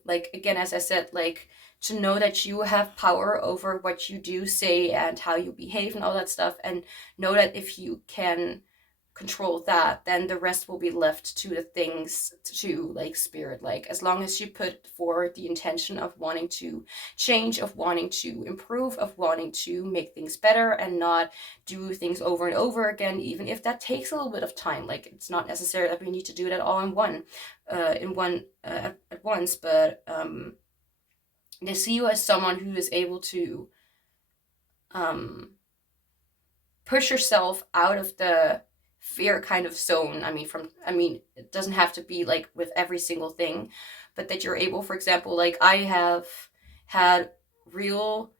like, again, as I said, like, to know that you have power over what you do, say, and how you behave and all that stuff, and know that if you can control that, then the rest will be left to the things, to like spirit. Like, as long as you put forward the intention of wanting to change, of wanting to improve, of wanting to make things better and not do things over and over again, even if that takes a little bit of time. Like, it's not necessary that we need to do that all at once, but they see you as someone who is able to push yourself out of the fear kind of zone. I mean, it doesn't have to be like with every single thing, but that you're able, for example, like, I have had real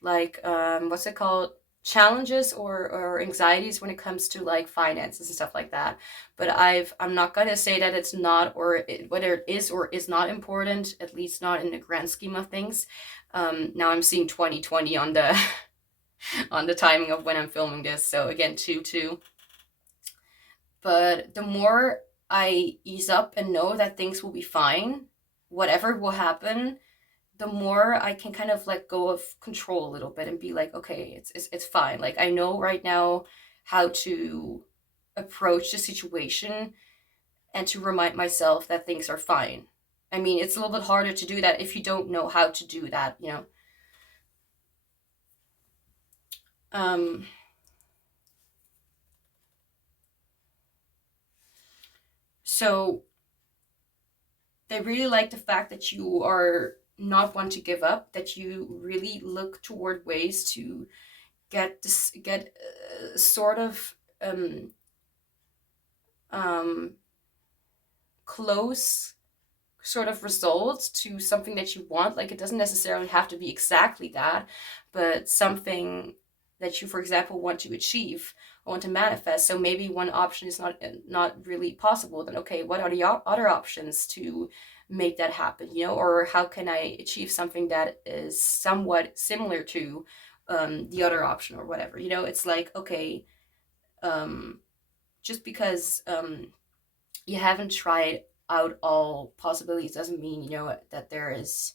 what's it called, challenges or anxieties when it comes to like finances and stuff like that. But I'm not gonna say that it's not, or whether it is or is not important, at least not in the grand scheme of things. Now I'm seeing 2020 on the on the timing of when I'm filming this, so again, 2-2. But the more I ease up and know that things will be fine, whatever will happen, the more I can kind of let go of control a little bit and be like, okay, it's fine. Like, I know right now how to approach the situation and to remind myself that things are fine. I mean, it's a little bit harder to do that if you don't know how to do that, So they really like the fact that you are not one to give up, that you really look toward ways to get sort of close sort of results to something that you want. Like, it doesn't necessarily have to be exactly that, but something that you, for example, want to achieve or want to manifest. So maybe one option is not really possible. Then, okay, what are the other options to make that happen? Or how can I achieve something that is somewhat similar to the other option or whatever? It's like, okay, just because you haven't tried out all possibilities doesn't mean, that there is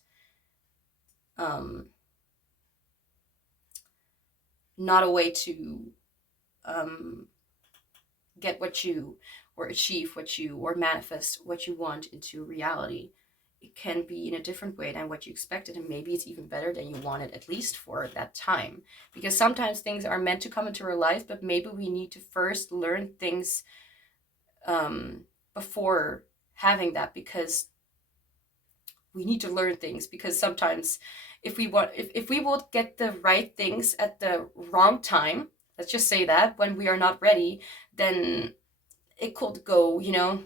not a way to get what you, or achieve what you, or manifest what you want into reality. It can be in a different way than what you expected, and maybe it's even better than you wanted, at least for that time. Because sometimes things are meant to come into our lives, but maybe we need to first learn things before having that, because we need to learn things. Because sometimes if we will get the right things at the wrong time, let's just say that, when we are not ready, then it could go,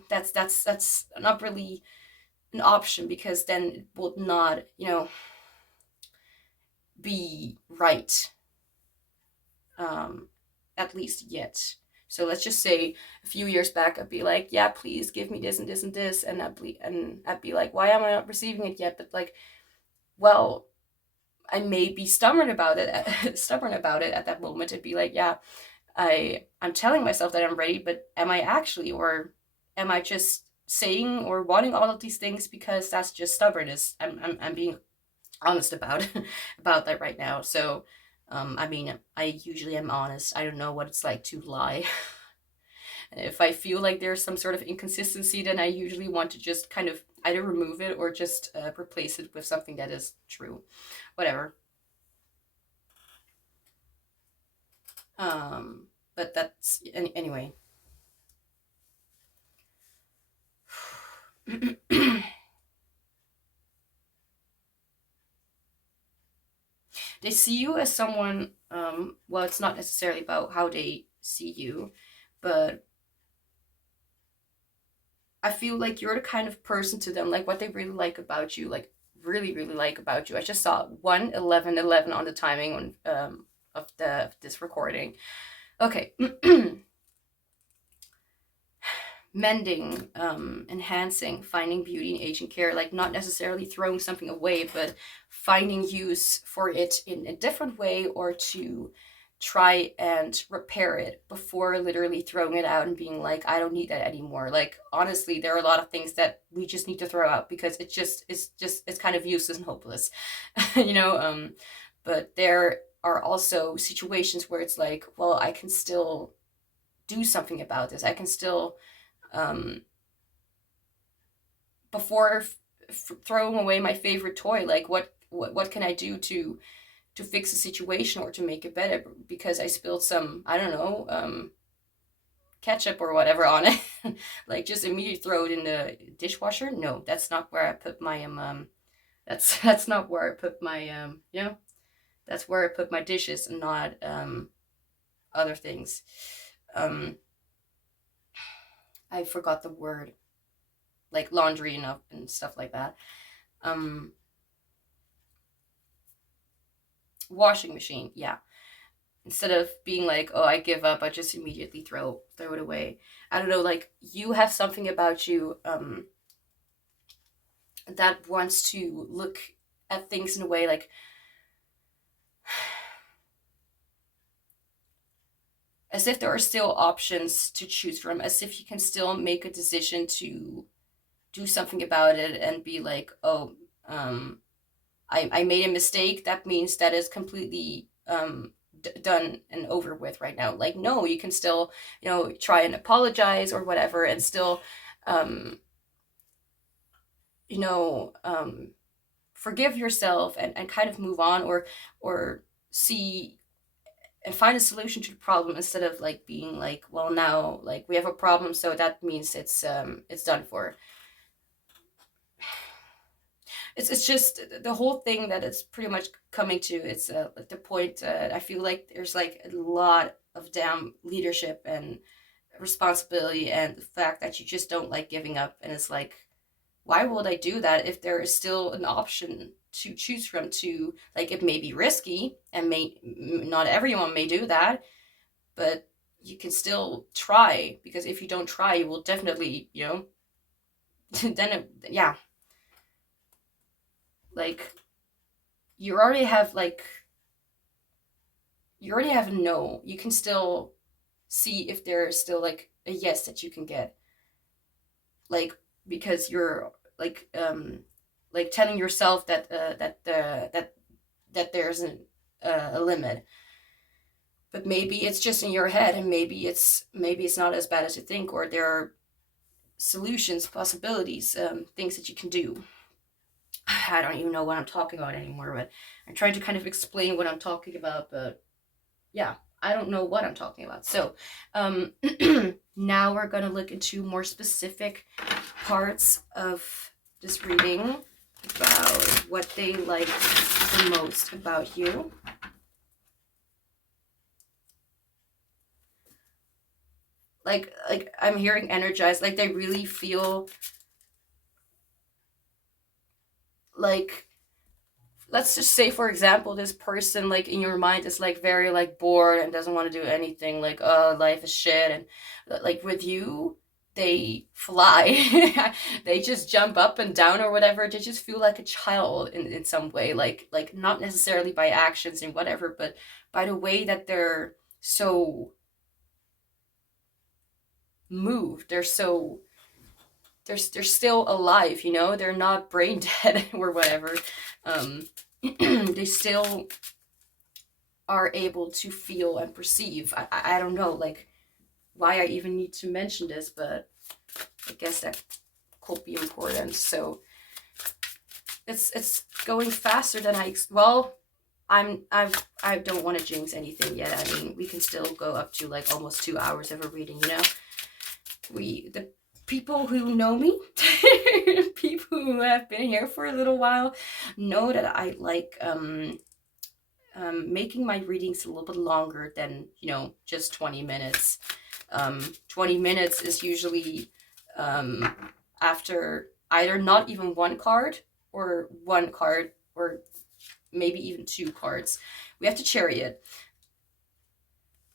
that's not really an option, because then it would not, be right, at least yet. So let's just say a few years back, I'd be like, yeah, please give me this and this and this, and I'd be like, why am I not receiving it yet? But like, well, I may be stubborn about it at that moment. It'd be like, yeah, I'm telling myself that I'm ready, but am I actually, or am I just saying or wanting all of these things because that's just stubbornness? I'm being honest about about that right now. So I mean, I usually am honest. I don't know what it's like to lie. If I feel like there's some sort of inconsistency, then I usually want to just kind of either remove it or just replace it with something that is true. Whatever. But that's anyway. They see you as someone, well, it's not necessarily about how they see you, but I feel like you're the kind of person to them, like what they really like about you, like really, really like about you. I just saw 1:11:11 on the timing of this recording. Okay. Mending, enhancing, finding beauty in aging care, like not necessarily throwing something away, but finding use for it in a different way, or to try and repair it before literally throwing it out and being like, I don't need that anymore. Like, honestly, there are a lot of things that we just need to throw out because it's kind of useless and hopeless. You know, but there are also situations where it's like, well, I can still do something about this. I can still, before throwing away my favorite toy, like what can I do to fix a situation or to make it better because I spilled some, I don't know, ketchup or whatever on it. Like, just immediately throw it in the dishwasher? No, that's not where I put my that's not where I put my you know, that's where I put my dishes, and not other things. I forgot the word, like laundry and stuff like that. Washing machine, yeah. Instead of being like, oh, I give up, I just immediately throw it away. I don't know, like, you have something about you that wants to look at things in a way like, as if there are still options to choose from, as if you can still make a decision to do something about it and be like, oh, I made a mistake. That means that is completely done and over with right now. Like, no, you can still, you know, try and apologize or whatever, and still, you know, forgive yourself and kind of move on, or see and find a solution to the problem, instead of like being like, well, now, like, we have a problem, so that means it's done for. It's just the whole thing that it's pretty much coming to. It's like the point. I feel like there's like a lot of damn leadership and responsibility, and the fact that you just don't like giving up. And it's like, why would I do that if there is still an option to choose from? To, like, it may be risky, and may not everyone may do that, but you can still try, because if you don't try, you will definitely, you know, then yeah, like, you already have a no. You can still see if there's still like a yes that you can get, like, because you're like telling yourself that that there's a limit. But maybe it's just in your head, and maybe it's not as bad as you think, or there are solutions, possibilities, things that you can do. I don't even know what I'm talking about anymore, but I'm trying to kind of explain what I'm talking about, but yeah, I don't know what I'm talking about. So now we're going to look into more specific parts of this reading, about what they like the most about you. Like I'm hearing energized, like they really feel like, let's just say, for example, this person, like, in your mind is like very like bored and doesn't want to do anything, like, oh, life is shit. And like with you, they fly. They just jump up and down or whatever. They just feel like a child in some way, like not necessarily by actions and whatever, but by the way that they're so moved. They're so, they're still alive, you know, they're not brain dead or whatever. They still are able to feel and perceive. I don't know, like, why I even need to mention this, but I guess that could be important. So it's going faster than well, I don't want to jinx anything yet. I mean, we can still go up to like almost 2 hours of a reading, you know. The people who know me, people who have been here for a little while, know that I like making my readings a little bit longer than, you know, just 20 minutes. 20 minutes is usually after either not even one card or one card or maybe even 2 cards. We have to chariot.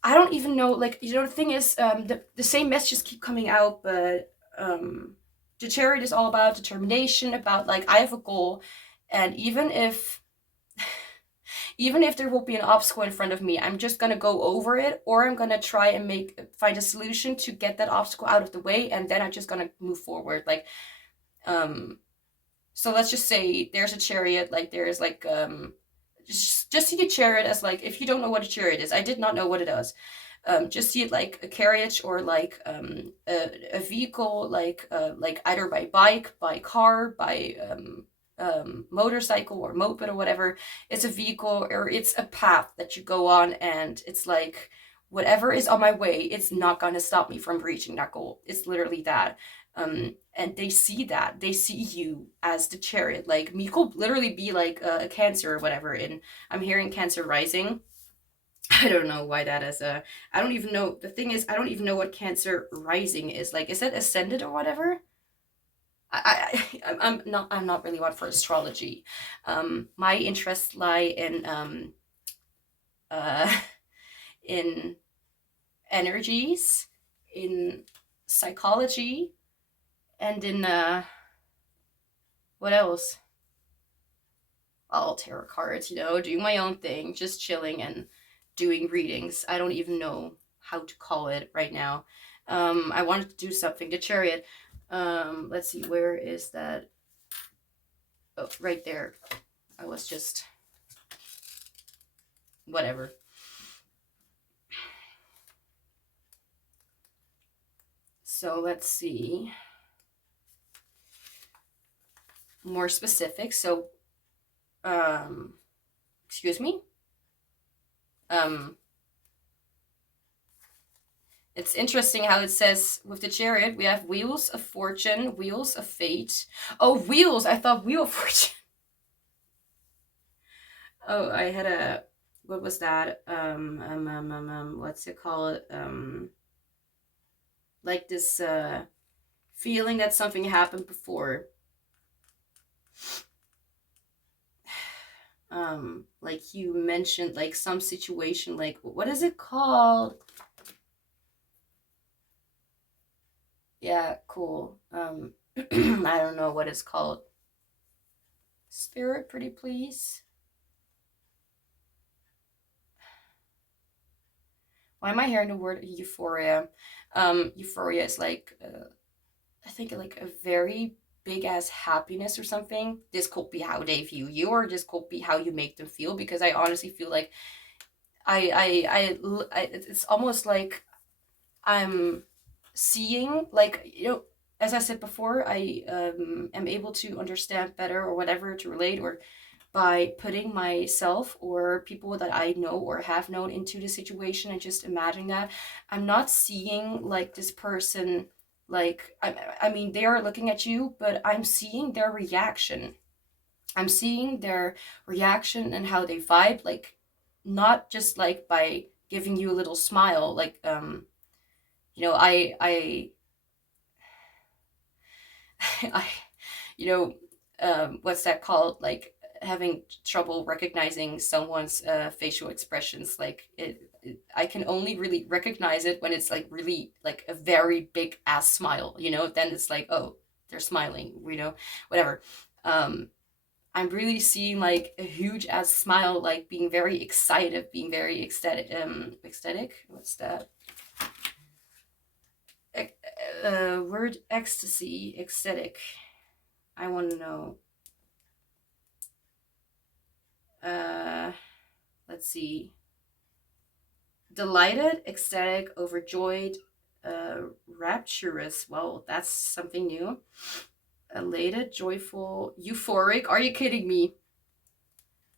I don't even know, like, you know, the thing is, the same messages keep coming out, but the chariot is all about determination, about like, I have a goal, and even if there will be an obstacle in front of me, I'm just gonna go over it, or I'm gonna try and find a solution to get that obstacle out of the way, and then I'm just gonna move forward. Like, so let's just say there's a chariot, like there's like just see a chariot as like, if you don't know what a chariot is, I did not know what it is. Just see it like a carriage, or like a vehicle, like either by bike, by car, by motorcycle or moped or whatever. It's a vehicle, or it's a path that you go on, and it's like, whatever is on my way, it's not gonna stop me from reaching that goal. It's literally that. And they see that. They see you as the chariot. Like, me could literally be like a Cancer or whatever, and I'm hearing Cancer rising. I don't know why that is I don't even know. The thing is, I don't even know what Cancer rising is. Like, is that Ascendant or whatever? I'm not really one for astrology. My interests lie in energies, in psychology, and in what else? All tarot cards, you know, doing my own thing, just chilling and doing readings. I don't even know how to call it right now. I wanted to do something. The chariot. Let's see, where is that? Oh, right there. I was just whatever. So let's see. More specific. So excuse me. It's interesting how it says with the chariot, we have wheels of fortune, wheels of fate. Oh, wheels! I thought wheel of fortune. Oh, I had a, what was that? What's it called? Like this feeling that something happened before. Like you mentioned, like some situation, like, what is it called? Yeah, cool. I don't know what it's called. Spirit, pretty please. Why am I hearing the word euphoria? Euphoria is like, I think like a very big ass happiness or something. This could be how they view you, or this could be how you make them feel. Because I honestly feel like it's almost like I'm seeing, like, you know, as I said before, I am able to understand better or whatever, to relate, or by putting myself or people that I know or have known into the situation and just imagining that. I'm not seeing like this person, like, I mean, they are looking at you, but I'm seeing their reaction. I'm seeing their reaction and how they vibe, like, not just like by giving you a little smile, like, you know, I, you know, what's that called? Like, having trouble recognizing someone's facial expressions. Like, I can only really recognize it when it's like really like a very big ass smile, you know. Then it's like, oh, they're smiling, you know, whatever. I'm really seeing like a huge ass smile, like being very excited, being very ecstatic. Ecstatic. What's that? Word ecstasy, ecstatic. I want to know. Let's see. Delighted, ecstatic, overjoyed, rapturous. Well, that's something new. Elated, joyful, euphoric. Are you kidding me?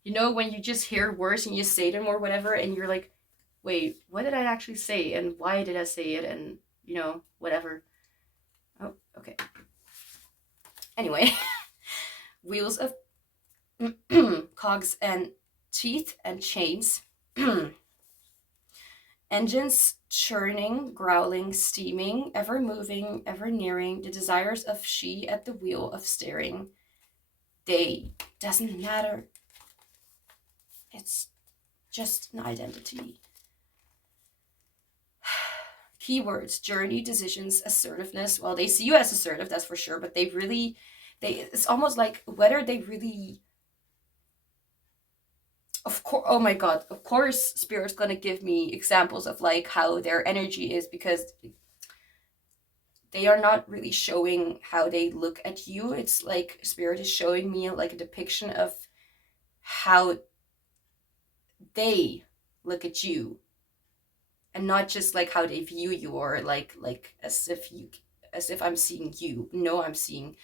You know, when you just hear words and you say them or whatever, and you're like, wait, what did I actually say? And why did I say it? And, you know, whatever. Oh, okay. Anyway, wheels of cogs and teeth and chains. Engines churning, growling, steaming, ever moving, ever nearing, the desires of she at the wheel of steering. They, doesn't matter. It's just an identity. Keywords: journey, decisions, assertiveness. Well, they see you as assertive, that's for sure, but it's almost like whether they really, of course, oh my god, of course Spirit's gonna give me examples of like how their energy is, because they are not really showing how they look at you. It's like Spirit is showing me like a depiction of how they look at you, and not just like how they view you, or like as if I'm seeing you. No, I'm seeing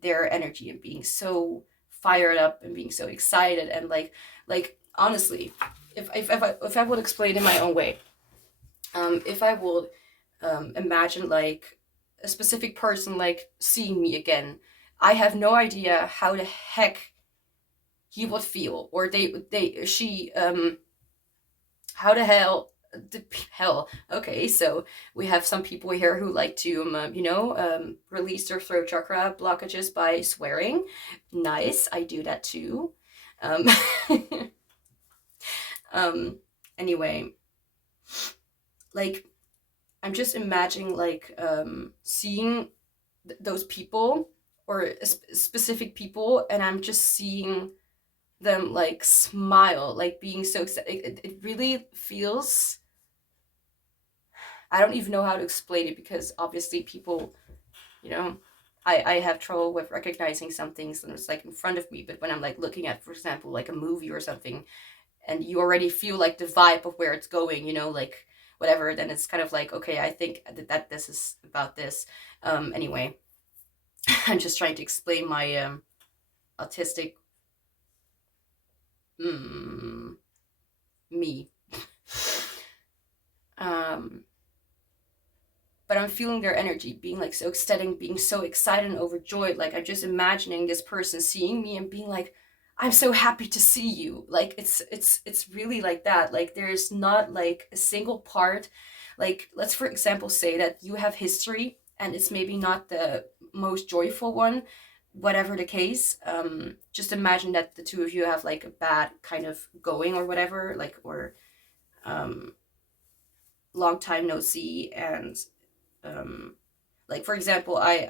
their energy and being so fired up and being so excited, and like honestly, if I would explain in my own way, if I would imagine like a specific person like seeing me again, I have no idea how the heck he would feel, or she how the hell. Okay, so we have some people here who like to release their throat chakra blockages by swearing. Nice, I do that too. Anyway, like I'm just imagining like seeing those people, or specific people, and I'm just seeing them like smile, like being so excited. It really feels, I don't even know how to explain it, because obviously people, you know, I have trouble with recognizing some things when it's like in front of me, but when I'm like looking at, for example, like a movie or something, and you already feel like the vibe of where it's going, you know, like whatever, then it's kind of like, okay, I think that this is about this. Anyway, I'm just trying to explain my autistic me. But I'm feeling their energy being like so ecstatic, being so excited and overjoyed. Like I'm just imagining this person seeing me and being like, I'm so happy to see you. Like it's really like that. Like there's not like a single part. Like let's for example say that you have history and it's maybe not the most joyful one, whatever the case. Just imagine that the two of you have like a bad kind of going or whatever, like, or long time no see, and like for example, I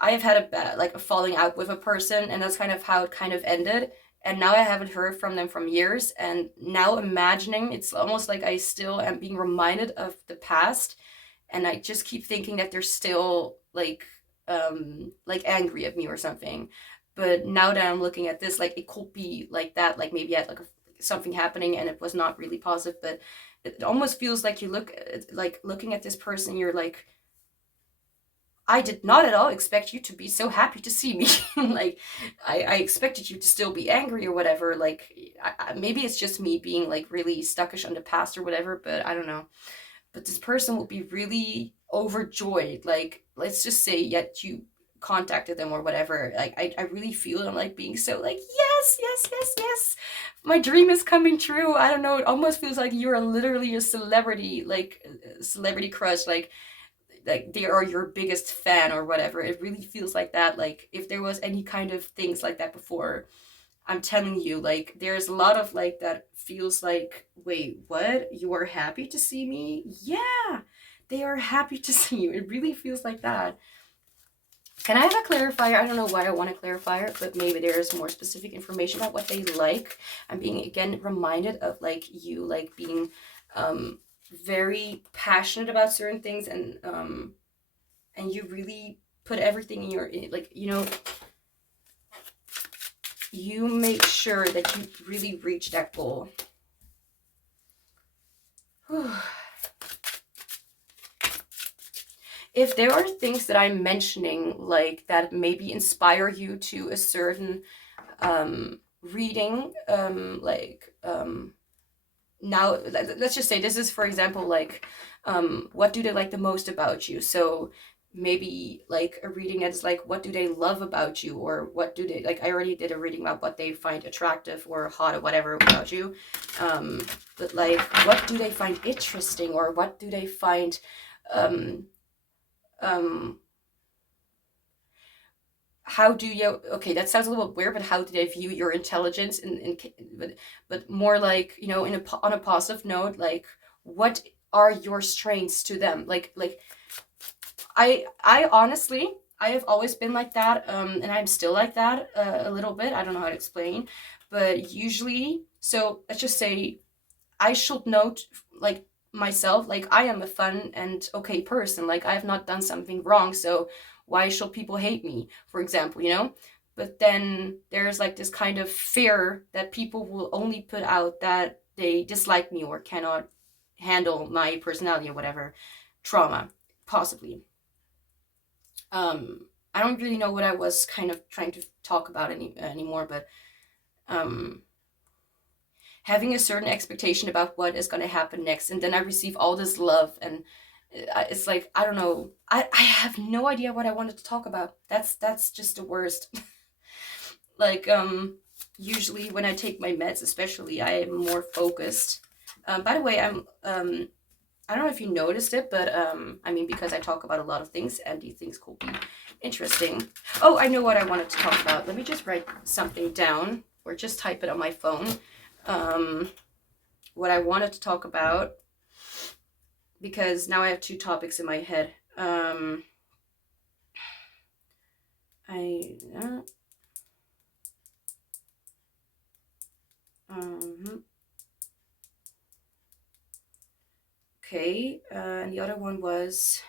have had a bad, like a falling out with a person, and that's kind of how it kind of ended. And now I haven't heard from them from years, and now imagining, it's almost like I still am being reminded of the past, and I just keep thinking that they're still like angry at me or something. But now that I'm looking at this, like it could be like that, like maybe I had like something happening and it was not really positive, but it almost feels like you look like looking at this person, you're like, I did not at all expect you to be so happy to see me. Like I expected you to still be angry or whatever. Like maybe it's just me being like really stuckish on the past or whatever, but I don't know. But this person will be really overjoyed. Like let's just say yet you contacted them or whatever. Like I really feel them like being so like, yes, yes, yes, yes, my dream is coming true. I don't know, it almost feels like you're literally a celebrity, like a celebrity crush, like they are your biggest fan or whatever. It really feels like that. Like if there was any kind of things like that before, I'm telling you, like there's a lot of like that feels like, wait, what, you are happy to see me? Yeah, they are happy to see you. It really feels like that. Can I have a clarifier? I don't know why I want a clarifier, but maybe there's more specific information about what they like. I'm being again reminded of like you like being very passionate about certain things, and you really put everything in your, like, you know, you make sure that you really reach that goal. If there are things that I'm mentioning like that maybe inspire you to a certain reading, now let's just say this is, for example, like, what do they like the most about you? So maybe like a reading that's like, what do they love about you, or what do they like? I already did a reading about what they find attractive or hot or whatever about you, but like, what do they find interesting, or what do they find how do you, okay, that sounds a little weird, but how do they view your intelligence but more like, you know, on a positive note, like, what are your strengths to them? Like I honestly, I have always been like that, and I'm still like that, a little bit. I don't know how to explain, but usually, so let's just say I should note, like, myself, like, I am a fun and okay person. Like, I have not done something wrong, so why should people hate me, for example, you know? But then there's like this kind of fear that people will only put out that they dislike me or cannot handle my personality or whatever. Trauma, possibly. I don't really know what I was kind of trying to talk about anymore, but having a certain expectation about what is going to happen next, and then I receive all this love, and it's like, I don't know, I have no idea what I wanted to talk about. That's just the worst. Like, usually when I take my meds, especially, I am more focused. By the way, I don't know if you noticed it, but I mean, because I talk about a lot of things and these things could be interesting. Oh, I know what I wanted to talk about. Let me just write something down, or just type it on my phone. What I wanted to talk about, because now I have two topics in my head. Okay, and the other one was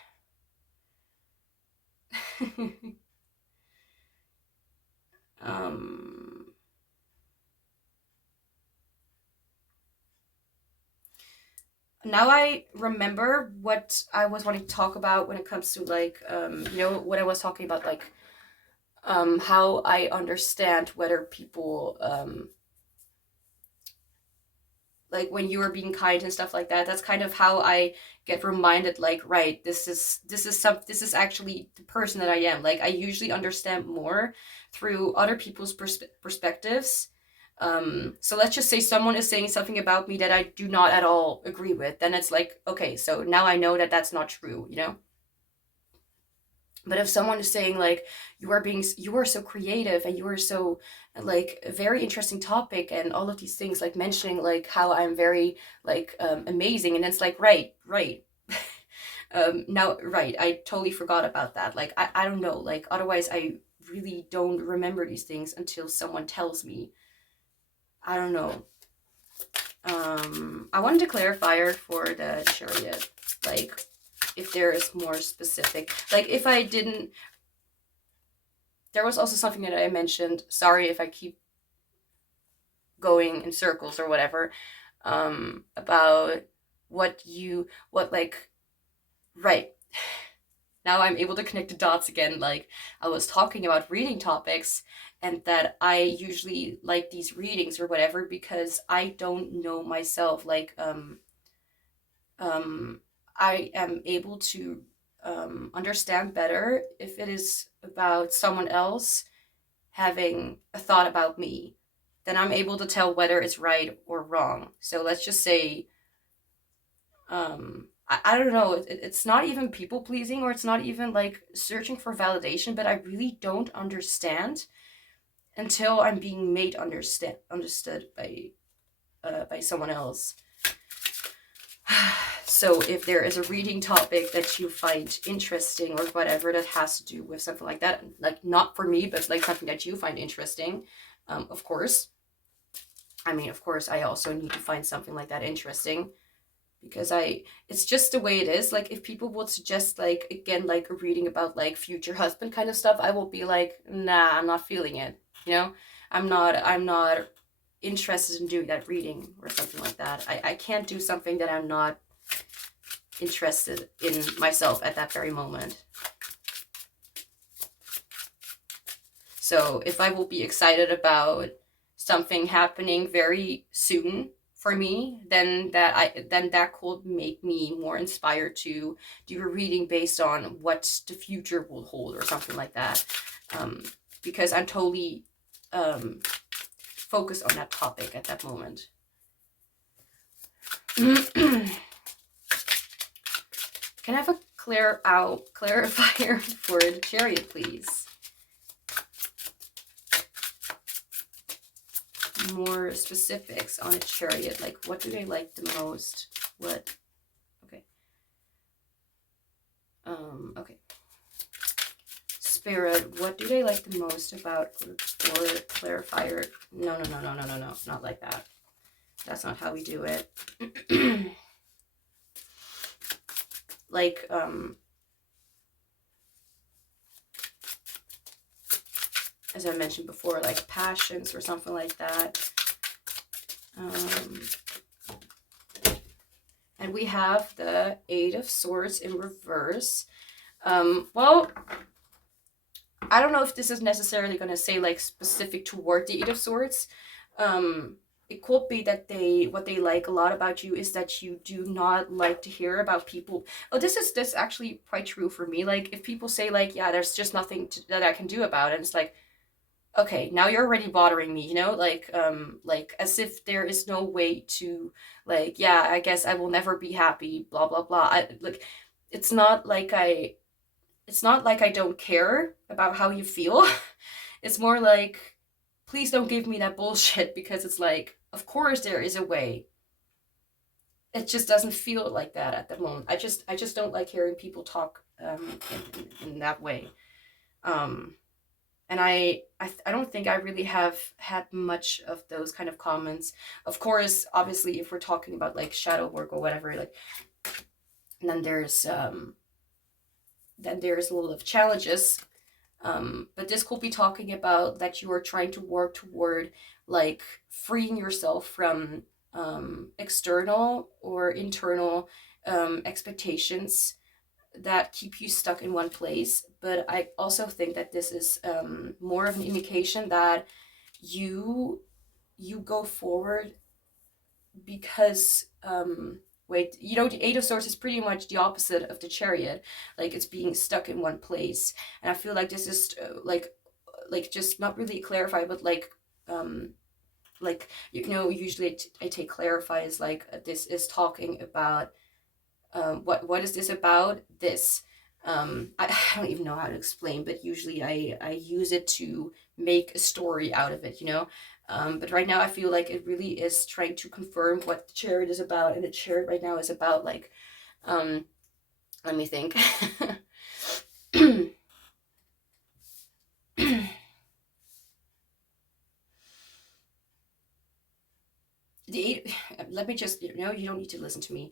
now I remember what I was wanting to talk about when it comes to, like, you know, what I was talking about, like, how I understand whether people, like, when you are being kind and stuff like that. That's kind of how I get reminded, like, right, this is actually the person that I am. Like, I usually understand more through other people's perspectives. So let's just say someone is saying something about me that I do not at all agree with. Then it's like, okay, so now I know that that's not true, you know? But if someone is saying, like, you are so creative, and you are so, like, a very interesting topic, and all of these things, like mentioning like how I'm very, like, amazing, and it's like, right. Now, right, I totally forgot about that. Like, I don't know, like, otherwise I really don't remember these things until someone tells me. I don't know. I wanted to clarify for the chariot, like, if there is more specific, like, if I didn't, there was also something that I mentioned, sorry if I keep going in circles or whatever, about what like, right, now I'm able to connect the dots again. Like, I was talking about reading topics, and that I usually like these readings or whatever because I don't know myself. Like, I am able to understand better if it is about someone else having a thought about me. Then I'm able to tell whether it's right or wrong. So let's just say, I don't know, it's not even people pleasing, or it's not even like searching for validation, but I really don't understand until I'm being made understood by someone else. So if there is a reading topic that you find interesting or whatever that has to do with something like that, like, not for me, but like something that you find interesting, of course. I mean, of course, I also need to find something like that interesting, because it's just the way it is. Like, if people would suggest, like, again, like a reading about like future husband kind of stuff, I will be like, nah, I'm not feeling it. You know, I'm not interested in doing that reading or something like that. I can't do something that I'm not interested in myself at that very moment. So if I will be excited about something happening very soon for me, then that could make me more inspired to do a reading based on what the future will hold or something like that. Because I'm totally focused on that topic at that moment. Can I have a clarifier for the Chariot, please? More specifics on a Chariot, like what do they like the most? What? Okay. Okay. Spirit, what do they like the most about, or clarifier? No, not like that. That's not how we do it. Like, as I mentioned before, like passions or something like that. And we have the Eight of Swords in reverse. Well, I don't know if this is necessarily going to say like specific toward the Eight of Swords. It could be that what they like a lot about you is that you do not like to hear about people. Oh, this is actually quite true for me. Like if people say like, yeah, there's just nothing that I can do about it. It's like, okay, now you're already bothering me, you know, like as if there is no way to, like, yeah, I guess I will never be happy, blah blah blah. It's not like I don't care about how you feel. It's more like, please don't give me that bullshit, because it's like, of course there is a way. It just doesn't feel like that at the moment. I just don't like hearing people talk in that way. And I don't think I really have had much of those kind of comments. Of course, obviously, if we're talking about like shadow work or whatever, like, then there's a lot of challenges. But this could be talking about that you are trying to work toward like freeing yourself from external or internal expectations that keep you stuck in one place. But I also think that this is more of an indication that you go forward because the Eight of Swords is pretty much the opposite of the Chariot. Like it's being stuck in one place, and I feel like this is like just not really clarify, but usually I take clarify as like this is talking about what is this about? This I don't even know how to explain, but usually I use it to make a story out of it, you know. But right now I feel like it really is trying to confirm what the Chariot is about, and the Chariot right now is about like let me think. Let me just, you don't need to listen to me.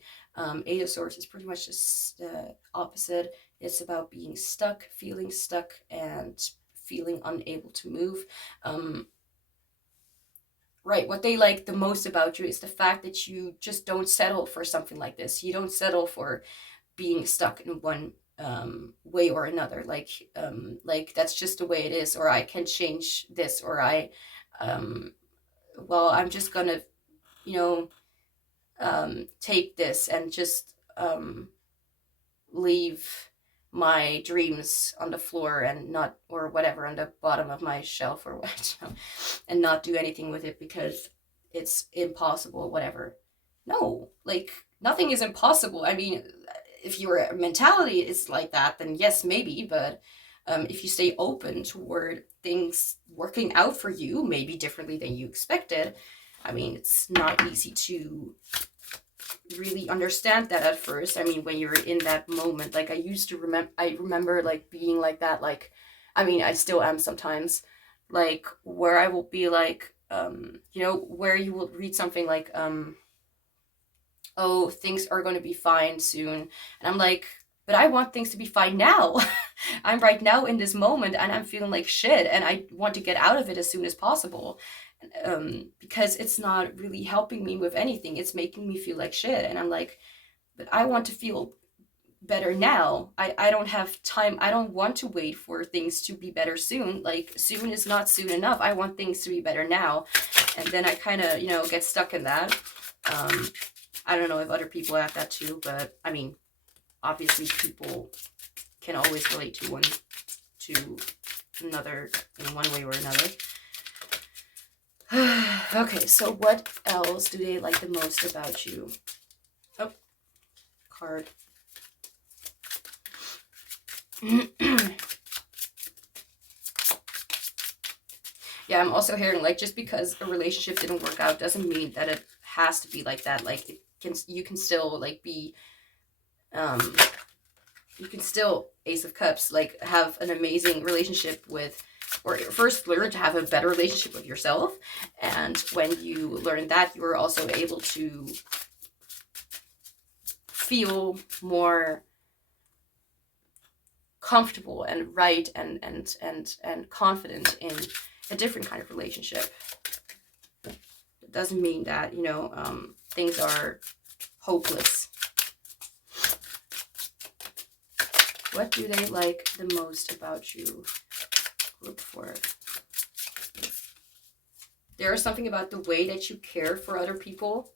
Eight of Swords is pretty much just the opposite. It's about being stuck, and feeling unable to move. Right, what they like the most about you is the fact that you just don't settle for something like this. You don't settle for being stuck in one way or another. Like that's just the way it is, or I can change this, or I'm just gonna, take this and just leave my dreams on the floor and not, or whatever, on the bottom of my shelf or what, and not do anything with it because it's impossible, whatever. No, like nothing is impossible. I mean, if your mentality is like that, then yes, maybe, but if you stay open toward things working out for you, maybe differently than you expected, I mean, it's not easy to really understand that at first. I mean, when you're in that moment, like I remember like being like that, like, I mean, I still am sometimes, like where I will be like, where you will read something like, oh, things are going to be fine soon. And I'm like, but I want things to be fine now. I'm right now in this moment and I'm feeling like shit and I want to get out of it as soon as possible. Because it's not really helping me with anything. It's making me feel like shit. And I'm like, but I want to feel better now. I don't have time. I don't want to wait for things to be better soon. Like, soon is not soon enough. I want things to be better now. And then I kind of, you know, get stuck in that. I don't know if other people have that too, but I mean, obviously people can always relate to another in one way or another. Okay, so what else do they like the most about you? Oh, card. Yeah, I'm also hearing, like, just because a relationship didn't work out doesn't mean that it has to be like that. Like, you can still, like, be, you can still, Ace of Cups, like, have an amazing relationship with, or first learn to have a better relationship with yourself. And when you learn that, you are also able to feel more comfortable and right and confident in a different kind of relationship. It doesn't mean that, you know, things are hopeless. What do they like the most about you? Group 4. There is something about the way that you care for other people.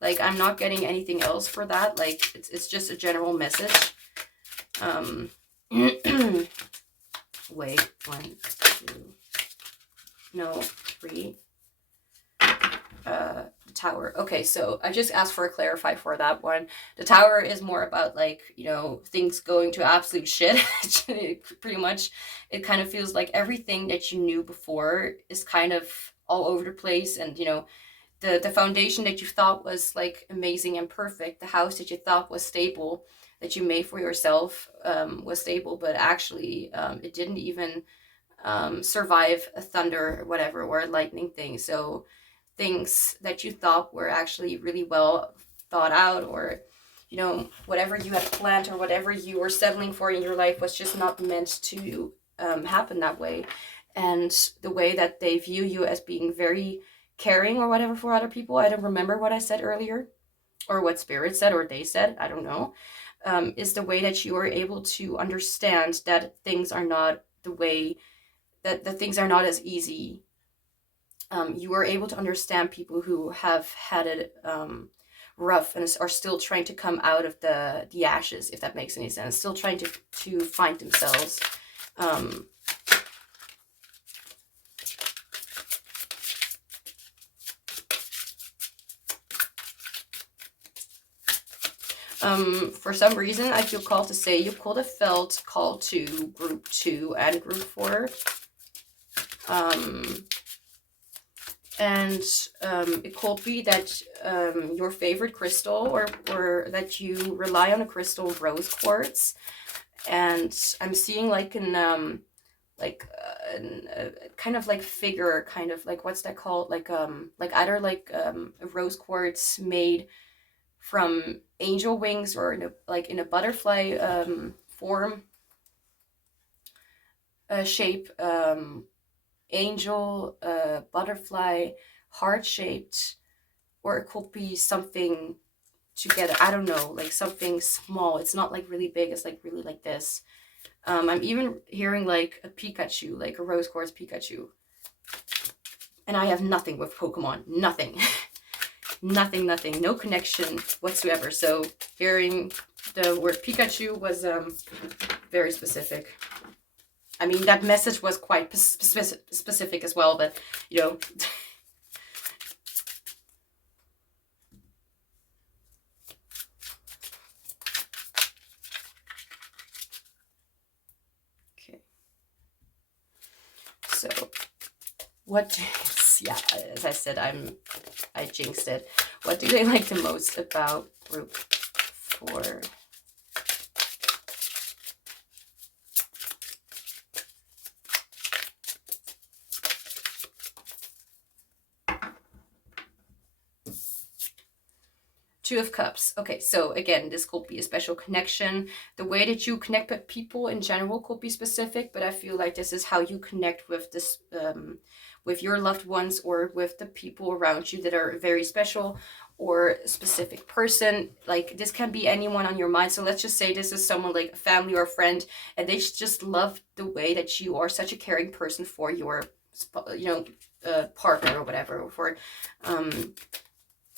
Like, I'm not getting anything else for that. Like, it's just a general message. Wait, 1, 2, no, 3. Tower. Okay, so I just asked for a clarify for that one. The Tower is more about, like, you know, things going to absolute shit. Pretty much, it kind of feels like everything that you knew before is kind of all over the place, and, you know, the foundation that you thought was, like, amazing and perfect, the house that you thought was stable, that you made for yourself, was stable, but actually it didn't even survive a thunder or whatever, or a lightning thing. So things that you thought were actually really well thought out, or, you know, whatever you had planned or whatever you were settling for in your life was just not meant to happen that way. And the way that they view you as being very caring or whatever for other people, I don't remember what I said earlier, or what Spirit said, or they said, I don't know, is the way that you are able to understand that things are not the way, that things are not as easy. You are able to understand people who have had it rough and are still trying to come out of the ashes, if that makes any sense, still trying to find themselves. For some reason, I feel called to say you could have felt called to group 2 and group 4. And it could be that your favorite crystal, or that you rely on a crystal, rose quartz. And I'm seeing like an kind of like figure, kind of like, what's that called? Like either like a rose quartz made from angel wings, or in a butterfly form shape, angel, butterfly, heart-shaped, or it could be something together. I don't know, like something small. It's not like really big. It's like really like this. I'm even hearing like a Pikachu, like a rose quartz Pikachu. And I have nothing with Pokemon. Nothing. Nothing. No connection whatsoever. So hearing the word Pikachu was very specific. I mean, that message was quite specific as well, but, you know. Okay. So, what, yeah, as I said, I jinxed it. What do they like the most about group 4? Two of Cups. Okay, so again, this could be a special connection. The way that you connect with people in general could be specific, but I feel like this is how you connect with this, with your loved ones or with the people around you that are very special, or a specific person. Like this can be anyone on your mind. So let's just say this is someone like a family or a friend, and they just love the way that you are such a caring person for your, partner or whatever, or for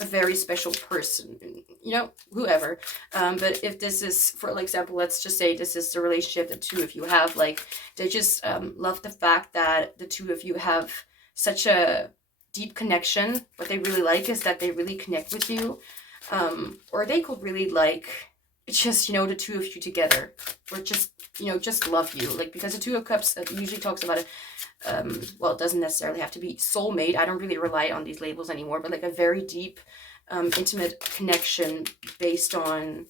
a very special person, whoever. But if this is, for example, let's just say this is the relationship the two of you have, like they just love the fact that the two of you have such a deep connection. What they really like is that they really connect with you, or they could really like just, the two of you together, or just, just love you. Like, because the Two of Cups usually talks about well, it doesn't necessarily have to be soulmate. I don't really rely on these labels anymore, but like a very deep, intimate connection based on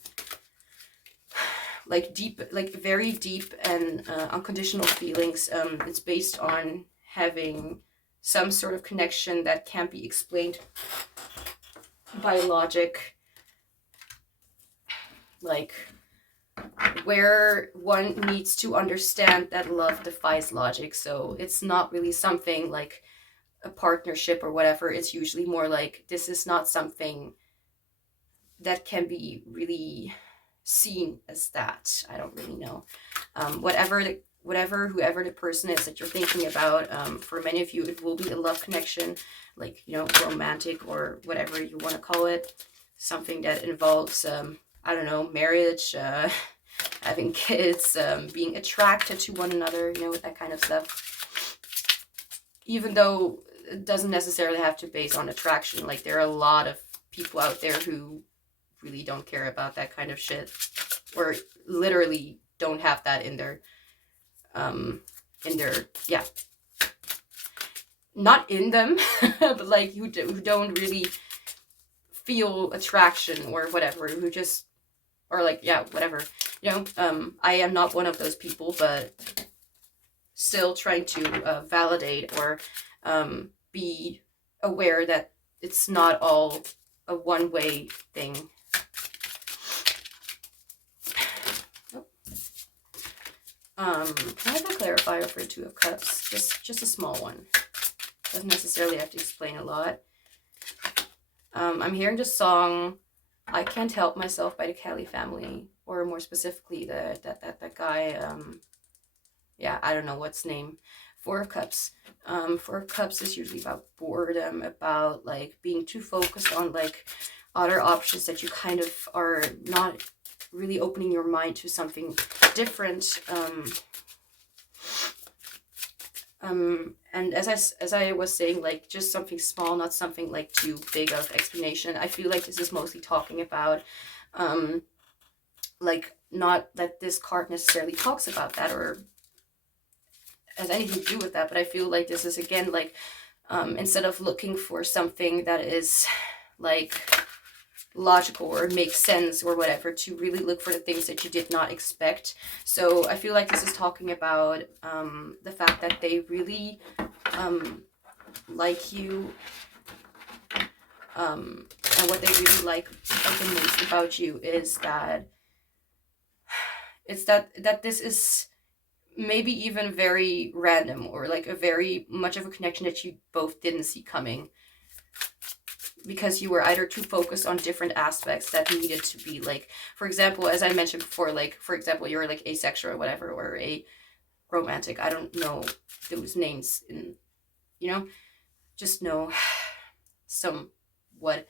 like very deep and unconditional feelings. It's based on having some sort of connection that can't be explained by logic, like where one needs to understand that love defies logic. So it's not really something like a partnership or whatever. It's usually more like, this is not something that can be really seen as that. I don't really know. Whoever the person is that you're thinking about, for many of you, it will be a love connection, like, romantic or whatever you want to call it. Something that involves, I don't know, marriage, having kids, being attracted to one another, that kind of stuff. Even though it doesn't necessarily have to base on attraction. Like, there are a lot of people out there who really don't care about that kind of shit, or literally don't have that in their yeah, not in them, but like who don't really feel attraction or whatever, who just, or like, yeah, whatever, I am not one of those people, but still trying to validate or be aware that it's not all a one-way thing. Can I have a clarifier for Two of Cups? Just a small one. Doesn't necessarily have to explain a lot. I'm hearing the song I Can't Help Myself by the Kelly Family, or more specifically that guy, yeah, I don't know what's name. Four of Cups. Four of Cups is usually about boredom, about like being too focused on like other options, that you kind of are not really opening your mind to something different. And as I was saying, like just something small, not something like too big of explanation. I feel like this is mostly talking about like, not that this card necessarily talks about that or has anything to do with that, but I feel like this is again like, instead of looking for something that is like logical or makes sense or whatever, to really look for the things that you did not expect. So I feel like this is talking about the fact that they really like you, and what they really like the most about you is that it's that this is maybe even very random, or like a very much of a connection that you both didn't see coming, because you were either too focused on different aspects that needed to be like, for example, as I mentioned before, like, for example, you're like asexual or whatever, or a romantic, I don't know those names, in, just know somewhat,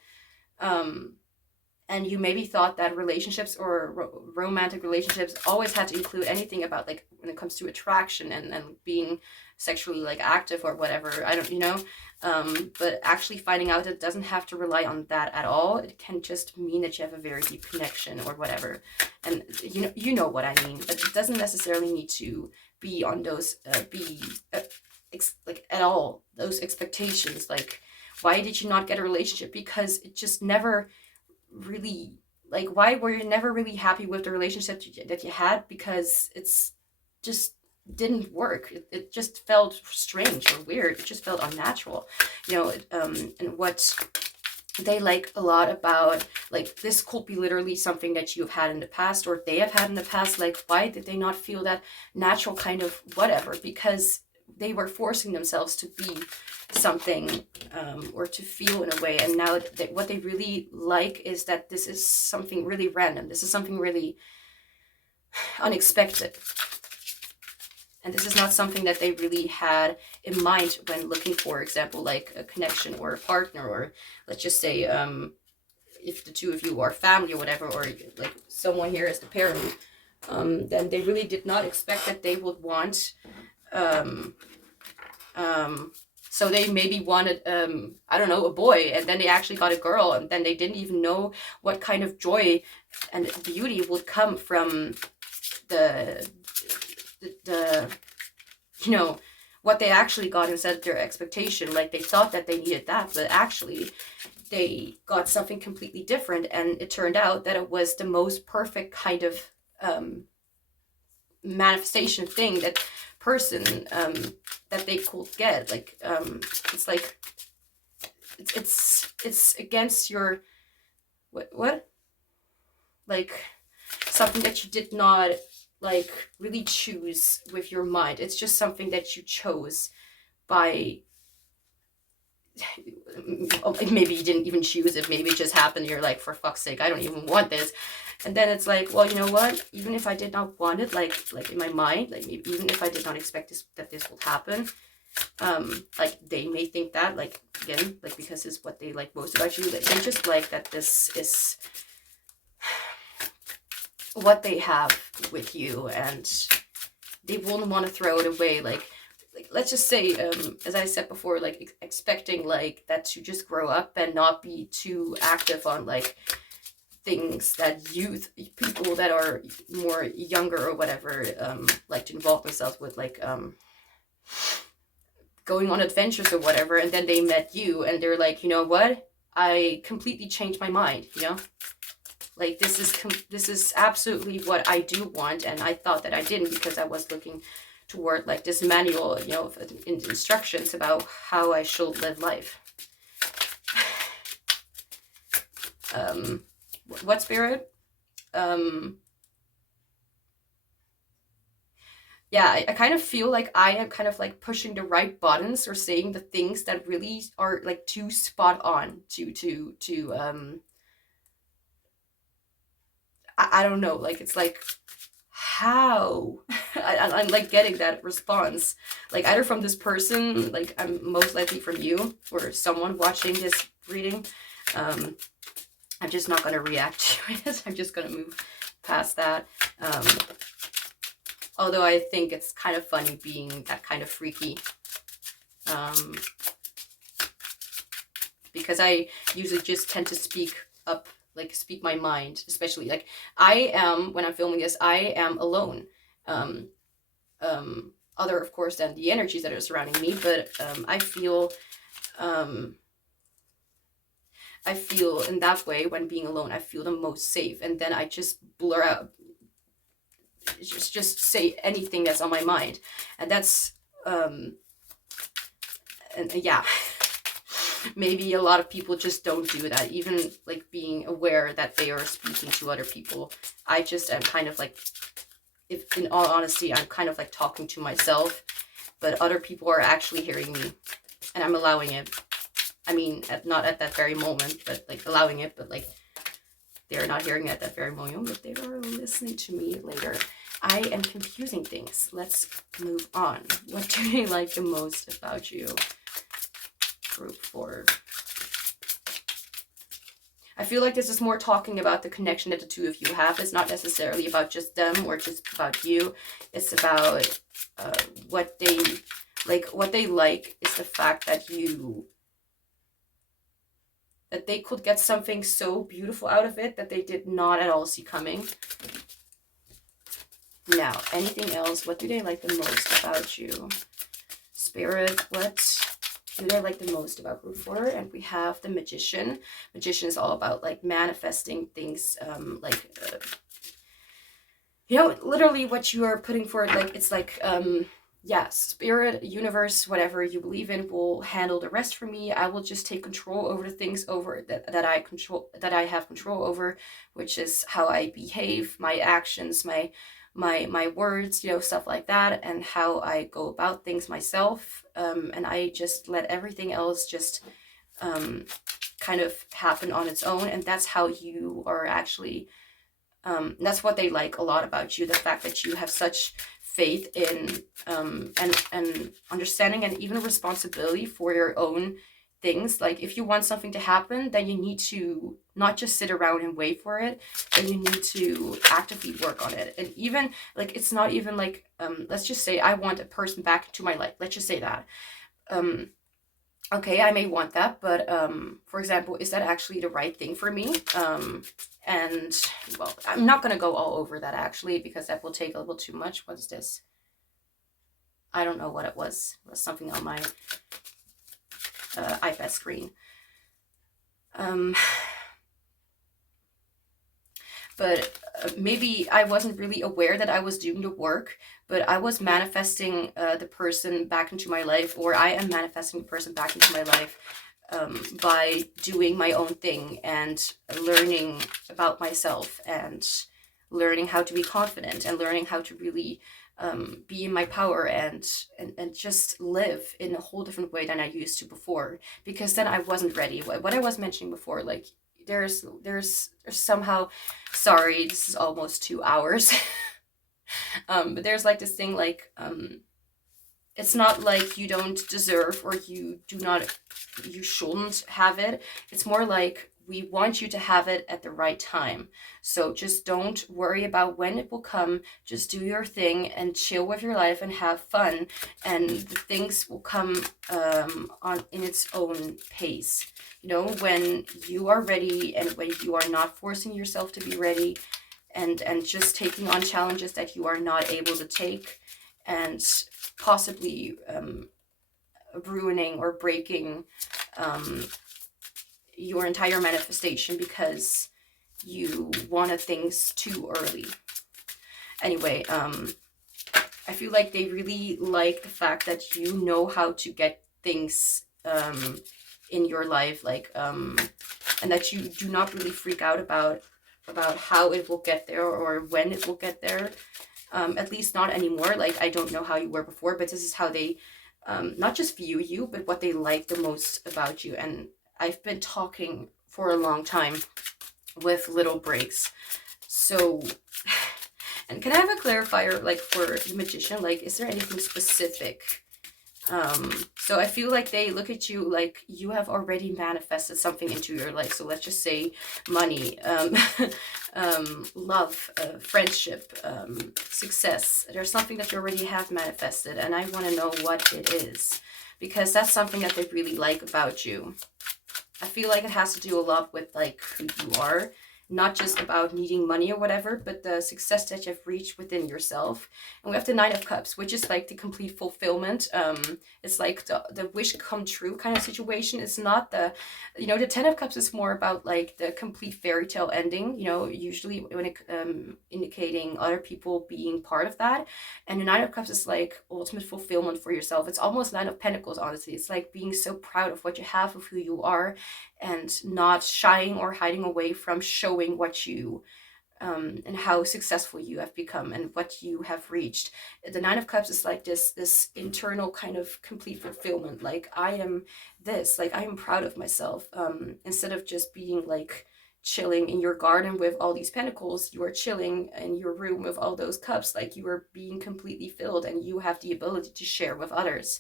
and you maybe thought that relationships or romantic relationships always had to include anything about like when it comes to attraction and being sexually like active or whatever, I don't, but actually finding out that it doesn't have to rely on that at all. It can just mean that you have a very deep connection or whatever, and you know what I mean. But it doesn't necessarily need to be on those like at all those expectations. Like, why did you not get a relationship? Because it just never really, like, why were you never really happy with the relationship that you had? Because it's just didn't work. It just felt strange or weird. It just felt unnatural, and what they like a lot about, like, this could be literally something that you've had in the past, or they have had in the past. Like, why did they not feel that natural kind of whatever? Because they were forcing themselves to be something, or to feel in a way. And now what they really like is that this is something really random. This is something really unexpected. And this is not something that they really had in mind when looking for example, like a connection or a partner, or let's just say, if the two of you are family or whatever, or like someone here is the parent, then they really did not expect that they would want, so they maybe wanted, I don't know, a boy, and then they actually got a girl, and then they didn't even know what kind of joy and beauty would come from the you know, what they actually got instead of their expectation. Like, they thought that they needed that, but actually they got something completely different, and it turned out that it was the most perfect kind of manifestation thing, that person, that they could get. Like, it's like, it's against your what like something that you did not like really choose with your mind. It's just something that you chose by, maybe you didn't even choose it, maybe it just happened. You're like, for fuck's sake, I don't even want this. And then it's like, well, you know what, even if I did not want it, like in my mind, like even if I did not expect this would happen, like they may think that, like, again, like, because it's what they like most about you, like they just like that this is what they have with you, and they wouldn't want to throw it away. Like let's just say, as I said before, like expecting like that to just grow up and not be too active on like things that people that are more younger or whatever, like to involve themselves with, like going on adventures or whatever. And then they met you and they're like, you know what, I completely changed my mind, you know, like this is absolutely what I do want, and I thought that I didn't, because I was looking toward like this manual, you know, instructions about how I should live life. What spirit? Yeah, I kind of feel like I am kind of like pushing the right buttons, or saying the things that really are like too spot on to I don't know, like it's like, how I'm like getting that response, like either from this person, like I'm most likely from you or someone watching this reading. I'm just not gonna react to it. I'm just gonna move past that. Although I think it's kind of funny being that kind of freaky, because I usually just tend to speak up, like speak my mind, especially like I am, when I'm filming this, I am alone. Other of course than the energies that are surrounding me, but I feel in that way when being alone, I feel the most safe, and then I just blur out, just say anything that's on my mind, and that's and yeah. Maybe a lot of people just don't do that, even like being aware that they are speaking to other people. I just am kind of like, if in all honesty, I'm kind of like talking to myself, but other people are actually hearing me, and I'm allowing it. I mean, not at that very moment, but like allowing it, but like they're not hearing it at that very moment, but they are listening to me later. I am confusing things. Let's move on. What do they like the most about you? Group 4. I feel like this is more talking about the connection that the two of you have. It's not necessarily about just them or just about you. It's about what they like. What they like is the fact that they could get something so beautiful out of it that they did not at all see coming. Now, anything else? What do they like the most about you? Spirit, what do they like the most about group 4? And we have the Magician. Magician is all about like manifesting things, you know, literally what you are putting forward. Like it's like yeah, spirit, universe, whatever you believe in will handle the rest for me. I will just take control over the things that I have control over, which is how I behave, my actions, my words, you know, stuff like that, and how I go about things myself. And I just let everything else just kind of happen on its own. And that's how you are actually, that's what they like a lot about you, the fact that you have such faith in and understanding and even responsibility for your own things. Like if you want something to happen, then you need to not just sit around and wait for it, but you need to actively work on it. And even like, it's not even like, let's just say I want a person back into my life, let's just say that. Okay, I may want that, but for example, is that actually the right thing for me? And well, I'm not gonna go all over that actually, because that will take a little too much. What is this? I don't know what it was. It was something on my iPad screen. But maybe I wasn't really aware that I was doing the work, but I was manifesting the person back into my life, or I am manifesting the person back into my life by doing my own thing and learning about myself and learning how to be confident and learning how to really be in my power and just live in a whole different way than I used to before, because then I wasn't ready. What I was mentioning before, like there's somehow, sorry, this is almost 2 hours. But there's like this thing, like it's not like you don't deserve or you shouldn't have it. It's more like we want you to have it at the right time. So just don't worry about when it will come. Just do your thing and chill with your life and have fun, and the things will come on in its own pace. You know, when you are ready and when you are not forcing yourself to be ready, and just taking on challenges that you are not able to take, and possibly ruining or breaking your entire manifestation because you wanted things too early. Anyway, I feel like they really like the fact that you know how to get things in your life, like and that you do not really freak out about how it will get there or when it will get there. At least not anymore. Like, I don't know how you were before, but this is how they not just view you, but what they like the most about you. And I've been talking for a long time with little breaks. So, and can I have a clarifier, like, for the magician? Like, is there anything specific? So I feel like they look at you like you have already manifested something into your life. So let's just say money, love, friendship, success. There's something that you already have manifested, and I want to know what it is, because that's something that they really like about you. I feel like it has to do a lot with like who you are, not just about needing money or whatever, but the success that you've reached within yourself. And we have the Nine of Cups, which is like the complete fulfillment. It's like the wish come true kind of situation. It's not the, you know, the Ten of Cups is more about like the complete fairy tale ending, you know, usually when it indicating other people being part of that. And the Nine of Cups is like ultimate fulfillment for yourself. It's almost Nine of Pentacles, honestly. It's like being so proud of what you have, of who you are, and not shying or hiding away from showing what you and how successful you have become and what you have reached. The Nine of Cups is like this internal kind of complete fulfillment. Like, I am this, like I am proud of myself. Instead of just being like chilling in your garden with all these pentacles, you are chilling in your room with all those cups. Like, you are being completely filled and you have the ability to share with others.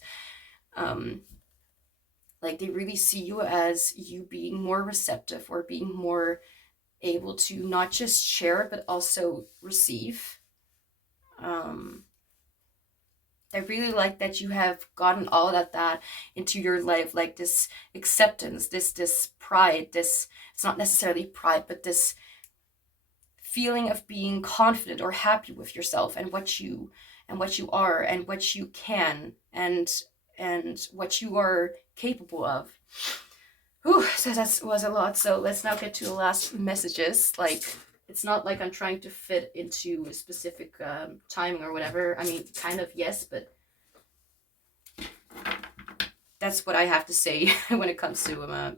Like, they really see you as you being more receptive or being more able to not just share, but also receive. I really like that you have gotten all of that into your life, like this acceptance, this pride, this, it's not necessarily pride, but this feeling of being confident or happy with yourself and what you are and what you can and what you are capable of. Whew, so that was a lot. So let's now get to the last messages. Like, it's not like I'm trying to fit into a specific timing or whatever. I mean, kind of, yes, but that's what I have to say when it comes to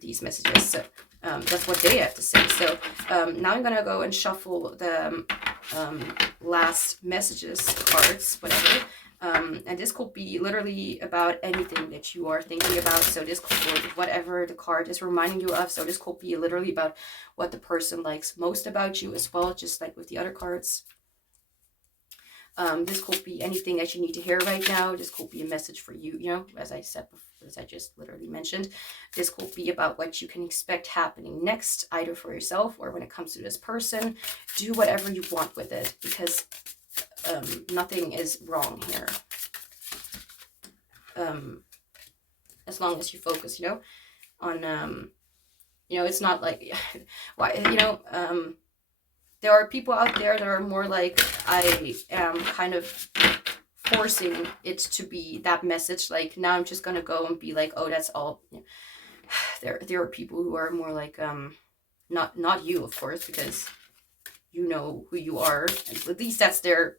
these messages. So that's what they have to say. So now I'm gonna go and shuffle the last messages cards, whatever. And this could be literally about anything that you are thinking about. So this could be whatever the card is reminding you of. So this could be literally about what the person likes most about you as well, just like with the other cards. This could be anything that you need to hear right now. This could be a message for you, you know, as I said before, as I just literally mentioned. This could be about what you can expect happening next, either for yourself or when it comes to this person. Do whatever you want with it, because nothing is wrong here. As long as you focus, you know, on, you know, it's not like, why, you know, there are people out there that are more like, I am kind of forcing it to be that message. Like, now I'm just going to go and be like, oh, that's all. You know, there are people who are more like, not you, of course, because you know who you are. And at least that's their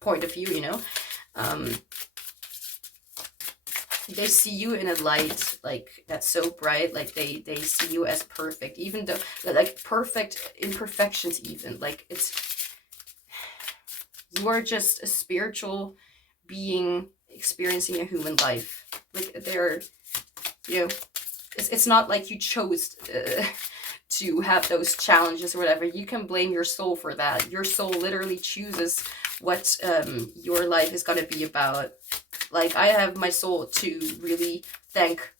point of view, you know. They see you in a light like that's so bright, like they see you as perfect, even though like perfect imperfections, even like it's, you are just a spiritual being experiencing a human life. Like they're, you know, it's not like you chose to have those challenges or whatever. You can blame your soul for that. Your soul literally chooses what your life is going to be about. Like, I have my soul to really thank,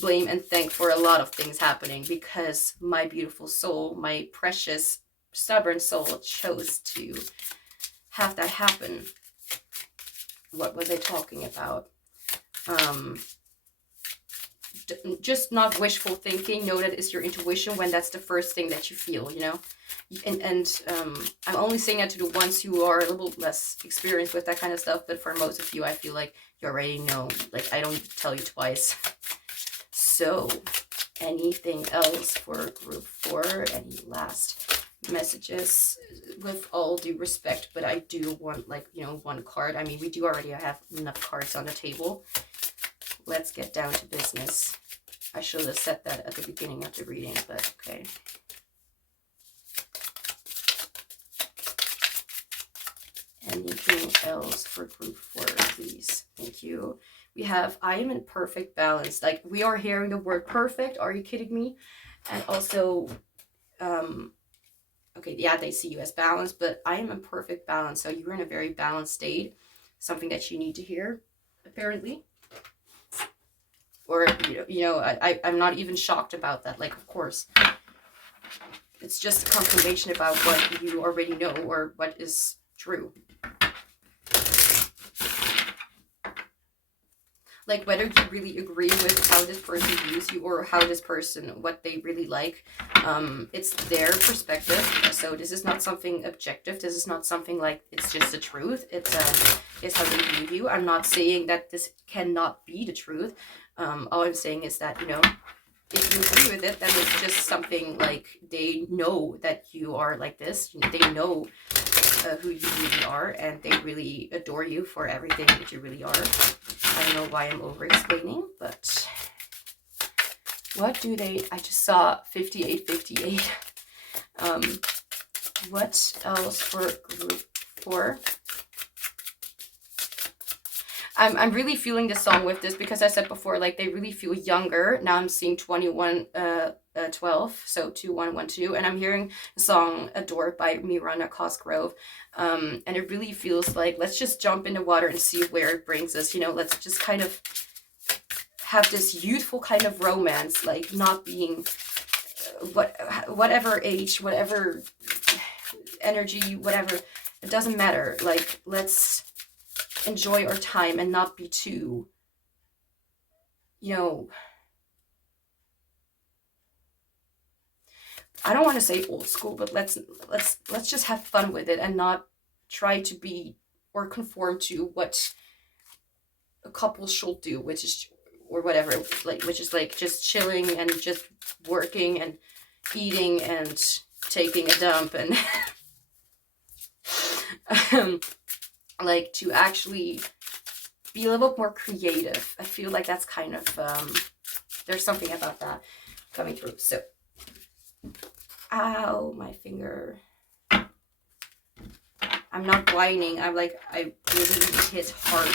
blame and thank for a lot of things happening, because my beautiful soul, my precious, stubborn soul, chose to have that happen. What was I talking about? Just not wishful thinking. Know that it's your intuition when that's the first thing that you feel, you know. And I'm only saying that to the ones who are a little less experienced with that kind of stuff, but for most of you, I feel like you already know. Like, I don't need to tell you twice. So anything else for group 4? Any last messages? With all due respect, but I do want, like, you know, one card. I mean, we do already have enough cards on the table. Let's get down to business. I should have said that at the beginning of the reading, but okay. Anything else for group 4, please? Thank you. We have, I am in perfect balance. Like, we are hearing the word perfect. Are you kidding me? And also, okay, yeah, they see you as balanced, but I am in perfect balance. So you're in a very balanced state. Something that you need to hear, apparently. Or, you know, I'm not even shocked about that. Like, of course, it's just a confirmation about what you already know or what is true. Like, whether you really agree with how this person views you or how this person, what they really like, it's their perspective. So this is not something objective. This is not something like it's just the truth. It's how they view you. I'm not saying that this cannot be the truth. All I'm saying is that, you know, if you agree with it, then it's just something like they know that you are like this. They know who you really are, and they really adore you for everything that you really are. I don't know why I'm over-explaining, but what do they... I just saw 5858. What else for group 4? I'm really feeling this song with this, because I said before, like, they really feel younger. Now I'm seeing 2112, so 2112, and I'm hearing the song Adored by Miranda Cosgrove, and it really feels like, let's just jump in the water and see where it brings us, you know. Let's just kind of have this youthful kind of romance, like, not being whatever age, whatever energy, whatever, it doesn't matter. Like, let's enjoy our time and not be too, you know, I don't want to say old school, but let's just have fun with it and not try to be or conform to what a couple should do, which is, or whatever, like, which is like just chilling and just working and eating and taking a dump and like, to actually be a little bit more creative. I feel like that's kind of, there's something about that coming through. So, ow, my finger. I'm not whining. I'm like, I really hit hard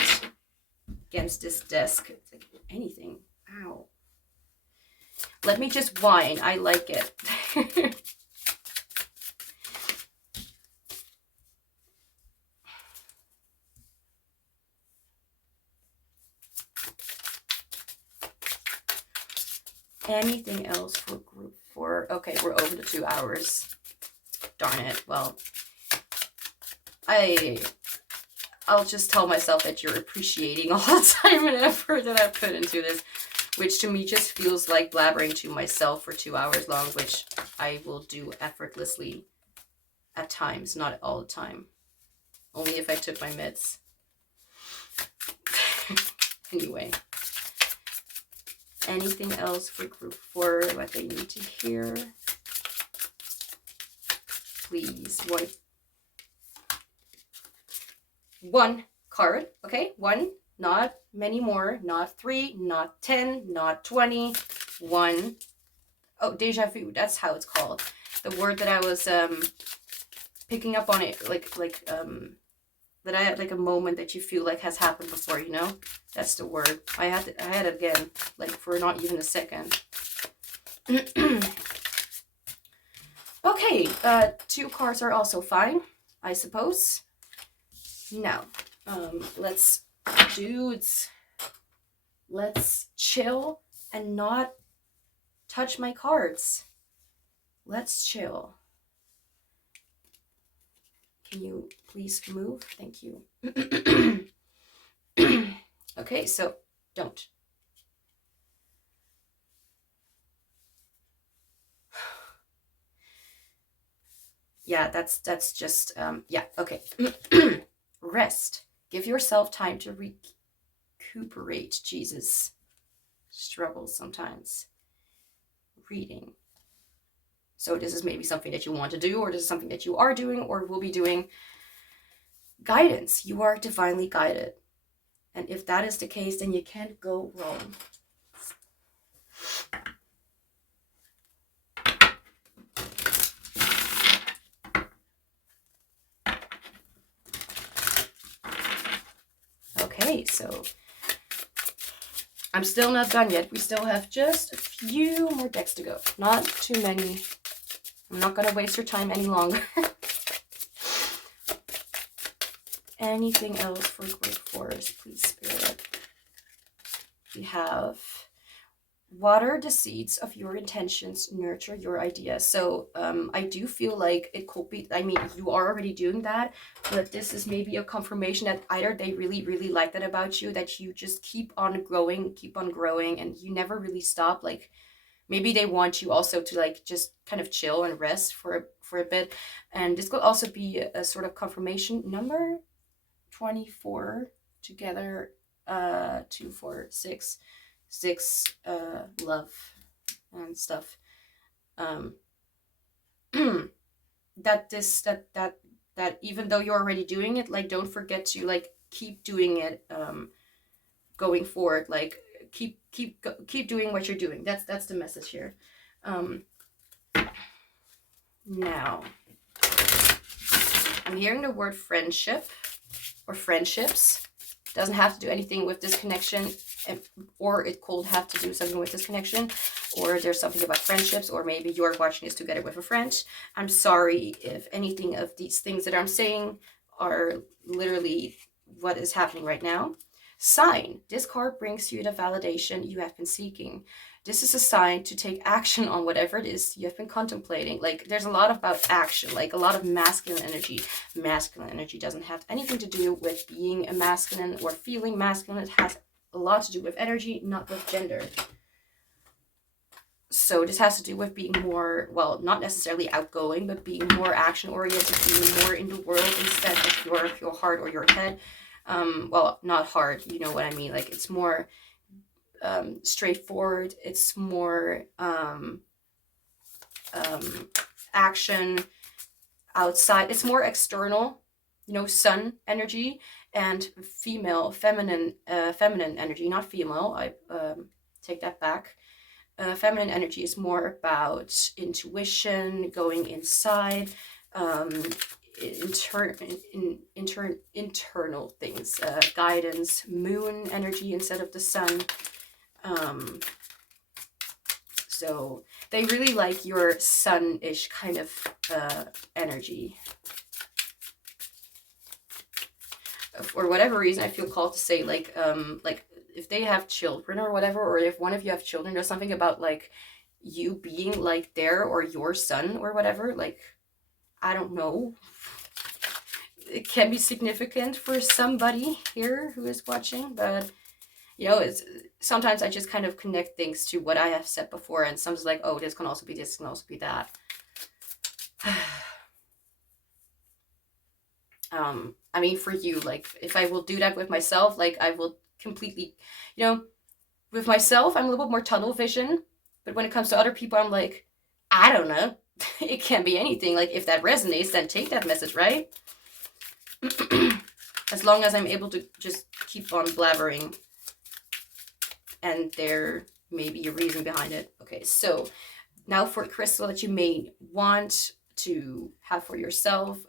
against this desk. It's like anything. Ow. Let me just whine. I like it. Anything else for group 4? Okay, we're over the 2 hours. Darn it. Well, I'll just tell myself that you're appreciating all the time and effort that I put into this, which to me just feels like blabbering to myself for 2 hours long, which I will do effortlessly at times, not all the time. Only if I took my meds. Anyway. Anything else for group 4, what they need to hear? Please, one card, okay? 1, not many more, not 3, not 10, not 20, 1. Oh, deja vu, that's how it's called. The word that I was picking up on it, that I had like a moment that you feel like has happened before, you know? That's the word. I had it again, like for not even a second. Okay, 2 cards are also fine, I suppose. Now, let's chill and not touch my cards. Let's chill. Can you please move? Thank you. Okay, so don't. Yeah, that's just, yeah, okay. Rest. Give yourself time to recuperate. Jesus. Struggles sometimes. Reading. So this is maybe something that you want to do, or this is something that you are doing or will be doing. Guidance. You are divinely guided. And if that is the case, then you can't go wrong. Okay, so I'm still not done yet. We still have just a few more decks to go. Not too many. I'm not going to waste your time any longer. Anything else for group 4s, please, Spirit? We have water the seeds of your intentions, nurture your ideas. So I do feel like it could be, I mean, you are already doing that, but this is maybe a confirmation that either they really, really like that about you, that you just keep on growing, and you never really stop. Like, maybe they want you also to like just kind of chill and rest for a bit. And this could also be a sort of confirmation number 24 together, 2, 4, 6, love and stuff. That even though you're already doing it, like, don't forget to like keep doing it going forward. Like, keep doing what you're doing. That's the message here. Now I'm hearing the word friendship or friendships. Doesn't have to do anything with this connection, or it could have to do something with this connection, or there's something about friendships, or maybe you're watching this together with a friend. I'm sorry if anything of these things that I'm saying are literally what is happening right now. Sign. This card brings you the validation you have been seeking. This is a sign to take action on whatever it is you have been contemplating. Like, there's a lot about action, like a lot of masculine energy. Masculine energy doesn't have anything to do with being a masculine or feeling masculine. It has a lot to do with energy, not with gender. So this has to do with being more, well, not necessarily outgoing, but being more action-oriented, being more in the world instead of your heart or your head. Well, not hard, you know what I mean? Like, it's more straightforward. It's more action outside. It's more external, you know, sun energy. and feminine energy, not female. I take that back. Feminine energy is more about intuition, going inside, internal things, guidance. Moon energy instead of the sun. So they really like your sun-ish kind of energy. For whatever reason, I feel called to say like if they have children or whatever, or if one of you have children, there's something about like you being like their or your son or whatever. Like, I don't know. It can be significant for somebody here who is watching, but you know, it's sometimes I just kind of connect things to what I have said before, and someone's like, oh, this can also be this, can also be that. I mean, for you, like, if I will do that with myself, like, I will completely, you know, with myself, I'm a little bit more tunnel vision, but when it comes to other people, I'm like, I don't know. It can be anything. Like, if that resonates, then take that message, right? As long as I'm able to just keep on blabbering and there may be a reason behind it. Okay, so now for crystal that you may want to have for yourself,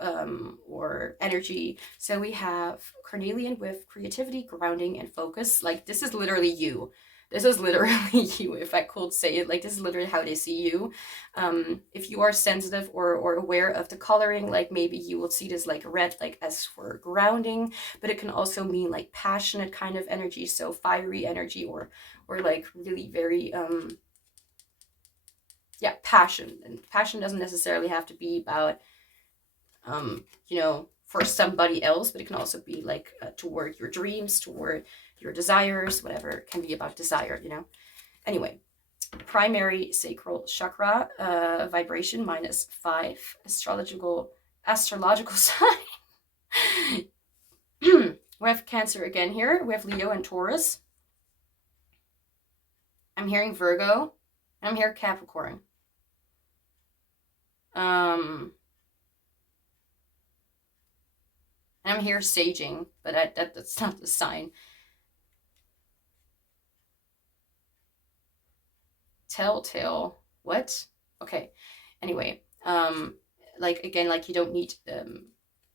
or energy. So we have carnelian with creativity, grounding, and focus. Like, this is literally you. This is literally you, if I could say it. Like, this is literally how they see you. If you are sensitive or aware of the coloring, like, maybe you will see this like red, like as for grounding, but it can also mean like passionate kind of energy. So fiery energy, or like really very, yeah, passion. And passion doesn't necessarily have to be about, you know, for somebody else, but it can also be like toward your dreams, toward your desires, whatever. It can be about desire, you know. Anyway, primary sacral chakra, vibration -5, astrological sign. We have Cancer again here. We have Leo and Taurus. I'm hearing Virgo. And I'm here Capricorn. And I'm here saging, but that's not the sign. Telltale. What? Okay. Anyway, like, again, like, you don't need,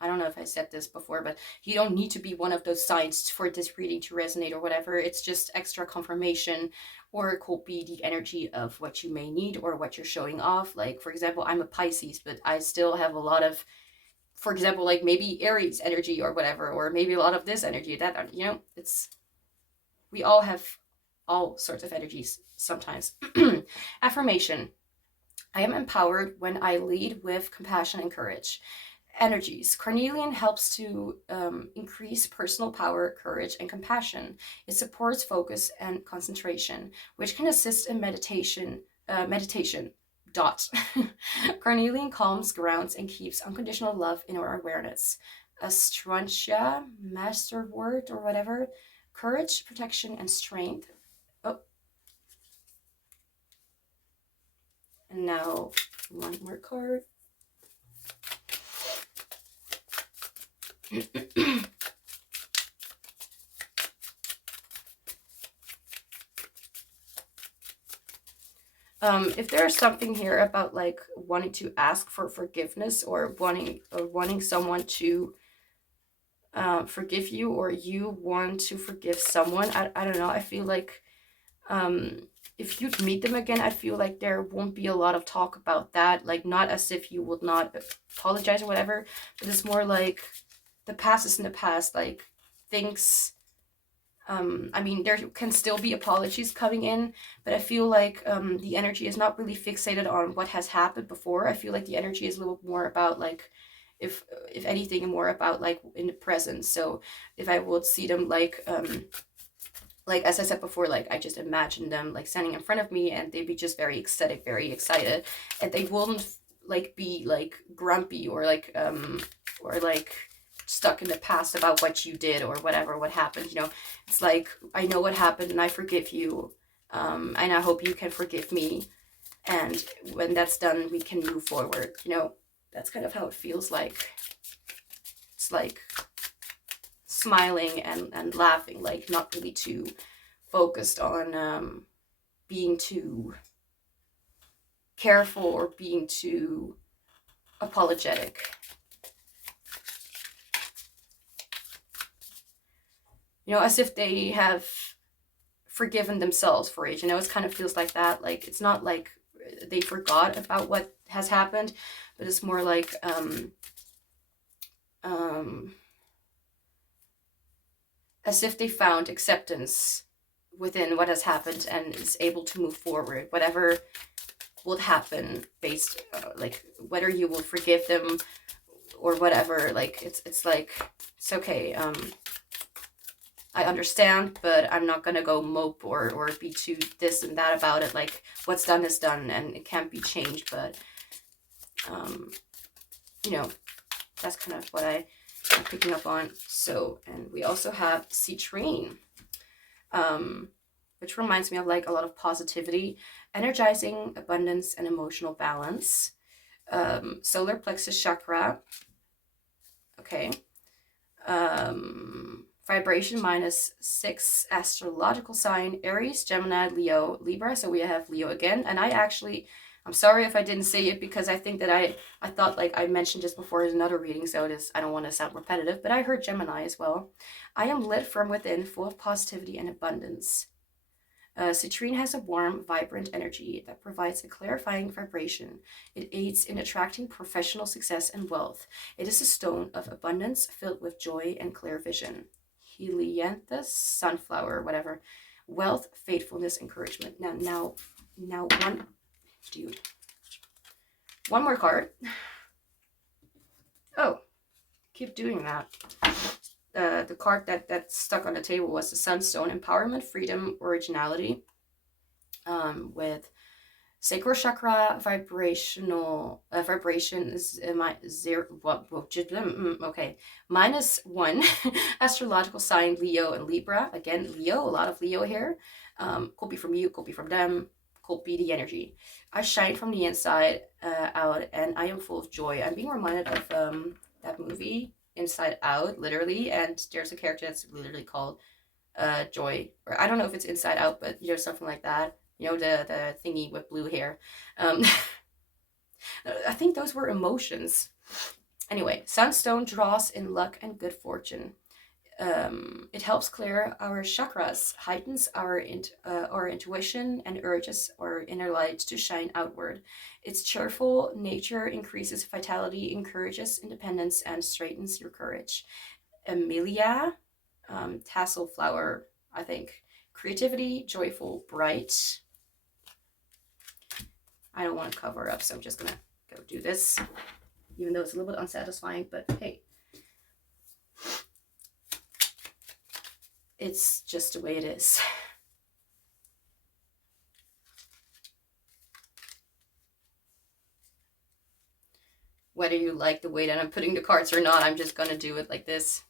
I don't know if I said this before, but you don't need to be one of those signs for this reading to resonate or whatever. It's just extra confirmation, or it could be the energy of what you may need or what you're showing off. Like, for example, I'm a Pisces, but I still have a lot of, for example, like maybe Aries energy or whatever, or maybe a lot of this energy, that, you know, it's, we all have all sorts of energies sometimes. Affirmation. I am empowered when I lead with compassion and courage. Energies. Carnelian helps to increase personal power, courage, and compassion. It supports focus and concentration, which can assist in meditation. Carnelian calms, grounds, and keeps unconditional love in our awareness. Astrantia, master word or whatever. Courage, protection, and strength. Oh. And now one more card. If there's something here about like wanting to ask for forgiveness, or wanting someone to forgive you, or you want to forgive someone, I don't know. I feel like if you'd meet them again, I feel like there won't be a lot of talk about that. Like, not as if you would not apologize or whatever, but it's more like the past is in the past. Like, things, I mean, there can still be apologies coming in, but I feel like the energy is not really fixated on what has happened before. I feel like the energy is a little more about like, if anything, more about like in the present. So if I would see them like as I said before, like, I just imagine them like standing in front of me, and they'd be just very ecstatic, very excited, and they wouldn't like be like grumpy or like stuck in the past about what you did or whatever, what happened. You know, it's like, I know what happened and I forgive you, and I hope you can forgive me, and when that's done, we can move forward. You know, that's kind of how it feels like. It's like smiling and laughing, like not really too focused on being too careful or being too apologetic. You know, as if they have forgiven themselves for it. You know, it kind of feels like that. Like, it's not like they forgot about what has happened, but it's more like as if they found acceptance within what has happened and is able to move forward, whatever will happen, based like whether you will forgive them or whatever. Like, it's like, it's okay, I understand, but I'm not gonna go mope or be too this and that about it. Like, what's done is done and it can't be changed. But you know, that's kind of what I'm picking up on. So, and we also have Citrine, which reminds me of like a lot of positivity, energizing, abundance, and emotional balance. Solar plexus chakra. Okay. Vibration -6, astrological sign, Aries, Gemini, Leo, Libra. So we have Leo again. And I'm sorry if I didn't say it, because I think that I thought, like I mentioned just before in another reading, so I don't want to sound repetitive, but I heard Gemini as well. I am lit from within, full of positivity and abundance. Citrine has a warm, vibrant energy that provides a clarifying vibration. It aids in attracting professional success and wealth. It is a stone of abundance filled with joy and clear vision. Helianthus, sunflower, whatever. Wealth, faithfulness, encouragement. Now, one more card. Oh, keep doing that. The card that's stuck on the table was the Sunstone, empowerment, freedom, originality, with sacral chakra, vibration is okay, -1, astrological sign, Leo and Libra. Again, Leo, a lot of Leo here. Could be from you, could be from them, could be the energy. I shine from the inside out, and I am full of joy. I'm being reminded of that movie, Inside Out, literally, and there's a character that's literally called Joy, or I don't know if it's Inside Out, but you know, something like that. You know, the thingy with blue hair. I think those were emotions. Anyway, Sunstone draws in luck and good fortune. It helps clear our chakras, heightens our intuition, and urges our inner light to shine outward. Its cheerful nature increases vitality, encourages independence, and straightens your courage. Amelia, tassel flower, I think. Creativity, joyful, bright. I don't want to cover up, so I'm just gonna go do this, even though it's a little bit unsatisfying, but hey. It's just the way it is. Whether you like the way that I'm putting the cards or not, I'm just gonna do it like this.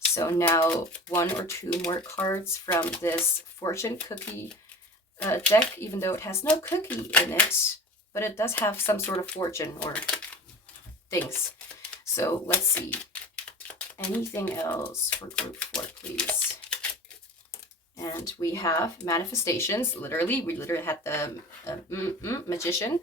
So now 1 or 2 more cards from this fortune cookie deck, even though it has no cookie in it, but it does have some sort of fortune or things. So let's see. Anything else for group 4, please? And we have manifestations. Literally, we literally had the magician.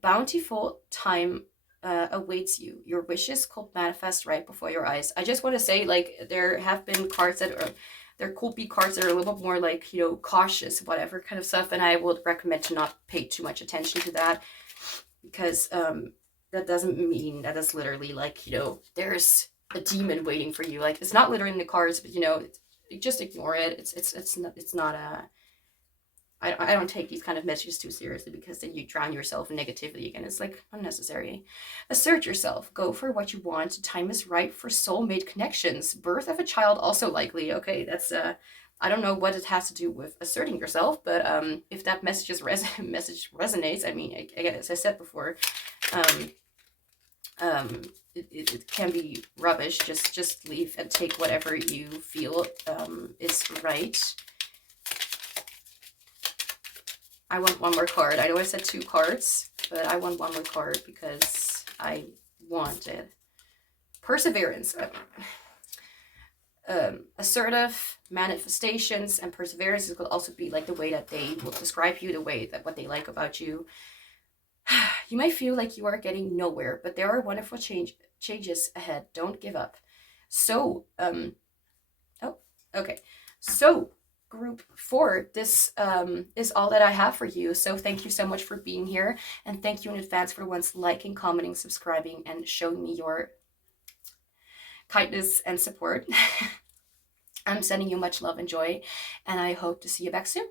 Bountiful time awaits you. Your wishes could manifest right before your eyes. I just want to say, like, there have been cards that are, there could be cards that are a little bit more like, you know, cautious, whatever kind of stuff. And I would recommend to not pay too much attention to that, because that doesn't mean that it's literally like, you know, there's a demon waiting for you. Like, it's not literally in the cards, but you know, just ignore it. It's not a, I don't take these kind of messages too seriously, because then you drown yourself in negativity again. It's like unnecessary. Assert yourself. Go for what you want. Time is right for soulmate connections. Birth of a child also likely. Okay, that's I don't know what it has to do with asserting yourself, but if that message resonates, I mean, again, as I said before, it can be rubbish. Just leave and take whatever you feel is right. I want one more card. I know I said 2 cards, but I want one more card because I want it. Perseverance. assertive manifestations and perseverance. It could also be like the way that they will describe you, the way that what they like about you. You might feel like you are getting nowhere, but there are wonderful changes ahead. Don't give up. So, oh, okay. So, group 4, this is all that I have for you. So thank you so much for being here, and thank you in advance for the ones liking, commenting, subscribing, and showing me your kindness and support. I'm sending you much love and joy, and I hope to see you back soon.